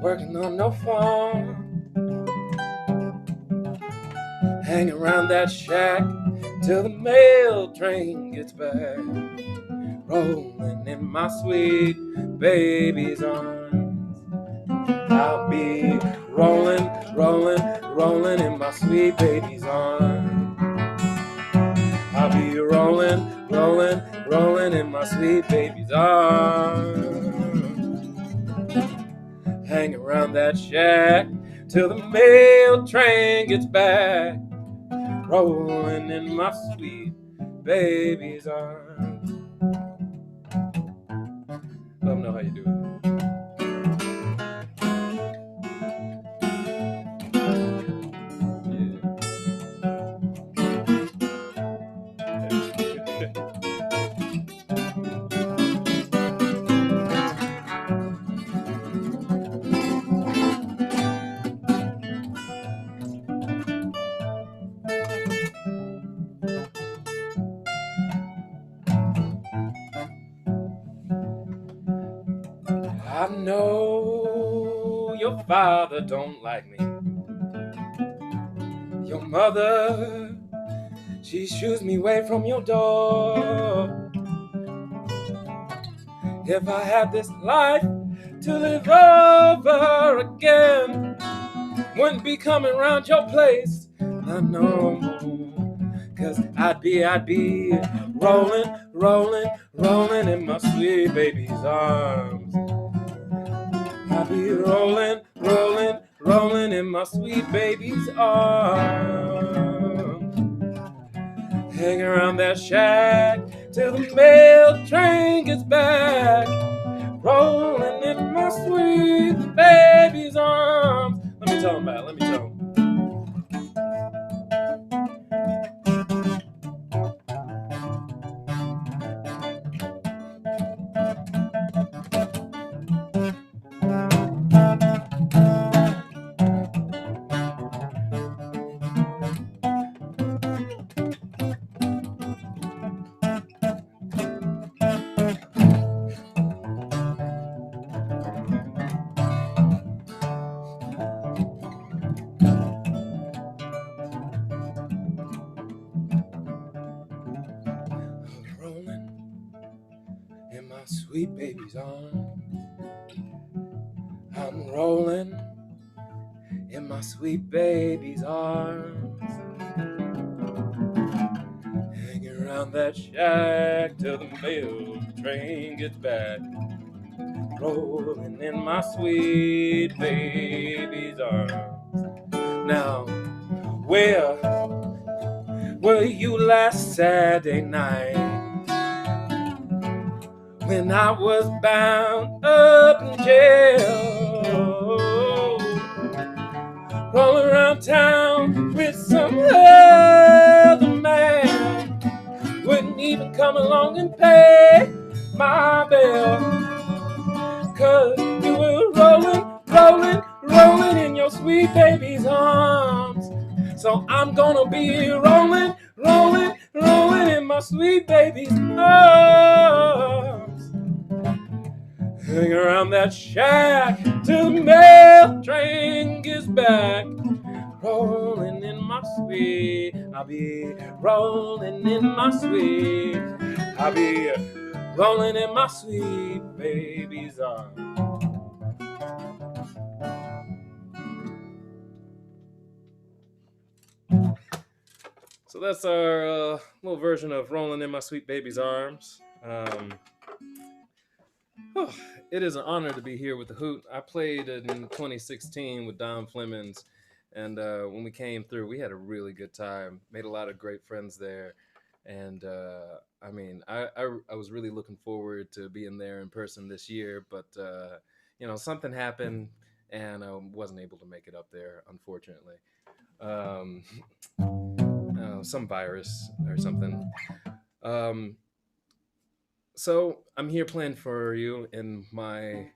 working on no farm. Hanging around that shack till the mail train gets back. Rolling in my sweet baby's arms. I'll be rolling, rolling, rolling in my sweet baby's arms. I'll be rolling, rolling, rolling in my sweet baby's arms. Hang around that shack till the mail train gets back. Rolling in my sweet baby's arms. Let them know how you do it. I know your father don't like me. Your mother, she shoos me away from your door. If I had this life to live over again, wouldn't be coming around your place, not no more. 'Cause I'd be rolling, rolling, rolling in my sweet baby's arms. I'd be rolling, rolling, rolling in my sweet baby's arms. Hang around that shack till the mail train gets back. Rolling in my sweet baby's arms. Let me tell him about it. Let me tell him. my sweet baby's arms. I'm rolling in my sweet baby's arms. Hanging around that shack till the mail train gets back. Rolling in my sweet baby's arms. Now, where were you last Saturday night when I was bound up in jail? Rolling around town with some other man, wouldn't even come along and pay my bill. 'Cause you were rolling in your sweet baby's arms. So I'm gonna be rolling in my sweet baby's arms. Hang around that shack till the mail train gets back. Rolling in my sweet, I'll be rolling in my sweet, I'll be rolling in my sweet baby's arms. So that's our little version of Rolling in My Sweet Baby's Arms. It is an honor to be here with the Hoot. I played in 2016 with Don Flemings, and when we came through, we had a really good time. Made a lot of great friends there, and I mean, I was really looking forward to being there in person this year, but you know, something happened, and I wasn't able to make it up there, unfortunately. Some virus or something. So I'm here playing for you in my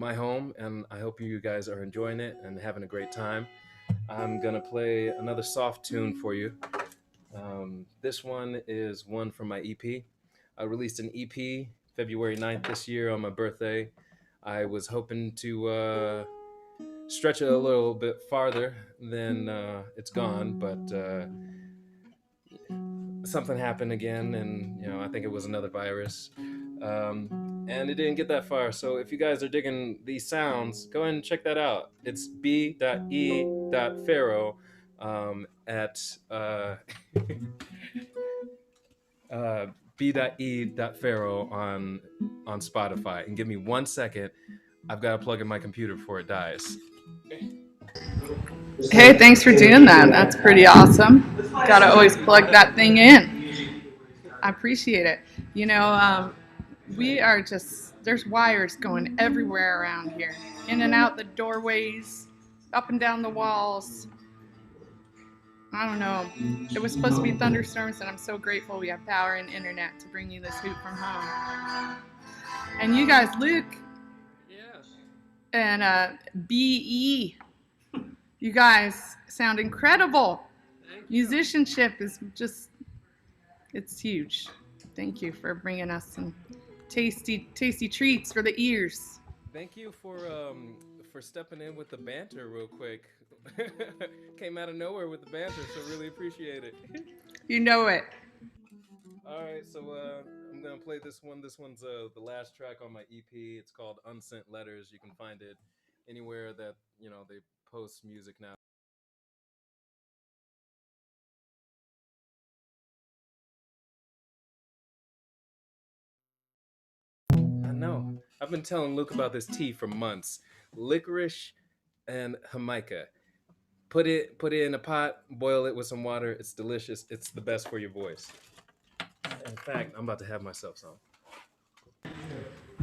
home, and I hope you guys are enjoying it and having a great time. I'm gonna play another soft tune for you. This one is one from my EP. I released an EP February 9th this year on my birthday. I was hoping to stretch it a little bit farther than it's gone, but something happened again, and you know, I think it was another virus, and it didn't get that far. So if you guys are digging these sounds, go ahead and check that out. It's b.e.pharaoh at b.e.pharaoh on Spotify. And give me 1 second. I've got to plug in my computer before it dies. Hey, thanks for doing that. That's pretty awesome. Gotta always plug that thing in. I appreciate it. You know, we are just, there's wires going everywhere around here. In and out the doorways, up and down the walls. I don't know. It was supposed to be thunderstorms, and I'm so grateful we have power and internet to bring you this Hoot from home. And you guys, Luke and B.E., you guys sound incredible. Musicianship is just, it's huge. Thank you for bringing us some tasty treats for the ears. Thank you for stepping in with the banter real quick. Came out of nowhere with the banter, so really appreciate it. You know it. All right, so I'm gonna play this one. This one's the last track on my EP. It's called Unsent Letters. You can find it anywhere that, you know, they post music now. I know. I've been telling Luke about this tea for months. Licorice and Jamaica. Put it in a pot, boil it with some water. It's delicious. It's the best for your voice. In fact, I'm about to have myself some.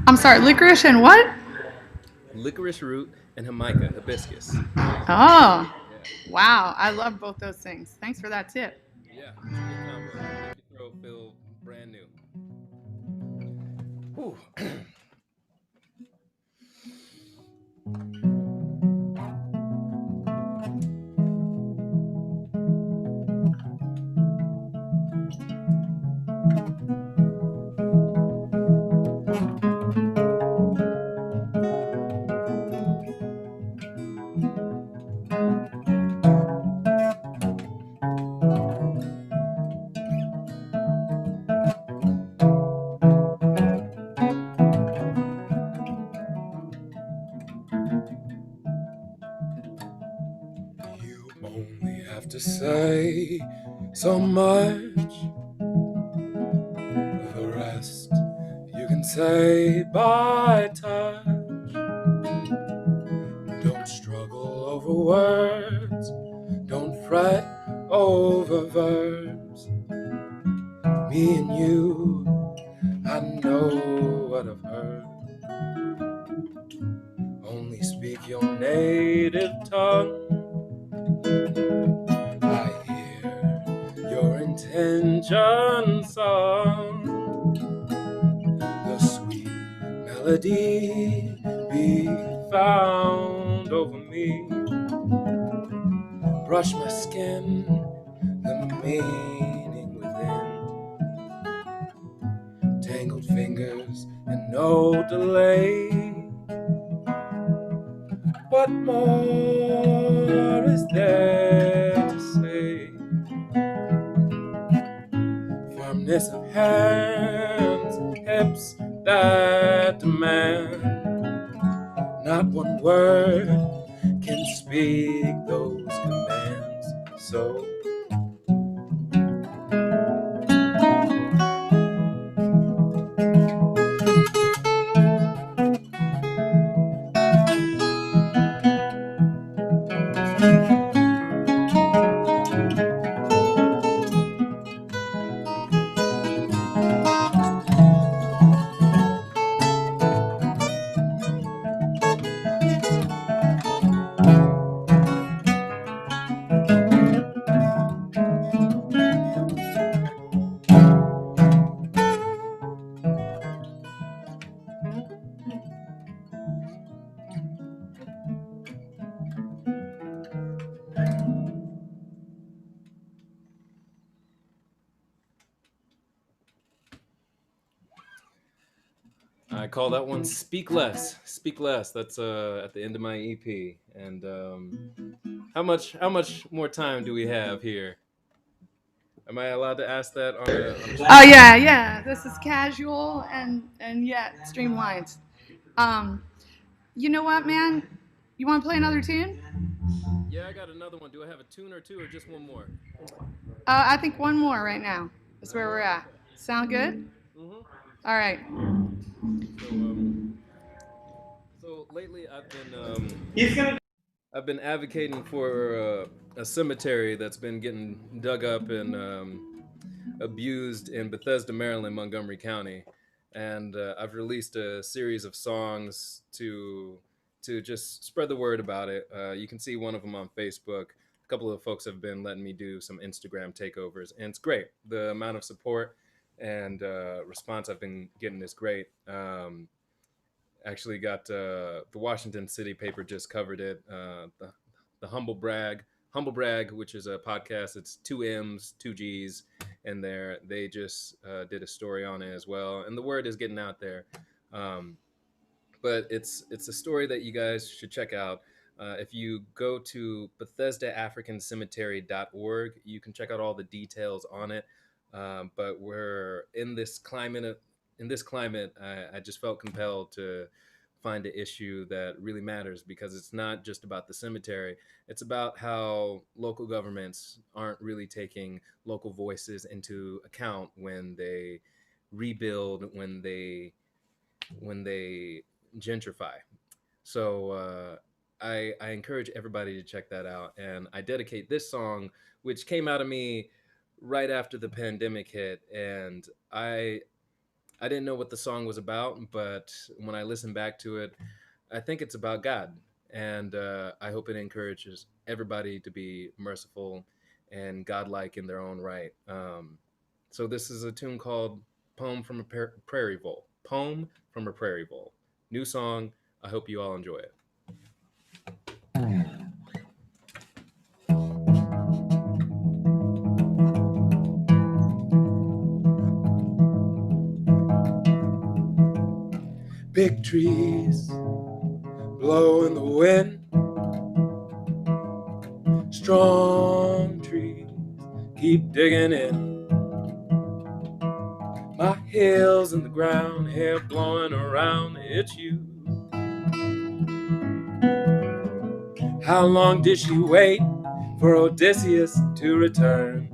I'm sorry, licorice and what? Licorice root and Jamaica, hibiscus. Oh, wow. I love both those things. Thanks for that tip. Yeah, it's a good combo. Make your throat feel brand new. Whew. say so much. The rest you can say by touch. Don't struggle over words, don't fret over verbs. Me and you, I know what I've heard. Only speak your native tongue. I hear your intention sung. The sweet melody be found over me. Brush my skin, the meaning within. Tangled fingers and no delay. What more is there to say? Firmness of hands, hips that demand. Not one word can speak those commands. So I call that one Speak Less. Speak Less. That's at the end of my EP. And how much more time do we have here? Am I allowed to ask that on a Oh yeah. This is casual and yet streamlined. You know what, man? You want to play another tune? Yeah, I got another one. Do I have a tune or two or just one more? I think one more right now is where we're at. Sound good? Mm-hmm. All right. So lately I've been advocating for a cemetery that's been getting dug up and abused in Bethesda, Maryland, Montgomery County, and I've released a series of songs to just spread the word about it. You can see one of them on Facebook. A couple of folks have been letting me do some Instagram takeovers, and it's great. The amount of support and response I've been getting is great. Actually got the Washington City paper just covered it. The Humble Brag, which is a podcast. It's 2 M's, 2 G's in there. They just did a story on it as well. And the word is getting out there. But it's a story that you guys should check out. If you go to BethesdaAfricanCemetery.org, you can check out all the details on it. But we're in this climate. I just felt compelled to find an issue that really matters, because it's not just about the cemetery. It's about how local governments aren't really taking local voices into account when they rebuild, when they gentrify. So I encourage everybody to check that out. And I dedicate this song, which came out of me right after the pandemic hit. And I didn't know what the song was about, but when I listen back to it, I think it's about God. And I hope it encourages everybody to be merciful and godlike in their own right. So this is a tune called Poem from a Prairie Vole. Poem from a Prairie Vole. New song. I hope you all enjoy it. Big trees blow in the wind. Strong trees keep digging in. My heels in the ground, hair blowing around, it's you. How long did she wait for Odysseus to return.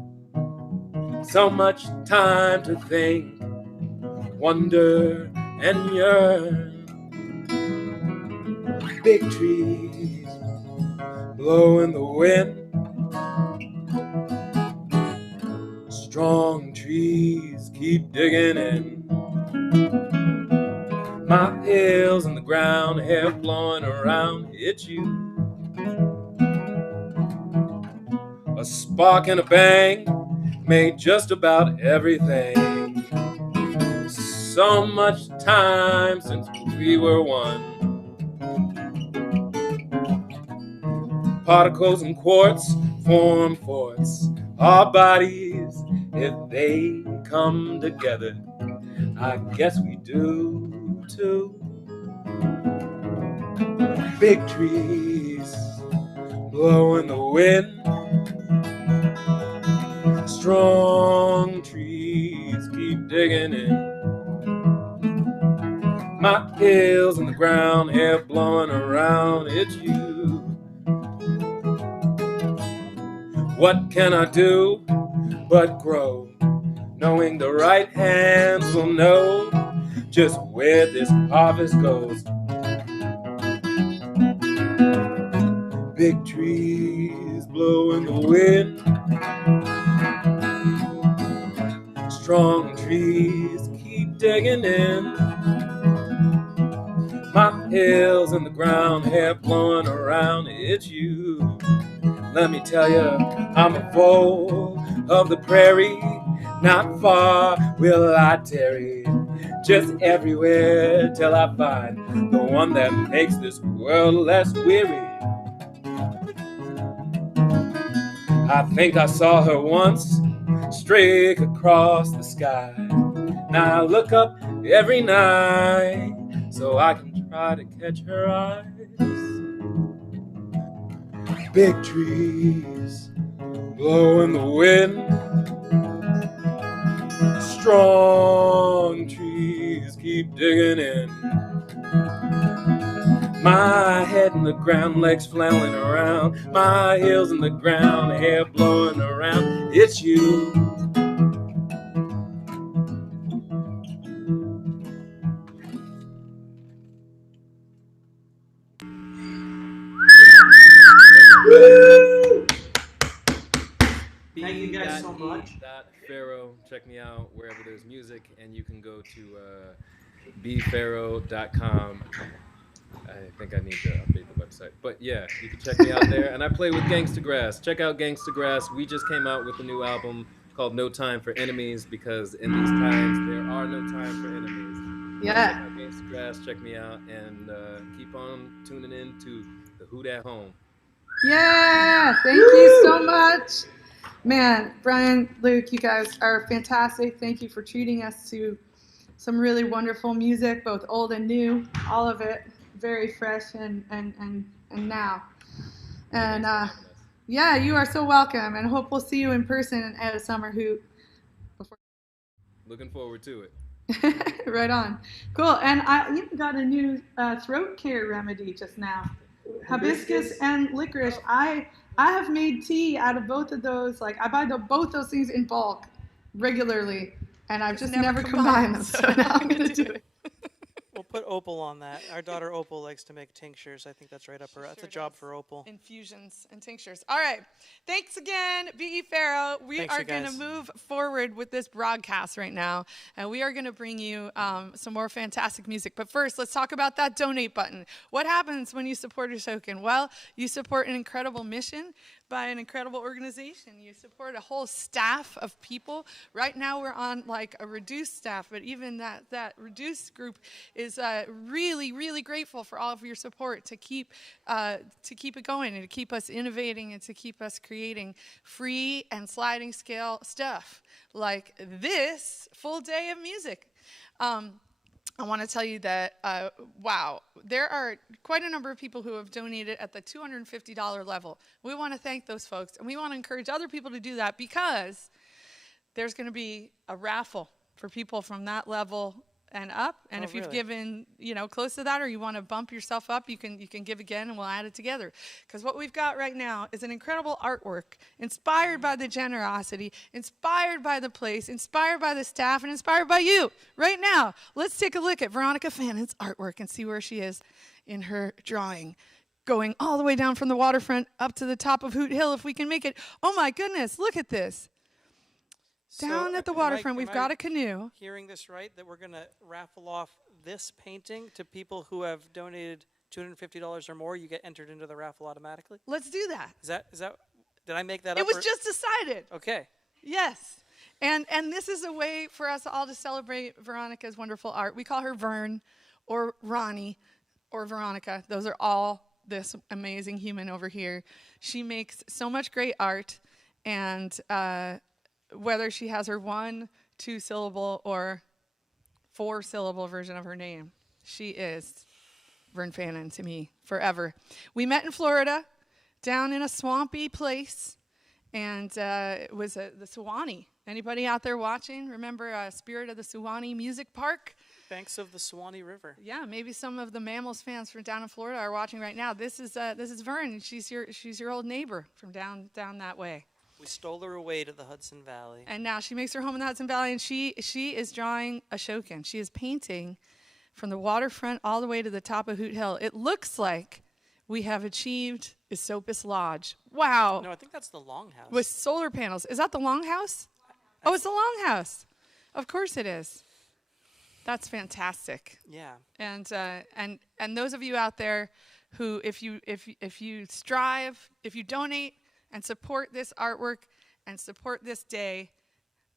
So much time to think, wonder, and yearn. Big trees blow in the wind. Strong trees keep digging in. My heels in the ground, hair blowing around. It's you. A spark and a bang made just about everything. So much time since we were one. Particles and quartz form forts. Our bodies, if they come together, I guess we do too. Big trees blow in the wind. Strong trees keep digging in. My heels in the ground, hair blowing around. It's you. What can I do but grow, knowing the right hands will know just where this harvest goes. Big trees blow in the wind. Strong trees keep digging in. My heels in the ground, hair blowing around. It's you. Let me tell you, I'm a foal of the prairie. Not far will I tarry, just everywhere till I find the one that makes this world less weary. I think I saw her once, streak across the sky. Now I look up every night so I can try to catch her eyes. Big trees blow in the wind. Strong trees keep digging in. My head in the ground, legs flailing around. My heels in the ground, hair blowing around. It's you. Thank you guys so much. Pharaoh, check me out wherever there's music, and you can go to bpharaoh.com. I think I need to update the website, but yeah, you can check me out there. And I play with Gangsta Grass. Check out Gangsta Grass. We just came out with a new album called No Time for Enemies, because in these times there are no time for enemies. Yeah. Check out Gangsta Grass. Check me out, and keep on tuning in to the Hoot at Home. Yeah, thank you so much. Man, Brian, Luke, you guys are fantastic. Thank you for treating us to some really wonderful music, both old and new, all of it very fresh and now. And yeah, you are so welcome, and hope we'll see you in person at a summer Hoot. Looking forward to it. Right on. Cool. And I even got a new throat care remedy just now. Hibiscus and licorice. I have made tea out of both of those. Like, I buy both those things in bulk regularly, and I've just never combined them. So now I'm going to do it. We'll put Opal on that. Our daughter Opal likes to make tinctures. I think that's right up her. That's a job for Opal. Infusions and tinctures. All right. Thanks again, B.E. Pharaoh. We are going to move forward with this broadcast right now, and we are going to bring you some more fantastic music. But first, let's talk about that donate button. What happens when you support Ashokan? Well, you support an incredible mission by an incredible organization. You support a whole staff of people. Right now we're on like a reduced staff, but even that reduced group is really, really grateful for all of your support to keep it going and to keep us innovating and to keep us creating free and sliding scale stuff like this full day of music. I want to tell you that, wow, there are quite a number of people who have donated at the $250 level. We want to thank those folks, and we want to encourage other people to do that, because there's going to be a raffle for people from that level and up. And if you've really? given, close to that, or you want to bump yourself up, you can give again, and we'll add it together. Because what we've got right now is an incredible artwork, inspired by the generosity, inspired by the place, inspired by the staff, and inspired by you. Right now, let's take a look at Veronica Fannon's artwork and see where she is in her drawing. Going all the way down from the waterfront up to the top of Hoot Hill, if we can make it. Oh my goodness, look at this. Down at the waterfront, we've got a canoe. Hearing this right, that we're going to raffle off this painting to people who have donated $250 or more. You get entered into the raffle automatically. Let's do that. Is that? Did I make that up? It was just decided. Okay. Yes. And this is a way for us all to celebrate Veronica's wonderful art. We call her Vern or Ronnie or Veronica. Those are all this amazing human over here. She makes so much great art, and whether she has her 1, 2-syllable, or 4-syllable version of her name, she is Vern Fannin to me forever. We met in Florida, down in a swampy place, and it was the Suwannee. Anybody out there watching remember Spirit of the Suwannee Music Park? Banks of the Suwannee River. Yeah, maybe some of the Mammals fans from down in Florida are watching right now. This is Vern. She's your old neighbor from down that way. We stole her away to the Hudson Valley. And now she makes her home in the Hudson Valley, and she is drawing a shokin. She is painting from the waterfront all the way to the top of Hoot Hill. It looks like we have achieved Esopus Lodge. Wow. No, I think that's the Longhouse. With solar panels. Is that the Longhouse? Oh, it's the Longhouse. Of course it is. That's fantastic. Yeah. And those of you out there who, if you strive, if you donate and support this artwork and support this day,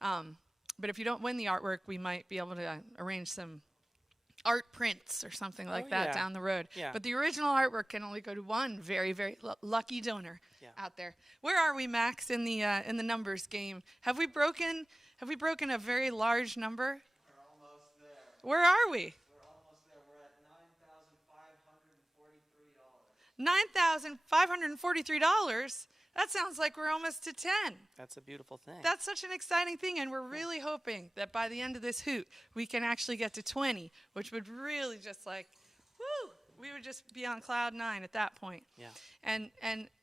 but if you don't win the artwork, we might be able to arrange some art prints or something like that down the road. Yeah. But the original artwork can only go to one very, very lucky donor out there. Where are we, Max, in the numbers game? Have we broken a very large number? Where are we? We're almost there. We're at $9,543. That sounds like we're almost to 10. That's a beautiful thing. That's such an exciting thing, and we're really hoping that by the end of this hoot, we can actually get to 20, which would really just woo! We would just be on cloud 9 at that point. Yeah. And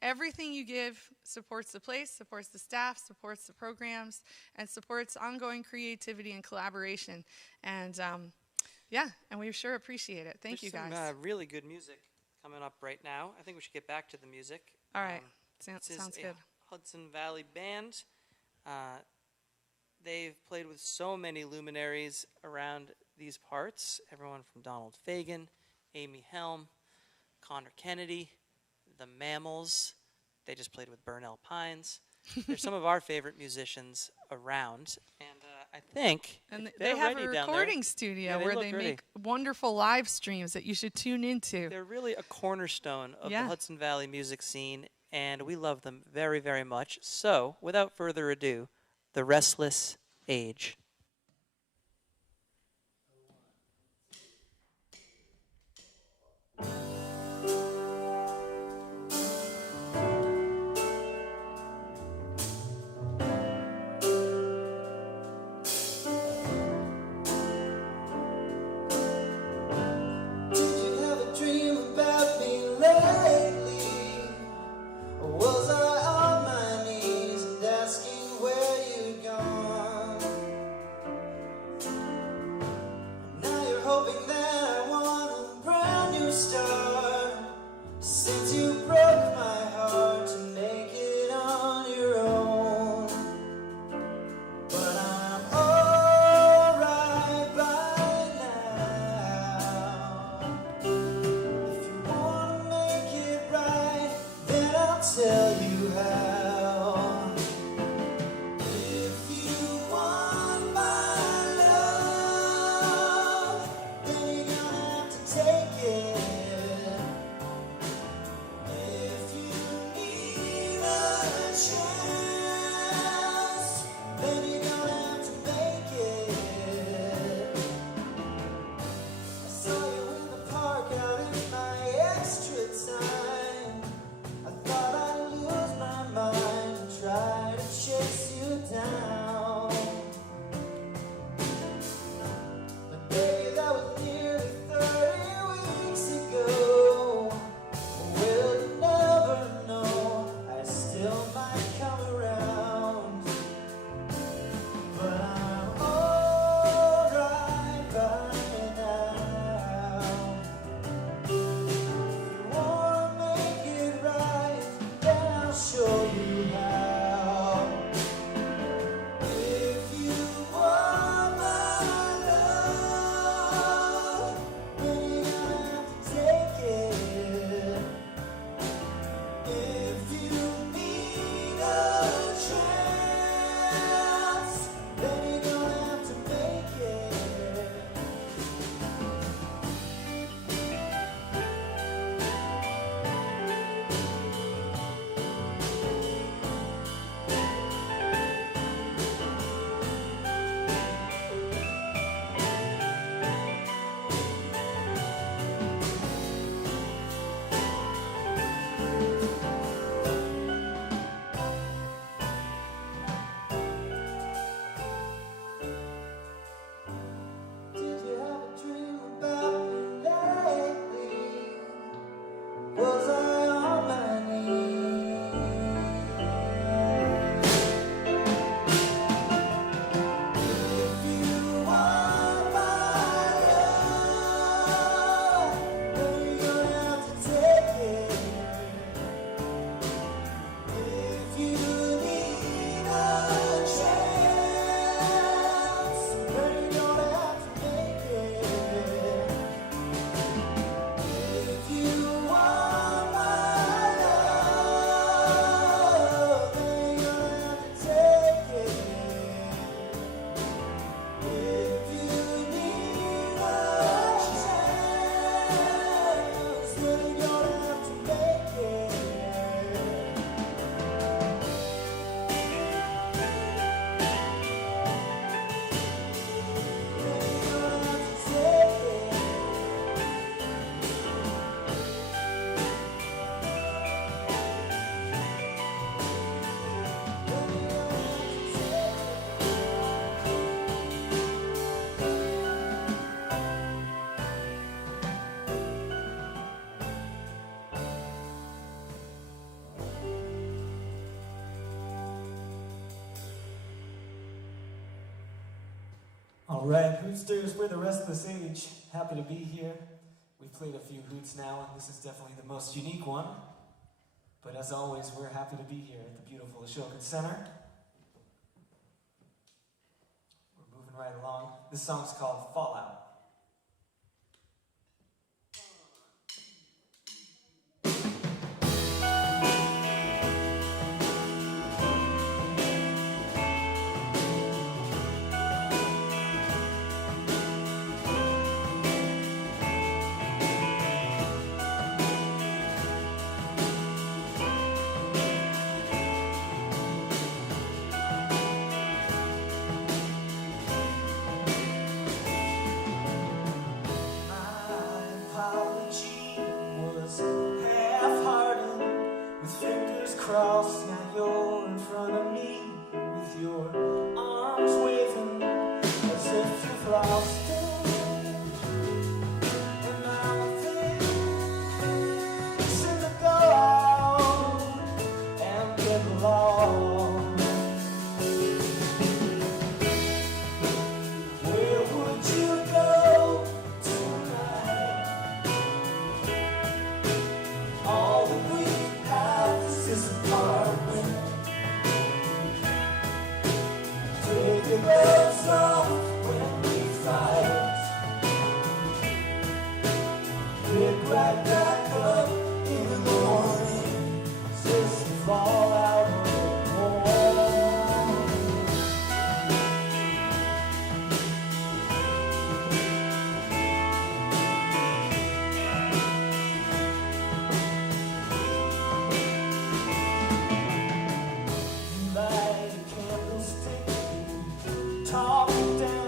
everything you give supports the place, supports the staff, supports the programs, and supports ongoing creativity and collaboration. And and we sure appreciate it. Thank you, guys. There's some really good music coming up right now. I think we should get back to the music. All right. This Sounds is good. a Hudson Valley band. They've played with so many luminaries around these parts. Everyone from Donald Fagen, Amy Helm, Connor Kennedy, the Mammals. They just played with Bern Pines. They're some of our favorite musicians around, and I think they have a recording studio where they make wonderful live streams that you should tune into. They're really a cornerstone of the Hudson Valley music scene, and we love them very, very much. So, without further ado, the Restless Age. Hoping that I want a brand new start. All right, Hootsters, we're the Restless Age. Happy to be here. We've played a few Hoots now, and this is definitely the most unique one. But as always, we're happy to be here at the beautiful Ashoka Center. We're moving right along. This song's called Fallout. Cross, now you're in front of me with your arms waving as if you've lost it. And I'm fixing to go out and get lost. Where would you go tonight? All that we have is this apartment. Take your gloves off when we fight. Pick right back up in the morning. Just fall out of the light a candlestick, talk down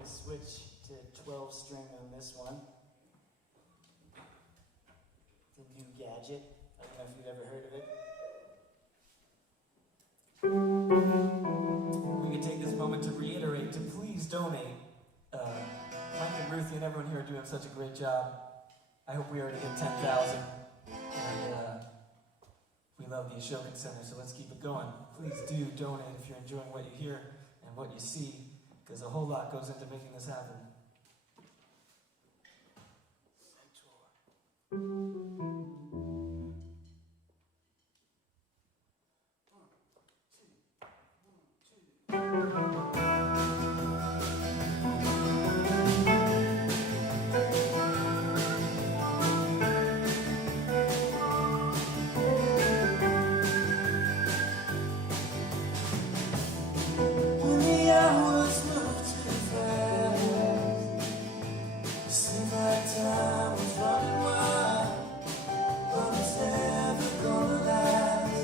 to switch to 12 string on this one. The new gadget. I don't know if you've ever heard of it. We can take this moment to reiterate to please donate. Mike and Ruthie and everyone here are doing such a great job. I hope we already hit 10,000. And we love the Ashokan Center, so let's keep it going. Please do donate if you're enjoying what you hear and what you see, because a whole lot goes into making this happen. When the hours move too fast, seems like time was running wild, but it's never gonna last.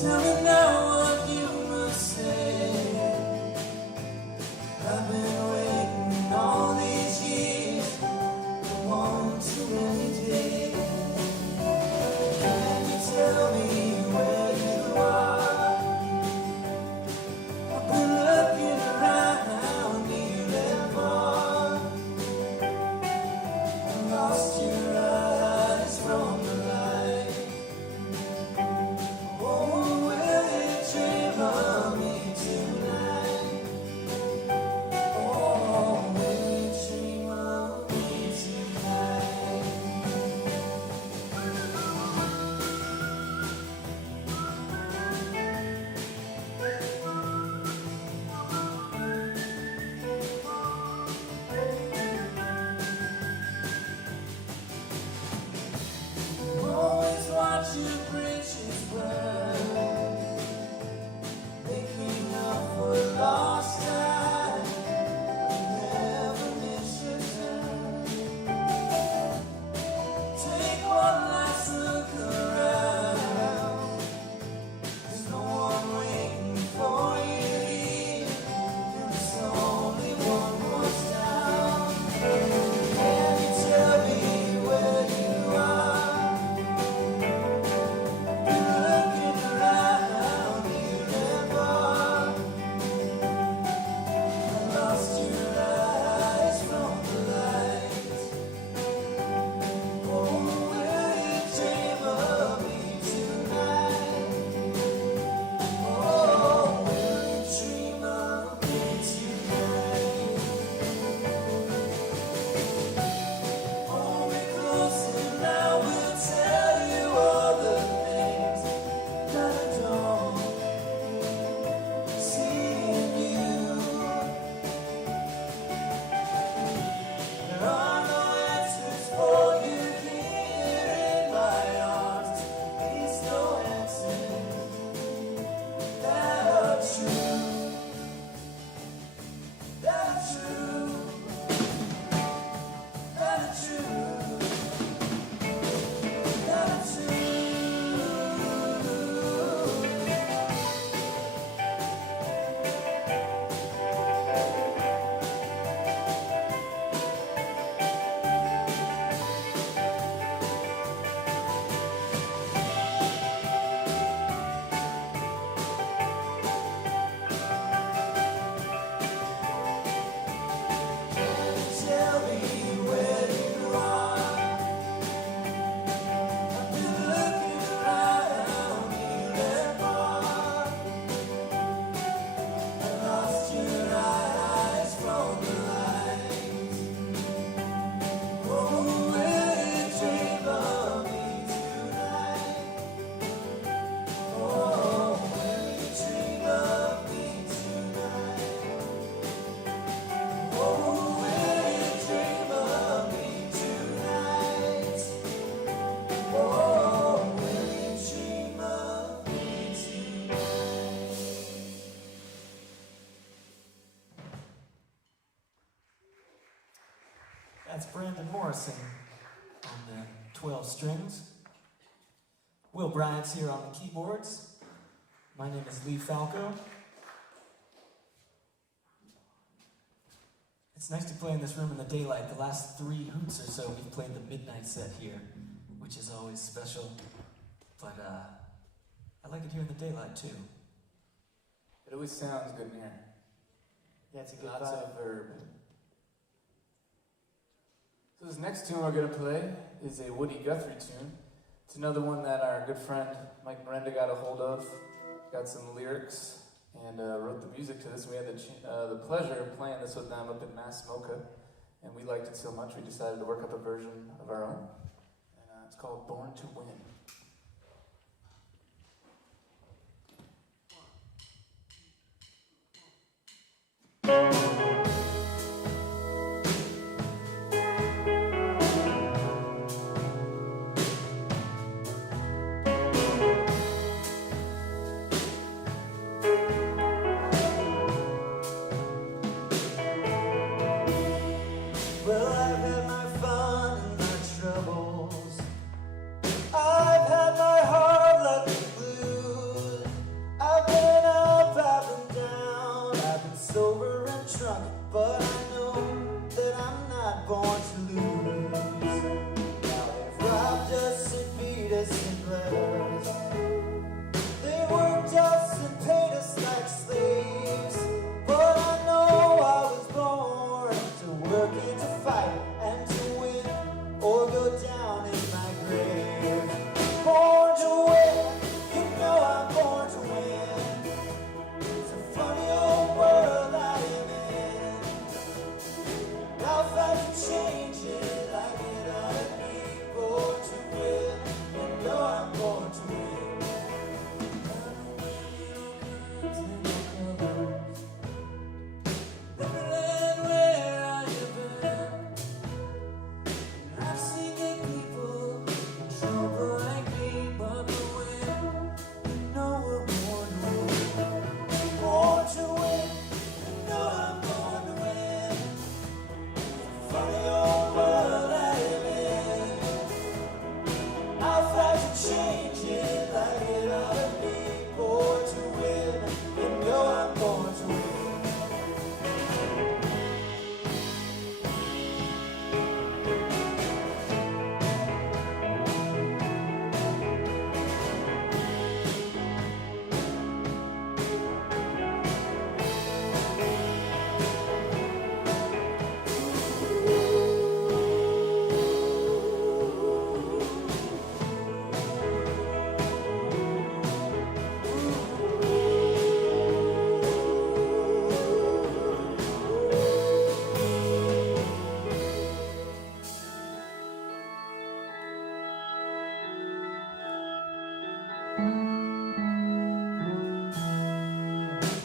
Tell me now what you must say. I've been waiting all these years for one too many days. Can you tell me where you are? I've been looking around near and far. I lost your eyes from the light. Oh, will you dream of me tonight? Oh, will you dream of me tonight? Always watch your bridges burn, making up for lost time. Never miss your turn. Take one last look around. There's no one waiting for you here. There's only one more town. Can you tell me where you are? Been looking around here and far. I lost your eyes from the lights. Oh, will you dream of me tonight? Oh, will you dream of me tonight? Hold me close and I will tell you all the things that I don't see in you. There are no answers for you here in my arms. These no answers that are true. That are true. That are true. That are true. Tell me where you are. I've been looking around here and far. I lost your eyes from the lights. Oh, will you dream of me tonight? Oh, will you dream of me tonight? Oh, will you dream of me tonight? Oh, will you dream of me tonight? That's Brandon Morrison on the 12 strings. Will Bryant's here on the keyboards. My name is Lee Falco. It's nice to play in this room in the daylight. The last 3 hoots or so, we've played the midnight set here, which is always special. But I like it here in the daylight too. It always sounds good in here. Yeah, it's a good Lots vibe. of verb. So this next tune we're going to play is a Woody Guthrie tune. It's another one that our good friend Mike Miranda got a hold of, got some lyrics, and wrote the music to this. We had the pleasure of playing this with them up in Mass Mocha, and we liked it so much we decided to work up a version of our own. And it's called Born to Win. Well, I've had my fun and my troubles. I've had my hard luck and blues. I've been up, I've been down. I've been sober and drunk, but I know that I'm not born to lose. Now they've robbed us and beat us and bled us. They worked us and paid us like slaves. But I know I was born to work and to fight and to win or go down in my grave. Born to win, you know I'm born to win. It's a funny old world I live in. I'll fight to change it like it ought to be. Born to win, you know I'm born to win. Neverland where I have been. I've seen good people in trouble like me, but when you know we're born to win. Born to win, you know I'm born to win. Funny old world I live in. I'll fight to change it like it ought to be. Born to win, you know I'm born to win.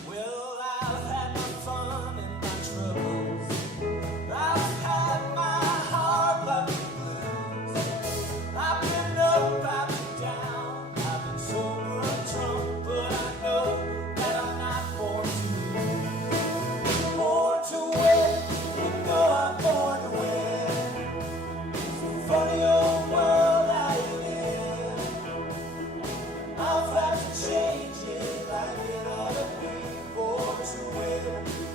Well, I've had my fun and my troubles. I've had my hard luck and blues. I've been up, I've been down. I've been sober and drunk, but I know that I'm not born to lose. Born to win, you know I'm born to win. It's a funny old world I live in. I'll fight to change it like it ought to be. Born to win,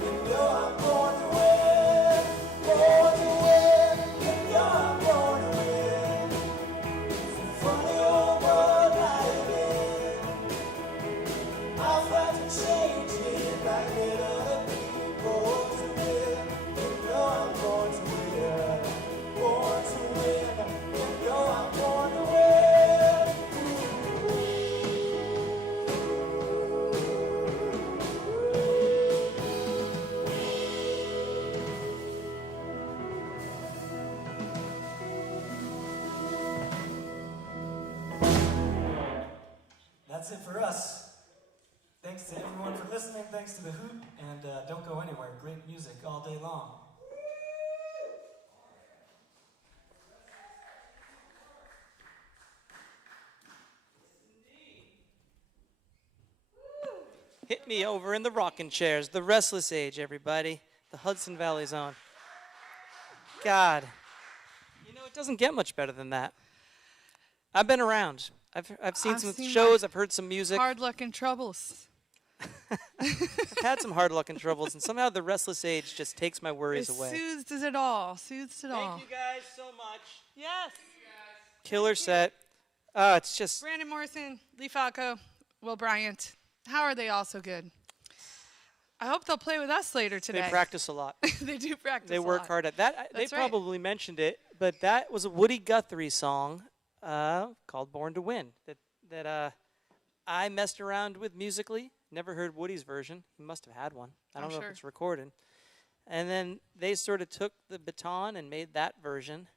you know I'm born to win. Born to win, you know I'm born to win. It's a funny old world I live in. I'll fight to change it like it ought to be. Born to win, you know I'm born to win. Born to win, you know I'm born to win. That's it for us. Thanks to everyone for listening. Thanks to the Hoot, and don't go anywhere. Great music all day long. Hit me over in the rocking chairs. The Restless Age, everybody. The Hudson Valley Zone. God. You know, it doesn't get much better than that. I've been around. I've seen some shows. I've heard some music. Hard luck and troubles. I've had some hard luck and troubles, and somehow the Restless Age just takes my worries It away. soothes it all. Soothes it all. Thank you guys so much. Yes. Killer set. It's just Brandon Morrison, Lee Falco, Will Bryant. How are they all so good? I hope they'll play with us later today. they practice a lot. They do practice They a work lot. hard at that. They That's right. probably mentioned it, but that was a Woody Guthrie song called "Born to Win" that I messed around with musically. Never heard Woody's version. He must have had one. I don't know sure. if it's recorded. And then they sort of took the baton and made that version.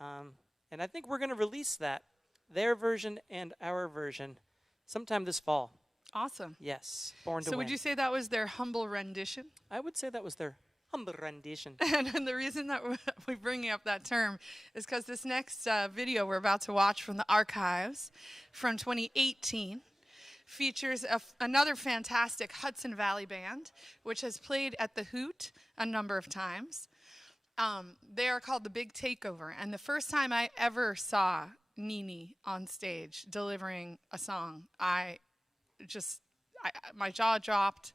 And I think we're going to release that, their version and our version, sometime this fall. Awesome. Yes, Born to So Win. would you say that was their humble rendition? I would say that was their humble rendition. And the reason that we're bringing up that term is because this next video we're about to watch from the archives from 2018 features another fantastic Hudson Valley band, which has played at the Hoot a number of times. They are called the Big Takeover. And the first time I ever saw Nini on stage delivering a song, my jaw dropped.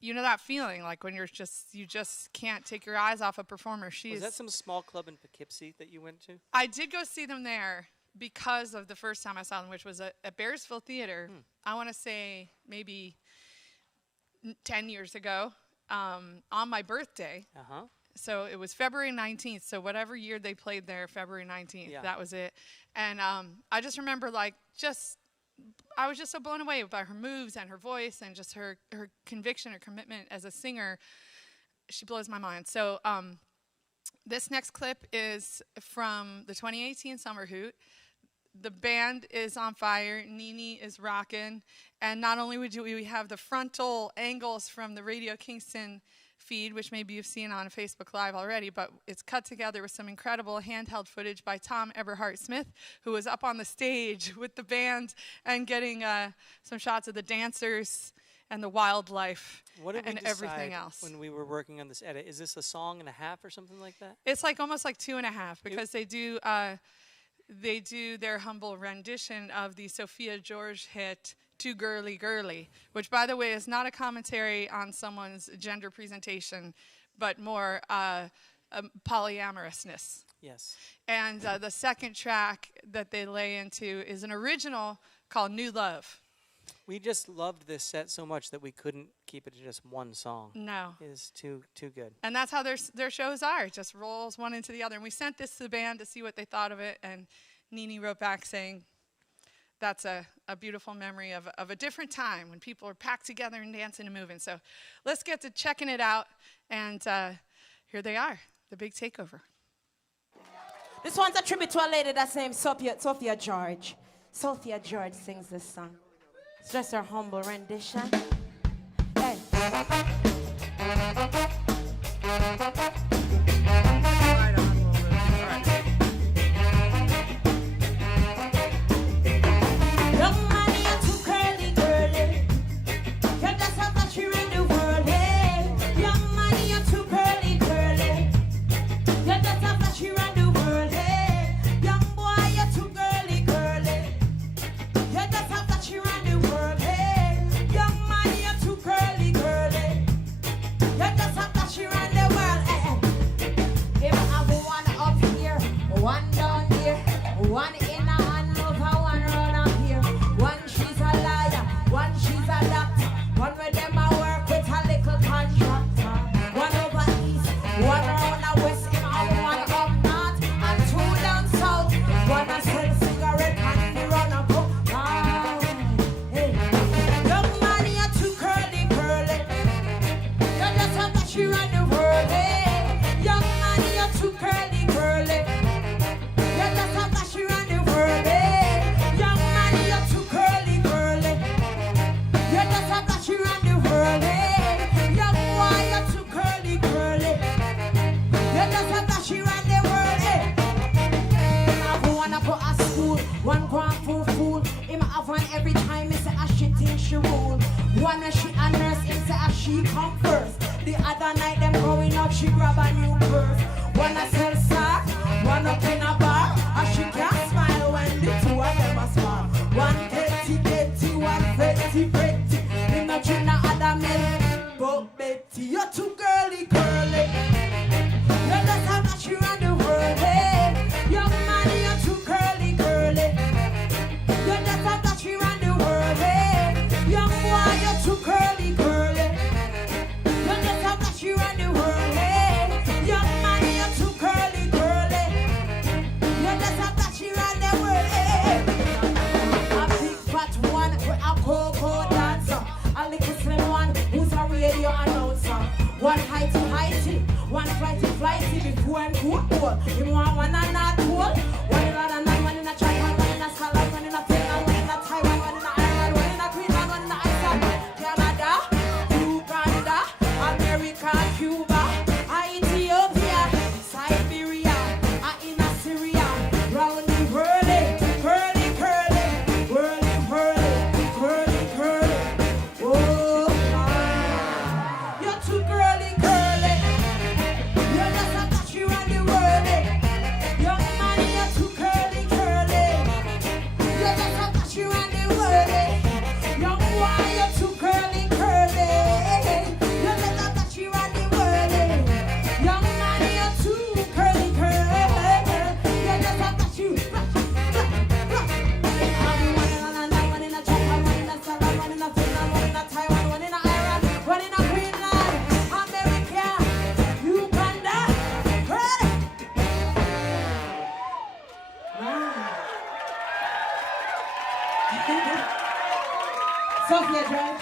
You know that feeling, like when you just can't take your eyes off a performer. Was that some small club in Poughkeepsie that you went to? I did go see them there because of the first time I saw them, which was at Bearsville Theater. I want to say maybe 10 years ago, on my birthday. Uh-huh. So it was February 19th. So whatever year they played there, February 19th, that was it. And I just remember I was just so blown away by her moves and her voice and just her conviction, her commitment as a singer. She blows my mind. So this next clip is from the 2018 Summer Hoot. The band is on fire. Nini is rocking. And not only would we have the frontal angles from the Radio Kingston feed, which maybe you've seen on Facebook Live already, but it's cut together with some incredible handheld footage by Tom Eberhart Smith, who was up on the stage with the band and getting some shots of the dancers and the wildlife and everything else. When we were working on this edit? Is this a song and a half or something like that? It's almost like 2.5 because they do their humble rendition of the Sophia George hit Too Girly Girly, which, by the way, is not a commentary on someone's gender presentation, but more polyamorousness. Yes. And the second track that they lay into is an original called New Love. We just loved this set so much that we couldn't keep it to just one song. No. It is too good. And that's how their shows are. It just rolls one into the other. And we sent this to the band to see what they thought of it, and Nini wrote back saying, that's a beautiful memory of a different time when people are packed together and dancing and moving. So let's get to checking it out. And here they are, the Big Takeover. This one's a tribute to a lady that's named Sophia George. Sophia George sings this song. It's just her humble rendition. Hey. Young man, you're too curly, girly. You just have that you in the world, hey. Young man, you're too curly, girly. You just have that you in the world, hey. Young boy, you're too girly, girly. You just have that you in the world, hey. Young man, you're too curly, girly. You just have that you in the world, hey. If I have one up here, one down here, one in a hand, over one run up here. One she's a liar, one she's a doctor. One with them I work with a little contractor. One over east, one around the west, him and one up north, and two down south. One a sell cigarette and the run a book. Hey. Young man, you're too curly, curly. You just have that you run the world, hey. Young man, you're too curly, curly. You just have that you run the world, hey. Young man, you're too curly, curly. You just have that you run the world, hey. Young boy, you're too curly, curly. You just have that you run the world, hey. Him have one up at school, one grand fool. Him have one every time he say a she think she rule. One a she a nurse, him say a she come first. The other night them growing up, she grab a new purse. One a sell sock, one up in a bar, and she can't smile when the two of them a smile. One petty, one petty. Him not One heighty, one flighty, before and cool. You want one and not cool. One in London, one in a China, one in a Scotland, one in a Finland, one in a Taiwan, one in a Ireland, one in a Greenland, one in a Iceland, Canada, Uganda, America, Cuba, Ethiopia, Siberia, in a Syria, round the world, curly, curly, whirly, whirly, curly, curly. Oh, you're too curly, curly. You're just a touch you around the world. Young man, you're too curly, curly. You're just a touch you around the world. Young boy, you're too curly, curly. You're just a touch you around the world. Young man, you're too curly, curly. You're just a touch you. One in a Japan, one in a Scotland, one in a Finland, one in a Taiwan, one in a Ireland, one in a Greenland, America, Uganda, curly. Sophia Drive.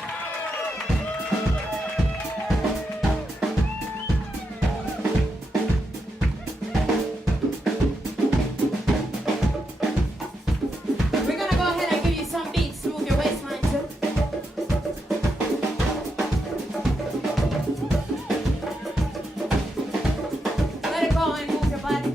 We're gonna go ahead and give you some beats to move your waistline to. Let it go and move your body.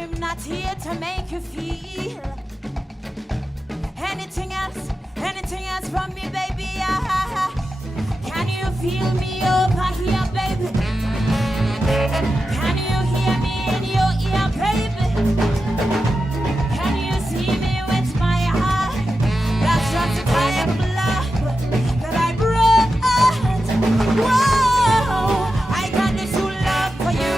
I'm not here to make you feel anything else from me, baby. Can you feel me over here, baby? Can you hear me in your ear, baby? Can you see me with my heart? That's just the type of love that I brought. Whoa, I got this true love for you.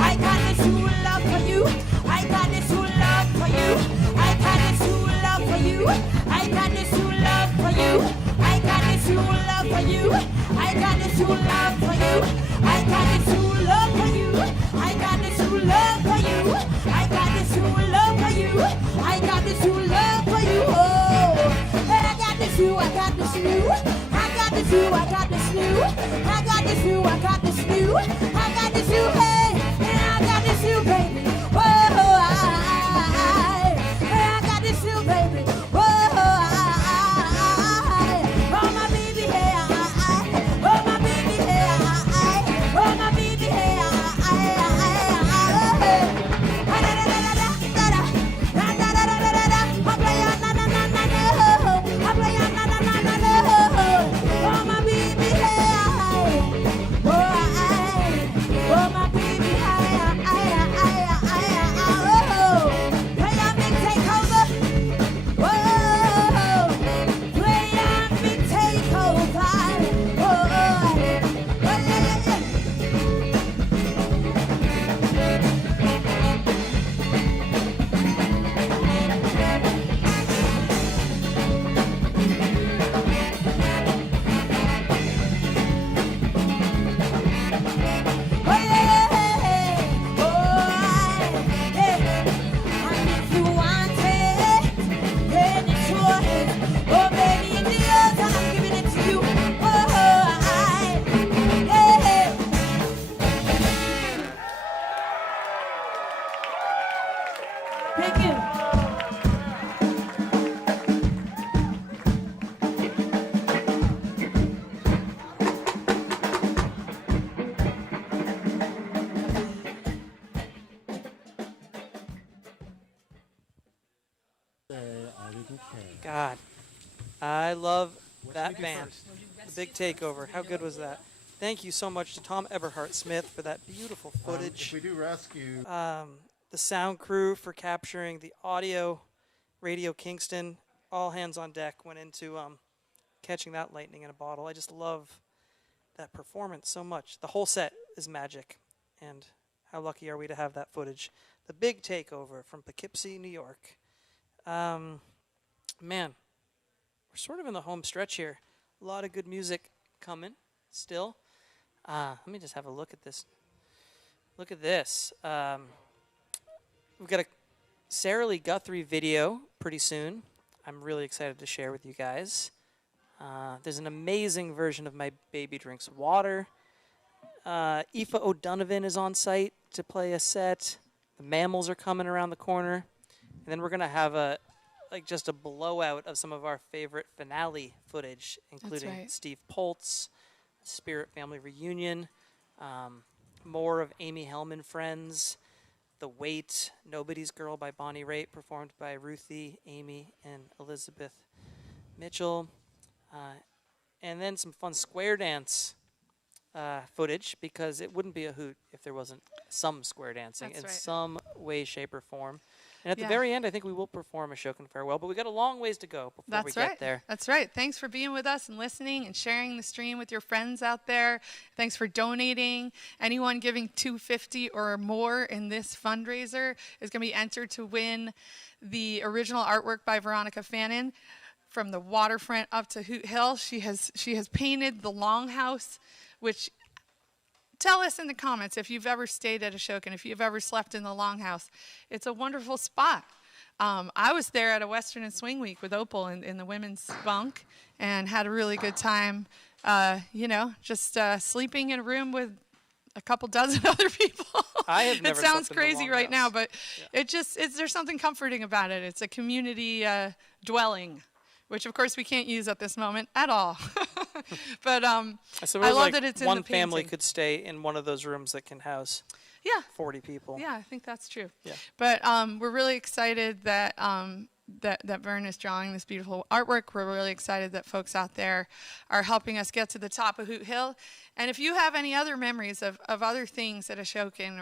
I got this true love for you. I got this true love for you. I got this true love for you. I got this true love for you. I got this true love for you. I got this true love for you. I got this true love for you. I got this true love for you. I got this true love for you. I got this true love for you. Oh, and I got this new. I got this new. I got this new. I got this new. I got this new. I got this new. I got this new. Hey, and I got this new, baby. Whoa, I got this new, baby. Whoa, oh my baby, hey, oh my baby, hey, oh my baby, hey, God, I love that band. The Big Takeover. How good was that? Thank you so much to Tom Eberhart Smith for that beautiful footage. If we do rescue, the sound crew for capturing the audio, Radio Kingston, all hands on deck went into catching that lightning in a bottle. I just love that performance so much. The whole set is magic, and how lucky are we to have that footage. The Big Takeover from Poughkeepsie, New York. Man, we're sort of in the home stretch here. A lot of good music coming still. Let me just have a look at this. Look at this. We've got a Sarah Lee Guthrie video pretty soon. I'm really excited to share with you guys. There's an amazing version of My Baby Drinks Water. Aoife O'Donovan is on site to play a set. The Mammals are coming around the corner. And then we're going to have just a blowout of some of our favorite finale footage, including right. Steve Poltz, Spirit Family Reunion, more of Amy Helm and Friends, The Wait, Nobody's Girl by Bonnie Raitt, performed by Ruthie, Amy, and Elizabeth Mitchell. And then some fun square dance footage, because it wouldn't be a Hoot if there wasn't some square dancing in some way, shape, or form. And at the very end, I think we will perform a Shokin Farewell, but we got a long ways to go before we get there. That's right. Thanks for being with us and listening and sharing the stream with your friends out there. Thanks for donating. Anyone giving $250 or more in this fundraiser is going to be entered to win the original artwork by Veronica Fannin from the waterfront up to Hoot Hill. She has painted the longhouse, which... Tell us in the comments if you've ever stayed at a Shokin, if you've ever slept in the Longhouse. It's a wonderful spot. I was there at a Western and Swing Week with Opal in the women's bunk and had a really good time, just sleeping in a room with a couple dozen other people. I have never It sounds slept in the crazy right now, Longhouse. but there's something comforting about it. It's a community dwelling, which of course we can't use at this moment at all. But I love that it's in one the painting. family could stay in one of those rooms that can house Yeah. 40 people. Yeah, I think that's true. Yeah. But we're really excited that that Bern is drawing this beautiful artwork. We're really excited that folks out there are helping us get to the top of Hoot Hill. And if you have any other memories of other things at Ashokan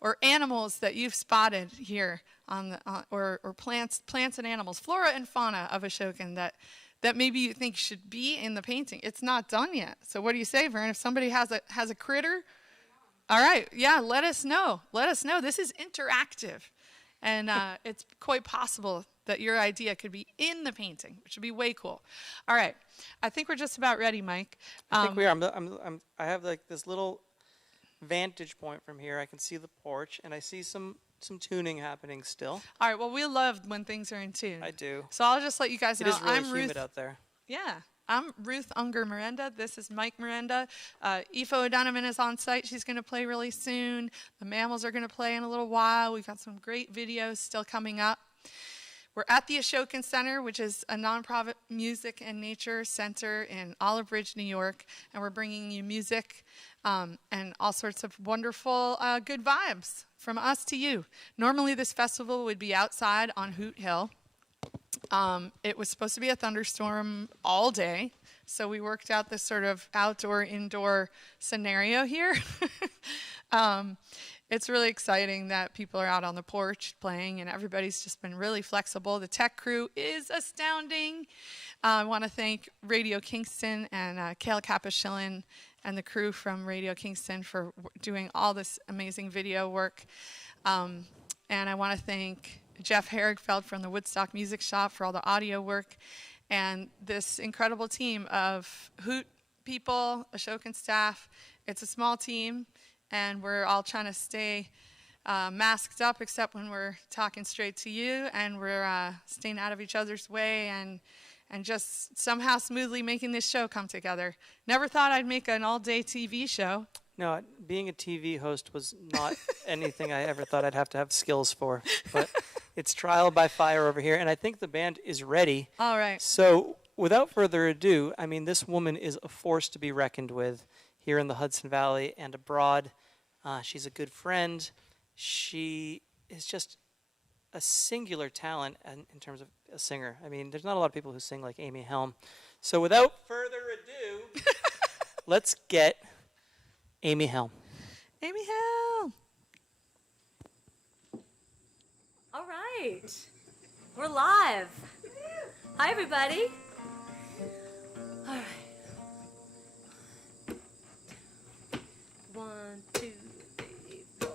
or animals that you've spotted here on the or plants and animals, flora and fauna of Ashokan that maybe you think should be in the painting, it's not done yet. So what do you say, Vern? If somebody has a critter, all right, yeah, let us know. Let us know. This is interactive, and it's quite possible that your idea could be in the painting, which would be way cool. All right, I think we're just about ready, Mike. I think we are. I have like this little vantage point from here. I can see the porch, and I see some tuning happening still. All right, well, we love when things are in tune. I do. So I'll just let you guys know. It is really I'm humid Ruth. out there. Yeah. I'm Ruth Ungar Miranda. This is Mike Miranda. Aoife O'Donovan is on site. She's going to play really soon. The Mammals are going to play in a little while. We've got some great videos still coming up. We're at the Ashokan Center, which is a nonprofit music and nature center in Olive Ridge, New York, and we're bringing you music and all sorts of wonderful good vibes from us to you. Normally this festival would be outside on Hoot Hill. It was supposed to be a thunderstorm all day, so we worked out this sort of outdoor-indoor scenario here. It's really exciting that people are out on the porch playing, and everybody's just been really flexible. The tech crew is astounding. I want to thank Radio Kingston and Kale Capishilin and the crew from Radio Kingston for doing all this amazing video work. And I want to thank Jeff Herigfeld from the Woodstock Music Shop for all the audio work, and this incredible team of Hoot people, Ashokan staff. It's a small team, and we're all trying to stay masked up, except when we're talking straight to you, and we're staying out of each other's way and just somehow smoothly making this show come together. Never thought I'd make an all-day TV show. No, being a TV host was not anything I ever thought I'd have to have skills for. But it's trial by fire over here, and I think the band is ready. All right. So without further ado, I mean, this woman is a force to be reckoned with here in the Hudson Valley and abroad. She's a good friend. She is just a singular talent in terms of a singer. I mean, there's not a lot of people who sing like Amy Helm. So without further ado, let's get Amy Helm. Amy Helm. All right. We're live. Hi, everybody. All right. 1, 2, 3, 4.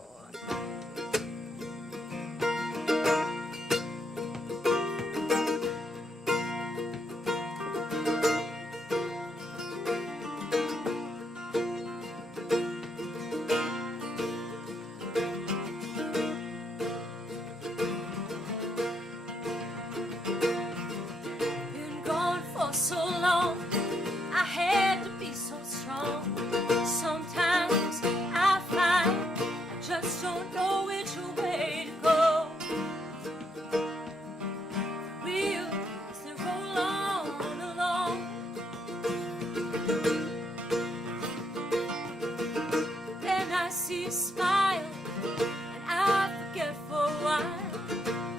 Been gone for so long, I had to be so strong. Sometimes I find I just don't know which way to go. Wheels they roll on along. Then I see a smile, and I forget for a while.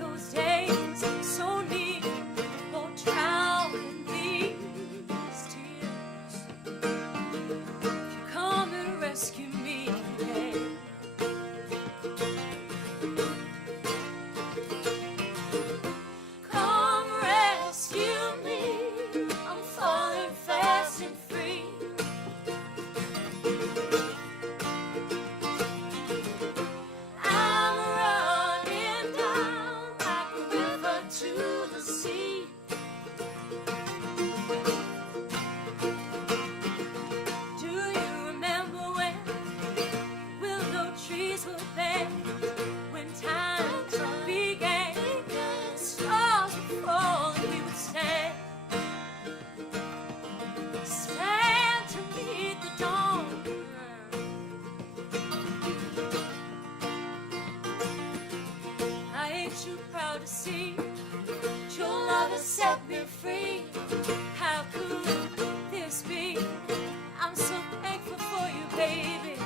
Those days so near won't drown in these tears. If you come and rescue me, hey. Come rescue me, I'm falling fast and free. I'm running down like a river to the sea. Do you remember when willow trees were bare? When times began, stars would fall and we would stand to meet the dawn. I ain't too proud to see that your love has set me free. How could this be? I'm so thankful for you, baby.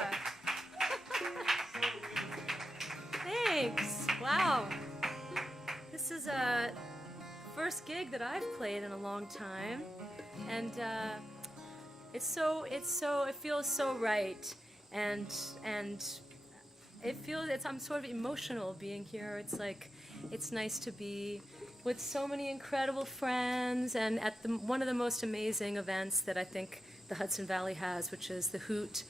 Yeah. Thanks. Wow. This is a first gig that I've played in a long time, and it feels so right, and I'm sort of emotional being here. It's like, it's nice to be with so many incredible friends, and at one of the most amazing events that I think the Hudson Valley has, which is the Hoot,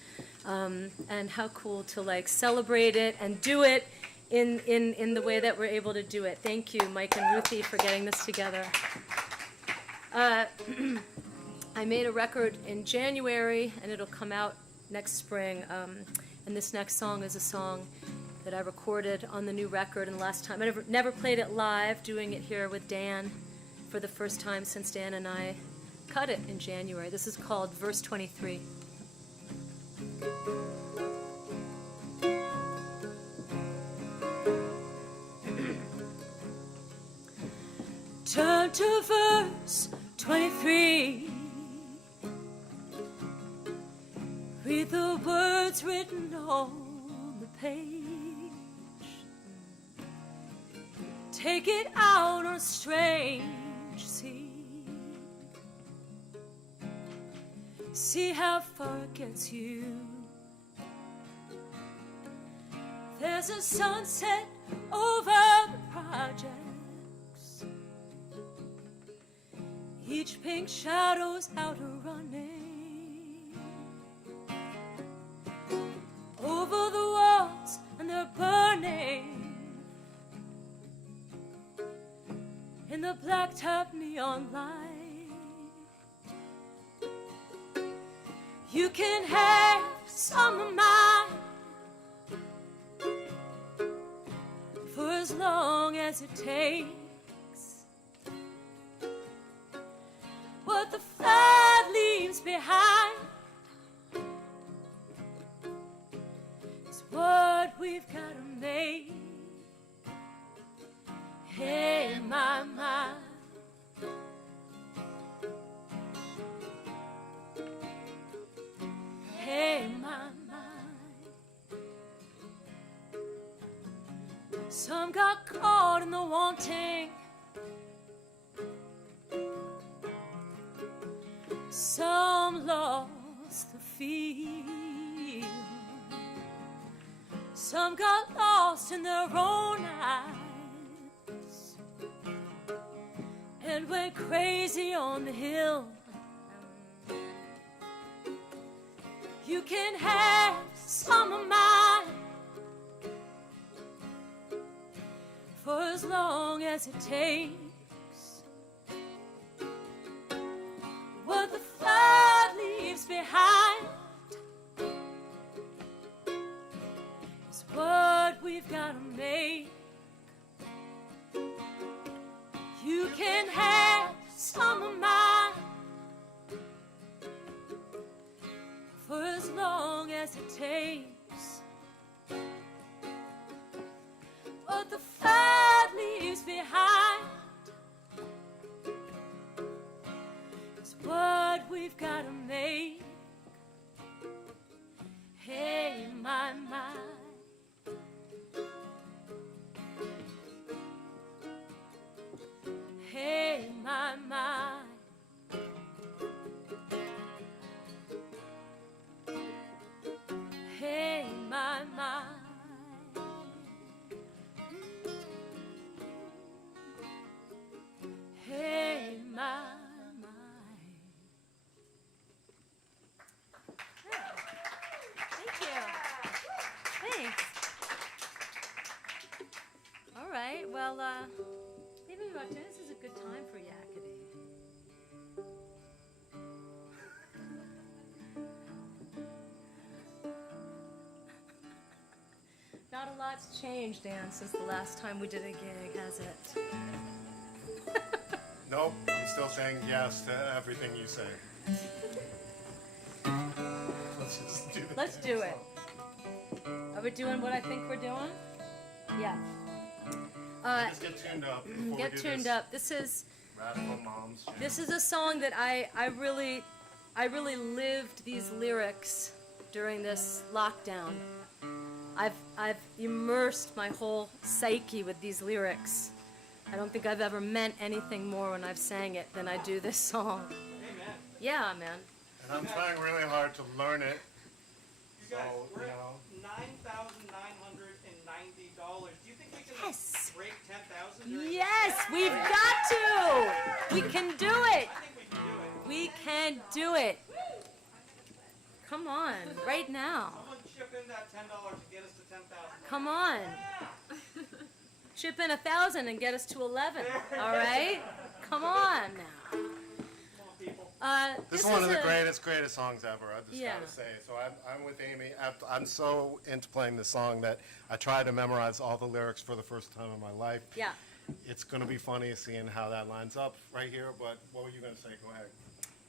and how cool to like celebrate it and do it in the way that we're able to do it. Thank you, Mike and Ruthie, for getting this together. I made a record in January, and it'll come out next spring. And this next song is a song that I recorded on the new record. And last time, I never played it live, doing it here with Dan for the first time since Dan and I cut it in January. This is called Verse 23. Turn to verse 23. Read the words written on the page. Take it out on a strange sea. See how far it gets you. There's a sunset over the projects. Each pink shadow's out a running over the walls, and they're burning in the blacktop neon light. You can have some of mine for as long as it takes. What the flood leaves behind is what we've got to make. Hey, my mind. Hey, my mind. Some got caught in the wanting. Some lost the feel. Some got lost in their own eyes and went crazy on the hill. You can have some of mine for as long as it takes. What the flood leaves behind is what we've got to make. You can have some of mine for as long as it takes. What the flood leaves behind is what we've got to make. Hey, my mind. Hey, my mind. Hey, my mind. Hey, my mind. Thank you. Thanks. All right, well, maybe about this is a good time for yakety. Not a lot's changed, Dan, since the last time we did a gig, has it? Nope, I'm still saying yes to everything you say. Let's just do this. Let's do it. Are we doing what I think we're doing? Yeah. Just get tuned up. before Get we do tuned this. up. This is Radical Moms Jam. This is a song that I really lived these lyrics during this lockdown. I've immersed my whole psyche with these lyrics. I don't think I've ever meant anything more when I've sang it than I do this song. Amen. Yeah, man. And I'm trying really hard to learn it. You guys, we're at $9,990. Do you think we can break 10,000? Yes, we've got to. We can do it. We can do it. Come on, right now. Someone chip in that $10 to get us to 10,000. Come on. Chip in 1,000 and get us to 11. All right? Come on now. This is one of the greatest songs ever, I just Yeah. gotta say. So I'm with Amy. I'm so into playing this song that I tried to memorize all the lyrics for the first time in my life. Yeah. It's gonna be funny seeing how that lines up right here, but what were you gonna say? Go ahead.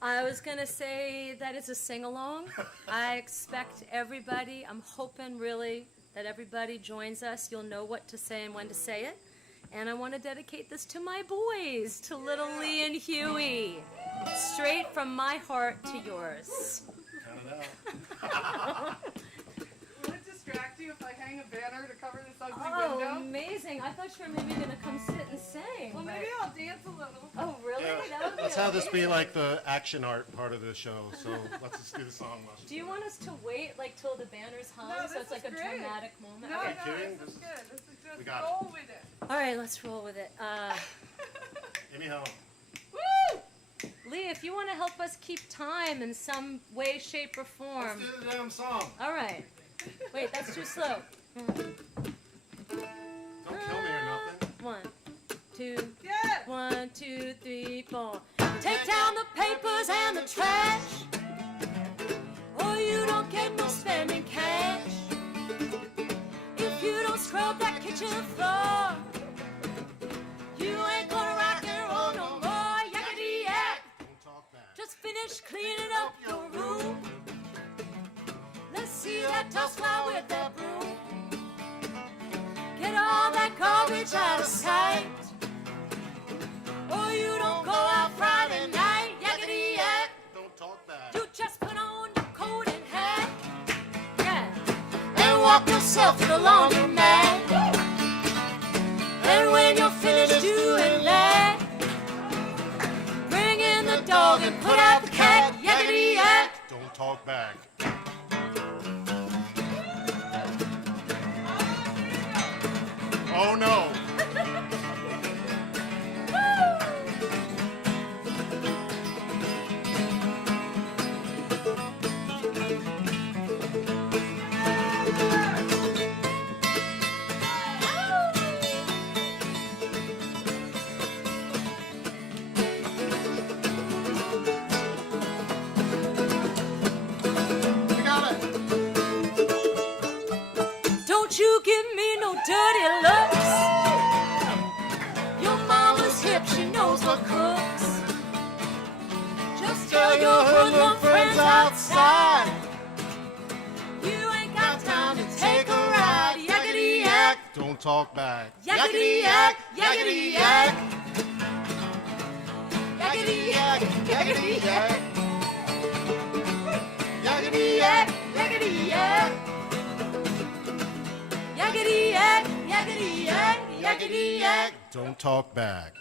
I was going to say that it's a sing-along. I expect everybody, I'm hoping really that everybody joins us. You'll know what to say and when to say it. And I want to dedicate this to my boys, to little Lee and Huey. Straight from my heart to yours. Count it out. Will it distract you if I hang a banner to cover this ugly Oh, window? amazing. I thought you were maybe going to come sit and sing. Well, maybe I'll dance a little. Oh, really? Yeah. That would be Let's have this be amazing. like the action art part of the show. So let's just do the song. Do you want us to wait like till the banners hung No, so this it's like is a great. dramatic moment? No, Okay. no, kidding? this is good. This is just We got it. roll with it. All right, let's roll with it. Amy Helm. Woo! Lee, if you want to help us keep time in some way, shape, or form. Let's do the damn song. All right. Wait, that's too slow. Don't kill me or nothing. 1, 2, Yeah. 1, 2, 3, 4. Take down the papers and the trash, or you don't get no spending cash. If you don't scrub that kitchen floor, you ain't gonna rock and roll no more. Yakety yak. Just finish cleaning up your room. Let's see that dust cloud with that broom. Get all that garbage out of sight, or you don't go out Friday night. Yakety yak. Don't talk back. You just put on your coat and hat, yeah, and walk yourself to the laundromat. And when you're finished doing that, bring in the dog and put out the cat. Yakety yak. Don't talk back. Oh no. We got it. Don't you give me no dirty looks. Your mama's hip, she knows what cooks. Just tell your hoodlum friends outside you ain't got time to take a ride. Yakety yak. Don't talk back. Yakety yak. Yakety yak. Yakety yak. Yakety yak. Yakety yak. Yakety yak. Yakety yak. Yakety yak. Yakety yak. Don't talk back.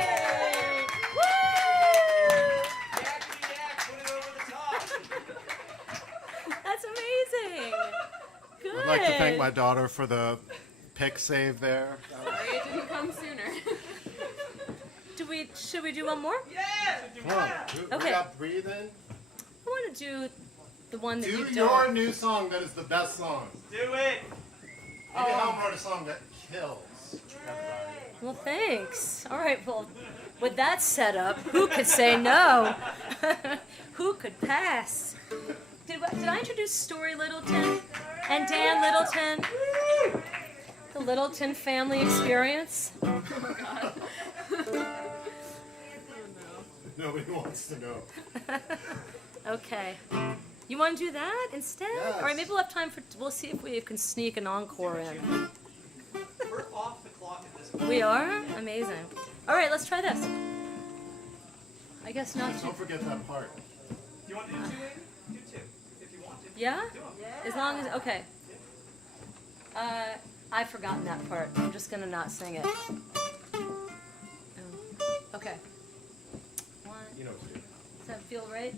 Yay! That's amazing. Good. I'd like to thank my daughter for the pick save there. Sorry it didn't come sooner. Should we do one more? Come on. We Okay. got three then? I want to do the one that Do you your don't. new song that is the best song. Do it. Maybe Helm wrote a song that kills everybody. Well, thanks. All right, well, with that setup, who could say no? Who could pass? Did I introduce Story Littleton and Dan Littleton? The Littleton family experience? Oh God. Nobody wants to know. Okay. You want to do that instead? Yes. All right, maybe we'll have time for, we'll see if we can sneak an encore in. We're off the clock at this point. We are? Amazing. All right, let's try this. I guess not too. Don't forget that part. You want to do two? Do two, if you want. Yeah? As long as, okay. I've forgotten that part. I'm just gonna not sing it. Okay. One. You know, Does that feel right?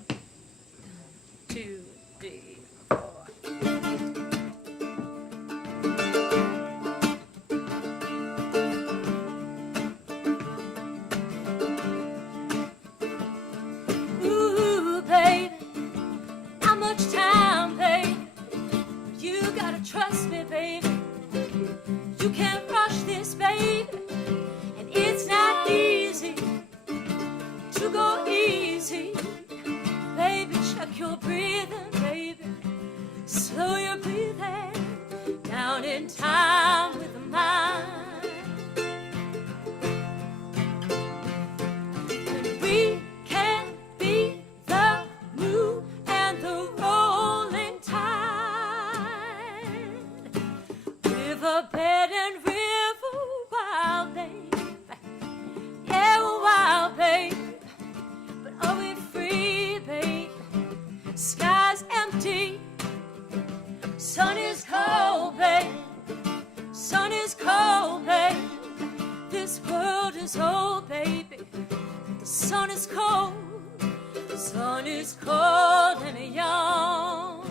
2, 3, 4. Ooh, baby, not much time, baby. You gotta trust me, baby. You can't rush this, baby. And it's not easy to go easy. Baby, check your breathing, baby. Slow your breathing down in time with the mind. And we can be the moon and the rolling tide. Riverbed and river wild, babe. Yeah, we're wild, babe. But are we free, babe? Sky's empty. Sun is cold, babe. Sun is cold, babe. This world is old, baby. The sun is cold. The sun is cold and young.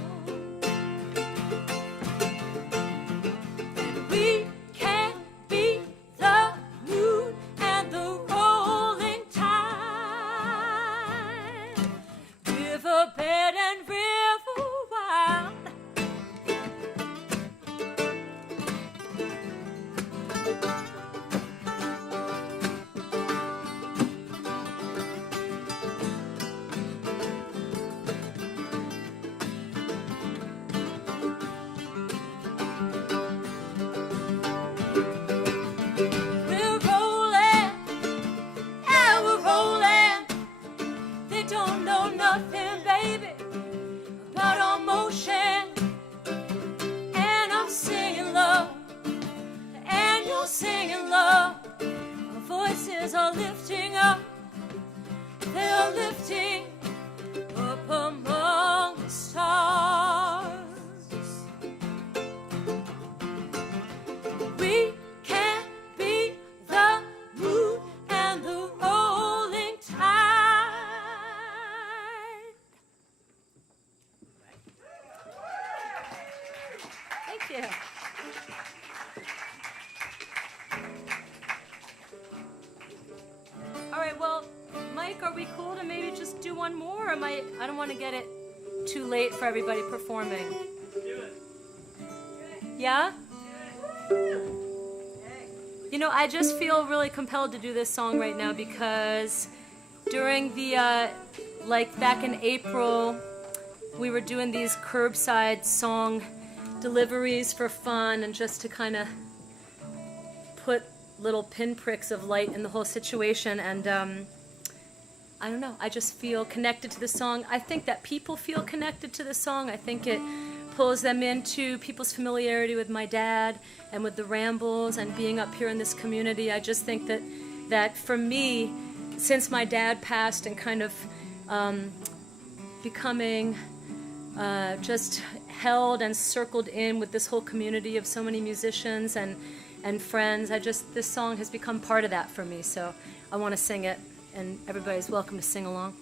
And we can be the moon and the rolling tide. Riverbed and river wild. We're rolling, yeah, we're rolling. They don't know nothing, baby, about our motion. And I'm singing love, and you're singing love. Our voices are lifting up, they are lifting up among the stars. We can be the moon and the rolling tide. Thank you. All right, well, Mike, are we cool to maybe just do one more? Or I don't want to get it too late for everybody performing. Yeah? You know, I just feel really compelled to do this song right now because during the, like back in April, we were doing these curbside song deliveries for fun and just to kind of put little pinpricks of light in the whole situation. And I don't know, I just feel connected to the song. I think that people feel connected to the song. I think it pulls them into people's familiarity with my dad and with the Rambles and being up here in this community. I just think that for me, since my dad passed and kind of becoming just held and circled in with this whole community of so many musicians and friends, this song has become part of that for me. So I want to sing it, and everybody's welcome to sing along.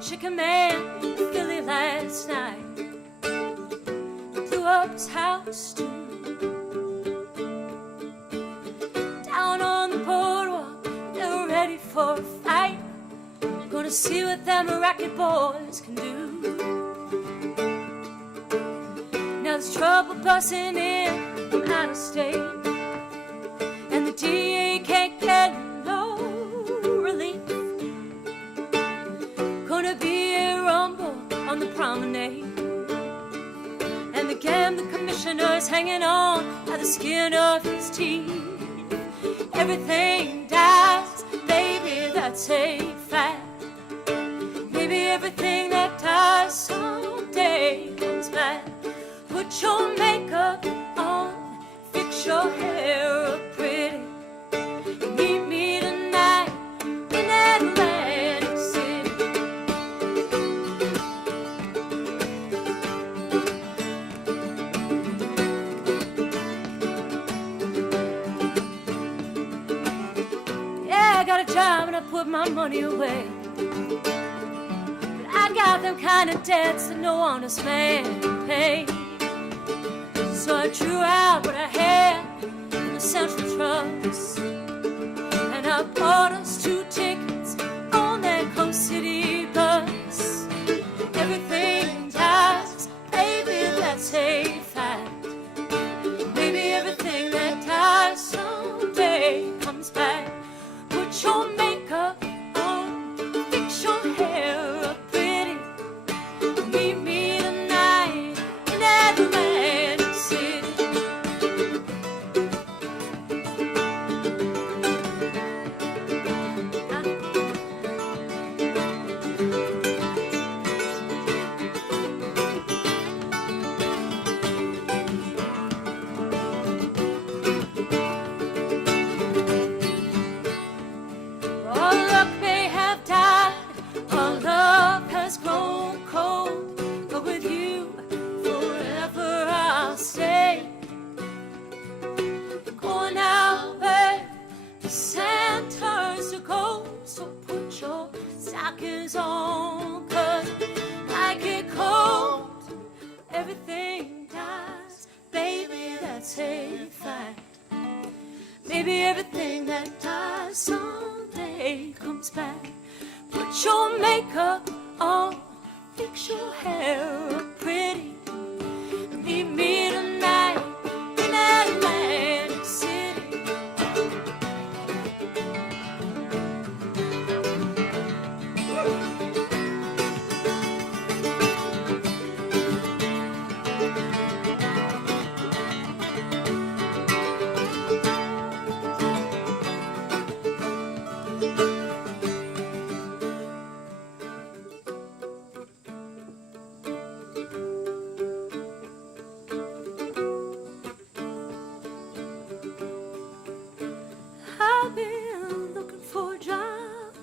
Chicken man in Philly last night. Blew up his house too. Down on the boardwalk, they were ready for a fight. Gonna see what them racket boys can do. Now there's trouble busting in from out of state, and the DA hanging on by the skin of his teeth. Everything dies, baby, that's a fact. Maybe everything that dies someday comes back. Put your makeup on, fix your hair up pretty. Meet me tonight in Atlantic City. Yeah, I got a job and I put my money away. But I got them kind of debts that no honest man can pay. So I drew out what I had in the Central Trust, and I bought us 2 tickets on that Coast City bus. Everything dies, baby, that's a fact. Maybe everything that dies someday comes back. Put your makeup on, fix your hair up pretty. Meet me tonight in Atlantic City. Our luck may have died, our love has grown cold, but with you forever I'll stay. Going out where the sand turns to gold, so put your stockings on, 'cause I get cold. Everything dies, baby, that's a fact. Maybe everything that dies someday comes back. Put your makeup on, fix your hair up pretty. Meet me tonight in Atlantic City. I've been looking for a job,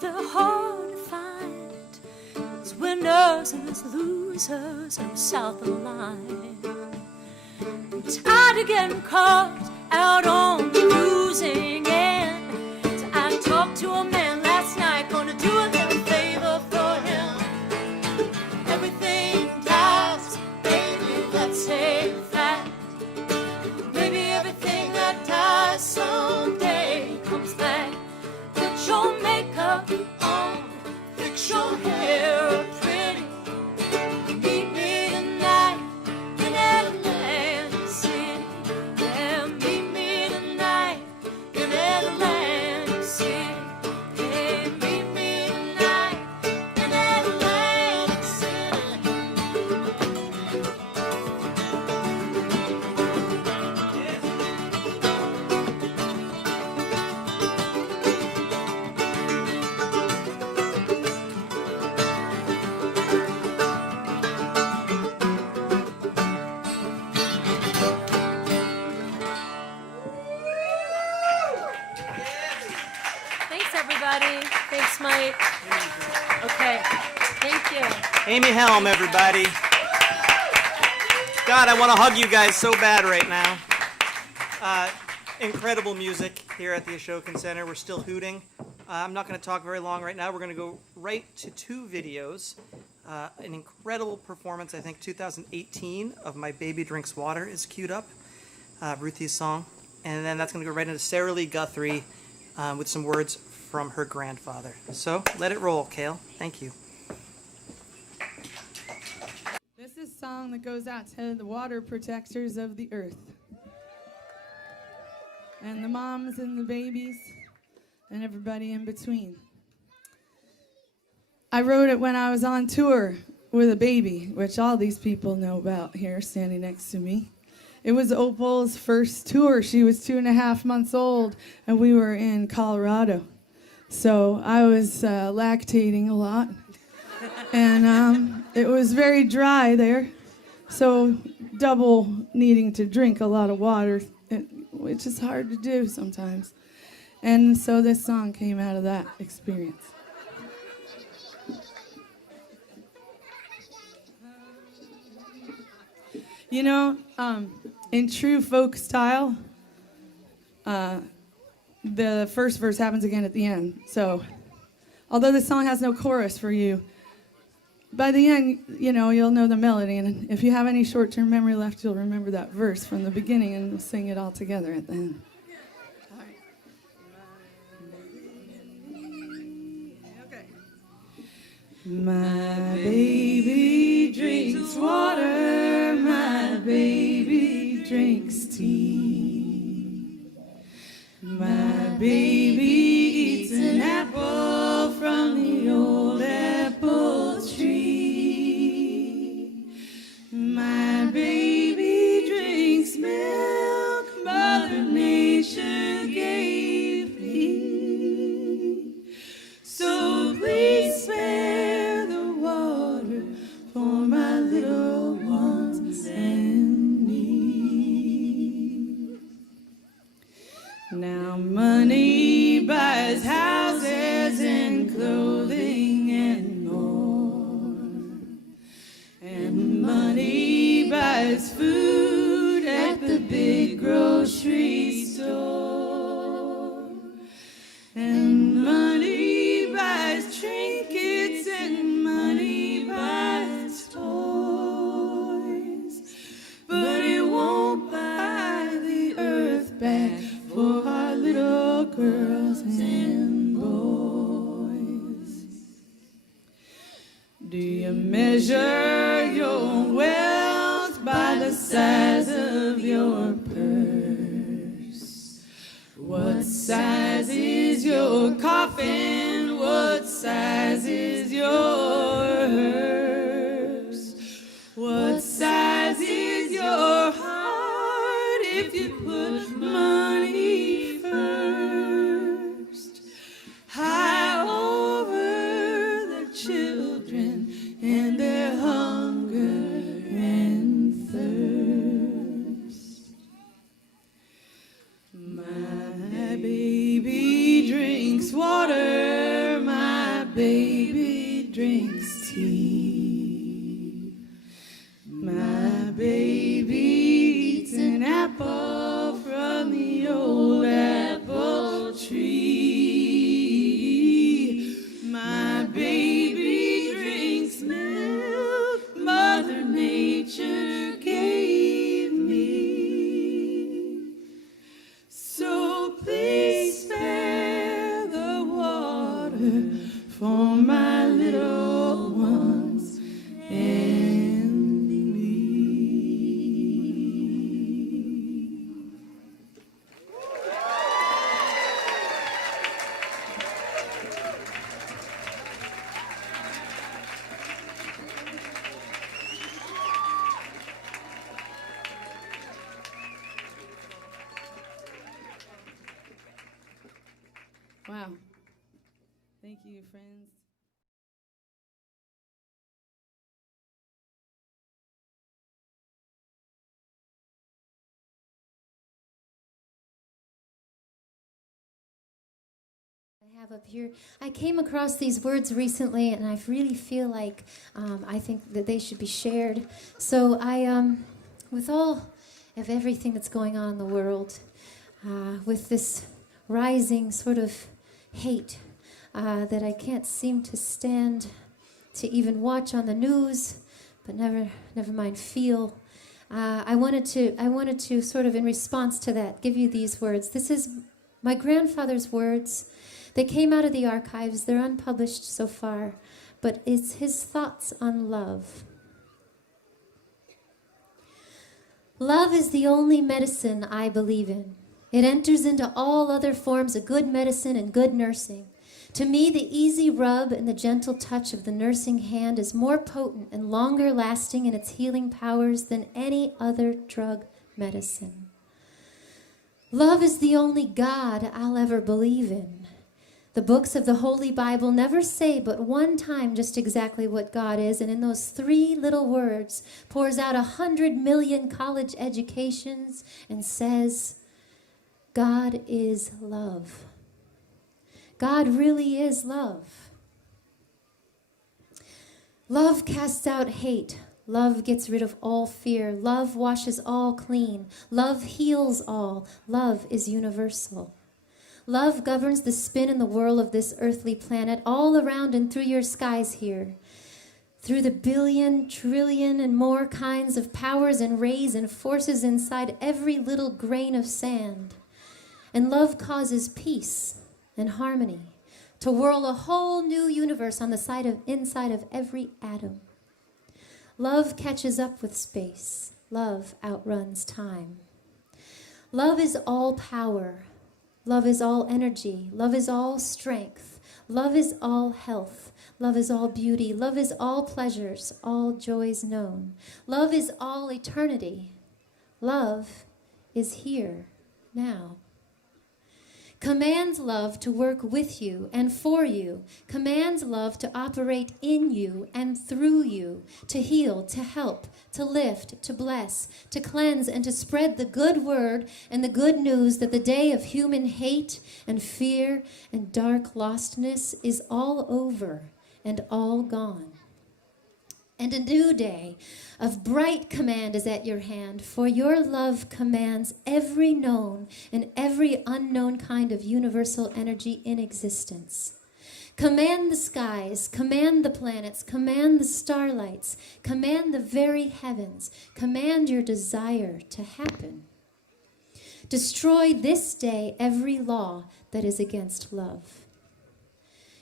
they're hard to find. There's winners and there's losers on the south of the line. I'm tired of getting caught out on the losing end. So I talked to a man last night, gonna do a little favor for him. Everything dies, baby, that's a fact. Maybe everything that dies someday comes back. Put your makeup on, fix your hair up pretty. Meet me tonight in Atlantic City. Yeah, meet me tonight in Atlantic City. Yeah, meet me tonight in Atlantic City. Thanks, everybody. Thanks, Mike. Okay, thank you. Amy Helm, everybody. God, I want to hug you guys so bad right now. Incredible music here at the Ashokan Center. We're still hooting. I'm not going to talk very long right now. We're going to go right to 2 videos. An incredible performance, I think 2018, of My Baby Drinks Water is queued up, Ruthie's song. And then that's going to go right into Sarah Lee Guthrie with some words from her grandfather. So let it roll, Kale. Thank you. This is a song that goes out to the water protectors of the earth. And the moms and the babies and everybody in between. I wrote it when I was on tour with a baby, which all these people know about here standing next to me. It was Opal's first tour. She was 2.5 months old, and we were in Colorado. So I was lactating a lot, and it was very dry there. So double needing to drink a lot of water, which is hard to do sometimes. And so this song came out of that experience. You know, in true folk style, the first verse happens again at the end. So, although this song has no chorus for you, by the end, you know, you'll know the melody. And if you have any short-term memory left, you'll remember that verse from the beginning, and we'll sing it all together at the end. My baby drinks water, my baby drinks tea. My baby eats an apple from the old apple tree. My baby drinks milk Mother Nature gave me. So please spare the water for my little ones and me. Now money buys houses and clothing and more, and money buys food at the big grocery store, and money buys trinkets and money buys toys, but it won't buy the earth back for our little girls and boys. Do you measure your wealth by the size of your purse? What size is your coffin? What size is your hearse? What size is your heart if you put money first? High over the children and their hunger and thirst. My baby drinks water, my baby drinks tea. My baby eats an apple from the old apple tree. My baby drinks milk Mother Nature gave me. So please spare the water for my little ones and me. Wow. Thank you, friends. I have up here. I came across these words recently, and I really feel like I think that they should be shared. So I, with all of everything that's going on in the world, with this rising sort of hate that I can't seem to stand to even watch on the news, but never mind feel. I wanted to sort of in response to that give you these words. This is my grandfather's words. They came out of the archives. They're unpublished so far, but it's his thoughts on love. Love is the only medicine I believe in. It enters into all other forms of good medicine and good nursing. To me, the easy rub and the gentle touch of the nursing hand is more potent and longer lasting in its healing powers than any other drug medicine. Love is the only God I'll ever believe in. The books of the Holy Bible never say but one time just exactly what God is, and in those 3 little words pours out 100 million college educations and says, God is love. God really is love. Love casts out hate. Love gets rid of all fear. Love washes all clean. Love heals all. Love is universal. Love governs the spin and the whirl of this earthly planet all around and through your skies here. Through the billion, trillion, and more kinds of powers and rays and forces inside every little grain of sand. And love causes peace and harmony to whirl a whole new universe on the inside of every atom. Love catches up with space. Love outruns time. Love is all power. Love is all energy. Love is all strength. Love is all health. Love is all beauty. Love is all pleasures, all joys known. Love is all eternity. Love is here, now. Commands love to work with you and for you. Commands love to operate in you and through you, to heal, to help, to lift, to bless, to cleanse, and to spread the good word and the good news that the day of human hate and fear and dark lostness is all over and all gone. And a new day of bright command is at your hand, for your love commands every known and every unknown kind of universal energy in existence. Command the skies, command the planets, command the starlights, command the very heavens, command your desire to happen. Destroy this day every law that is against love.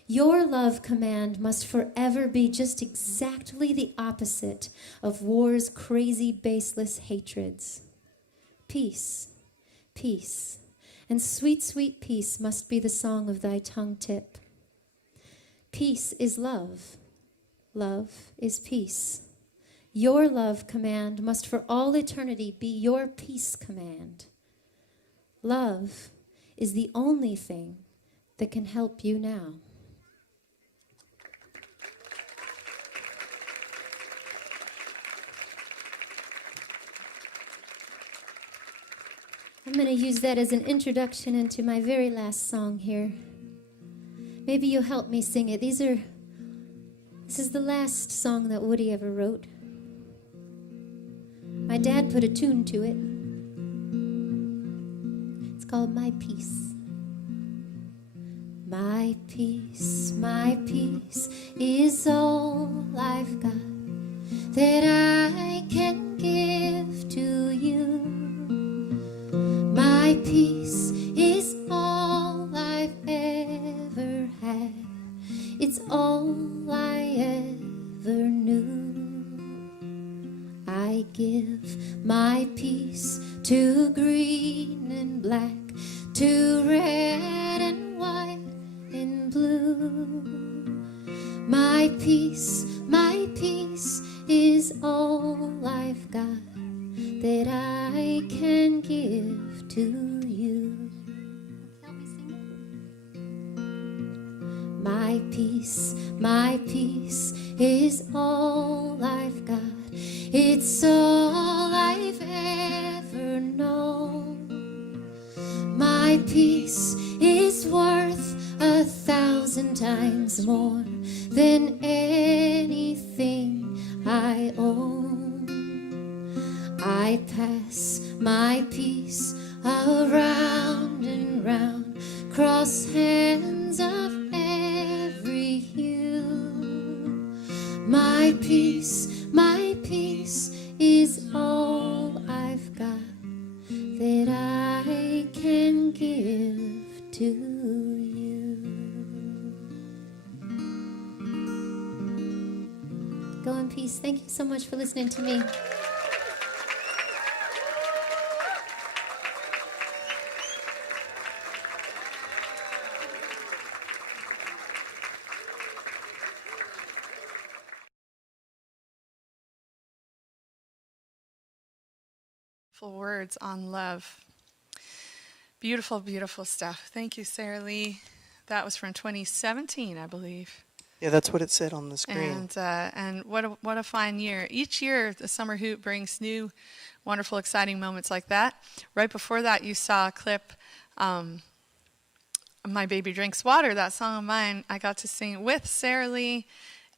Your love command must forever be just exactly the opposite of war's crazy, baseless hatreds. Peace, peace, and sweet, sweet peace must be the song of thy tongue tip. Peace is love. Love is peace. Your love command must for all eternity be your peace command. Love is the only thing that can help you now. I'm going to use that as an introduction into my very last song here. Maybe you'll help me sing it. This is the last song that Woody ever wrote. My dad put a tune to it. It's called My Peace. My peace is all I've got that I can give to you. My peace is all I've ever had. It's all I ever knew. I give my peace to green and black, to red and white and blue. My peace is all I've got that I can give to you. Help me sing it. My peace is all I've got. It's all I've ever known. My peace is worth 1,000 times more than anything I own. I pass my peace around and round, cross hands of every hue. My peace is all I've got that I can give to you. Go in peace. Thank you so much for listening to me. beautiful words on love. Beautiful, beautiful stuff. Thank you, Sarah Lee. That was from 2017, I believe. Yeah, that's what it said on the screen. And what a fine year. Each year, the Summer Hoot brings new, wonderful, exciting moments like that. Right before that, you saw a clip, My Baby Drinks Water, that song of mine. I got to sing with Sarah Lee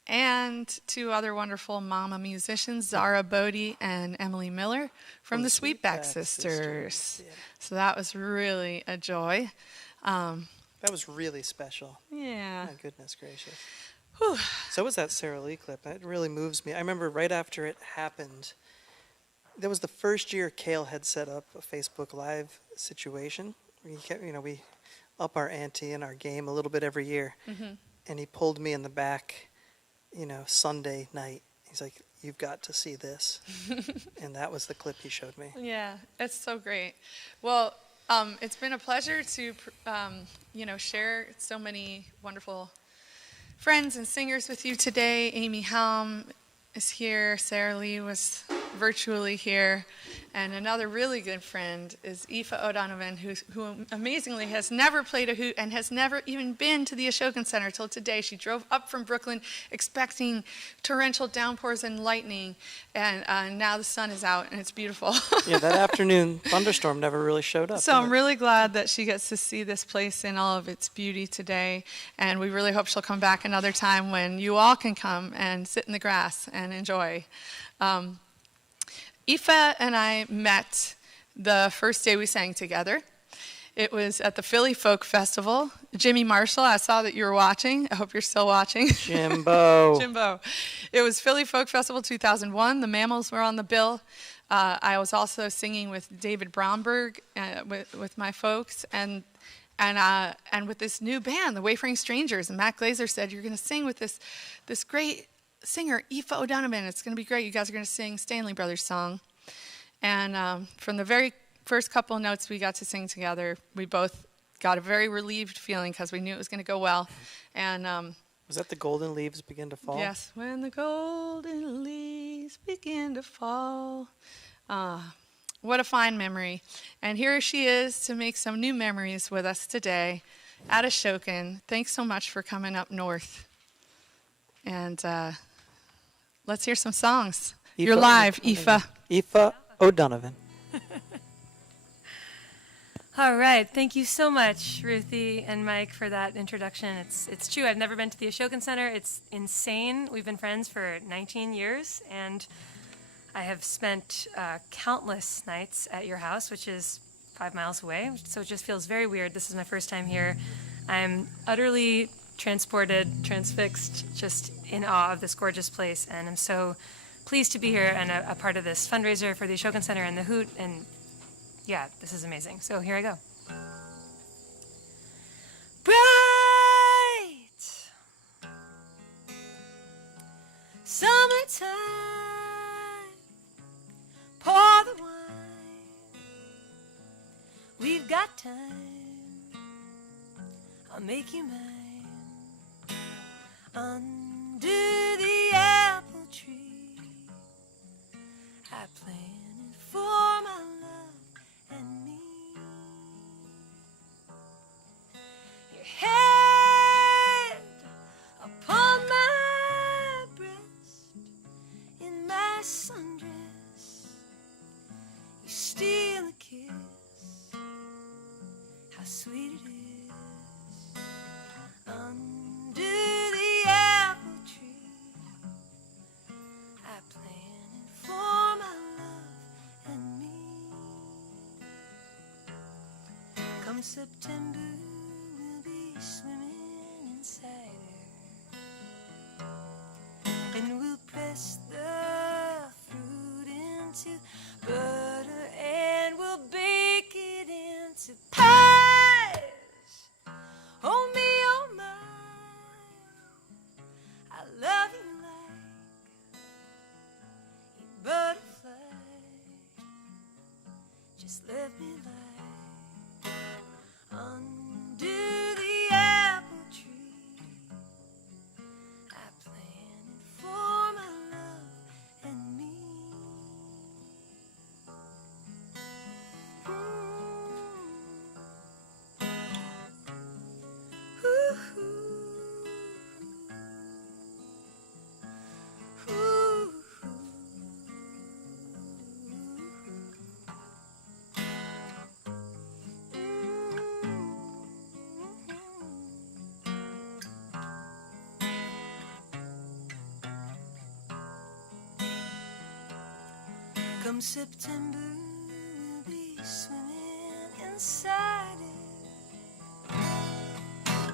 and two other wonderful mama musicians, Zara Bodie and Emily Miller from the Sweetback Sisters. Yeah. So that was really a joy. That was really special. Yeah. My goodness gracious. Whew. So was that Sarah Lee clip. That really moves me. I remember right after it happened, that was the first year Kale had set up a Facebook Live situation. We up our ante and our game a little bit every year. Mhm. And he pulled me in the back, Sunday night. He's like, "You've got to see this." And that was the clip he showed me. Yeah, it's so great. Well, it's been a pleasure to, share so many wonderful friends and singers with you today. Amy Helm is here. Sarah Lee was virtually here. And another really good friend is Aoife O'Donovan, who amazingly has never played a hoot and has never even been to the Ashokan Center till today. She drove up from Brooklyn expecting torrential downpours and lightning, and now the sun is out and it's beautiful. Yeah, that afternoon thunderstorm never really showed up. So I'm really glad that she gets to see this place in all of its beauty today, and we really hope she'll come back another time when you all can come and sit in the grass and enjoy. Aoife and I met the first day we sang together. It was at the Philly Folk Festival. Jimmy Marshall, I saw that you were watching. I hope you're still watching. Jimbo. Jimbo. It was Philly Folk Festival 2001. The Mammals were on the bill. I was also singing with David Bromberg, with my folks, and with this new band, the Wayfaring Strangers. And Matt Glazer said, "You're going to sing with this great singer, Aoife O'Donovan. It's going to be great. You guys are going to sing Stanley Brothers song." And from the very first couple of notes we got to sing together, we both got a very relieved feeling because we knew it was going to go well. And was that The Golden Leaves Begin to Fall? yes, when the golden leaves begin to fall. What a fine memory. And here she is to make some new memories with us today at Ashokan. Thanks so much for coming up north. And let's hear some songs. You're live, Aoife. Aoife O'Donovan. All right, thank you so much, Ruthie and Mike, for that introduction. It's true, I've never been to the Ashokan Center. It's insane. We've been friends for 19 years, and I have spent countless nights at your house, which is 5 miles away, so it just feels very weird. This is my first time here. I'm utterly transported, transfixed, just in awe of this gorgeous place, and I'm so pleased to be here and a part of this fundraiser for the Ashokan Center and the Hoot, and yeah, this is amazing. So here I go. Bright summertime, pour the wine, we've got time, I'll make you mine, under the apple tree, I planted for my love and me. Your head upon my breast, in my sundress, you steal a kiss, how sweet it is, under the apple tree, I planted for my love and me. Come September, we'll be swimming inside her, and we'll press the fruit into butter, and we'll bake it into pies. Oh me, oh my, I love you like a butterfly. Just let me lie under the apple tree, I planted for my love and me. Come September, we'll be swimming inside it,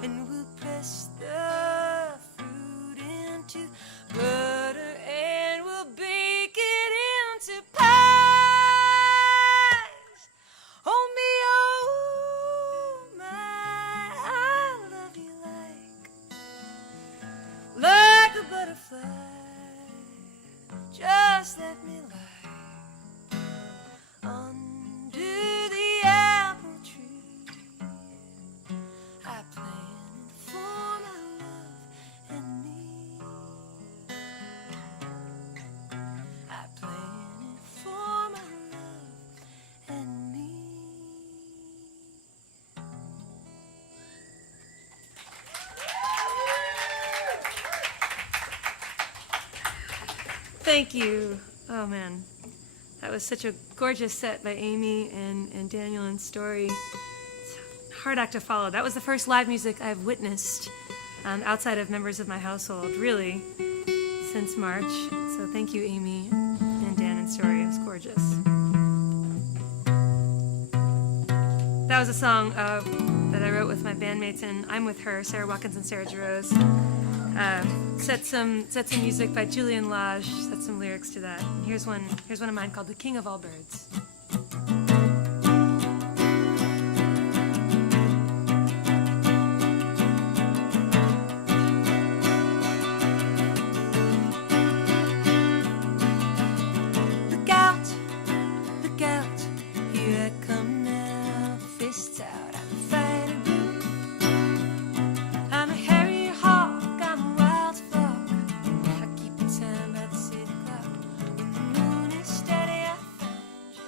and we'll press the fruit into butter, and we'll bake it into pies. Oh me, oh my, I love you like a butterfly. Just let me lie under the apple tree. I planted for my love and me. I planted for my love and me. Thank you. Oh man, that was such a gorgeous set by Amy and Daniel and Story. It's a hard act to follow. That was the first live music I've witnessed outside of members of my household, really, since March. So thank you, Amy and Dan and Story. It was gorgeous. That was a song that I wrote with my bandmates, and I'm with her, Sarah Watkins and Sarah Jarose. Set some music by Julian Lage, set some lyrics to that. And here's one of mine called The King of All Birds. Look out, here I come now, fists out, I'm fighting. I'm a harrier hawk, I'm a wild flock. I keep the time by the city clock. When the moon is steady, I find you.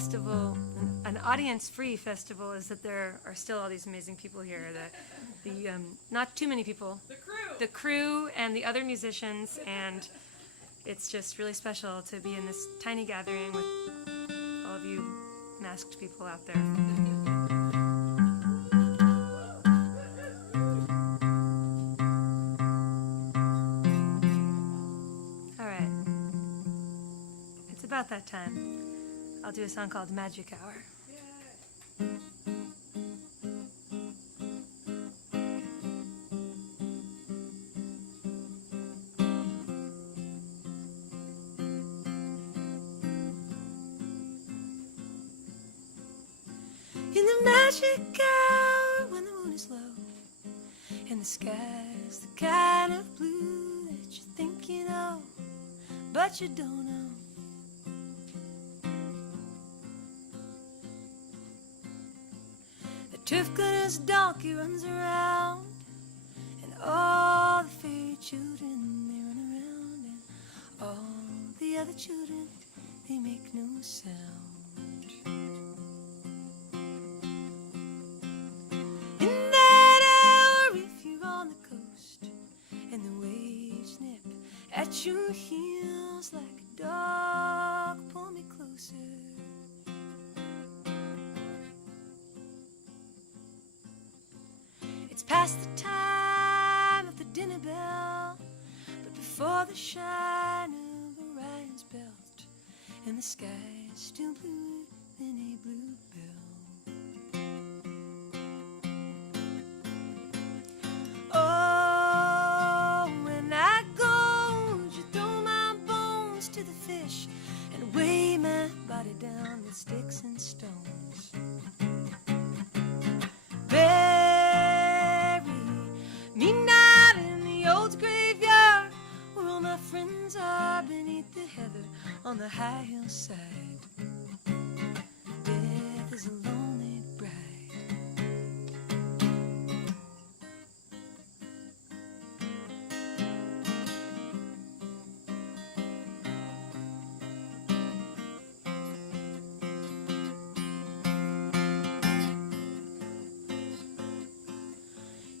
festival, an audience-free festival, is that there are still all these amazing people here. The not too many people. The crew and the other musicians, and it's just really special to be in this tiny gathering with all of you masked people out there. All right. It's about that time. I'll do a song called Magic Hour. In the magic hour when the moon is low and the sky's the kind of blue that you think you know, but you don't know. The turf-gunner's donkey runs around, and all the fairy children, they run around, and all the other children, they make no sound. In that hour, if you're on the coast, and the waves nip at your heels like a dog, pull me closer. It's past the time of the dinner bell, but before the shine of Orion's belt, and the sky's still bluer than a bluebell. Oh, when I go, would you throw my bones to the fish and weigh my body down with sticks and stones? Bury me not in the old graveyard where all my friends are beneath the heather on the high hillside. Death is a lonely bride.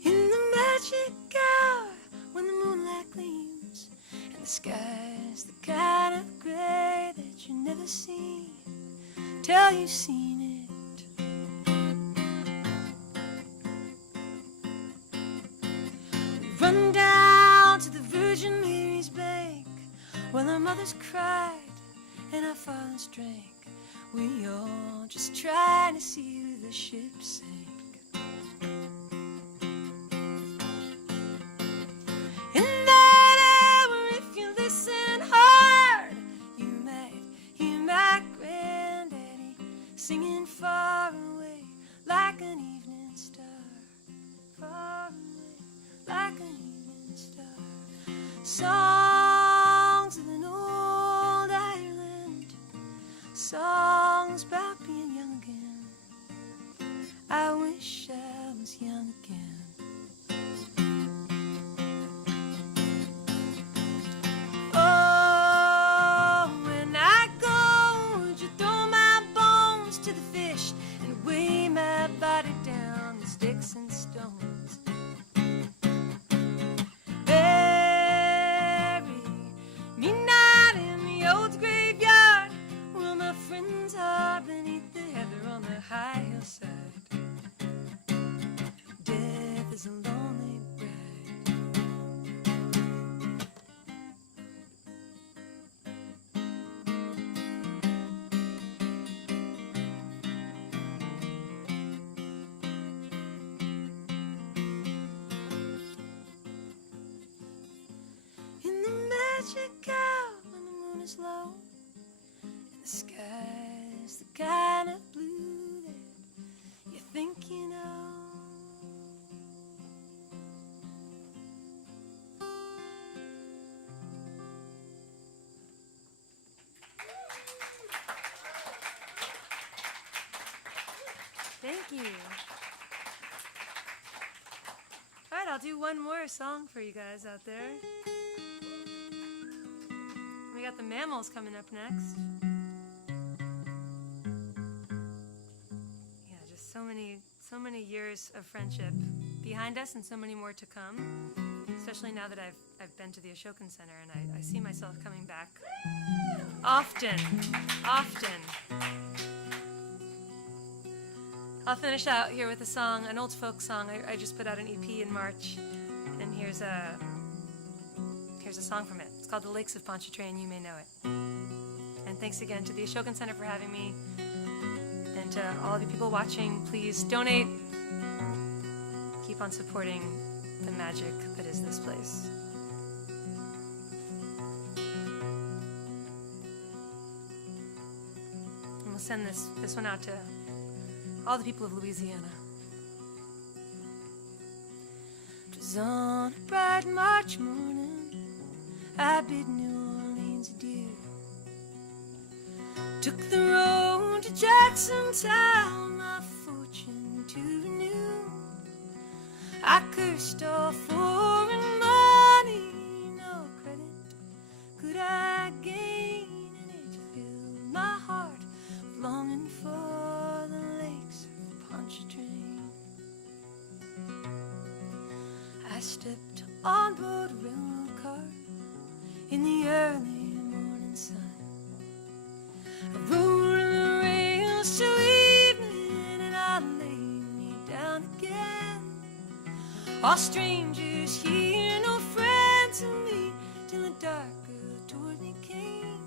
In the magic hour when the moonlight gleams and the sky's the kind of gray that you never seen till you've seen it. We run down to the Virgin Mary's bank while our mothers cried and our fathers drank. We all just trying to see who the ship sank. In that hour, if you listen hard, you might hear my granddaddy singing far away like an evening star. Far away like an evening star. Songs of an old Ireland, songs about being young again. I wish I was young again. Oh, when I go, would you throw my bones to the fish and weigh my body down with sticks and stones? Bury me not in the old graveyard where my friends are beneath the heather on the high hillside. Death is a lonely bride. In the magic hour when the moon is low and the sky's the kind of blue that you think you know. Thank you. All right, I'll do one more song for you guys out there. We got the Mammals coming up next. so many years of friendship behind us, and so many more to come. Especially now that I've been to the Ashokan Center, and I see myself coming back often. I'll finish out here with a song, an old folk song. I just put out an EP in March, and here's a song from it. It's called The Lakes of Pontchartrain. You may know it. And thanks again to the Ashokan Center for having me, and to all of you people watching. Please donate. Keep on supporting the magic that is this place. And we'll send this one out to all the people of Louisiana. It was on a bright March morning, I bid New Orleans adieu. Took the road to Jacksontown, my fortune to renew. I cursed all foreign money, no credit could I gain, and it filled my heart with longing for the lakes of Pontchartrain. I stepped on board a railroad car in the early morning sun. I rode the rails till evening, and I laid me down again. All strangers here, no friends to me, till a dark girl toward me came.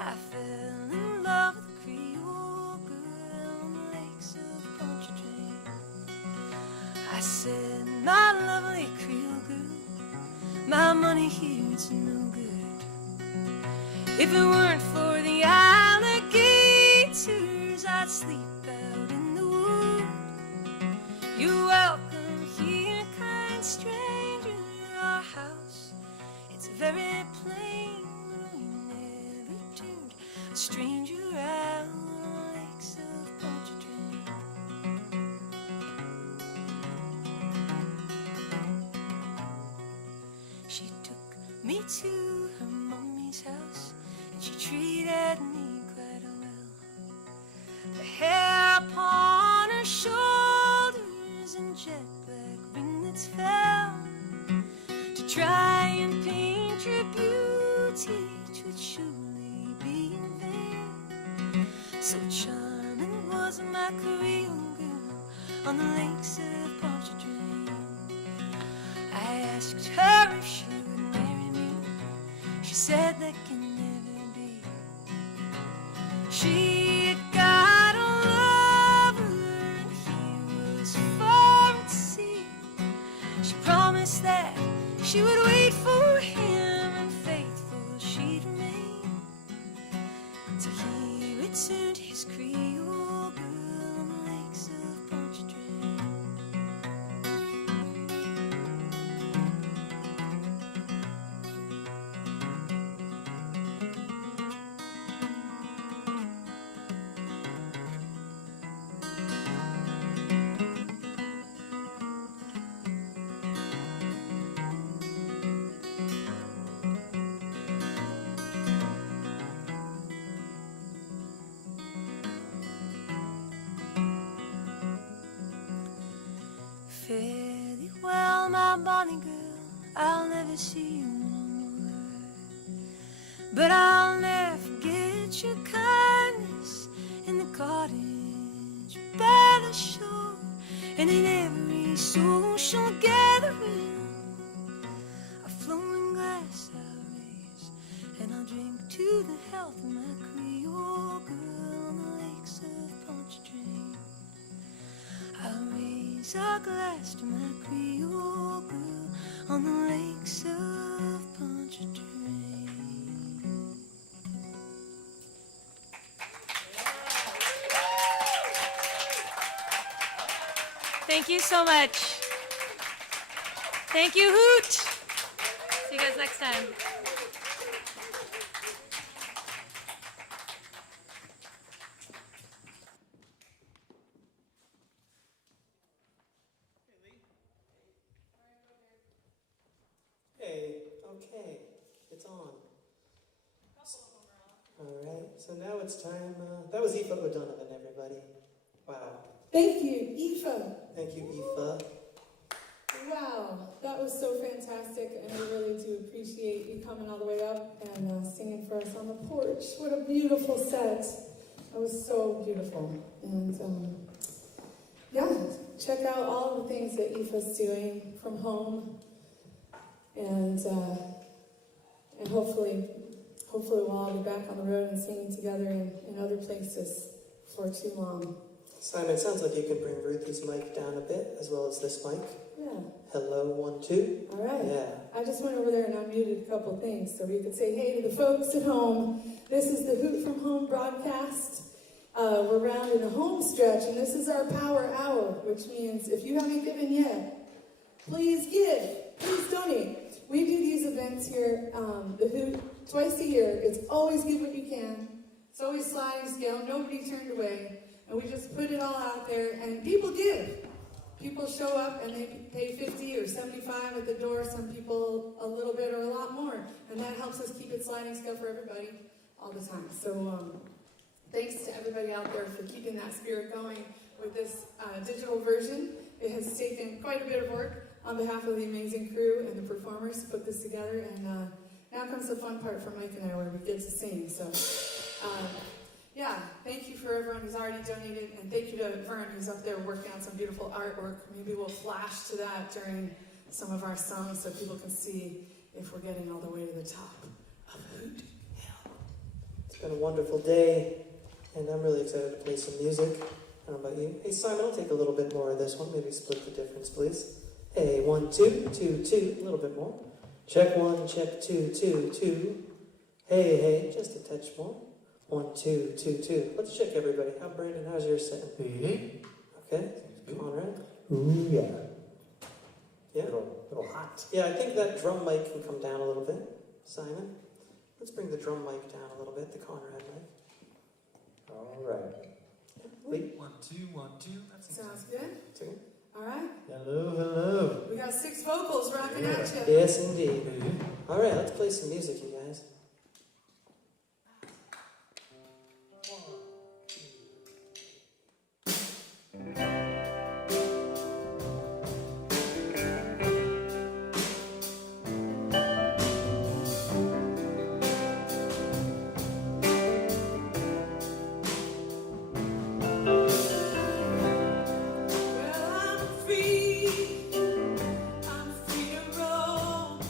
I fell in love with a Creole girl on the lakes of Pontchartrain. I said, my lovely Creole girl, my money here, it's no good. If it weren't for the alligators, I'd sleep out in the wood. You're welcome here, kind stranger. Our house, it's very plain. We never turned a stranger out on the lakes of Pontchartrain. She took me to her mommy's house, and she treated me quite well. The hair upon her shoulders and jet black ringlets fell to try and paint her beauty, which would surely be in vain. So charming was my Creole girl on the lakes of Pontchartrain. I asked her if she would marry me. She said that can never be. She had got a lover, and he was far at sea. She promised that she would wait for him, and faithful she'd remain till he returned his Creole girl on the lakes of Pontchartrain. Fare thee well, my bonny girl, I'll never see you no more. But I'll never forget your kindness in the cottage by the shore, and in every social gathering a flowing glass I'll raise, and I'll drink to the health of my Creole girl on the lakes of Pontchartrain. I'll raise a glass to my Creole girl on the lakes of Pontchartrain. Thank you so much. Thank you, Hoot. See you guys next time. Hey, okay, it's on. All right, so now it's time. That was Aoife O'Donovan, everybody. Wow. Thank you, Aoife. Thank you, Aoife. Wow, that was so fantastic, and I really do appreciate you coming all the way up and singing for us on the porch. What a beautiful set. That was so beautiful. And yeah, check out all the things that Aoife's doing from home. And hopefully we'll all be back on the road and singing together in other places for too long. Simon, it sounds like you can bring Ruthie's mic down a bit, as well as this mic. Yeah. Hello, 1, 2. All right. Yeah. I just went over there and unmuted a couple of things so we could say hey to the folks at home. This is the Hoot from Home broadcast. We're round in the home stretch, and this is our power hour, which means if you haven't given yet, please give. Please donate. We do these events here, the Hoot, twice a year. It's always give what you can. It's always sliding scale. Nobody turned away. And we just put it all out there, and people give. People show up, and they pay 50 or 75 at the door. Some people a little bit or a lot more. And that helps us keep it sliding scale for everybody all the time. So thanks to everybody out there for keeping that spirit going with this digital version. It has taken quite a bit of work on behalf of the amazing crew and the performers to put this together. And now comes the fun part for Mike and I, where we get to sing. So, yeah, thank you for everyone who's already donated, and thank you to Bern, who's up there working on some beautiful artwork. Maybe we'll flash to that during some of our songs so people can see if we're getting all the way to the top of Hoot. It's been a wonderful day, and I'm really excited to play some music. I don't know about you. Hey, Simon, I'll take a little bit more of this one. Maybe split the difference, please. Hey, 1, 2, 2, 2. A little bit more. Check 1, check 2, 2, 2. Hey, hey, just a touch more. 1, 2, 2, 2. Let's check everybody. How, Brandon, how's yours setting? Hey. Okay. Conrad? Ooh, yeah. Yeah. A little hot. Yeah, I think that drum mic can come down a little bit. Simon? Let's bring the drum mic down a little bit, the Conrad mic. All right. Wait. 1, 2, 1, 2. That Sounds good. Second. All right. Hello, hello. We got 6 vocals rocking at you. Yes, indeed. All right, let's play some music, you guys. I'm free to roam.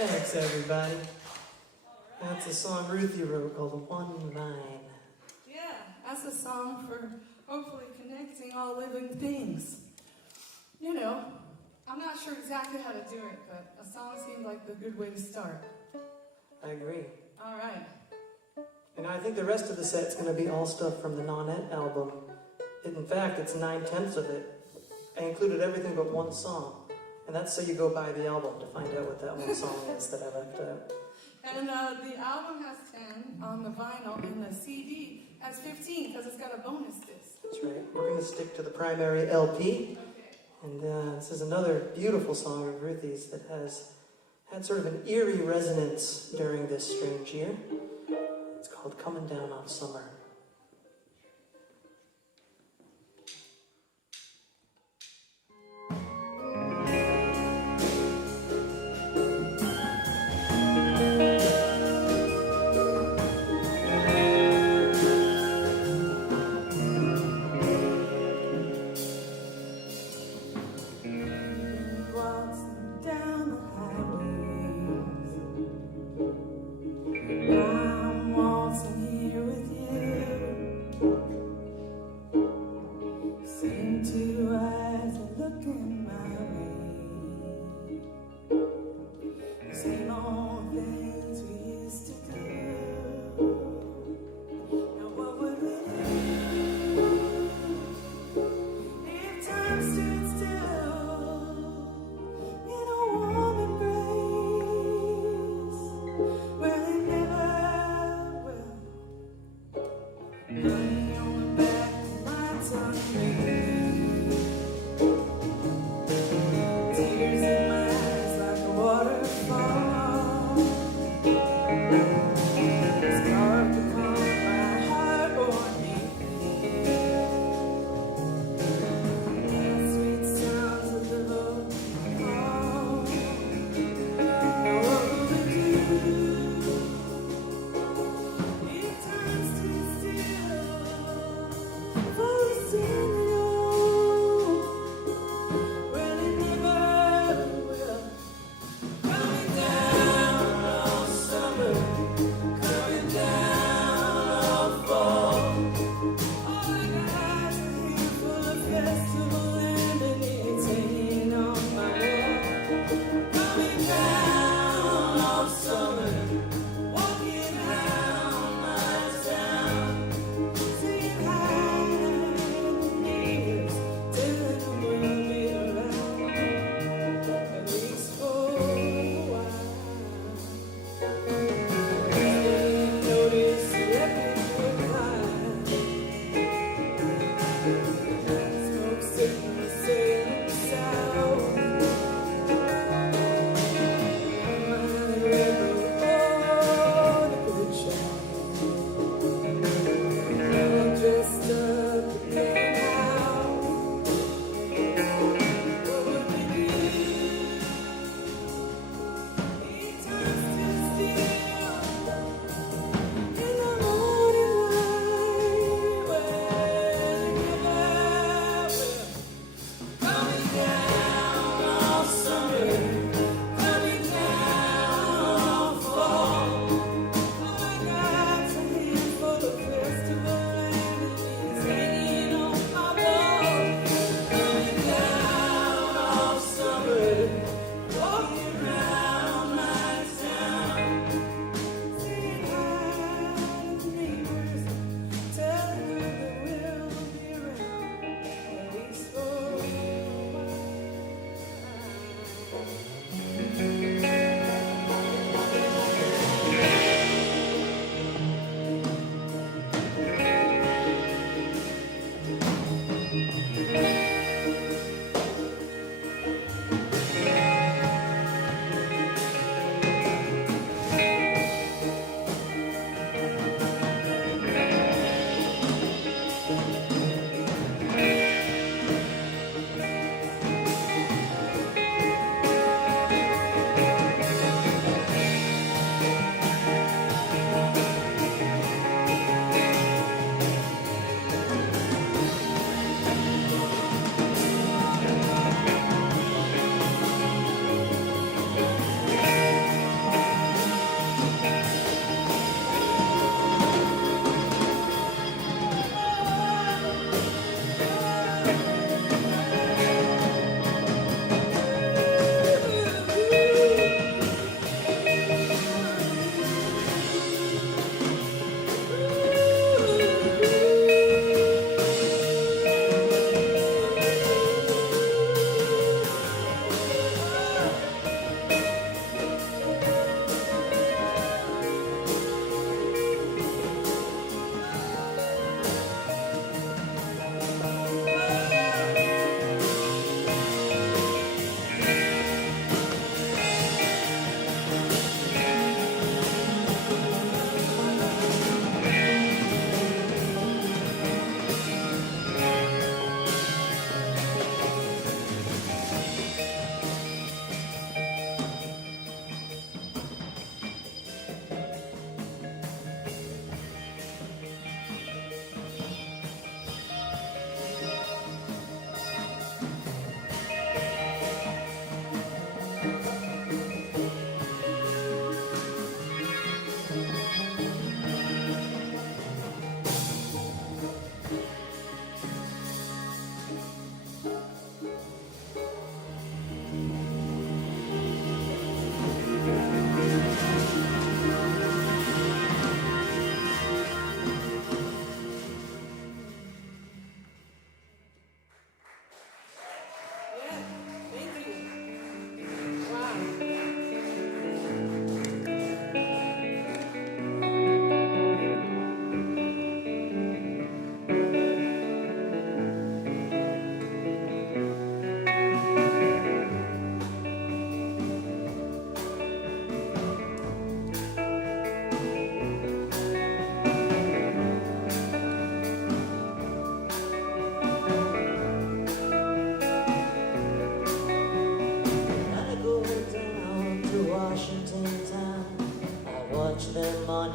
Thanks, everybody. That's a song Ruthie wrote called One Vine. Yeah, that's a song for hopefully connecting all living things. You know, I'm not sure exactly how to do it, but a song seemed like the good way to start. I agree. All right. And I think the rest of the set's going to be all stuff from the Nonette album. In fact, it's 9/10 of it. I included everything but one song. And that's so you go buy the album to find out what that one song is that I left out. And the album has 10 on the vinyl, and the CD has 15 because it's got a bonus disc. That's right. We're going to stick to the primary LP. And this is another beautiful song of Ruthie's that has had sort of an eerie resonance during this strange year. It's called Coming Down on Summer. I'm waltzing here with you.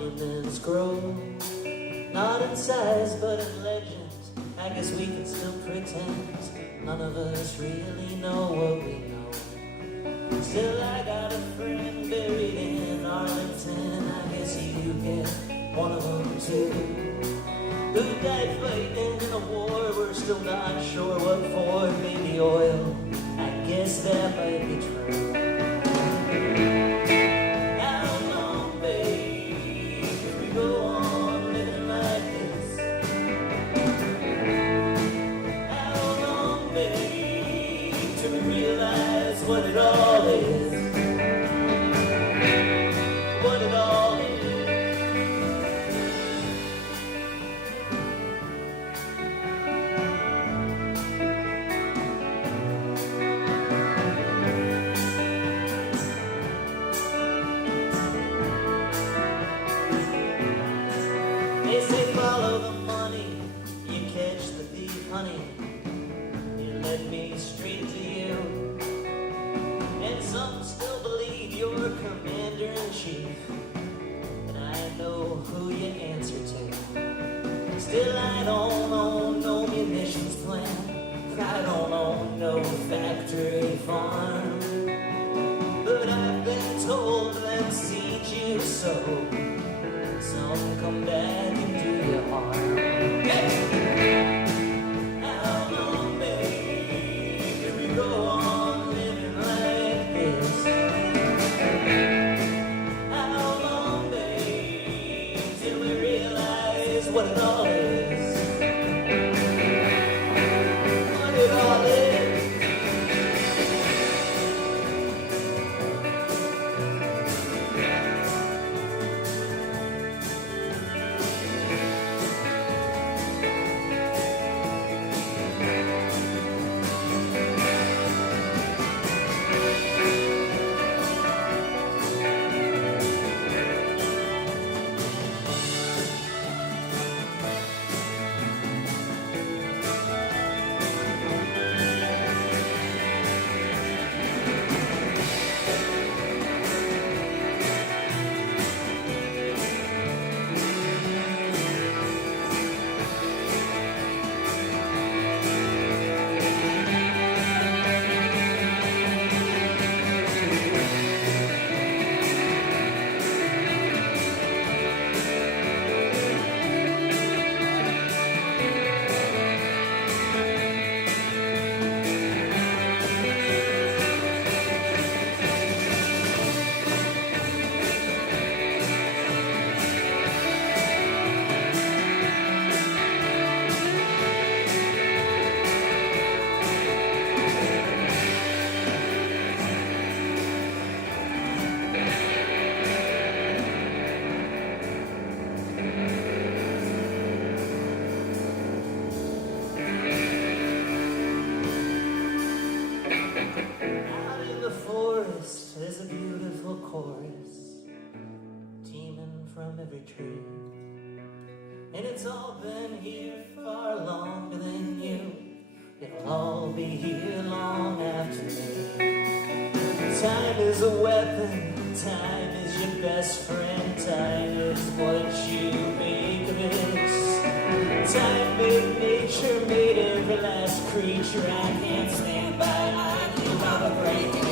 monuments grow, not in size but in legend. I guess we can still pretend none of us really know what we know. Still, I got a friend buried in Arlington. I guess you get one of them too, who died fighting in a war we're still not sure what for. Maybe oil, I guess that might be true. How long, babe, if we go on living like this? How long, babe, till we realize what it all is? What it all is? They say follow the money, you catch the thief, honey. You led me straight to you. And some still believe you're commander-in-chief, and I know who you answer to. Still, I don't own no munitions plant, I don't own no factory farm, but I've been told them seeds you sow, some come back and do you harm. Hey! How long, babe, can we go on living like this? How long, babe, till we realize what it all is? What it all is? There's a beautiful chorus teeming from every tree, and it's all been here far longer than you. It'll all be here long after me. Time is a weapon, time is your best friend, time is what you make of it. Time made nature, made every last creature. I can't stand by, I knew I would break it.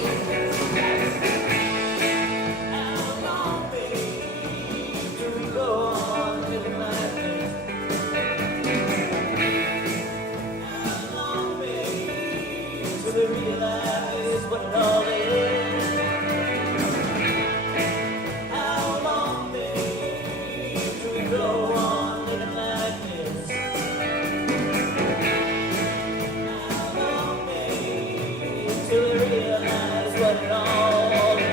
Realize what it all is. How long, babe, do we go on living like this? How long, babe, till we realize what it all is?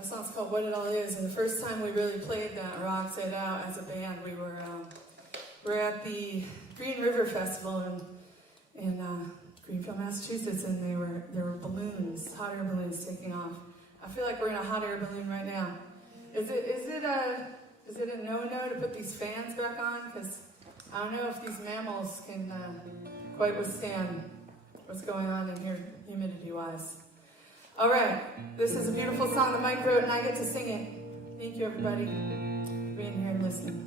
That song's called What It All Is, and the first time we really played that Rocks It Out as a band, we were at the Green River Festival in Greenfield, Massachusetts, and there were balloons, hot air balloons taking off. I feel like we're in a hot air balloon right now. Is it a no-no to put these fans back on? Because I don't know if these mammals can quite withstand what's going on in here humidity-wise. All right, this is a beautiful song that Mike wrote, and I get to sing it. Thank you, everybody, for being here and listening.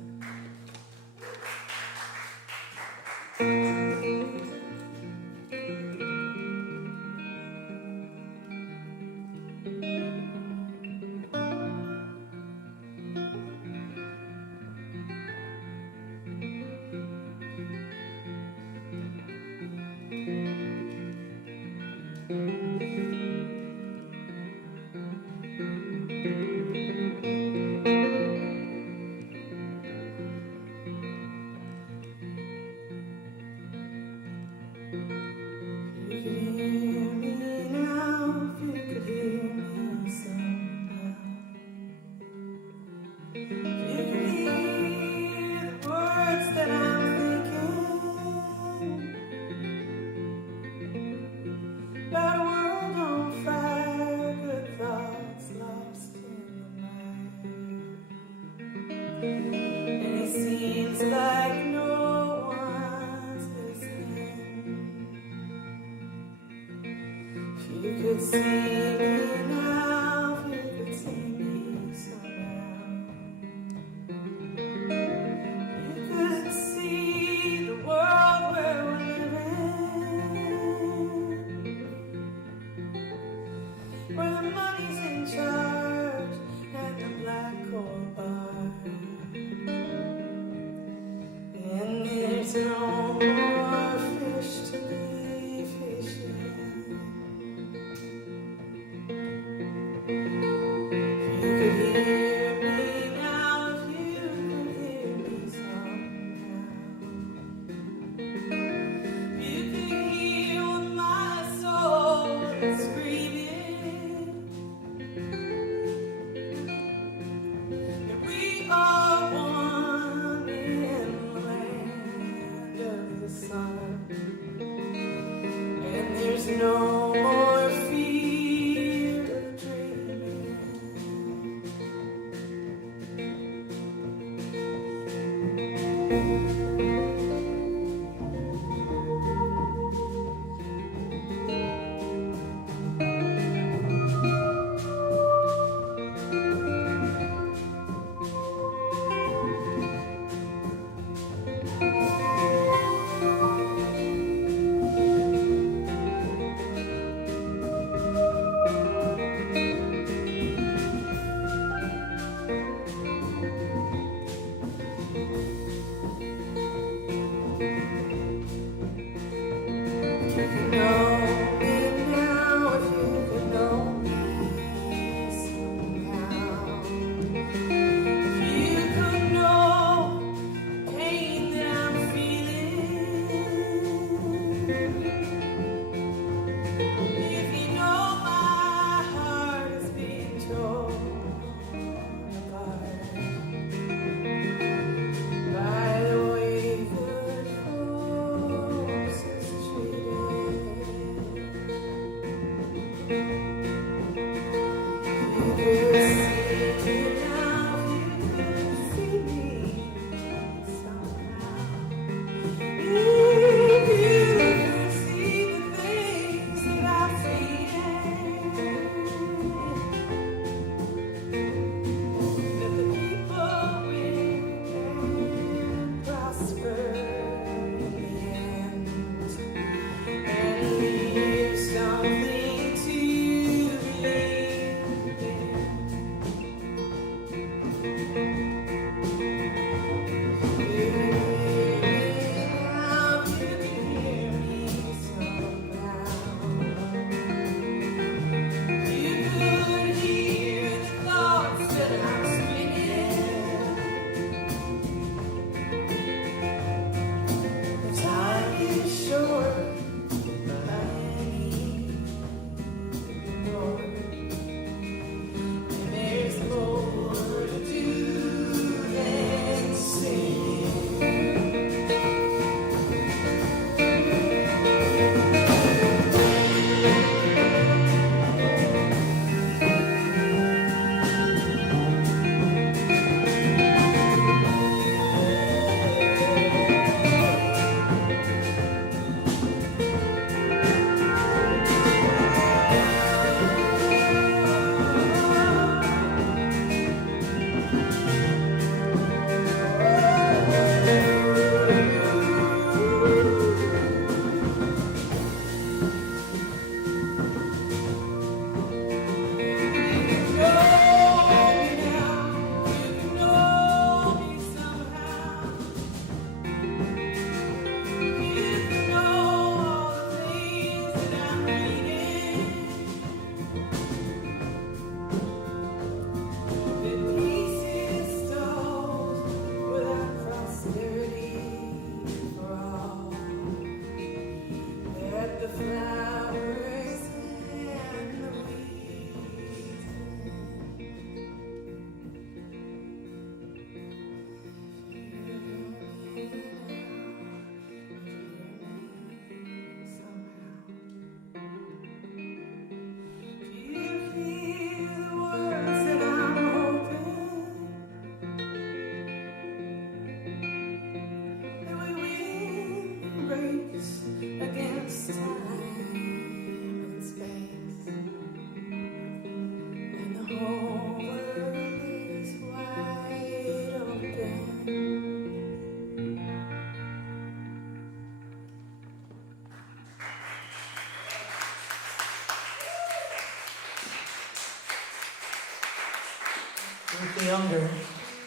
the Ungar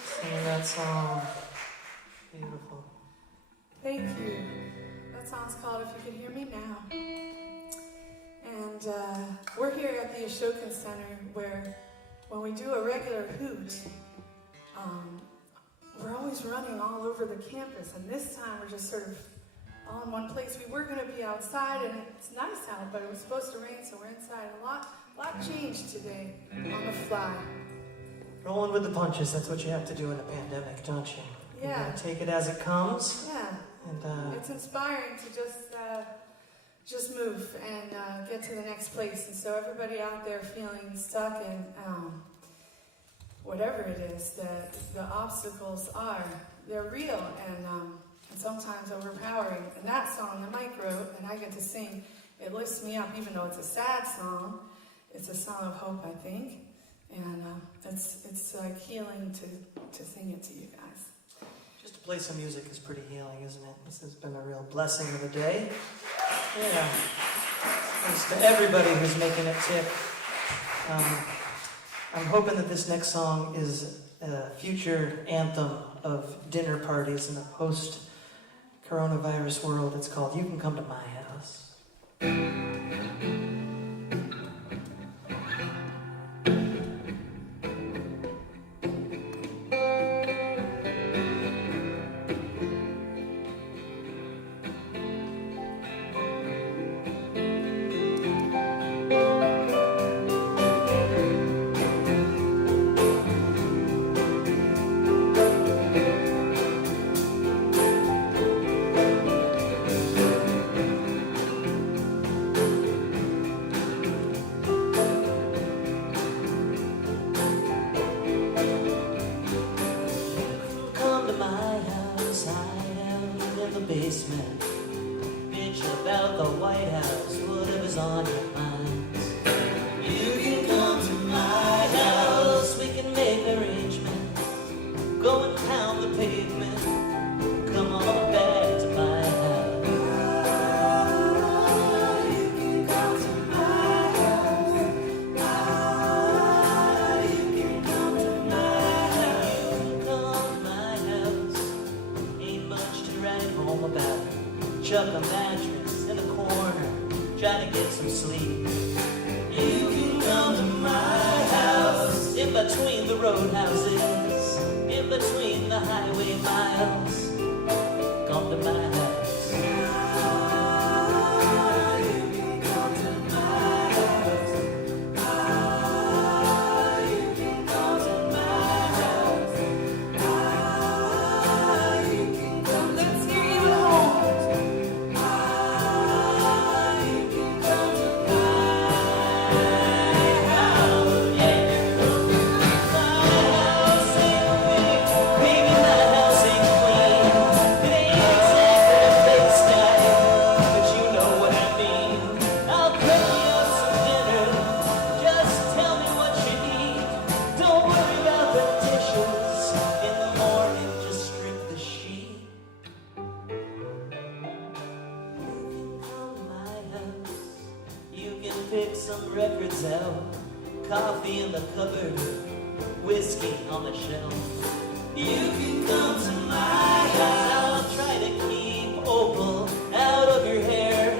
singing that song. Beautiful. Thank you. That song's called If You Can Hear Me Now. And we're here at the Ashokan Center where when we do a regular hoot, we're always running all over the campus. And this time we're just sort of all in one place. We were going to be outside, and it's nice out, but it was supposed to rain, so we're inside. A lot changed today on the fly. Rolling with the punches, that's what you have to do in a pandemic, don't you? Yeah. You gotta take it as it comes. Yeah. And it's inspiring to just move and get to the next place. And so everybody out there feeling stuck and whatever it is that the obstacles are, they're real and sometimes overpowering. And that song that Mike wrote and I get to sing, it lifts me up even though it's a sad song. It's a song of hope, I think. And it's like healing to sing it to you guys. just to play some music is pretty healing, isn't it? This has been a real blessing of the day. Yeah. Thanks to everybody who's making it tick. I'm hoping that this next song is a future anthem of dinner parties in a post-coronavirus world. It's called You Can Come to My House. Basement, bitch about the White House, whatever's on your mind. You can come to my house, we can make arrangements, go and pound the pavement, come on back to my house. You can come to my house, you can come to my house, you can come to my house, ain't much to write home about. Chuck a mattress in the corner, try to get some sleep. You can come to my house, in between the roadhouses, in between the highway miles. Come to my house. You can come to my house. You can come to my house. You can come. Let's hear you at home. Records out, coffee in the cupboard, whiskey on the shelf. You can come to my house. I'll try to keep opal out of your hair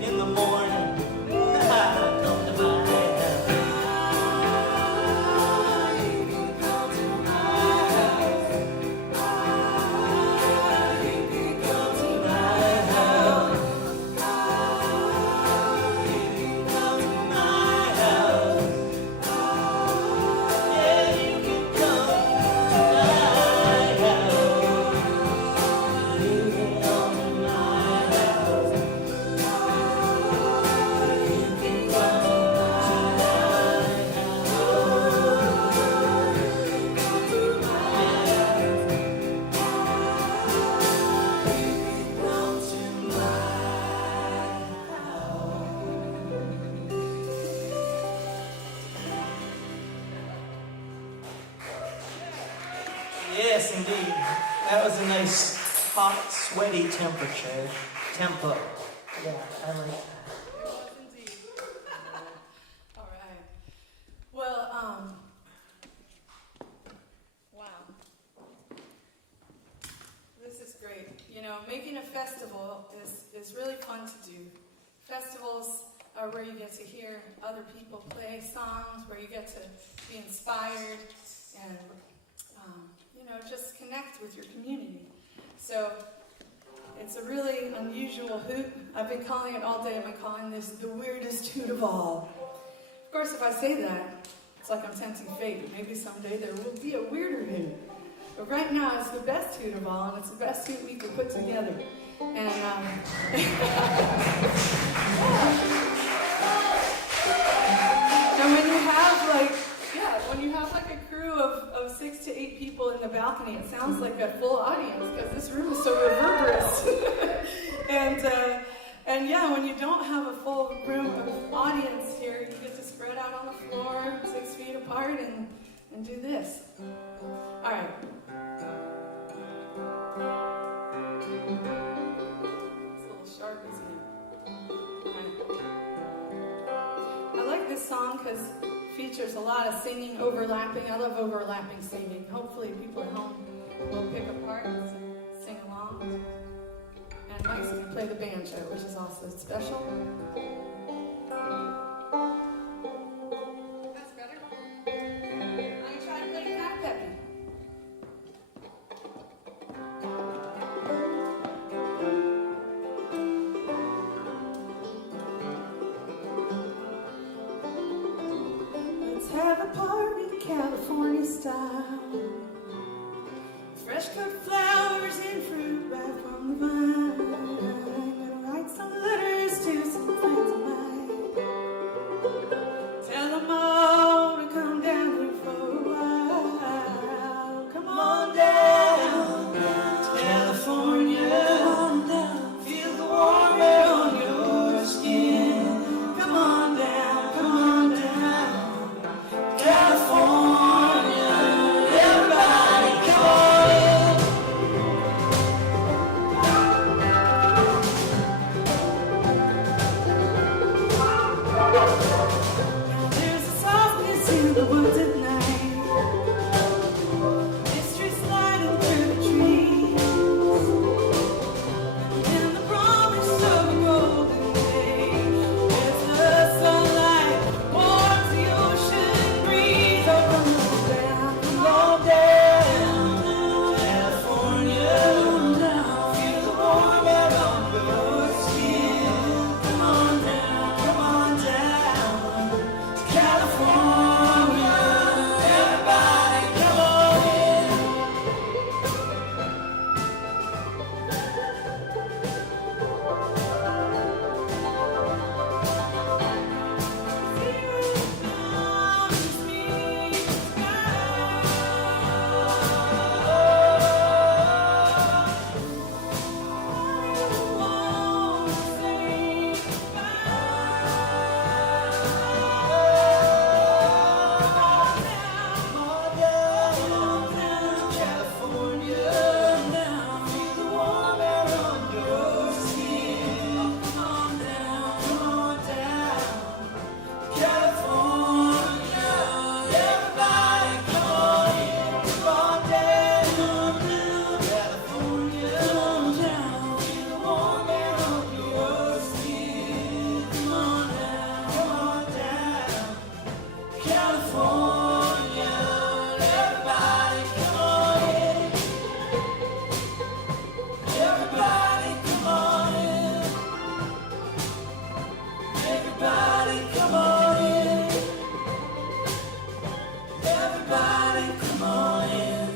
in the morning. Come to my house. You can come to my house. You can come to my house. Yes, indeed. That was a nice, hot, sweaty tempo. Yeah, I like that. Indeed. All right. Well, making a festival is really fun to do. Festivals are where you get to hear other people play songs, where you get to be inspired and, just connect with your community. So it's a really unusual hoot. I've been calling it all day. I've been calling this the weirdest hoot of all. Of course, if I say that, it's like I'm tempting fate. Maybe someday there will be a weirder hoot. But right now, it's the best hoot of all, and it's the best hoot we could put together. And, and when you have like a crew of 6 to 8 people in the balcony, it sounds like a full audience because this room is so reverberous. and when you don't have a full room of audience here, you get to spread out on the floor 6 feet apart and do this. All right. It's a little sharp, isn't it? I like this song because it features a lot of singing, overlapping. I love overlapping singing. Hopefully people at home will pick apart and sing along. And Mike's going to play the banjo, which is also special. That's better. I'm going to try to play kind of peppy. Let's have a party California style. Fresh cut flowers and fruit right from the vine. I'm gonna write some letters to some friends of mine. Tell them all to come down here for a while. Come on down to California. Feel the warm air on your skin. Come on down, California. Everybody come on in. There's a softness in the woods at night. Mystery sliding through the trees. And the promise of a golden day. As the sunlight warms the ocean breeze. Oh, come on down, California. Feel the warm air on your skin. Come on down to California. Everybody come on in.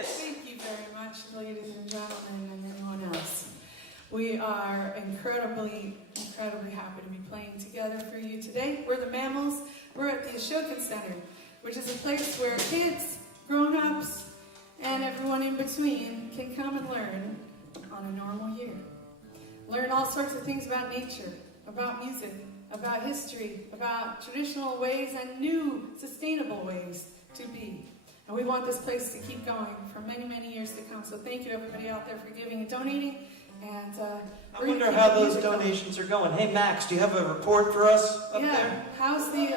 Thank you very much, ladies and gentlemen, and everyone else. We are incredibly happy to be playing together for you today. We're the Mammals. We're at the Ashoka Center, which is a place where kids, grown-ups, and everyone in between can come and learn on a normal year. Learn all sorts of things about nature, about music, about history, about traditional ways and new sustainable ways to be. And we want this place to keep going for many, many years to come. So thank you, everybody out there, for giving and donating. And I wonder how those donations are going. Hey, Max, do you have a report for us up there? How's the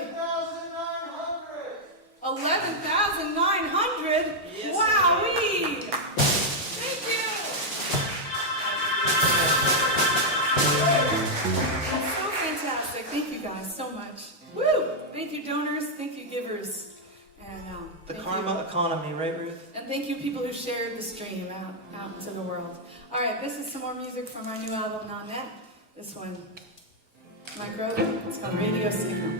11,900? Yes, Wowee! Thank you. That's so fantastic. Thank you guys so much. Woo! Thank you, donors. Thank you, givers. And The karma economy, right, Ruth? And thank you, people who shared the stream out into the world. All right, this is some more music from our new album, Not Net. This one, Mike wrote it. It's called Radio Signal.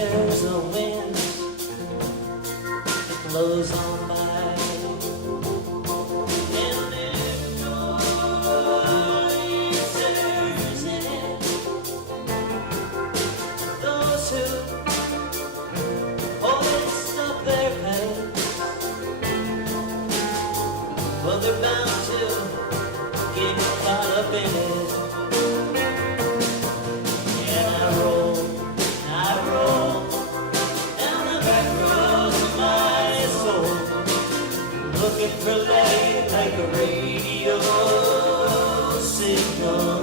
There's a wind that blows on by, and it noises in it. Those who always stop their pace, well, they're bound to get caught up in it. And I roll down the back roads of my soul, looking for light like a radio signal,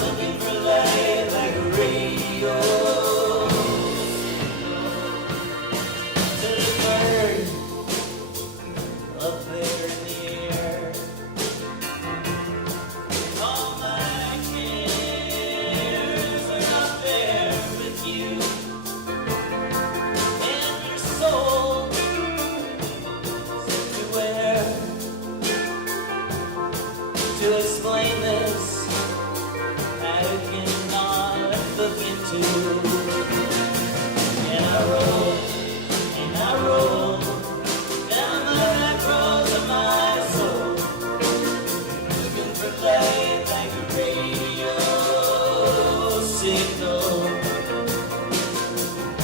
looking for light like a radio signal. To the bird up there in the air, all my cares are up there with you, and your soul is everywhere. To explain this, I cannot look into. And I roll down the back roads of my soul, looking for light like a radio signal,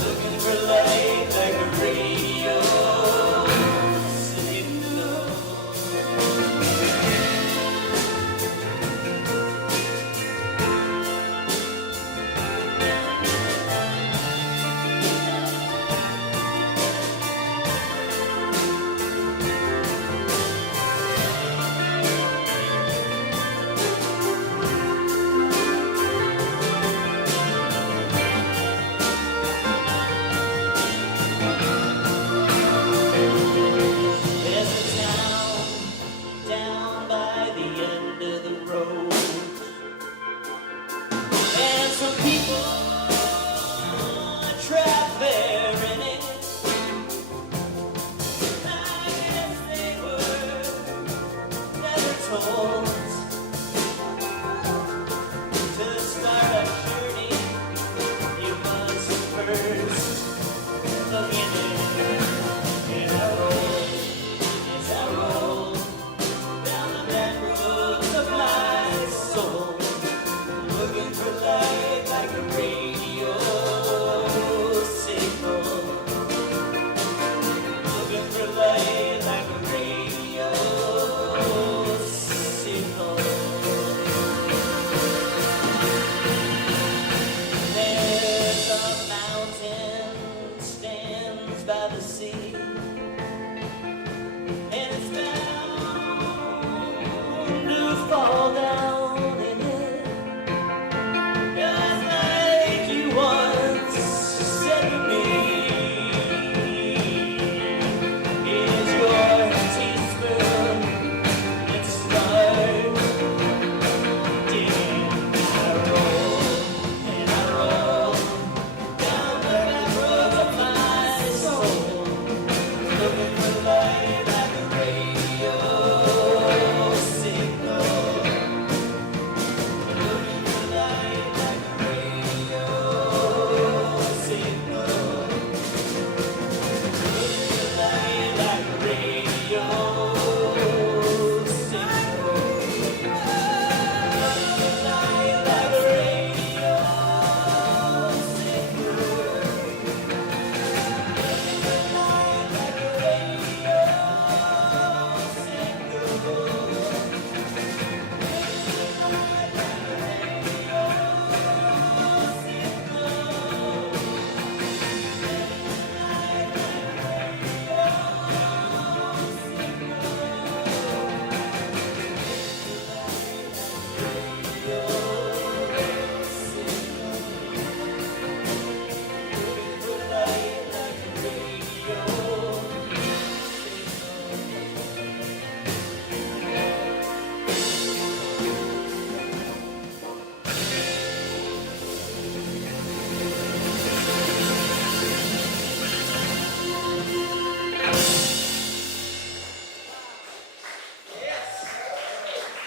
looking for light like a radio signal. There's a town down by the end of the road, and some people are trapped there in it. I guess they were never told. To start a journey, you must first look in it. And I roll, as I roll down the back roads of my soul, looking for light like a radio signal, looking for light like a radio signal.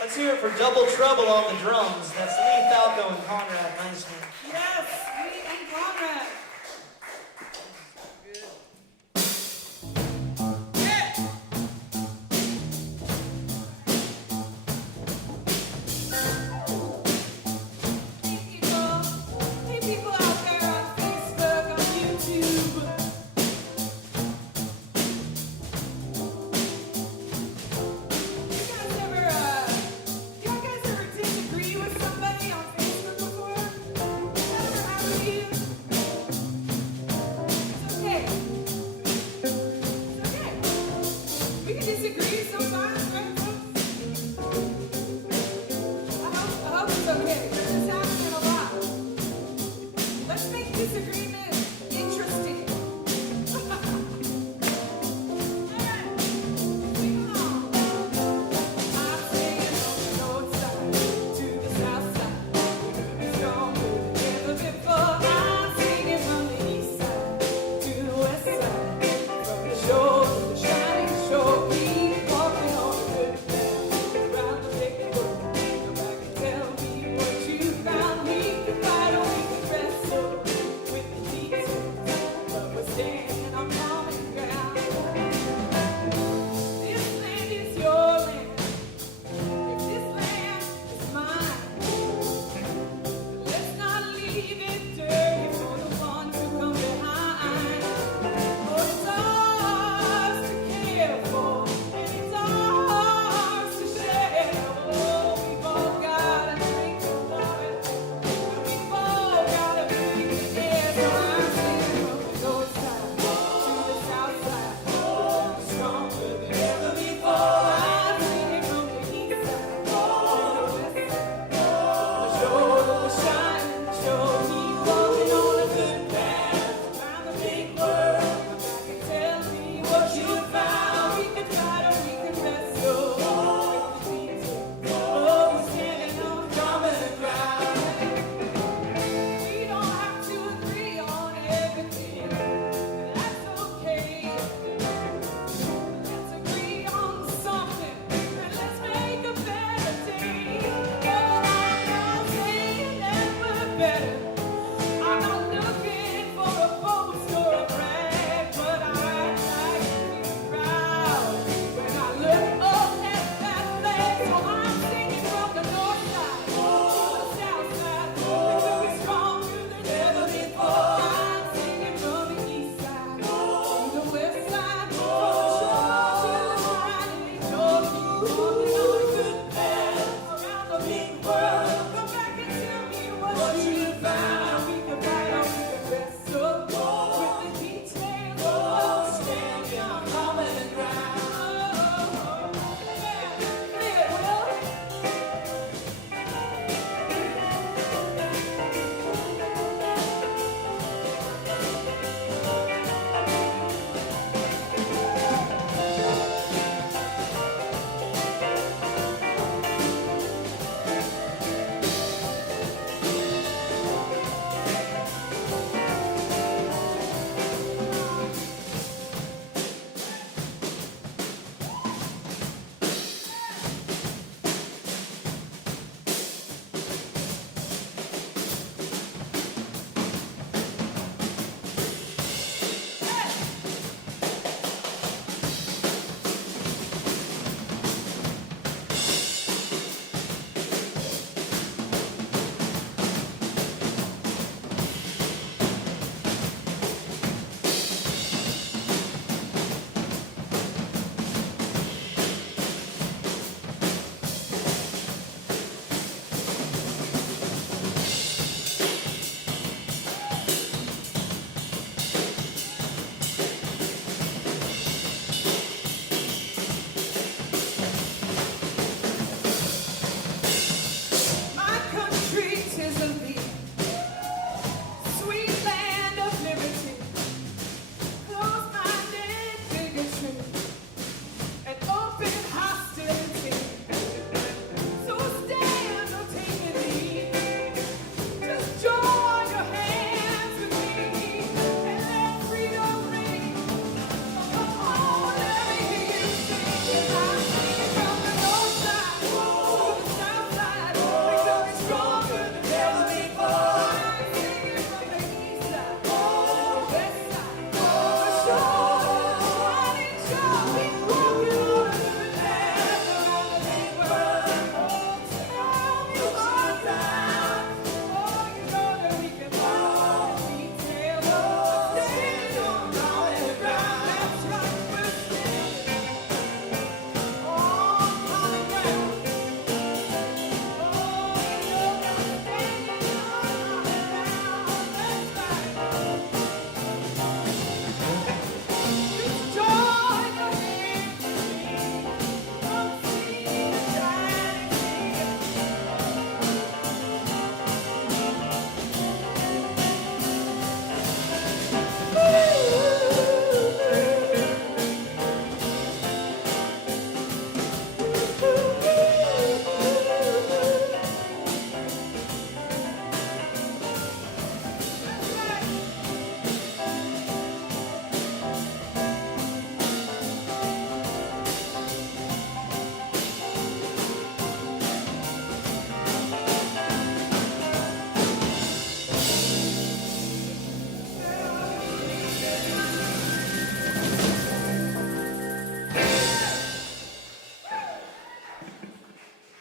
Let's hear it for Double Trouble on the drums. That's Lee Falco and Conrad Meissner. Yes, Lee and Conrad. Hey people out there on Facebook, on YouTube. You guys ever disagree with somebody on Facebook before? Has that ever happened to you? It's okay. It's okay. We can disagree sometimes, right, folks? I hope it's okay. It's happening a lot. Let's make disagreement interesting. What you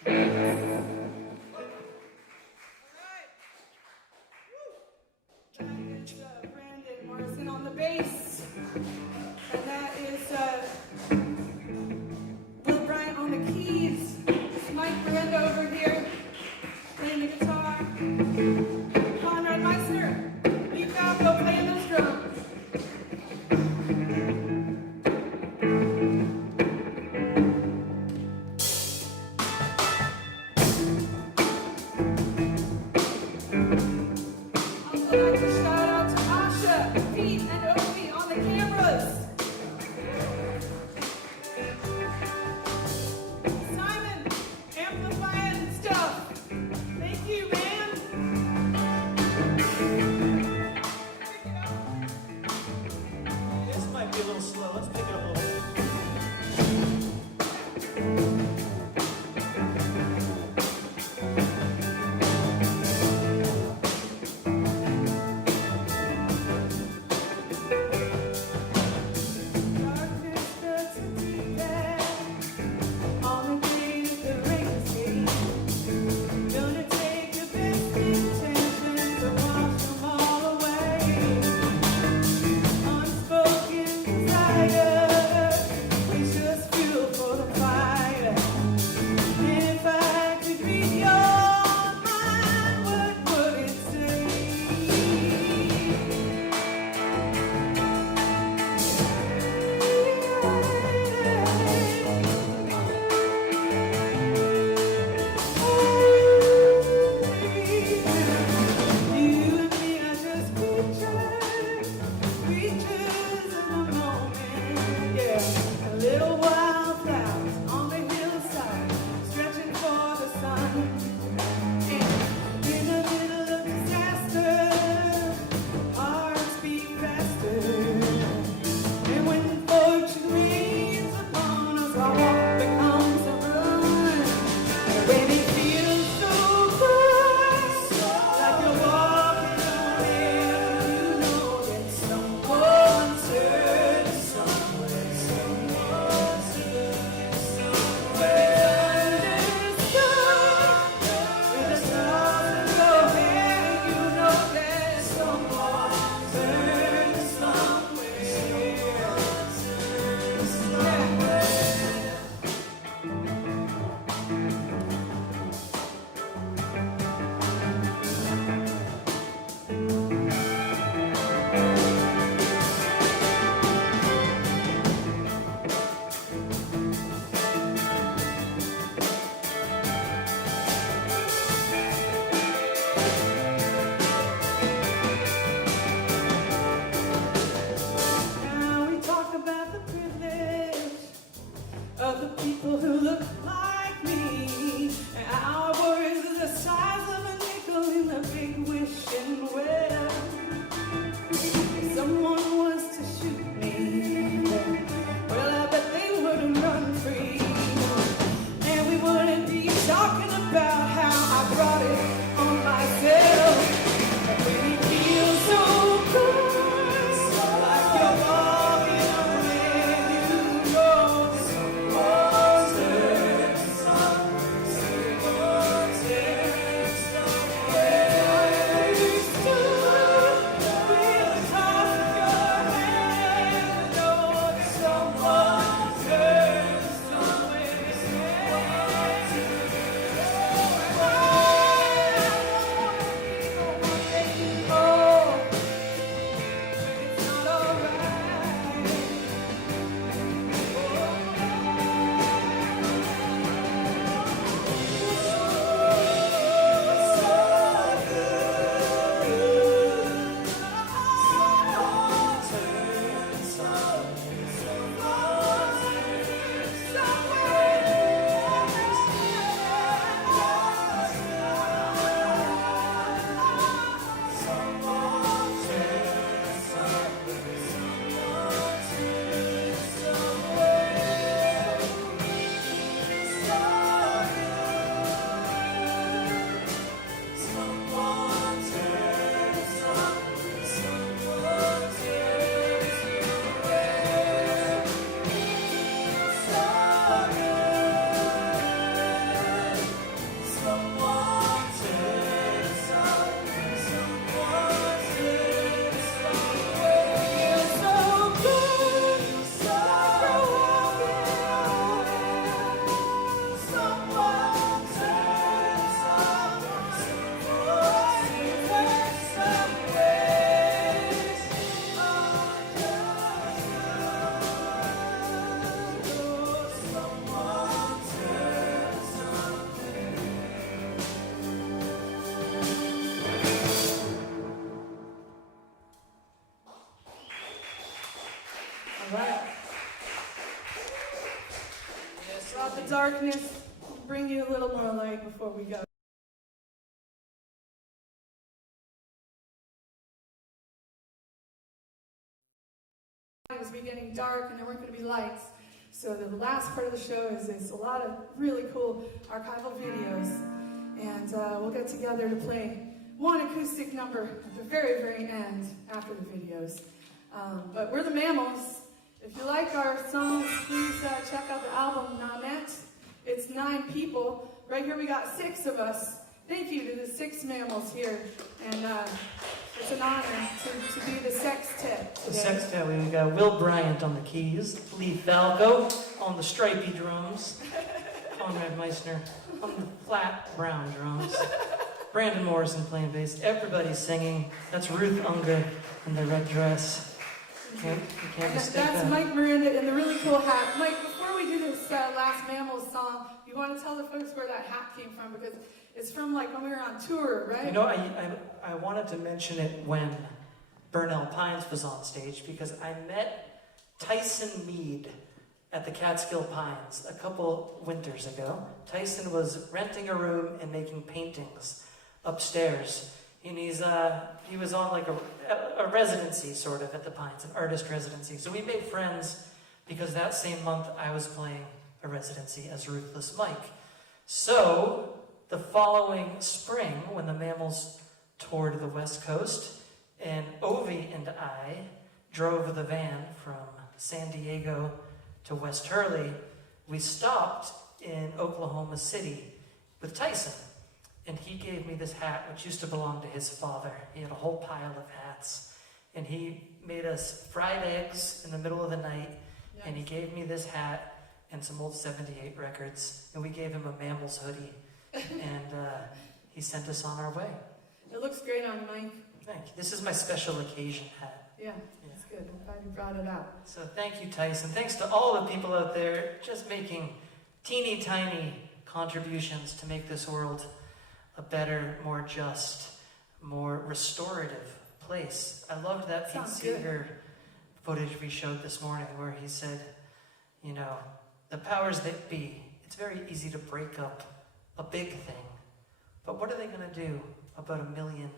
Brandon Morrison on the bass, and that is Will Bryant on the keys. It's Mike Miranda over here playing the guitar. Conrad Meissner, Lee Falco playing those drums. darkness, bring you a little more light before we go. It was beginning dark and there weren't going to be lights. So the last part of the show is a lot of really cool archival videos. And we'll get together to play one acoustic number at the very, very end after the videos. But we're the Mammals. If you like our songs, please check out the album Nanette. It's 9 people. Right here we got 6 of us. Thank you to the 6 Mammals here. And it's an honor to be the sextet today. The sextet, we got Will Bryant on the keys, Lee Falco on the stripy drums, Conrad Meissner on the flat brown drums, Brandon Morrison playing bass, everybody's singing. That's Ruth Ungar in the red dress. You can't mistake that. That's Mike Miranda in the really cool hat. Mike, before we do this last Mammals song, you want to tell the folks where that hat came from? Because it's from like when we were on tour, right? You know, I wanted to mention it when Burnell Pines was on stage because I met Tyson Mead at the Catskill Pines a couple winters ago. Tyson was renting a room and making paintings upstairs. And he was on like a residency sort of at the Pines, an artist residency. So we made friends because that same month I was playing a residency as Ruthless Mike. So the following spring, when the Mammals toured the West Coast, and Ovi and I drove the van from San Diego to West Hurley, we stopped in Oklahoma City with Tyson. And he gave me this hat, which used to belong to his father. He had a whole pile of hats. And he made us fried eggs in the middle of the night. Nice. And he gave me this hat and some old 78 records. And we gave him a Mammals hoodie. And he sent us on our way. It looks great on Mike. Thank you. This is my special occasion hat. Yeah, that's good. I'm glad you brought it out. So thank you, Tyson. Thanks to all the people out there just making teeny tiny contributions to make this world a better, more just, more restorative place. I loved that Pete Seeger footage we showed this morning where he said, you know, the powers that be, it's very easy to break up a big thing, but what are they going to do about a million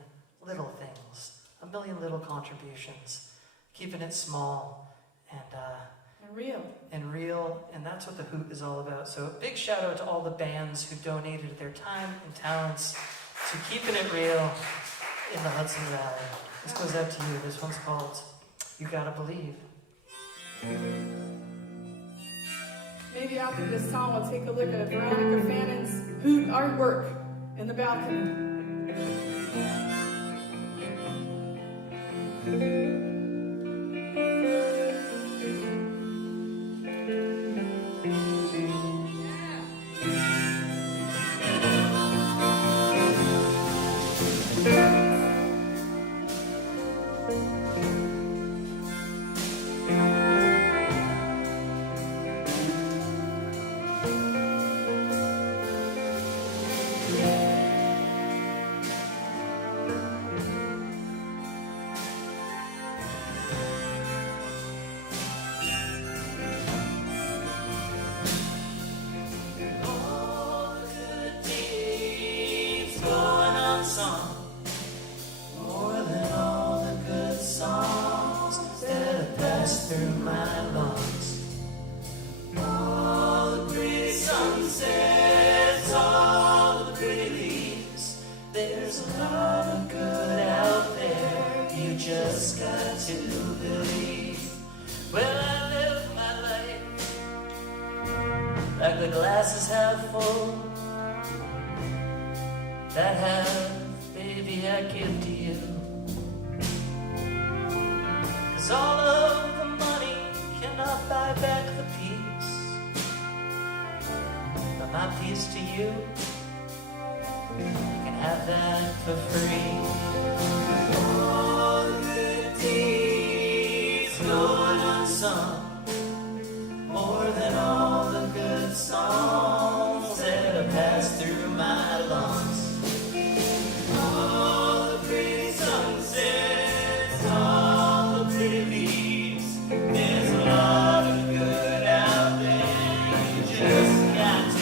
little things, a million little contributions, keeping it small and real, and that's what the Hoot is all about. So big shout out to all the bands who donated their time and talents to keeping it real in the Hudson Valley. This goes out to you. This one's called You Gotta Believe. Maybe after this song we'll take a look at Veronica Fannon's Hoot artwork in the balcony. Like the glass is half full, that half, baby, I give to you. 'Cause all of the money cannot buy back the peace, but my peace to you, you can have that for free. All the good deeds going unsung, more than all the good songs that have passed through my lungs. All the pretty sunsets, all the pretty leaves, there's a lot of good out there, you just got to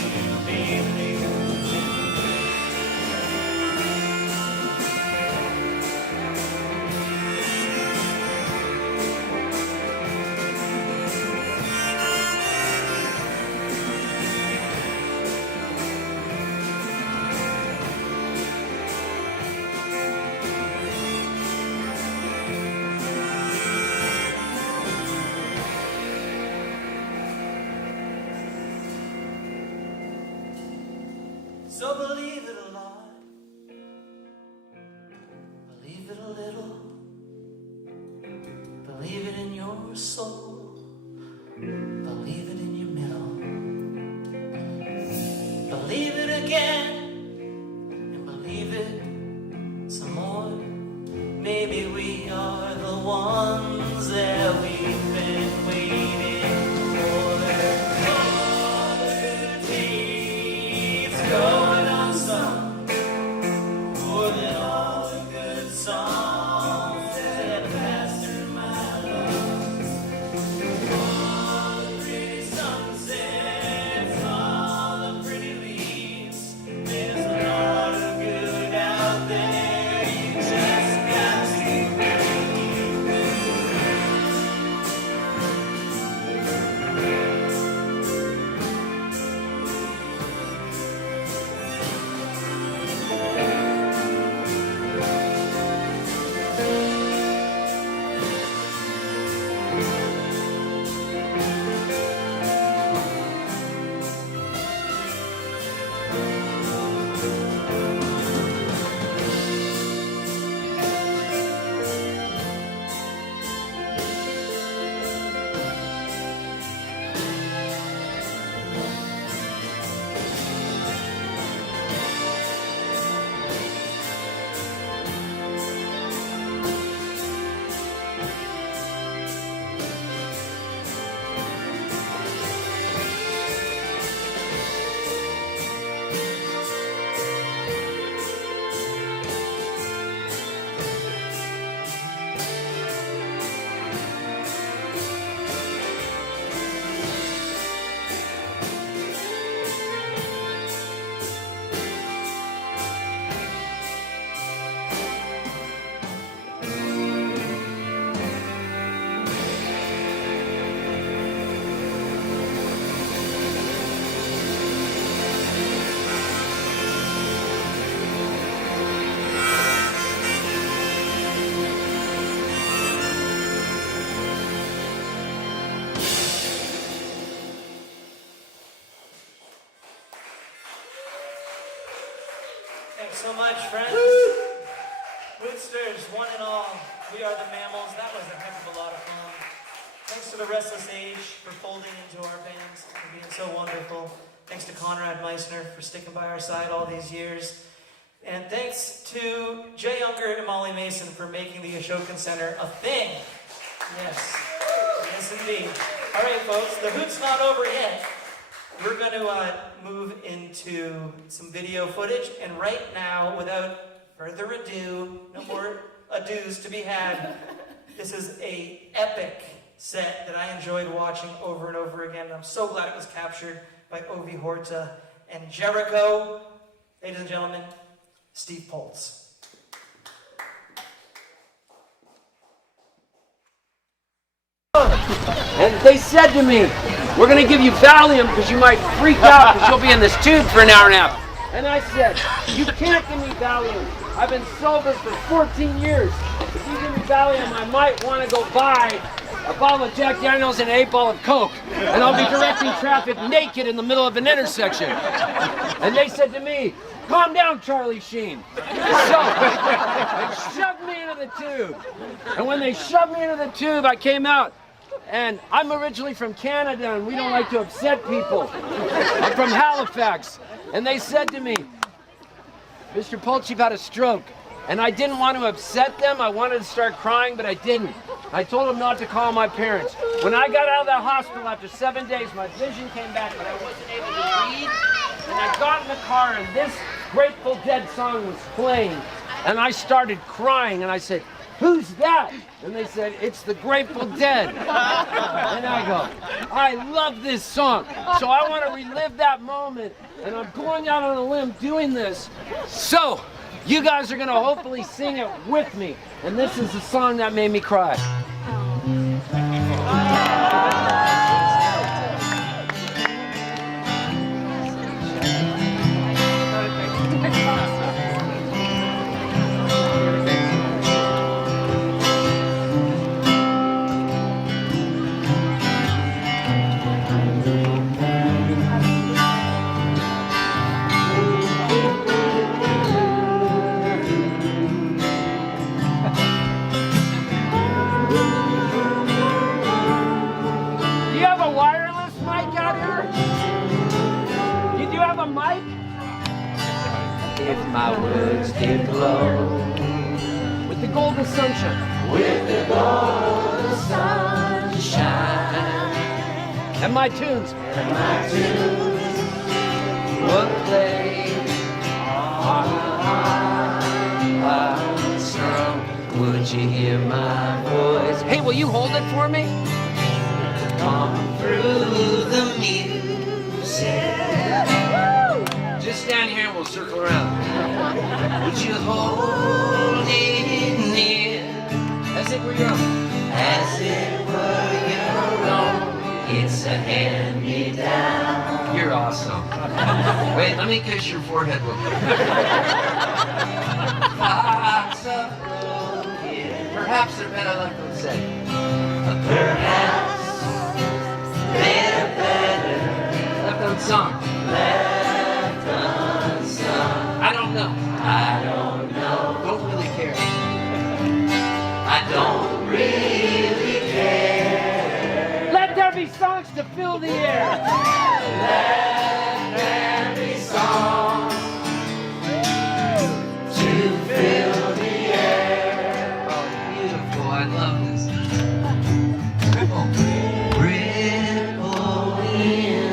So believe it a lot, believe it a little, believe it in your soul, believe it in your middle, believe it again, and believe it some more. Maybe we are the ones that we've been waiting for. All the good deeds going on some, more than all the good songs that pass through my lungs. All the pretty sunsets, all the pretty leaves, there's a lot of good out there. You just got to Thanks so much, friends. Woodsters, one and all, we are the Mammals. That was a heck of a lot of fun. Thanks to the Restless Age for folding into our bands and being so wonderful. Thanks to Conrad Meissner for sticking by our side all these years. And thanks to Jay Ungar and Molly Mason for making the Ashokan Center a thing. Yes. Yes, indeed. All right, folks, the Hoot's not over yet. We're going to move into some video footage, and right now, without further ado, no more ados to be had, this is an epic set that I enjoyed watching over and over again. I'm so glad it was captured by Ovi Horta and Jericho. Ladies and gentlemen, Steve Poltz. And they said to me, we're going to give you Valium because you might freak out because you'll be in this tube for an hour and a half. And I said, you can't give me Valium. I've been sober for 14 years. If you give me Valium, I might want to go buy a bottle of Jack Daniels and an 8-ball of Coke. And I'll be directing traffic naked in the middle of an intersection. And they said to me, calm down, Charlie Sheen. So they shoved me into the tube. And when they shoved me into the tube, I came out. And I'm originally from Canada, and we don't like to upset people. I'm from Halifax. And they said to me, Mr. Poltz, you've had a stroke. And I didn't want to upset them. I wanted to start crying, but I didn't. I told them not to call my parents. When I got out of that hospital after 7 days, my vision came back, but I wasn't able to read. And I got in the car, and this Grateful Dead song was playing. And I started crying, and I said, who's that? And they said, it's the Grateful Dead. And I go, I love this song. So I want to relive that moment. And I'm going out on a limb doing this. So you guys are going to hopefully sing it with me. And this is the song that made me cry. if my words did glow with the golden sunshine, with the golden sunshine, and my tunes, would play on the strum. Would you hear my voice? Hey, will you hold it for me? Come through the music. Just stand here and we'll circle around. Would you hold it near? As it were your own. As it were your own. It's a hand-me-down. You're awesome. Wait, let me kiss your forehead real quick. Fox of broken. Perhaps they're better like they say. Perhaps they're better left unsung. Left unsung. I don't know. Don't really care. I don't really care. Let there be songs to fill the air. Let there be songs to fill the air. Oh, beautiful. I love this. Ripple in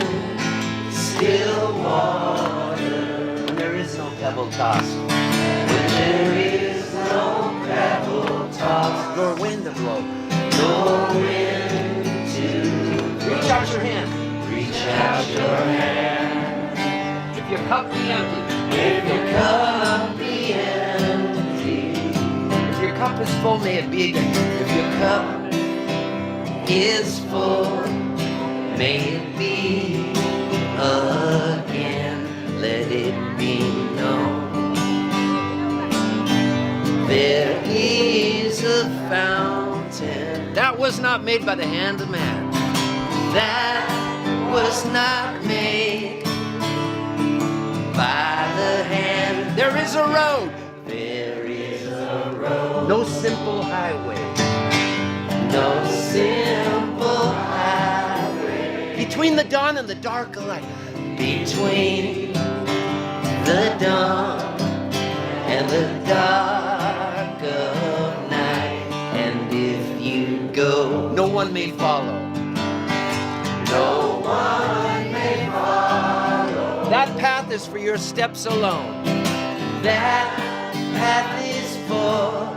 still water. When there is no pebble toss. When there is no pebble toss. Nor wind to blow. Nor wind to blow. Reach out your hand. Reach out your hand. If your cup be empty. If your cup be empty. If your cup is full, may it be again. If your cup is full, may it be again. Let it be known. There is a fountain that was not made by the hand of man. That was not made by the hand. There is a road. There is a road. No simple highway. No simple highway. Between the dawn and the dark alike. Between the dawn and the dark of night. And if you go, no one may follow. No one may follow. That path is for your steps alone. That path is for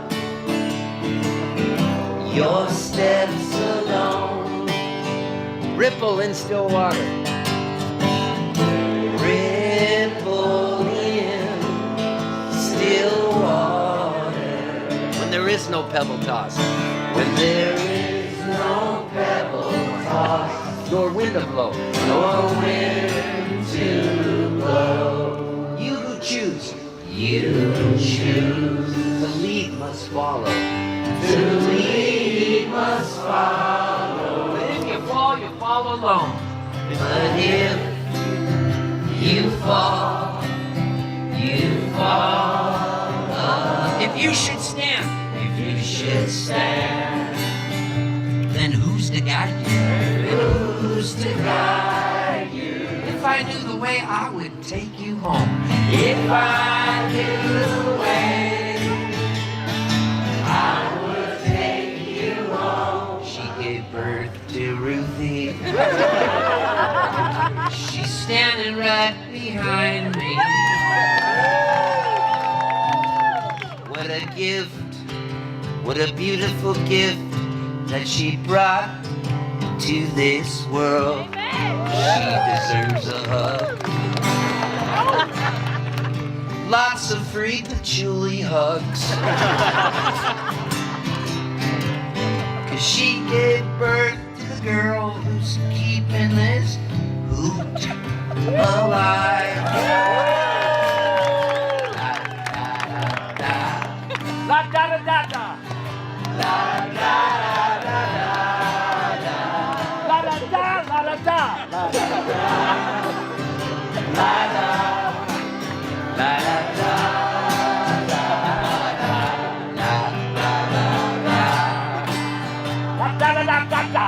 your steps alone. Ripple in still water. Ripple in still water. When there is no pebble toss. When there is no pebble toss. Nor wind to blow. Nor wind to blow. You who choose. You who choose. The lead must follow. The lead must follow. But if you fall alone. But if you fall alone. If you should stand. Then who's to guide you? Who's to guide you? If I knew the way, I would take you home. If I knew the way, I would take you home. She gave birth to Ruthie. She's standing right behind me. What a gift, what a beautiful gift that she brought to this world. She deserves a hug. Lots of free patchouli hugs. 'Cause she gave birth to the girl who's keeping this hoot alive. La da da da da. La da da da da. La da da la da da. La da da. La da. La da da. La da da da da.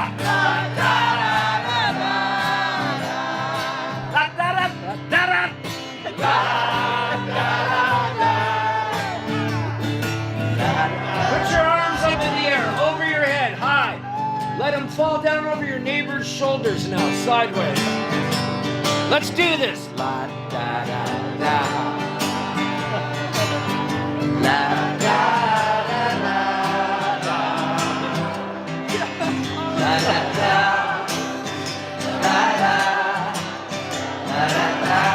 La da da da da. shoulders now, sideways. Let's do this. La da da da. La da da da da. La da da. La da. La da da.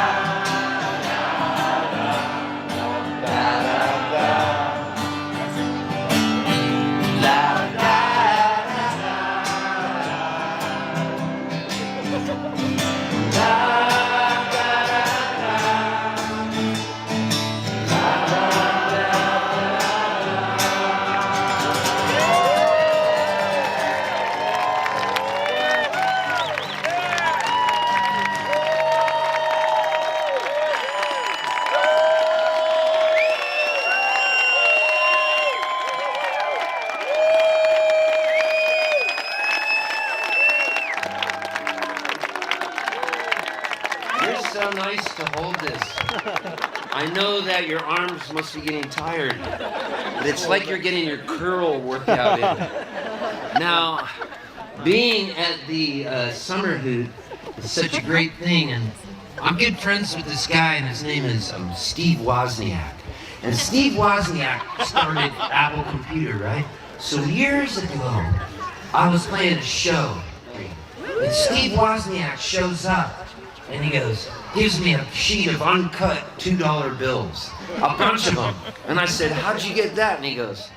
I know that your arms must be getting tired, but it's like you're getting your curl workout in. Now, being at the Summer Hoot is such a great thing, and I'm good friends with this guy, and his name is Steve Wozniak. And Steve Wozniak started Apple Computer, right? So years ago, I was playing a show, and Steve Wozniak shows up, and he gives me a sheet of uncut $2 bills, a bunch of them. And I said, how'd you get that? And he goes,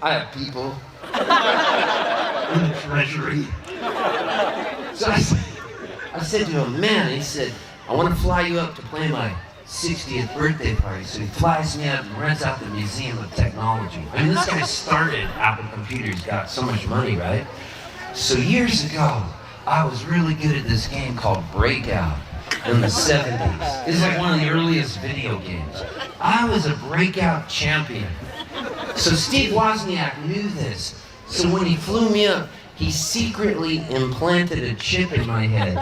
I have people in the treasury. So I said to him, man, he said, I want to fly you up to play my 60th birthday party. So he flies me up and rents out the Museum of Technology. I mean, this guy started Apple Computers, got so much money, right? So years ago, I was really good at this game called Breakout. In the 70s. It's like one of the earliest video games. I was a breakout champion. So Steve Wozniak knew this. So when he flew me up, he secretly implanted a chip in my head.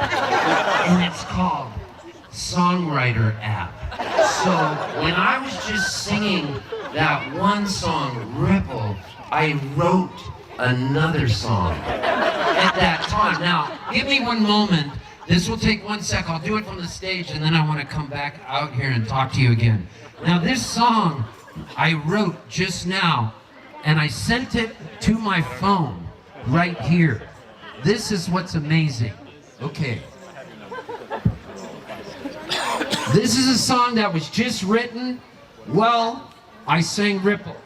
And it's called Songwriter App. So when I was just singing that one song, Ripple, I wrote another song at that time. Now, give me one moment. This will take 1 sec. I'll do it from the stage, and then I want to come back out here and talk to you again. Now, this song I wrote just now, and I sent it to my phone right here. This is what's amazing. Okay. This is a song that was just written while I sang Ripple.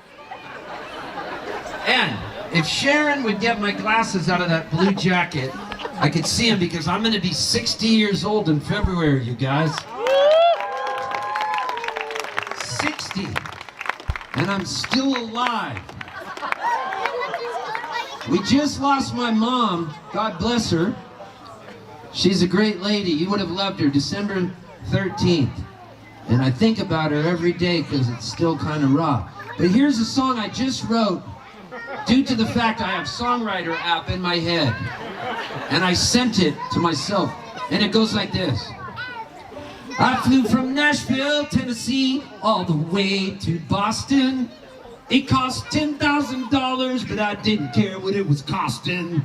And if Sharon would get my glasses out of that blue jacket, I could see him because I'm going to be 60 years old in February, you guys. 60. And I'm still alive. We just lost my mom, God bless her. She's a great lady. You would have loved her, December 13th. And I think about her every day because it's still kind of raw. But here's a song I just wrote due to the fact I have Songwriter App in my head. And I sent it to myself, and it goes like this. I flew from Nashville, Tennessee, all the way to Boston. It cost $10,000, but I didn't care what it was costing.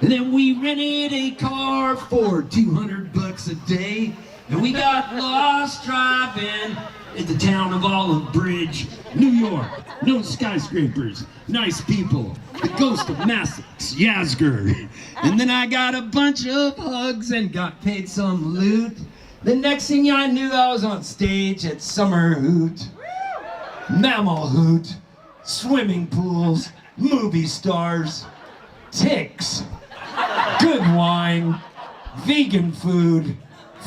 And then we rented a car for $200 a day, and we got lost driving in the town of Olive Bridge, New York. No skyscrapers, nice people, the ghost of Massax, Yazger. And then I got a bunch of hugs and got paid some loot. The next thing I knew, I was on stage at Summer Hoot, Mammal Hoot, swimming pools, movie stars, ticks, good wine, vegan food,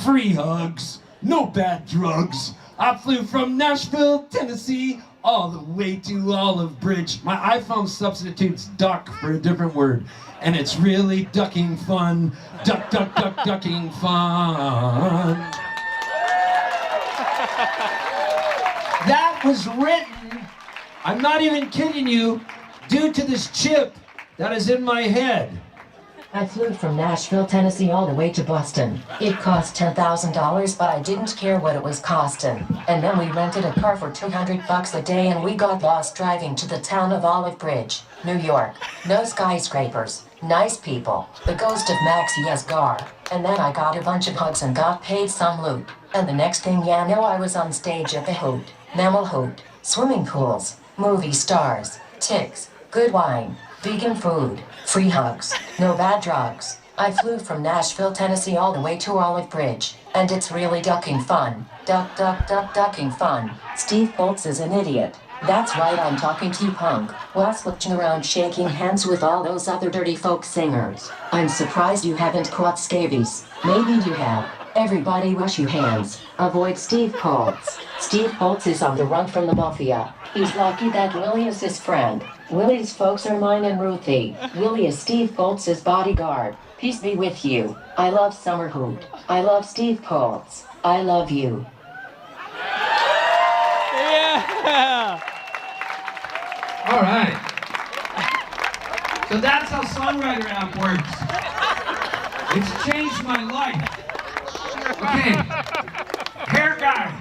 free hugs, no bad drugs. I flew from Nashville, Tennessee, all the way to Olive Bridge. My iPhone substitutes duck for a different word, and it's really ducking fun. Duck, duck, duck, ducking fun. That was written, I'm not even kidding you, due to this chip that is in my head. I flew from Nashville, Tennessee all the way to Boston. It cost $10,000, but I didn't care what it was costing. And then we rented a car for $200 a day and we got lost driving to the town of Olive Bridge, New York. No skyscrapers, Nice people. The ghost of Maxie Asgar. And then I got a bunch of hugs and got paid some loot. And the next thing you know, I was on stage at the Hoot. Mammal Hoot. Swimming pools. Movie stars. Ticks. Good wine. Vegan food. Free hugs. No bad drugs. I flew from Nashville, Tennessee all the way to Olive Bridge. And it's really ducking fun. Ducking fun. Steve Boltz is an idiot. That's right, I'm talking to you, punk. Whilst looking around shaking hands with all those other dirty folk singers. I'm surprised you haven't caught scabies. Maybe you have. Everybody wash your hands. Avoid Steve Boltz. Steve Boltz is on the run from the mafia. He's lucky that Willie is his friend. Willie's folks are mine and Ruthie. Willie is Steve Boltz's bodyguard. Peace be with you. I love Summer Hoot. I love Steve Boltz. I love you. Yeah! All right. So that's how Songwriter app works. It's changed my life. Okay, hair guy,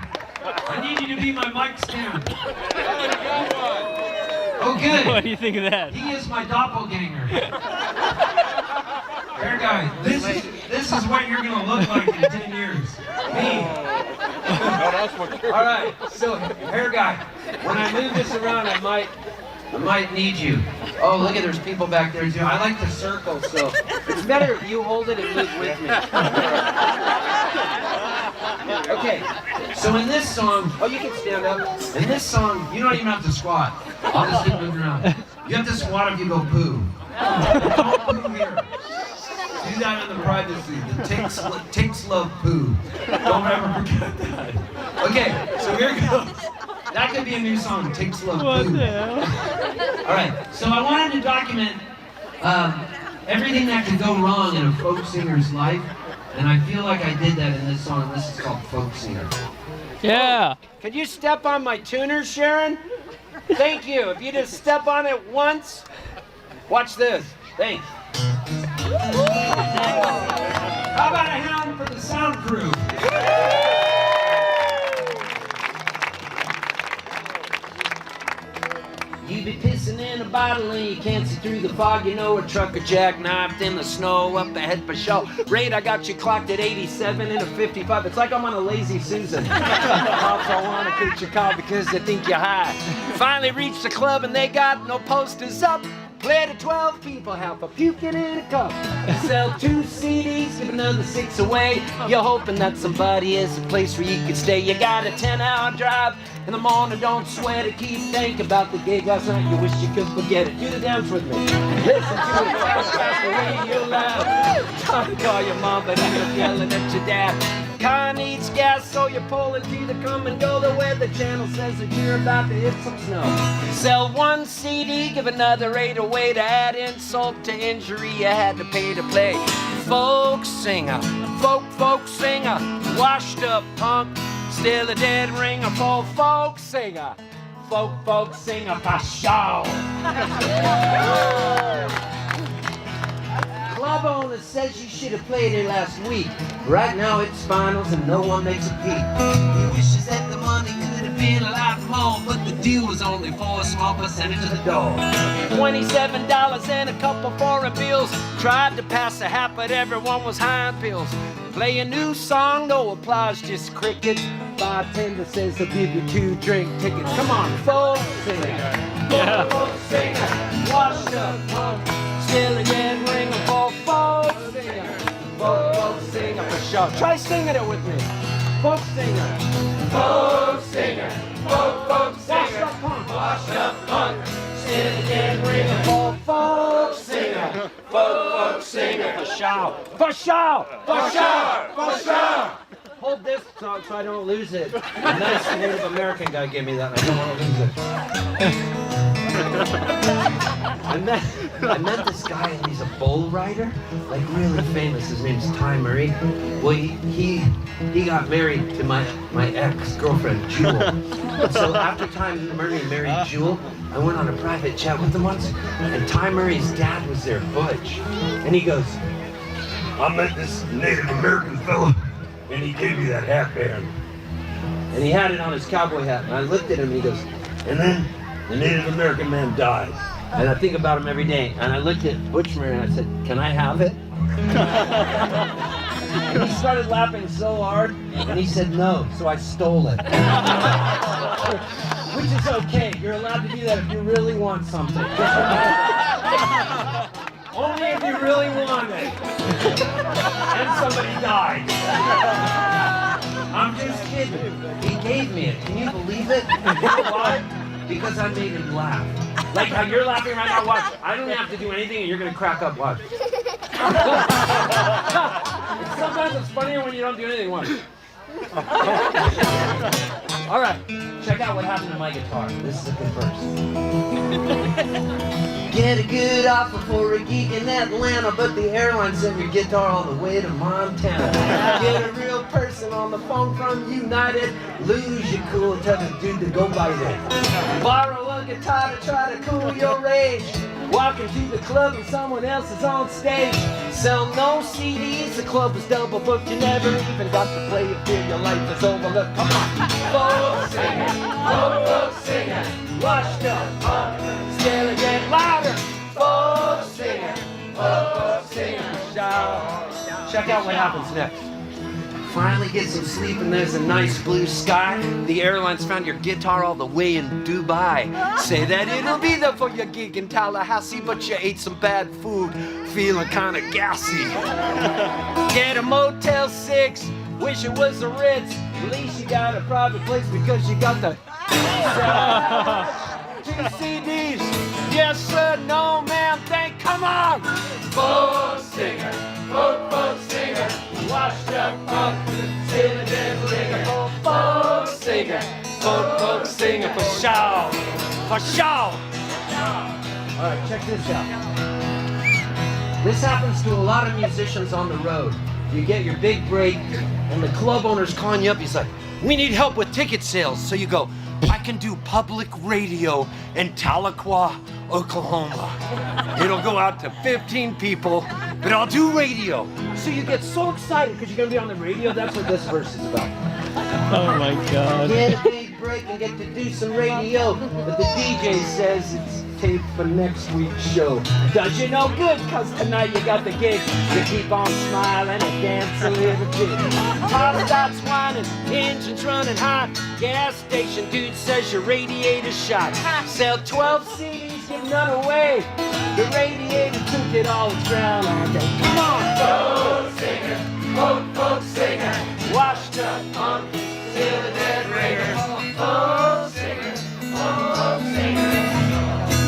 I need you to be my mic stand. Oh, good. What do you think of that? He is my doppelganger. Hair guy, this is what you're gonna look like in 10 years. Me. All right, so hair guy, when I move this around, I might need you. Oh, look at there's people back there too. I like to circle, so it's better if you hold it and move with me. Okay, so in this song, oh, you can stand up. In this song, you don't even have to squat. I'll just keep moving around. You have to squat if you go poo. Don't poo here. Do that in the privacy. The takes love poo. Don't ever forget that. Okay, so here goes. That could be a new song, Takes Love Poo. All right, so I wanted to document everything that could go wrong in a folk singer's life, and I feel like I did that in this song. This is called Folk Singer. Yeah. Could you step on my tuner, Sharon? Thank you. If you just step on it once, watch this. Thanks. How about a hand for the sound crew? You be pissing in a bottle and you can't see through the fog. You know a trucker jackknifed in the snow up ahead for show. Rate, I got you clocked at 87 and a 55. It's like I'm on a lazy Susan. Cops all want to put your car because they think you're high. Finally reached the club and they got no posters up. Play to 12 people, half a puking in a cup. Sell 2 CDs, give another 6 away. You're hoping that somebody has a place where you can stay. You got a 10-hour drive in the morning, don't sweat it. Keep thinking about the gig last night, you wish you could forget it. Do the dance with me. Listen to it, fast the radio loud. Trying to call your mom, but you're yelling at your dad. Car needs gas, so you're pulling to the come and go. The weather channel says that you're about to hit some snow. Sell 1 CD, give another 8 away. To add insult to injury, you had to pay to play. Folk singer, folk singer, washed up punk, still a dead ringer for folk singer. Folk singer for show. Club owner says you should have played here last week. Right now it's finals and no one makes a peep. He wishes that the money could have been a lot more, but the deal was only for a small percentage of the dough. $27 and a couple foreign bills. Tried to pass a hat, but everyone was high on pills. Play a new song, no applause, just crickets. Bartender says he'll give you 2 drink tickets. Come on, folk singer, folk singer, washed up punk, still a dead ringer for folk singer, folk singer for sure. Try singing it with me. Folk singer, folk singer, folk singer, washed up punk, still a dead ringer for folk singer, folk singer for sure, for sure, for sure, for sure. Hold this so I don't lose it. A nice Native American guy gave me that. I don't want to lose it. I met this guy and he's a bull rider, like really famous. His name's Ty Murray. Well, he got married to my ex-girlfriend Jewel. And so after Ty Murray married Jewel, I went on a private chat with him once, and Ty Murray's dad was there, Butch, and he goes, "I met this Native American fella, and he gave me that hat band." And he had it on his cowboy hat, and I looked at him and he goes, "And then the Native American man died. And I think about him every day. And I looked at Butchmer and I said, can I have it? And he started laughing so hard, and he said no, so I stole it. Which is okay, you're allowed to do that if you really want something. Only if you really want it. And somebody died. I'm just kidding. He gave me it. Can you believe it? You know why? Because I made him laugh. Like how you're laughing right now, watch. I don't have to do anything and you're gonna crack up, watch. Sometimes it's funnier when you don't do anything, watch. All right, check out what happened to my guitar. This is a good verse. Get a good offer for a gig in Atlanta, but the airline sent your guitar all the way to Montana. Get a real person on the phone from United, lose your cool and tell the dude to go bite it. Borrow a guitar to try to cool your rage. Walking to the club and someone else is on stage. Sell no CDs, the club was double booked. You never even got to play it till your life is overlooked. Come on. Folk singing, washed up, still get louder. Folk singing, shout. Check out what happens next. Finally get some sleep and there's a nice blue sky. The airlines found your guitar all the way in Dubai. Say that it'll be there for your gig in Tallahassee, but you ate some bad food, feeling kinda gassy. Get a Motel 6, wish it was the Ritz. At least you got a private place because you got the 2 CDs. Yes sir, no ma'am, thank, come on. Folk singer, folk singer. Washed up punk, still a dead ringer. Folk singer, folk singer for show, for show. All right, check this out. This happens to a lot of musicians on the road. You get your big break, and the club owner's calling you up. He's like, "We need help with ticket sales." So you go, "I can do public radio in Tahlequah, Oklahoma. It'll go out to 15 people, but I'll do radio." So you get so excited because you're going to be on the radio. That's what this verse is about. Oh my God. Get a big break and get to do some radio, but the DJ says it's taped for next week's show. Does you no good, cause tonight you got the gig. You keep on smiling and dance a little bit. Car starts whining, engine's running hot. Gas station dude says your radiator's shot. Sell 12 CDs, give none away. The radiator took it all, it's drowned all day. Come on, folk singer, folk singer. Washed up punk, still a dead ringer. Folk singer, folk singer.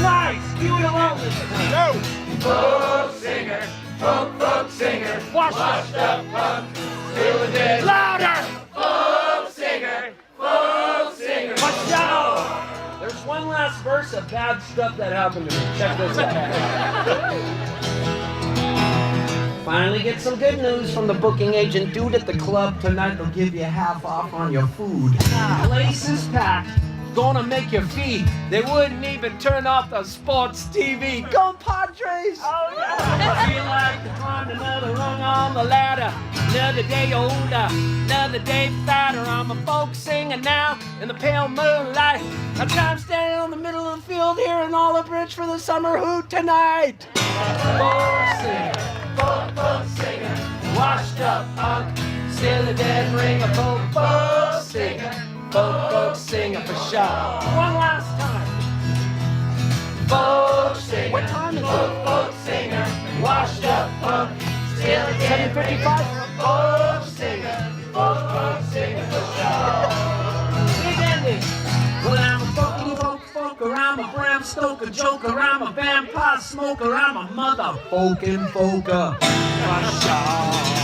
Nice! Do it alone this time. No! Folk singer, folk singer. Washed up punk, still a dead. Louder! Folk singer, watch out! There's one last verse of bad stuff that happened to me. Check this out. Finally get some good news from the booking agent. Dude at the club tonight, they'll give you half off on your food. Place is packed. Gonna make your feet. They wouldn't even turn off the sports TV. Go Padres! Oh yeah! I feel like to climb another rung on the ladder. Another day older, another day fatter. I'm a folk singer now in the pale moonlight. I'm standing on the middle of the field hearing all the bridge for the summer Hoot tonight. Folk singer, folk singer. Washed up punk, still a dead ringer. Folk singer. Folk singer for show. One last time. Folk singer. What time is it? Folk singer. Washed up punk. Still a 7:55. Folk singer. Folk singer for show. Big ending. Well, I'm a folker. I'm a Bram Stoker joker. I'm a vampire smoker. I'm a motherfucking folker for show.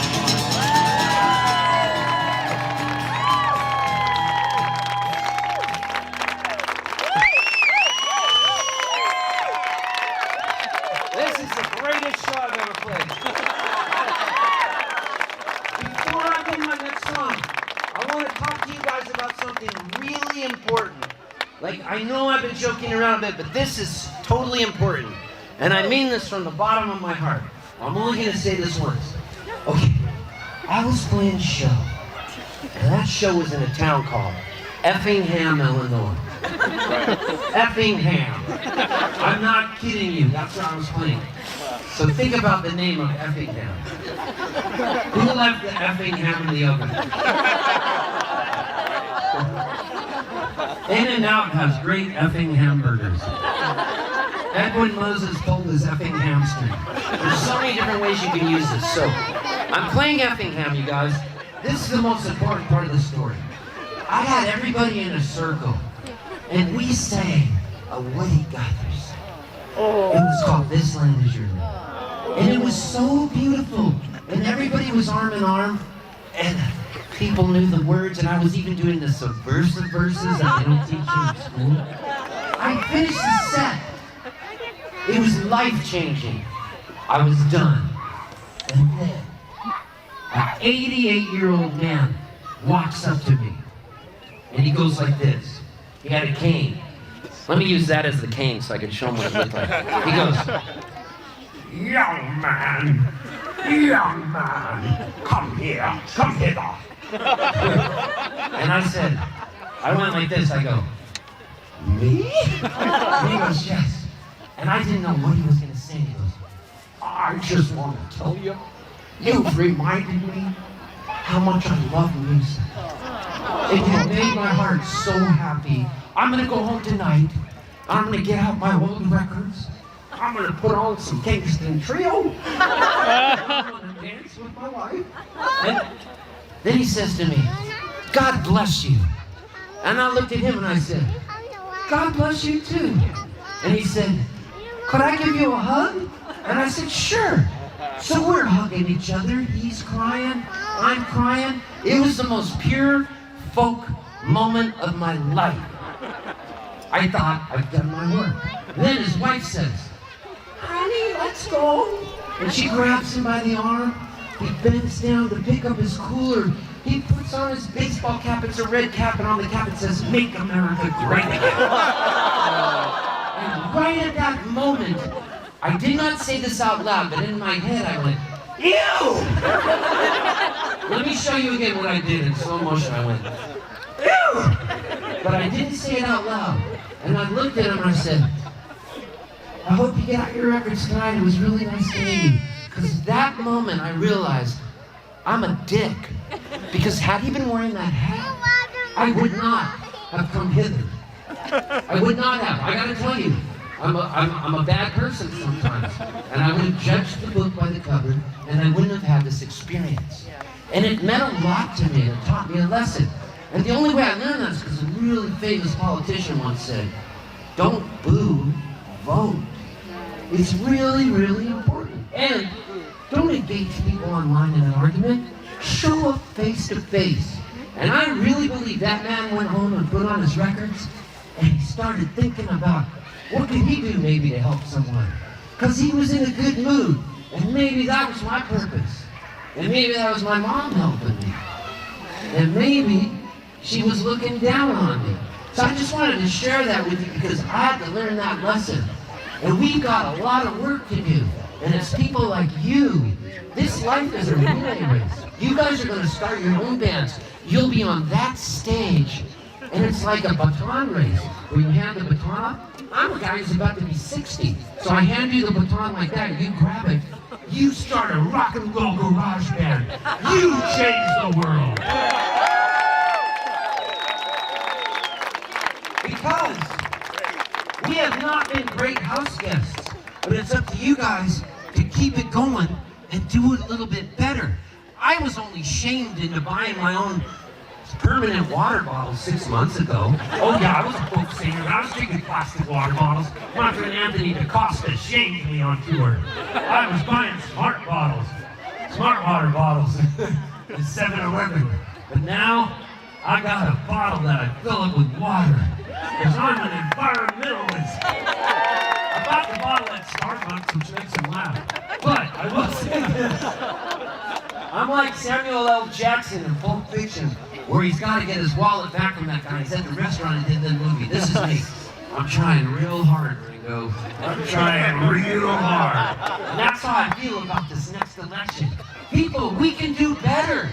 Like, I know I've been joking around a bit, but this is totally important. And I mean this from the bottom of my heart. I'm only going to say this once. Okay, I was playing a show. And that show was in a town called Effingham, Illinois. Effingham. I'm not kidding you, that's where I was playing. So think about the name of Effingham. Who left the Effingham in the oven? In-N-Out has great effing hamburgers. Edwin Moses told his effing hamster. There's so many different ways you can use this. So, I'm playing Effingham, you guys. This is the most important part of the story. I had everybody in a circle, and we sang a Woody Guthrie song. It was called This Land Is Your Land. And it was so beautiful. And everybody was arm in arm, and people knew the words, and I was even doing the subversive verses that they don't teach you in school. I finished the set. It was life-changing. I was done. And then, an 88-year-old man walks up to me, and he goes like this. He had a cane. Let me use that as the cane so I can show him what it looked like. He goes, young man, come here, come hither. And I said, I went like this, I go, me? And he goes, yes. And I didn't know what he was going to say. He goes, I just want to tell you, you've reminded me how much I love music. And you made my heart so happy. I'm going to go home tonight. I'm going to get out my old records. I'm going to put on some Kingston Trio. I'm going to dance with my wife. And then he says to me, God bless you. And I looked at him and I said, God bless you too. And he said, could I give you a hug? And I said, sure. So we're hugging each other. He's crying, I'm crying. It was the most pure folk moment of my life. I thought, I've done my work. And then his wife says, honey, let's go. And she grabs him by the arm. He bends down to pick up his cooler. He puts on his baseball cap. It's a red cap, and on the cap it says, Make America Great Again. And right at that moment, I did not say this out loud, but in my head I went, ew! Let me show you again what I did in slow motion. I went, ew! But I didn't say it out loud. And I looked at him and I said, I hope you got your records tonight. It was really nice to meet you. Because that moment I realized I'm a dick. Because had he been wearing that hat, I would not have come hither. I would not have. I gotta tell you, I'm a bad person sometimes. And I would have judged the book by the cover, and I wouldn't have had this experience. And it meant a lot to me, and it taught me a lesson. And the only way I learned that is because a really famous politician once said, don't boo, vote. It's really, really important. And don't engage people online in an argument. Show up face to face. And I really believe that man went home and put on his records, and he started thinking about what could he do maybe to help someone. Because he was in a good mood. And maybe that was my purpose. And maybe that was my mom helping me. And maybe she was looking down on me. So I just wanted to share that with you because I had to learn that lesson. And we've got a lot of work to do. And it's people like you. This life is a relay race. You guys are going to start your own bands. You'll be on that stage. And it's like a baton race where you hand the baton up. I'm a guy who's about to be 60. So I hand you the baton like that. You grab it. You start a rock and roll garage band. You change the world. Because we have not been great house guests, but it's up to you guys to keep it going and do it a little bit better. I was only shamed into buying my own permanent water bottles 6 months ago. Oh yeah, I was a folk singer, but I was drinking plastic water bottles. My friend Anthony DaCosta shamed me on tour. I was buying smart water bottles at 7-Eleven. But now, I got a bottle that I fill up with water. Because I'm an environmentalist. I bought the bottle at Starbucks, which makes him laugh. But I will say this. I'm like Samuel L. Jackson in Pulp Fiction, where he's got to get his wallet back from that guy. He's at the restaurant and did the movie. This is me. I'm trying real hard, Ringo. I'm trying real hard. And that's how I feel about this next election. People, we can do better.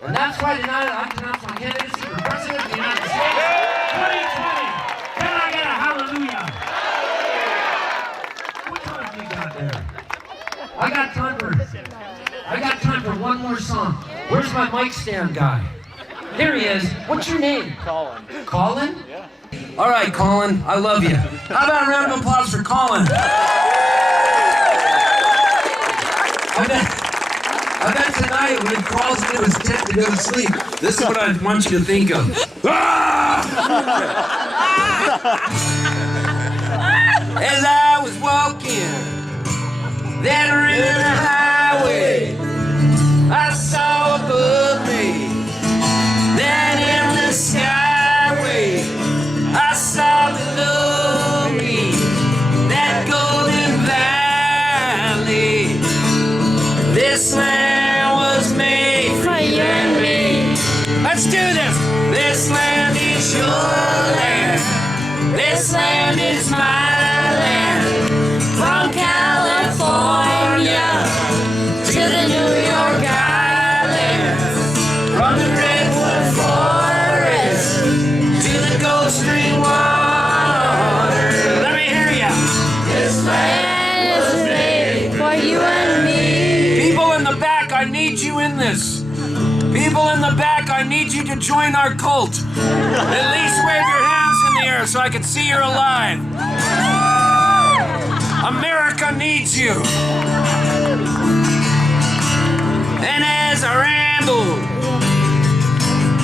And that's why tonight I announce my candidacy for President of the United States 2020. Can I get a hallelujah? What time do you got there? I got time for one more song. Where's my mic stand guy? Here he is. What's your name? Colin. Colin? Yeah. All right, Colin, I love you. How about a round of applause for Colin? I bet tonight when he crawls into his tent to go to sleep, this is what I want you to think of. As I was walking that river highway, I saw above me that in the skyway, I saw below me that golden valley. This land was made for you and me. Let's do this. This land is your land. This land is my land. From California to the New York Islands. From the redwood forest to the Gulf Stream water. Let me hear ya. This land is made for you and me. People in the back, I need you in this. People in the back, I need you to join our cult. At least wave your hands in the air so I can see you're alive. America needs you. And as I rambled,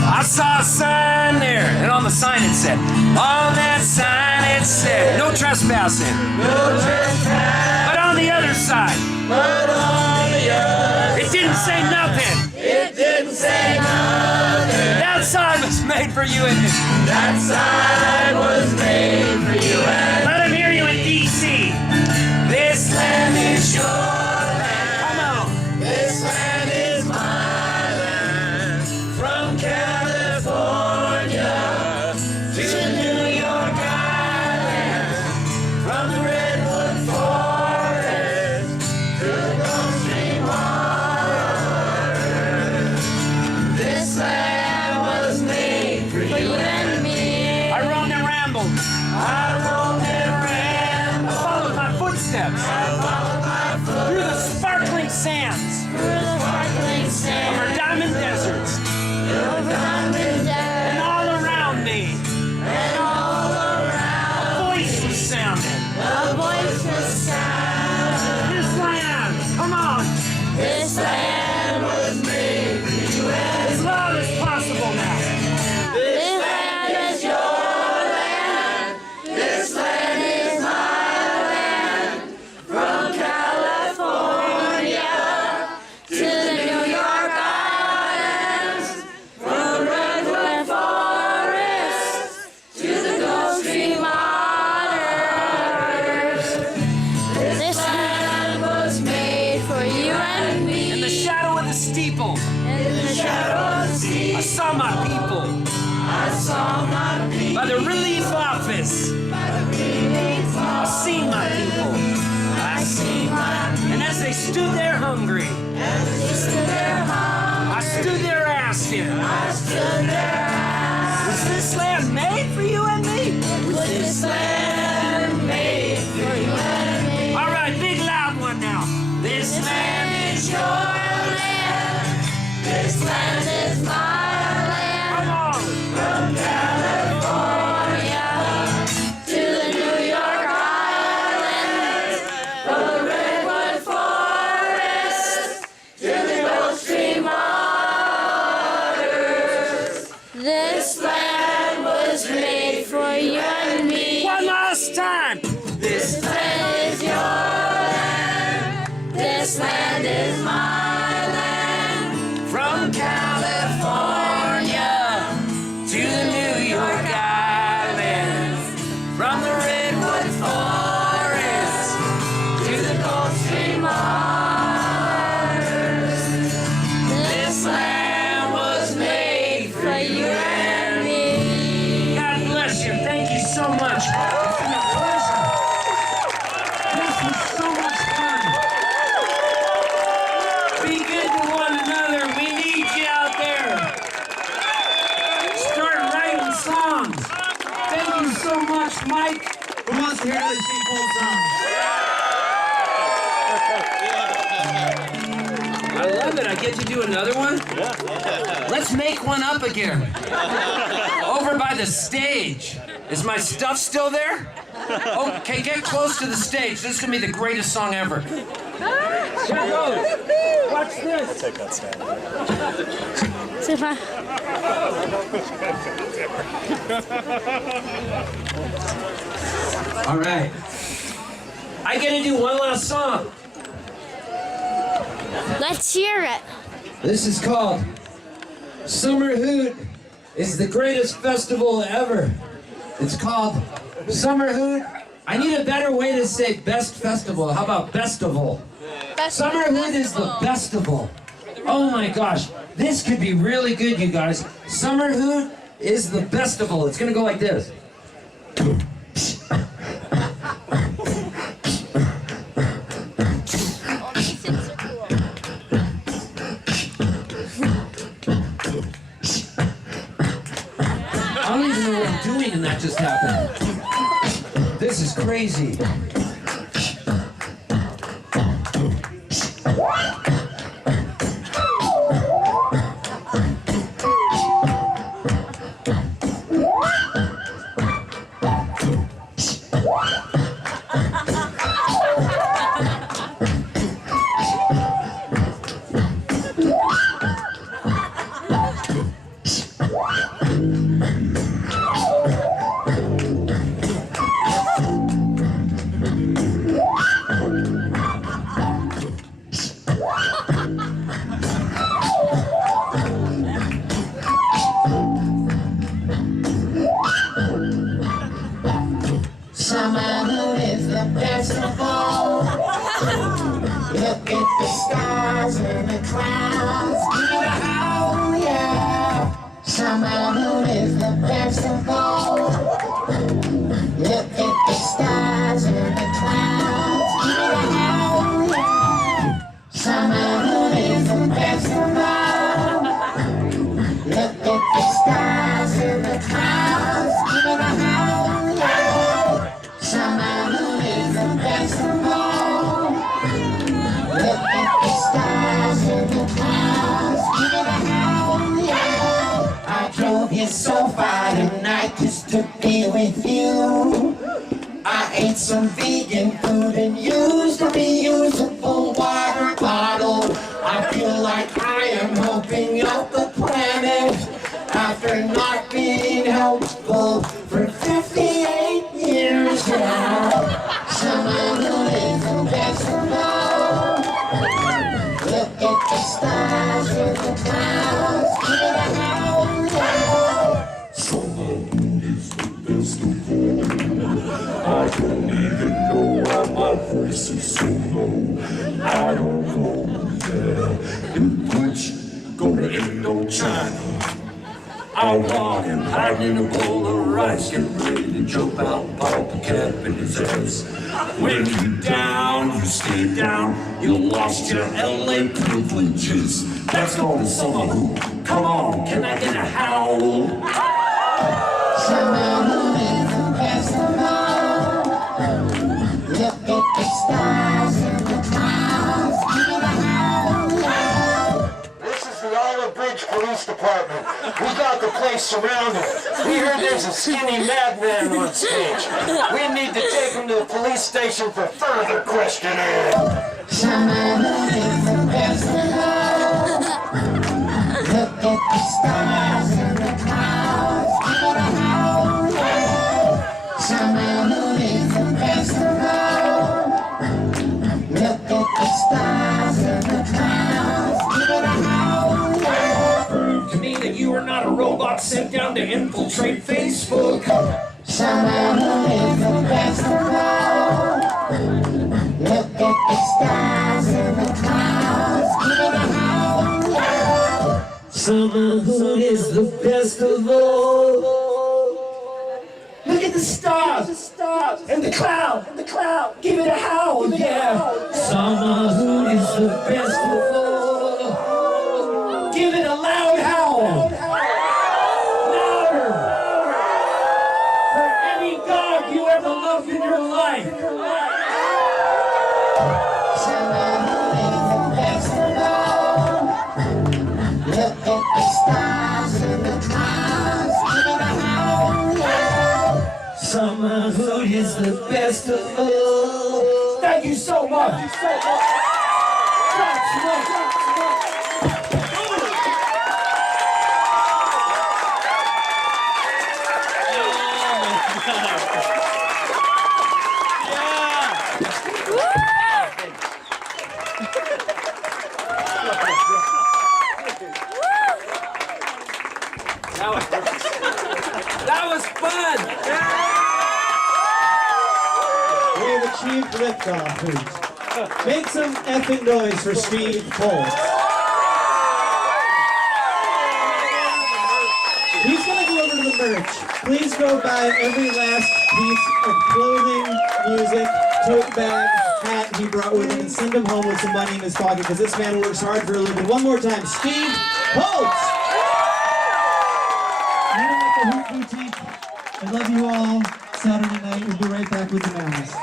I saw a sign there. And on the sign it said, on that sign it said, no trespassing. No trespassing. But on the other side. But on the other it didn't say nothing. It didn't say nothing. That sign was made for you and me. That sign was made for you and me. Let him hear you in D.C. This land is your land. Come on. This land is my land. From California to New York Island. From the redwood forest to the Gulf Stream water. This land was made for you and me. I roamed and rambled. I roamed and rambled. I followed my footsteps. Through the sparkling sands. Of our diamond deserts. And all around me. And all around. A voice was sounding. A voice was sounding. This land, come on. This land was made for you and as loud as possible now. This land is your land. This land is my land. From California to the New York Islands. From the redwood forest to the Gulf Stream waters. This land was made for you and me. In the shadow of the steeple. In the shadow of the steeple. I saw my people. I saw my people. By the relief office. By the relief office. I seen my people. I seen my people. And as they stood there hungry. As they stood there hungry. I stood there asking. I stood there asking. Was this land made for you and me? Was this land made for you and me? All right, big loud one now. This land is your land. This land is my land. Come on. From California to the New York Islands. From the redwood forest to the Gulf Stream waters. This land was made for Mike. Who wants to hear another St. Paul song? I love it. I get to do another one? Let's make one up again. Over by the stage. Is my stuff still there? Okay, get close to the stage. This is going to be the greatest song ever. Here it goes. Watch this. Take that stand. Super. All right. I get to do one last song. Let's hear it. This is called Summer Hoot is the greatest festival ever. It's called Summer Hoot. I need a better way to say best festival. How about bestival? Summer Hoot is the bestival. Oh my gosh. This could be really good, you guys. Summer Hoot is the bestival. It's gonna go like this. I don't even know what I'm doing and that just happened. This is crazy. So far tonight just to be with you. I ate some vegan food and used a reusable water bottle. I feel like I am helping out the planet after not being helpful for 58 years now. Summer Hoot is the best of all. Look at the stars and the clouds. Give it a howl, yeah. I don't even know why my voice is so low. I don't go there in which gonna ain't no China. I want him hiding in a bowl of rice, getting ready to jump out, pop a cap in his ass. When you down, you stay down. You lost your LA privileges. Let's go to Summer Hoot. Come on, can I get a howl? Summer Hoot is the best of all. Look at the stars and the clouds. Give it a howl, yeah. This is the Olive Bridge Police Department. We got the place surrounded. We heard there's a skinny madman on stage. We need to take him to the police station for further questioning. Summer Hoot is the best of all. Look at the stars and the clouds. Give it a howl, yeah. Summer Hoot is the best of all. Look at the stars and the clouds. Give it a howl, yeah. To me that you are not a robot sent down to infiltrate Facebook. Summer Hoot is the best of all. Look at the stars and the clouds. Give it a howl, yeah. Summer Hoot is the best of all. Look at the stars and the cloud, Give it a howl, yeah. Summer Hoot is the best of all. Give it a loud howl. Louder. For any dog you summer hood is the best of all. Thank you so much. That was fun! We have achieved liftoff, Hoot. Make some effing noise for Steve Poltz. He's gonna go over to the merch. Please go buy every last piece of clothing, music, tote bag, hat he brought with him and send him home with some money in his pocket because this man works hard for a living. One more time, Steve Poltz! Hoot Boutique. I love you all. Saturday night, we'll be right back with the Mammals.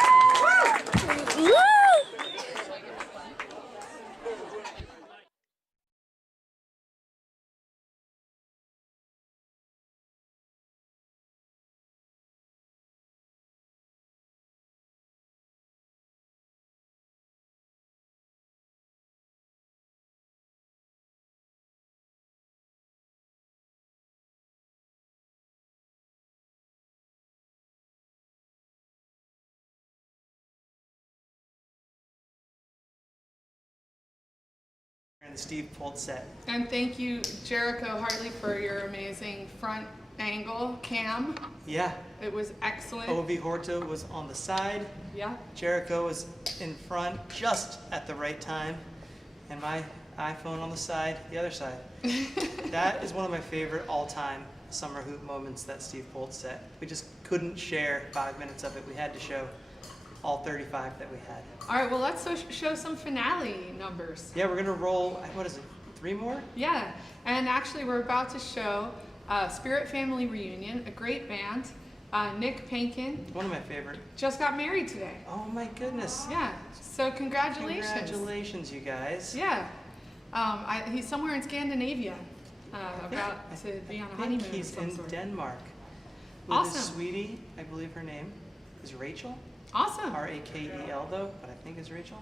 And the Steve Poltz set. And thank you, Jericho Hartley, for your amazing front angle cam. Yeah. It was excellent. Ovi Horta was on the side. Yeah. Jericho was in front just at the right time. And my iPhone on the side, the other side. That is one of my favorite all-time summer hoot moments, that Steve Poltz set. We just couldn't share 5 minutes of it. We had to show all 35 that we had. All right, well, let's show some finale numbers. Yeah, we're gonna roll, what is it, 3 more? Yeah, and actually we're about to show Spirit Family Reunion, a great band. Nick Pankin. One of my favorite. Just got married today. Oh my goodness. Yeah, so congratulations. Congratulations, you guys. Yeah, he's somewhere in Scandinavia, about to be on a honeymoon. He's in Denmark. With his sweetie, I believe her name is Rachel. Awesome. R-A-K-E-L though, but I think it's Rachel.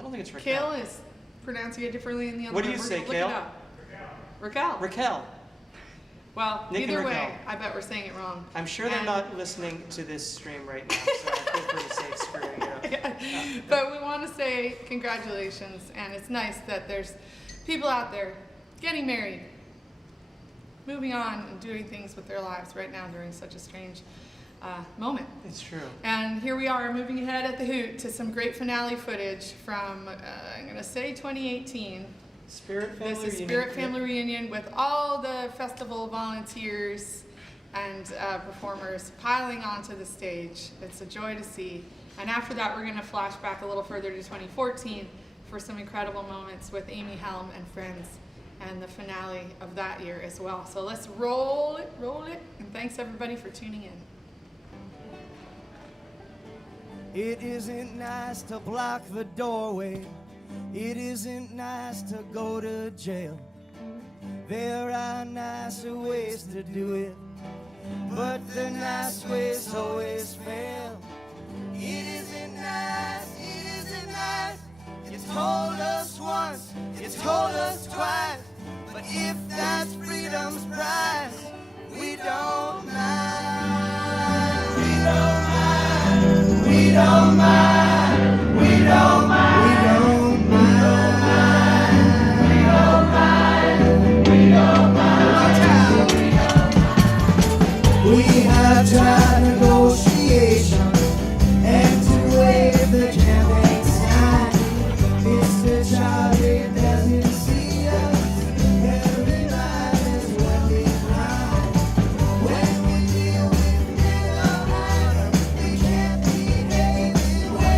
I don't think it's Raquel. Kale is pronouncing it differently in the other What do one. you We're say, gonna look Kale? it up. Raquel. Raquel. Well, Nick either and way, Raquel. I bet we're saying it wrong. I'm sure they're not listening to this stream right now, so I feel pretty safe screwing it up. But we want to say congratulations, and it's nice that there's people out there getting married, moving on, and doing things with their lives right now during such a strange moment. It's true. And here we are moving ahead at the Hoot to some great finale footage from, I'm going to say 2018. Spirit Family This is Reunion. Spirit Family Reunion with all the festival volunteers and performers piling onto the stage. It's a joy to see. And after that, we're going to flash back a little further to 2014 for some incredible moments with Amy Helm and friends and the finale of that year as well. So let's roll it, and thanks everybody for tuning in. It isn't nice to block the doorway. It isn't nice to go to jail. There are nicer ways to do it, but the nice ways always fail. It isn't nice, it isn't nice. You told us once, you told us twice, but if that's freedom's price, we don't mind. We don't mind. We don't mind. We don't mind. We don't mind. We don't mind. We don't mind. We have tried negotiation and to wave the campaign sign. Mr. Charlie doesn't see us. Every night is when we cry. When we deal with men of honor, we can't behave in ways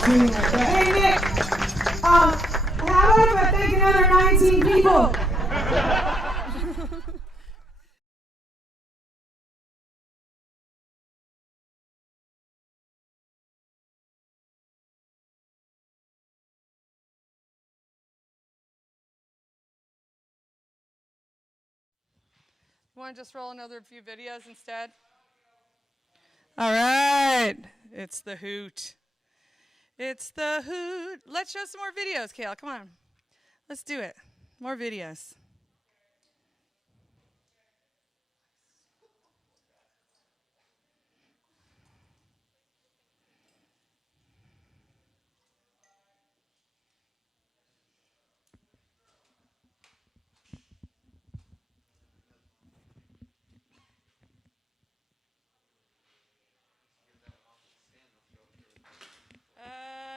Hey, Nick, how about if I thank another 19 people? You want to just roll another few videos instead? All right. It's the Hoot. It's the Hoot. Let's show some more videos, Kale. Come on. Let's do it. More videos.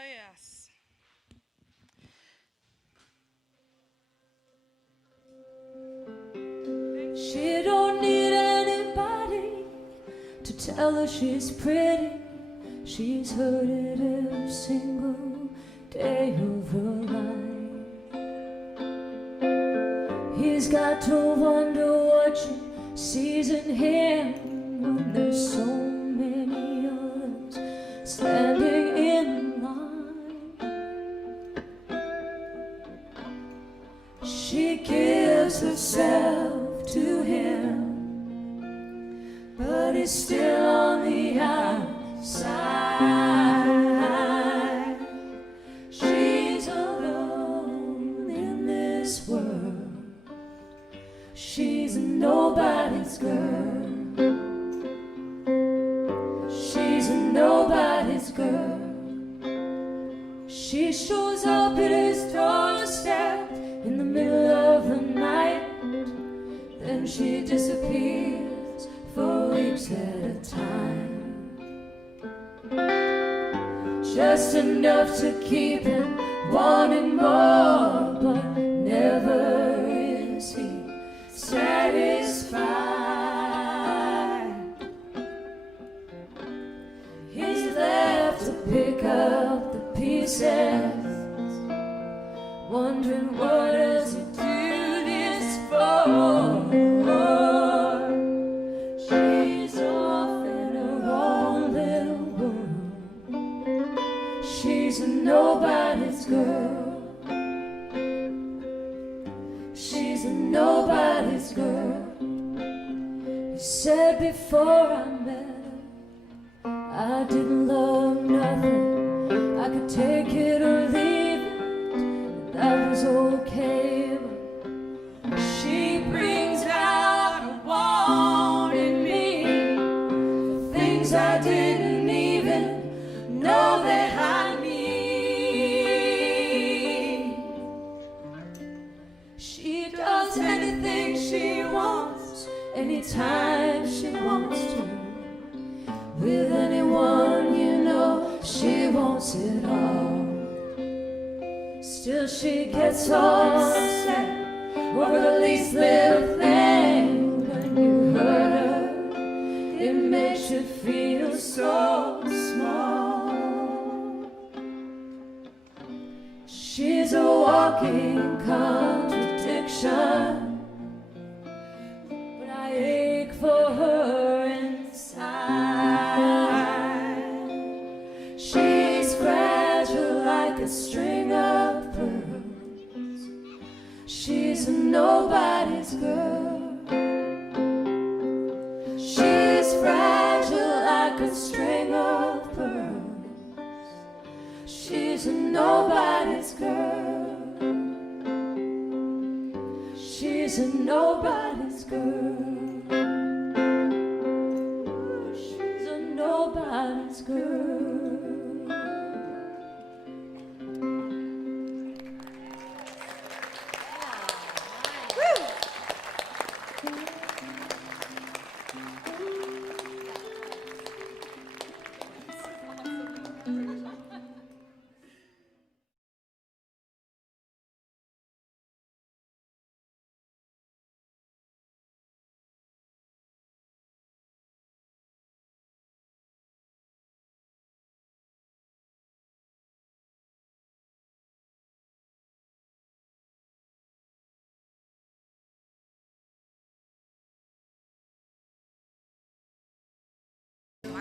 Yes. She don't need anybody to tell her she's pretty. She's heard it every single day of her life. He's got to wonder what she sees in him when there's so many others standing in line. She gives herself to him, but he's still on the outside. She's alone in this world. She's nobody's girl. She's nobody's girl. She shows up at his doorstep in the middle of the night. Then she disappears for weeks at a time. Just enough to keep him wanting more, but never is he satisfied. He's left to pick up the pieces, wondering what does he do this for. She's off in her own little world. She's nobody's girl. She's nobody's girl. He said before I met her, I didn't love nothing I could take it or leave it, that was okay. But she brings out a want in me for things I didn't even know that I need. She does anything she wants, anytime she wants to. With anyone, you know, she wants it all. Still she gets all upset over the least little thing. When you hurt her, it makes you feel so small. She's a walking contradiction, but I ache for her inside. She's fragile like a string of pearls. She's a nobody's girl. She's fragile like a string of pearls. She's a nobody's girl. She's a nobody's girl. She's a nobody's girl.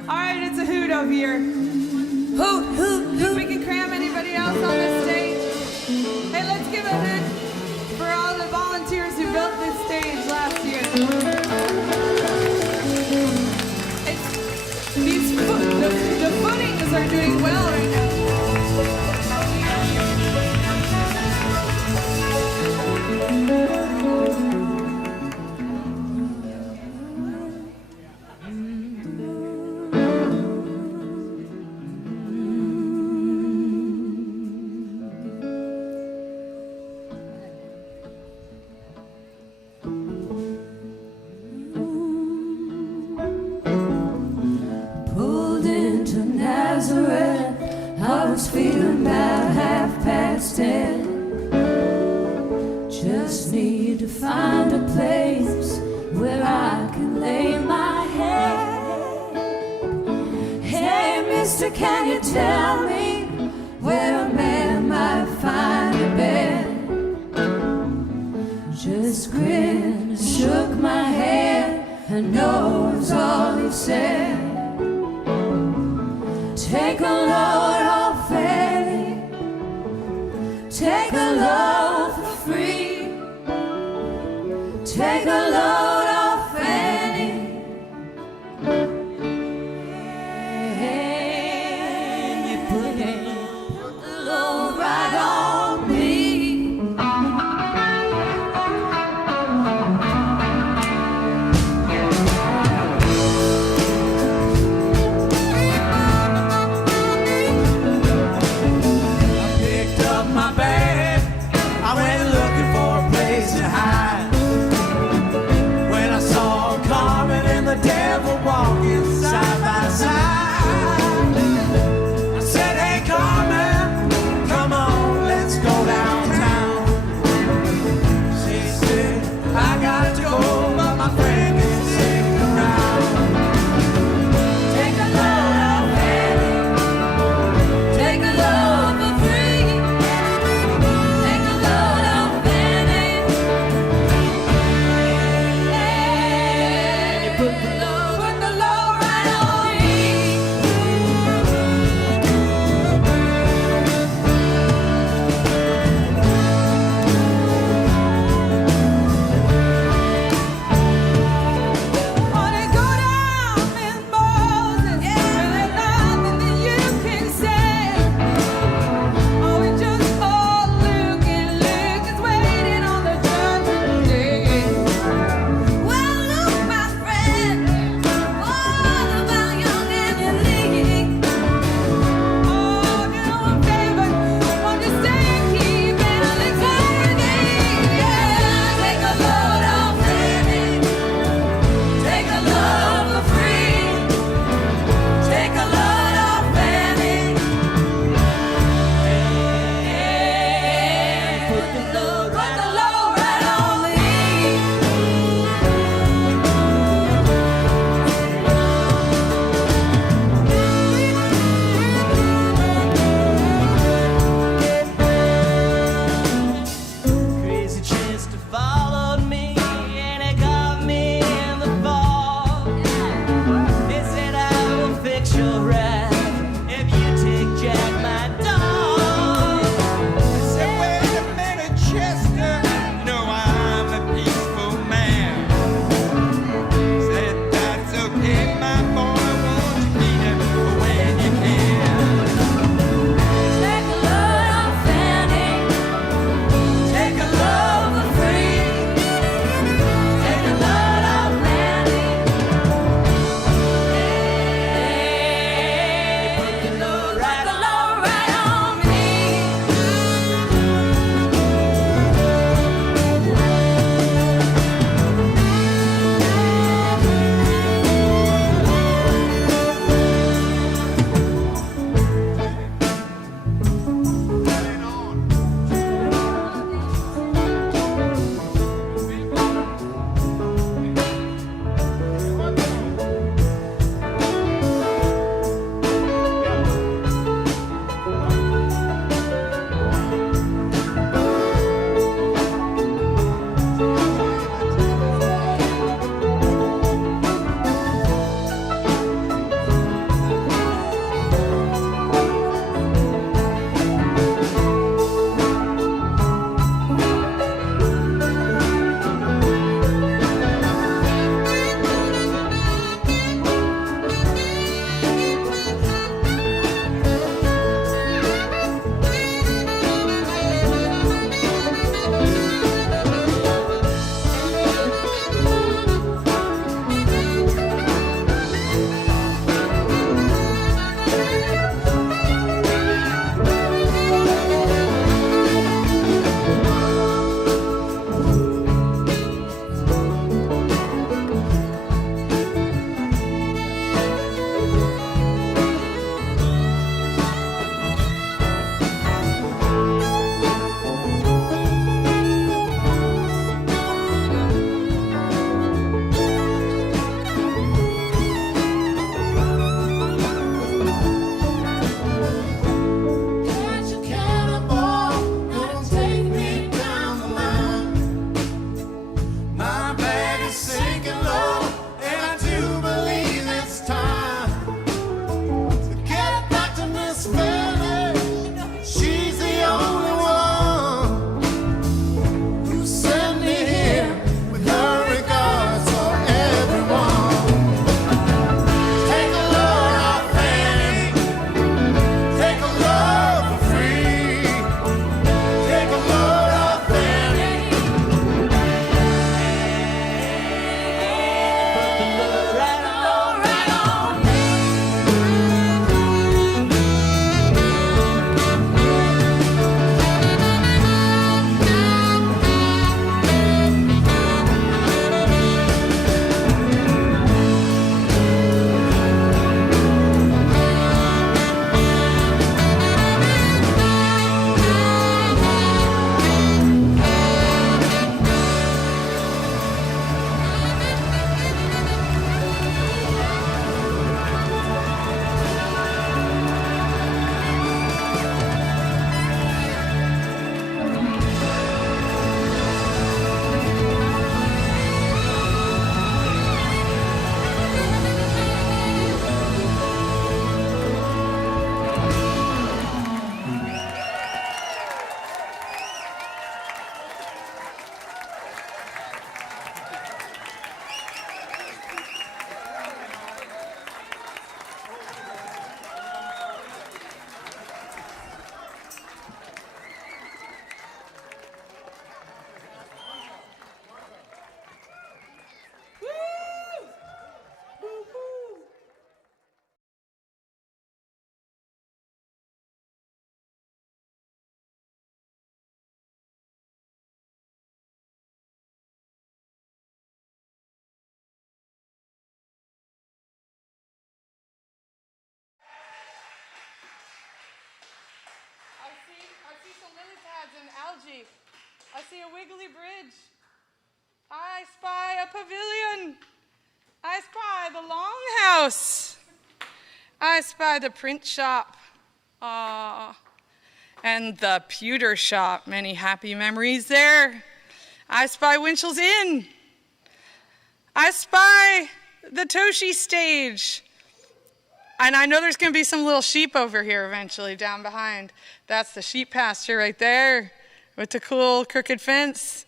All right, it's a hoot over here. Hoot, hoot, hoot. We can cram anybody else on this stage. Hey, let's give a hoot for all the volunteers who built this stage last year. The footings are doing well right now. Pulled into Nazareth, I was feeling about 10:30. Just need to find a place where I can lay my head. Hey, mister, can you tell me where a man might find a bed? Just grinned and shook my head, and no was all he said. Take a load off Eddie, take a load for free, take a load off Eddie, and you put the load right on me. My bag see some lily pads and algae. I see a wiggly bridge. I spy a pavilion. I spy the longhouse. I spy the print shop. And the pewter shop. Many happy memories there. I spy Winchell's Inn. I spy the Toshi stage. And I know there's going to be some little sheep over here eventually down behind. That's the sheep pasture right there with the cool crooked fence.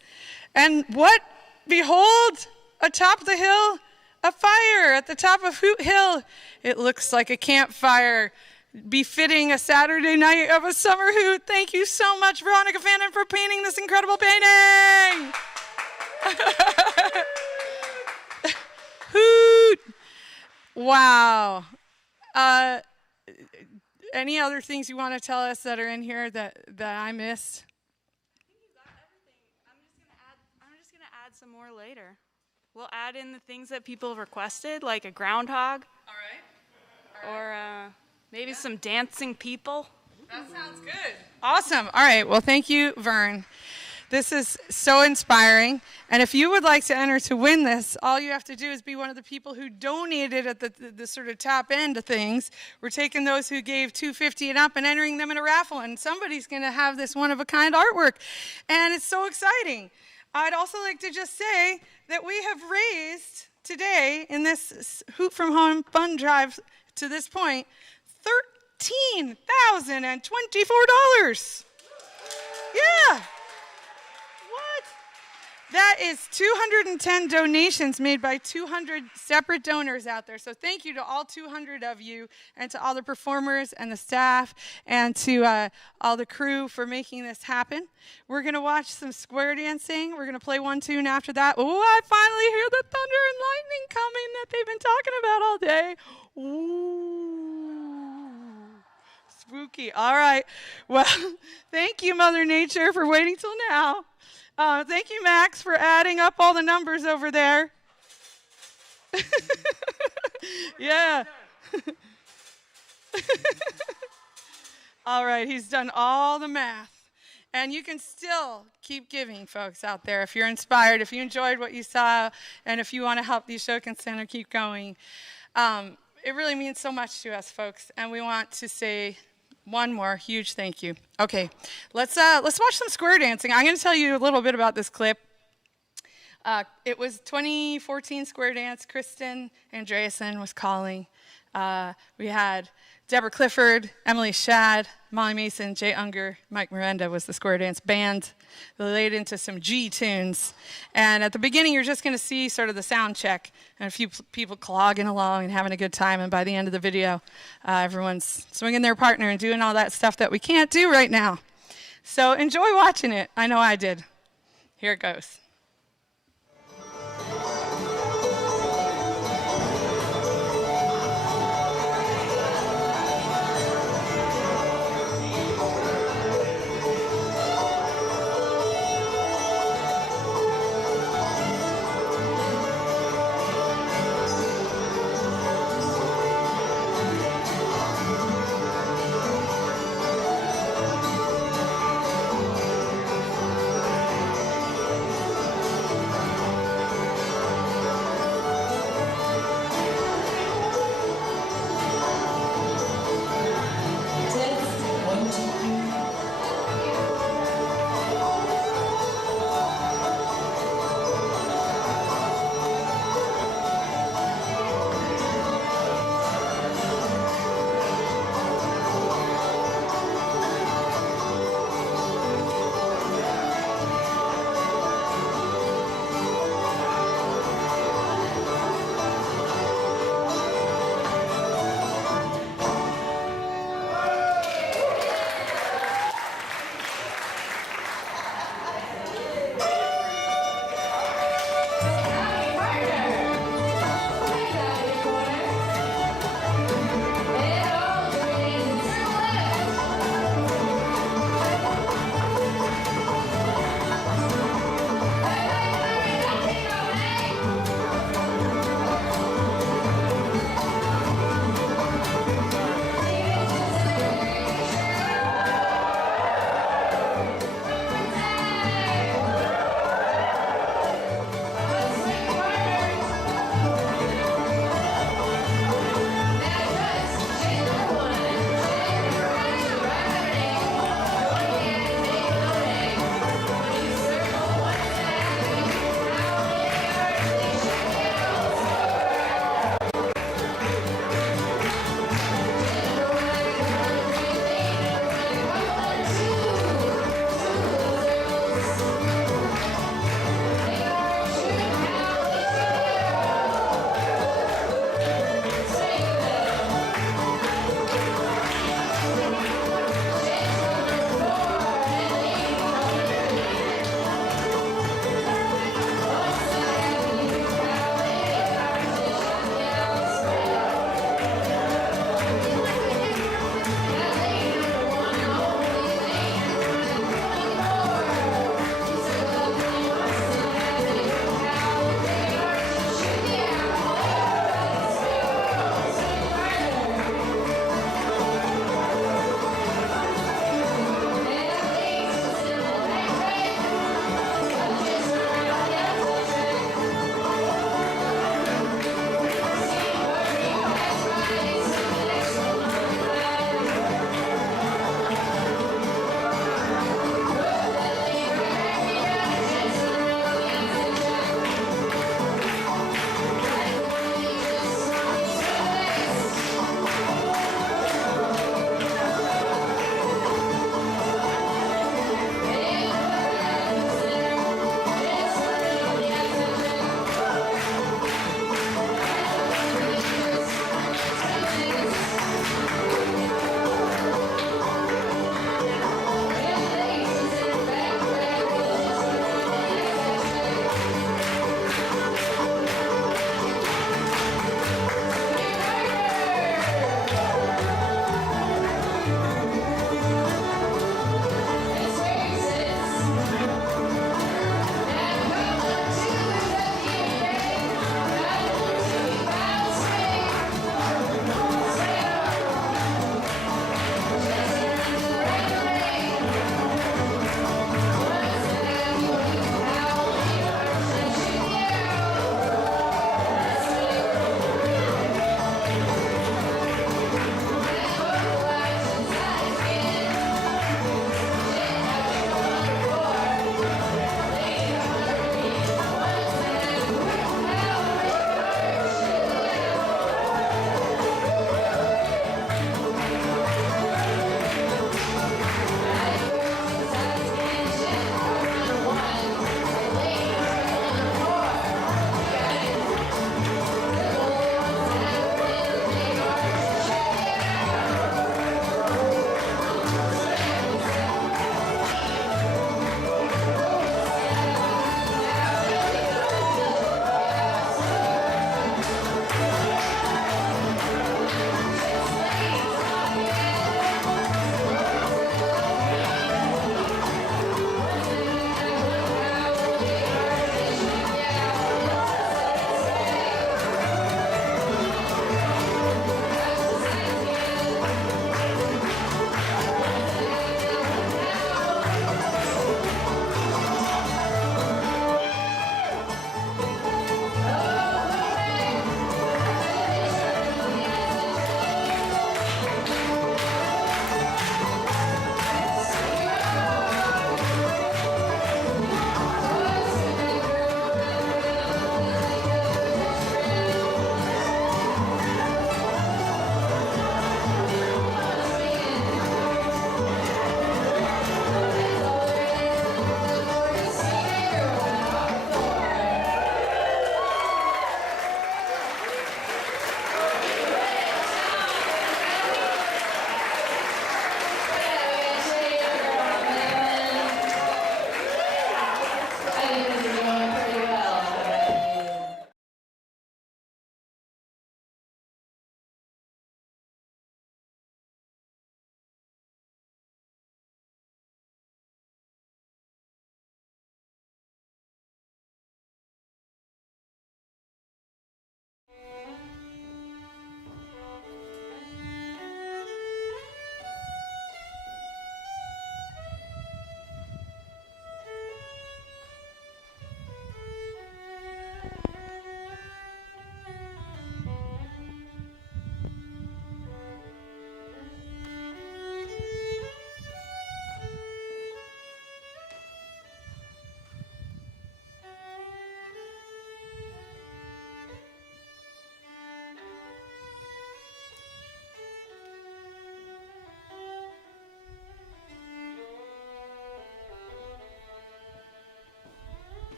And what? Behold, atop the hill, a fire at the top of Hoot Hill. It looks like a campfire befitting a Saturday night of a summer hoot. Thank you so much, Veronica Fannin, for painting this incredible painting. Hoot! Wow. Any other things you want to tell us that are in here that I missed? I'm just gonna add some more later. We'll add in the things that people have requested, like a groundhog. All right. Or maybe some dancing people. That sounds good. Awesome. All right. Well, thank you, Vern. This is so inspiring. And if you would like to enter to win this, all you have to do is be one of the people who donated at the sort of top end of things. We're taking those who gave $250 and up and entering them in a raffle. And somebody's going to have this one-of-a-kind artwork. And it's so exciting. I'd also like to just say that we have raised today in this Hoot from Home fund drive to this point $13,024. Yeah. What? That is 210 donations made by 200 separate donors out there. So thank you to all 200 of you and to all the performers and the staff and to all the crew for making this happen. We're going to watch some square dancing. We're going to play one tune after that. Oh, I finally hear the thunder and lightning coming that they've been talking about all day. Ooh, spooky. All right. Well, thank you, Mother Nature, for waiting till now. Thank you, Max, for adding up all the numbers over there. Yeah. All right, he's done all the math. And you can still keep giving, folks, out there, if you're inspired, if you enjoyed what you saw, and if you want to help the Ashokan Center keep going. It really means so much to us, folks, and we want to say one more huge thank you. Okay, let's watch some square dancing. I'm going to tell you a little bit about this clip. It was 2014 square dance. Kristen Andreasen was calling. We had Deborah Clifford, Emily Shad, Molly Mason, Jay Ungar, Mike Miranda was the square dance band. They laid into some G tunes. And at the beginning, you're just going to see sort of the sound check and a few people clogging along and having a good time. And by the end of the video, everyone's swinging their partner and doing all that stuff that we can't do right now. So enjoy watching it. I know I did. Here it goes.